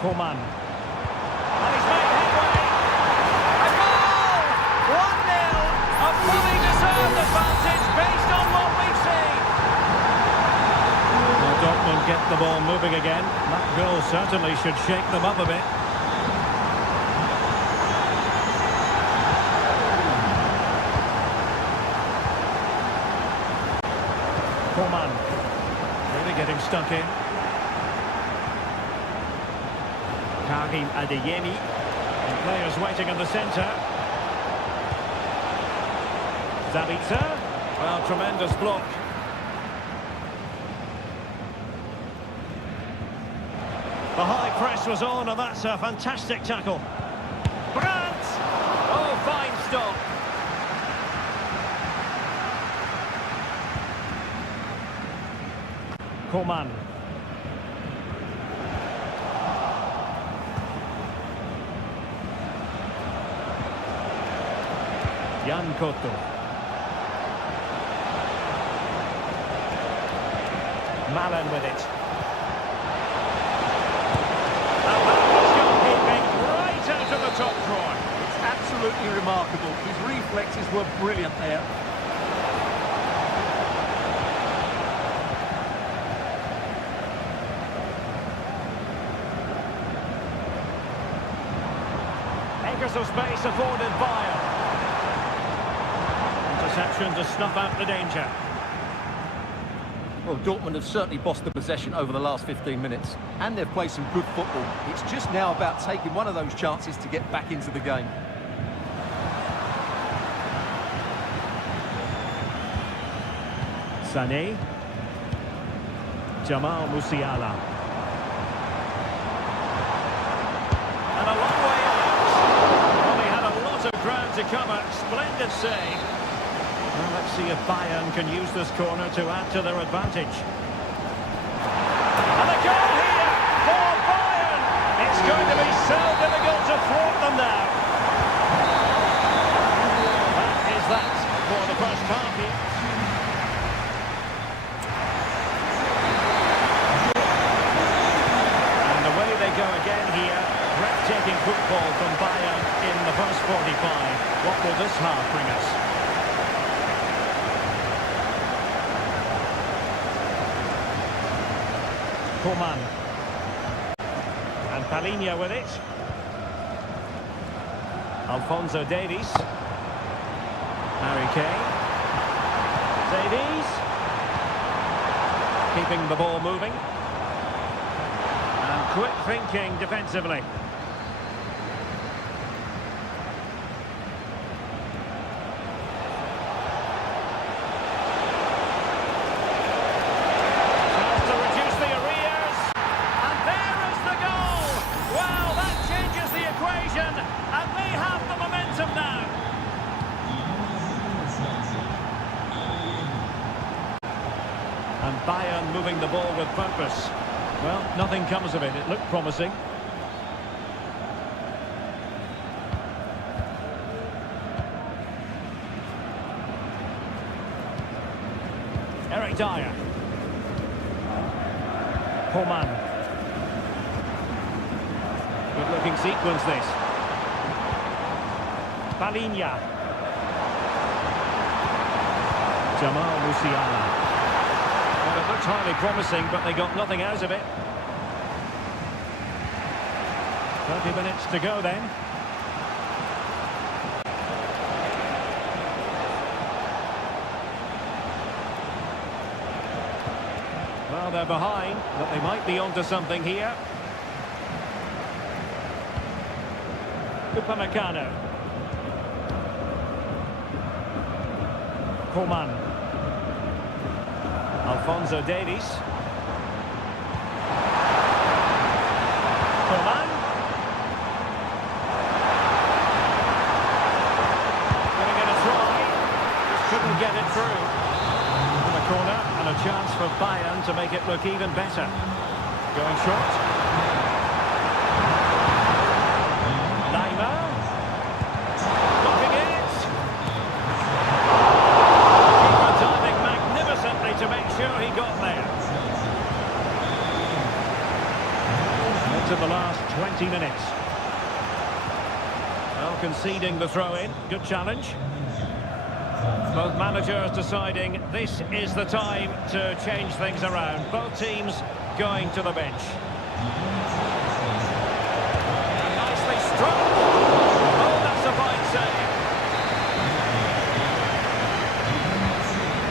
Coman. And he's made headway. A goal! 1-0. A fully deserved advantage based on what we've seen. Well, Dortmund get the ball moving again. That goal certainly should shake them up a bit. Coman, really getting stuck in. Karim Adeyemi, and players waiting in the centre. Zabitzer, well, tremendous block. The high press was on, and that's a fantastic tackle. Brandt! Oh, fine stop. Coman. Jan Koto. Malen with it. And that was goalkeeping right out of the top drawer. It's absolutely remarkable. His reflexes were brilliant there. Acres of space afforded Bayern. Interception to snuff out the danger. Well, Dortmund have certainly bossed the possession over the last 15 minutes, and they've played some good football. It's just now about taking one of those chances to get back into the game. Sané. Jamal Musiala. And a long way out. Well, they had a lot of ground to cover. Splendid save. Well, let's see if Bayern can use this corner to add to their advantage. And a goal here for Bayern. It's going to be so difficult to thwart them now. That is that for the first half here. will this half bring us? Coman. And Palinha with it. Alphonso Davies. Harry Kane. Davies. Keeping the ball moving. And quick thinking defensively. And Bayern moving the ball with purpose. Well, nothing comes of it. It looked promising. Eric Dyer. Coman. Good-looking sequence, this. Palinha. Jamal Musiala. Well, it looked highly promising, but they got nothing out of it. 30 minutes to go then. Well, they're behind, but they might be onto something here. Upamecano. Coman. Alphonso Davies. Coman. Gonna get a try. Couldn't get it through. In the corner, and a chance for Bayern to make it look even better. Going short. Neymar. Blocking it. Keeper diving magnificently to make sure he got there. Into the last 20 minutes. Well, conceding the throw-in. Good challenge. Both managers deciding this is the time to change things around. Both teams going to the bench. And nicely struck. Oh, that's a fine save.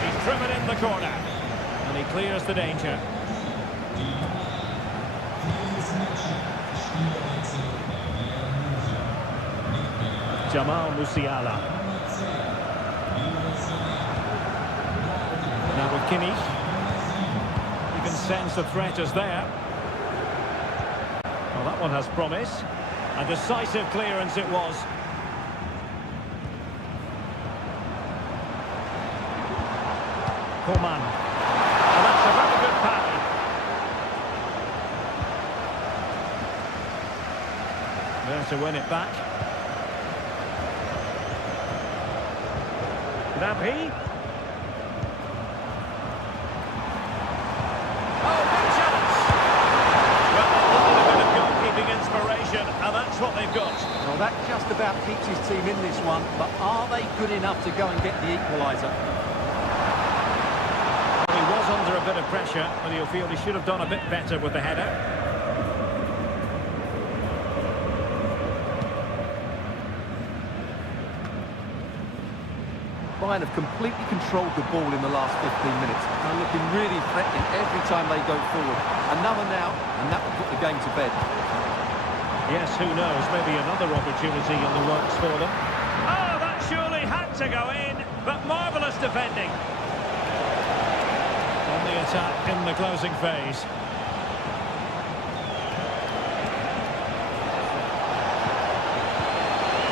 He's driven in the corner. And he clears the danger. Jamal Musiala. Now with Kimmich, you can sense the threat is there. Well, that one has promise. A decisive clearance it was. Coman. And that's a very good parry. There to win it back. Gnabry. And that's what they've got. Well, that just about keeps his team in this one, but are they good enough to go and get the equaliser? He was under a bit of pressure, but he'll feel he should have done a bit better with the header. Bayern have completely controlled the ball in the last 15 minutes. They're looking really threatening every time they go forward. Another now, and that will put the game to bed. Yes, who knows, maybe another opportunity in the works for them. Oh, that surely had to go in, but marvellous defending. On the attack in the closing phase.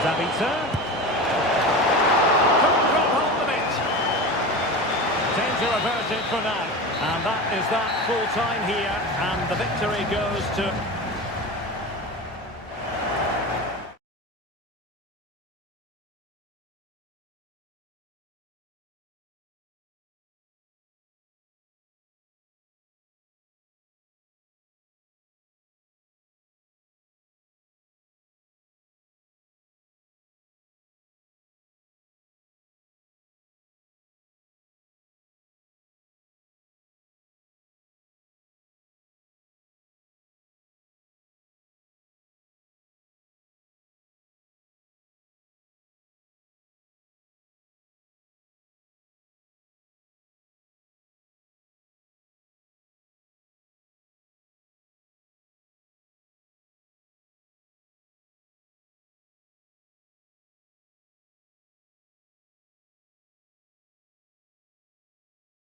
Zabitzer. Couldn't grab hold of it. Danger averted for now. And that is that full time here, and the victory goes to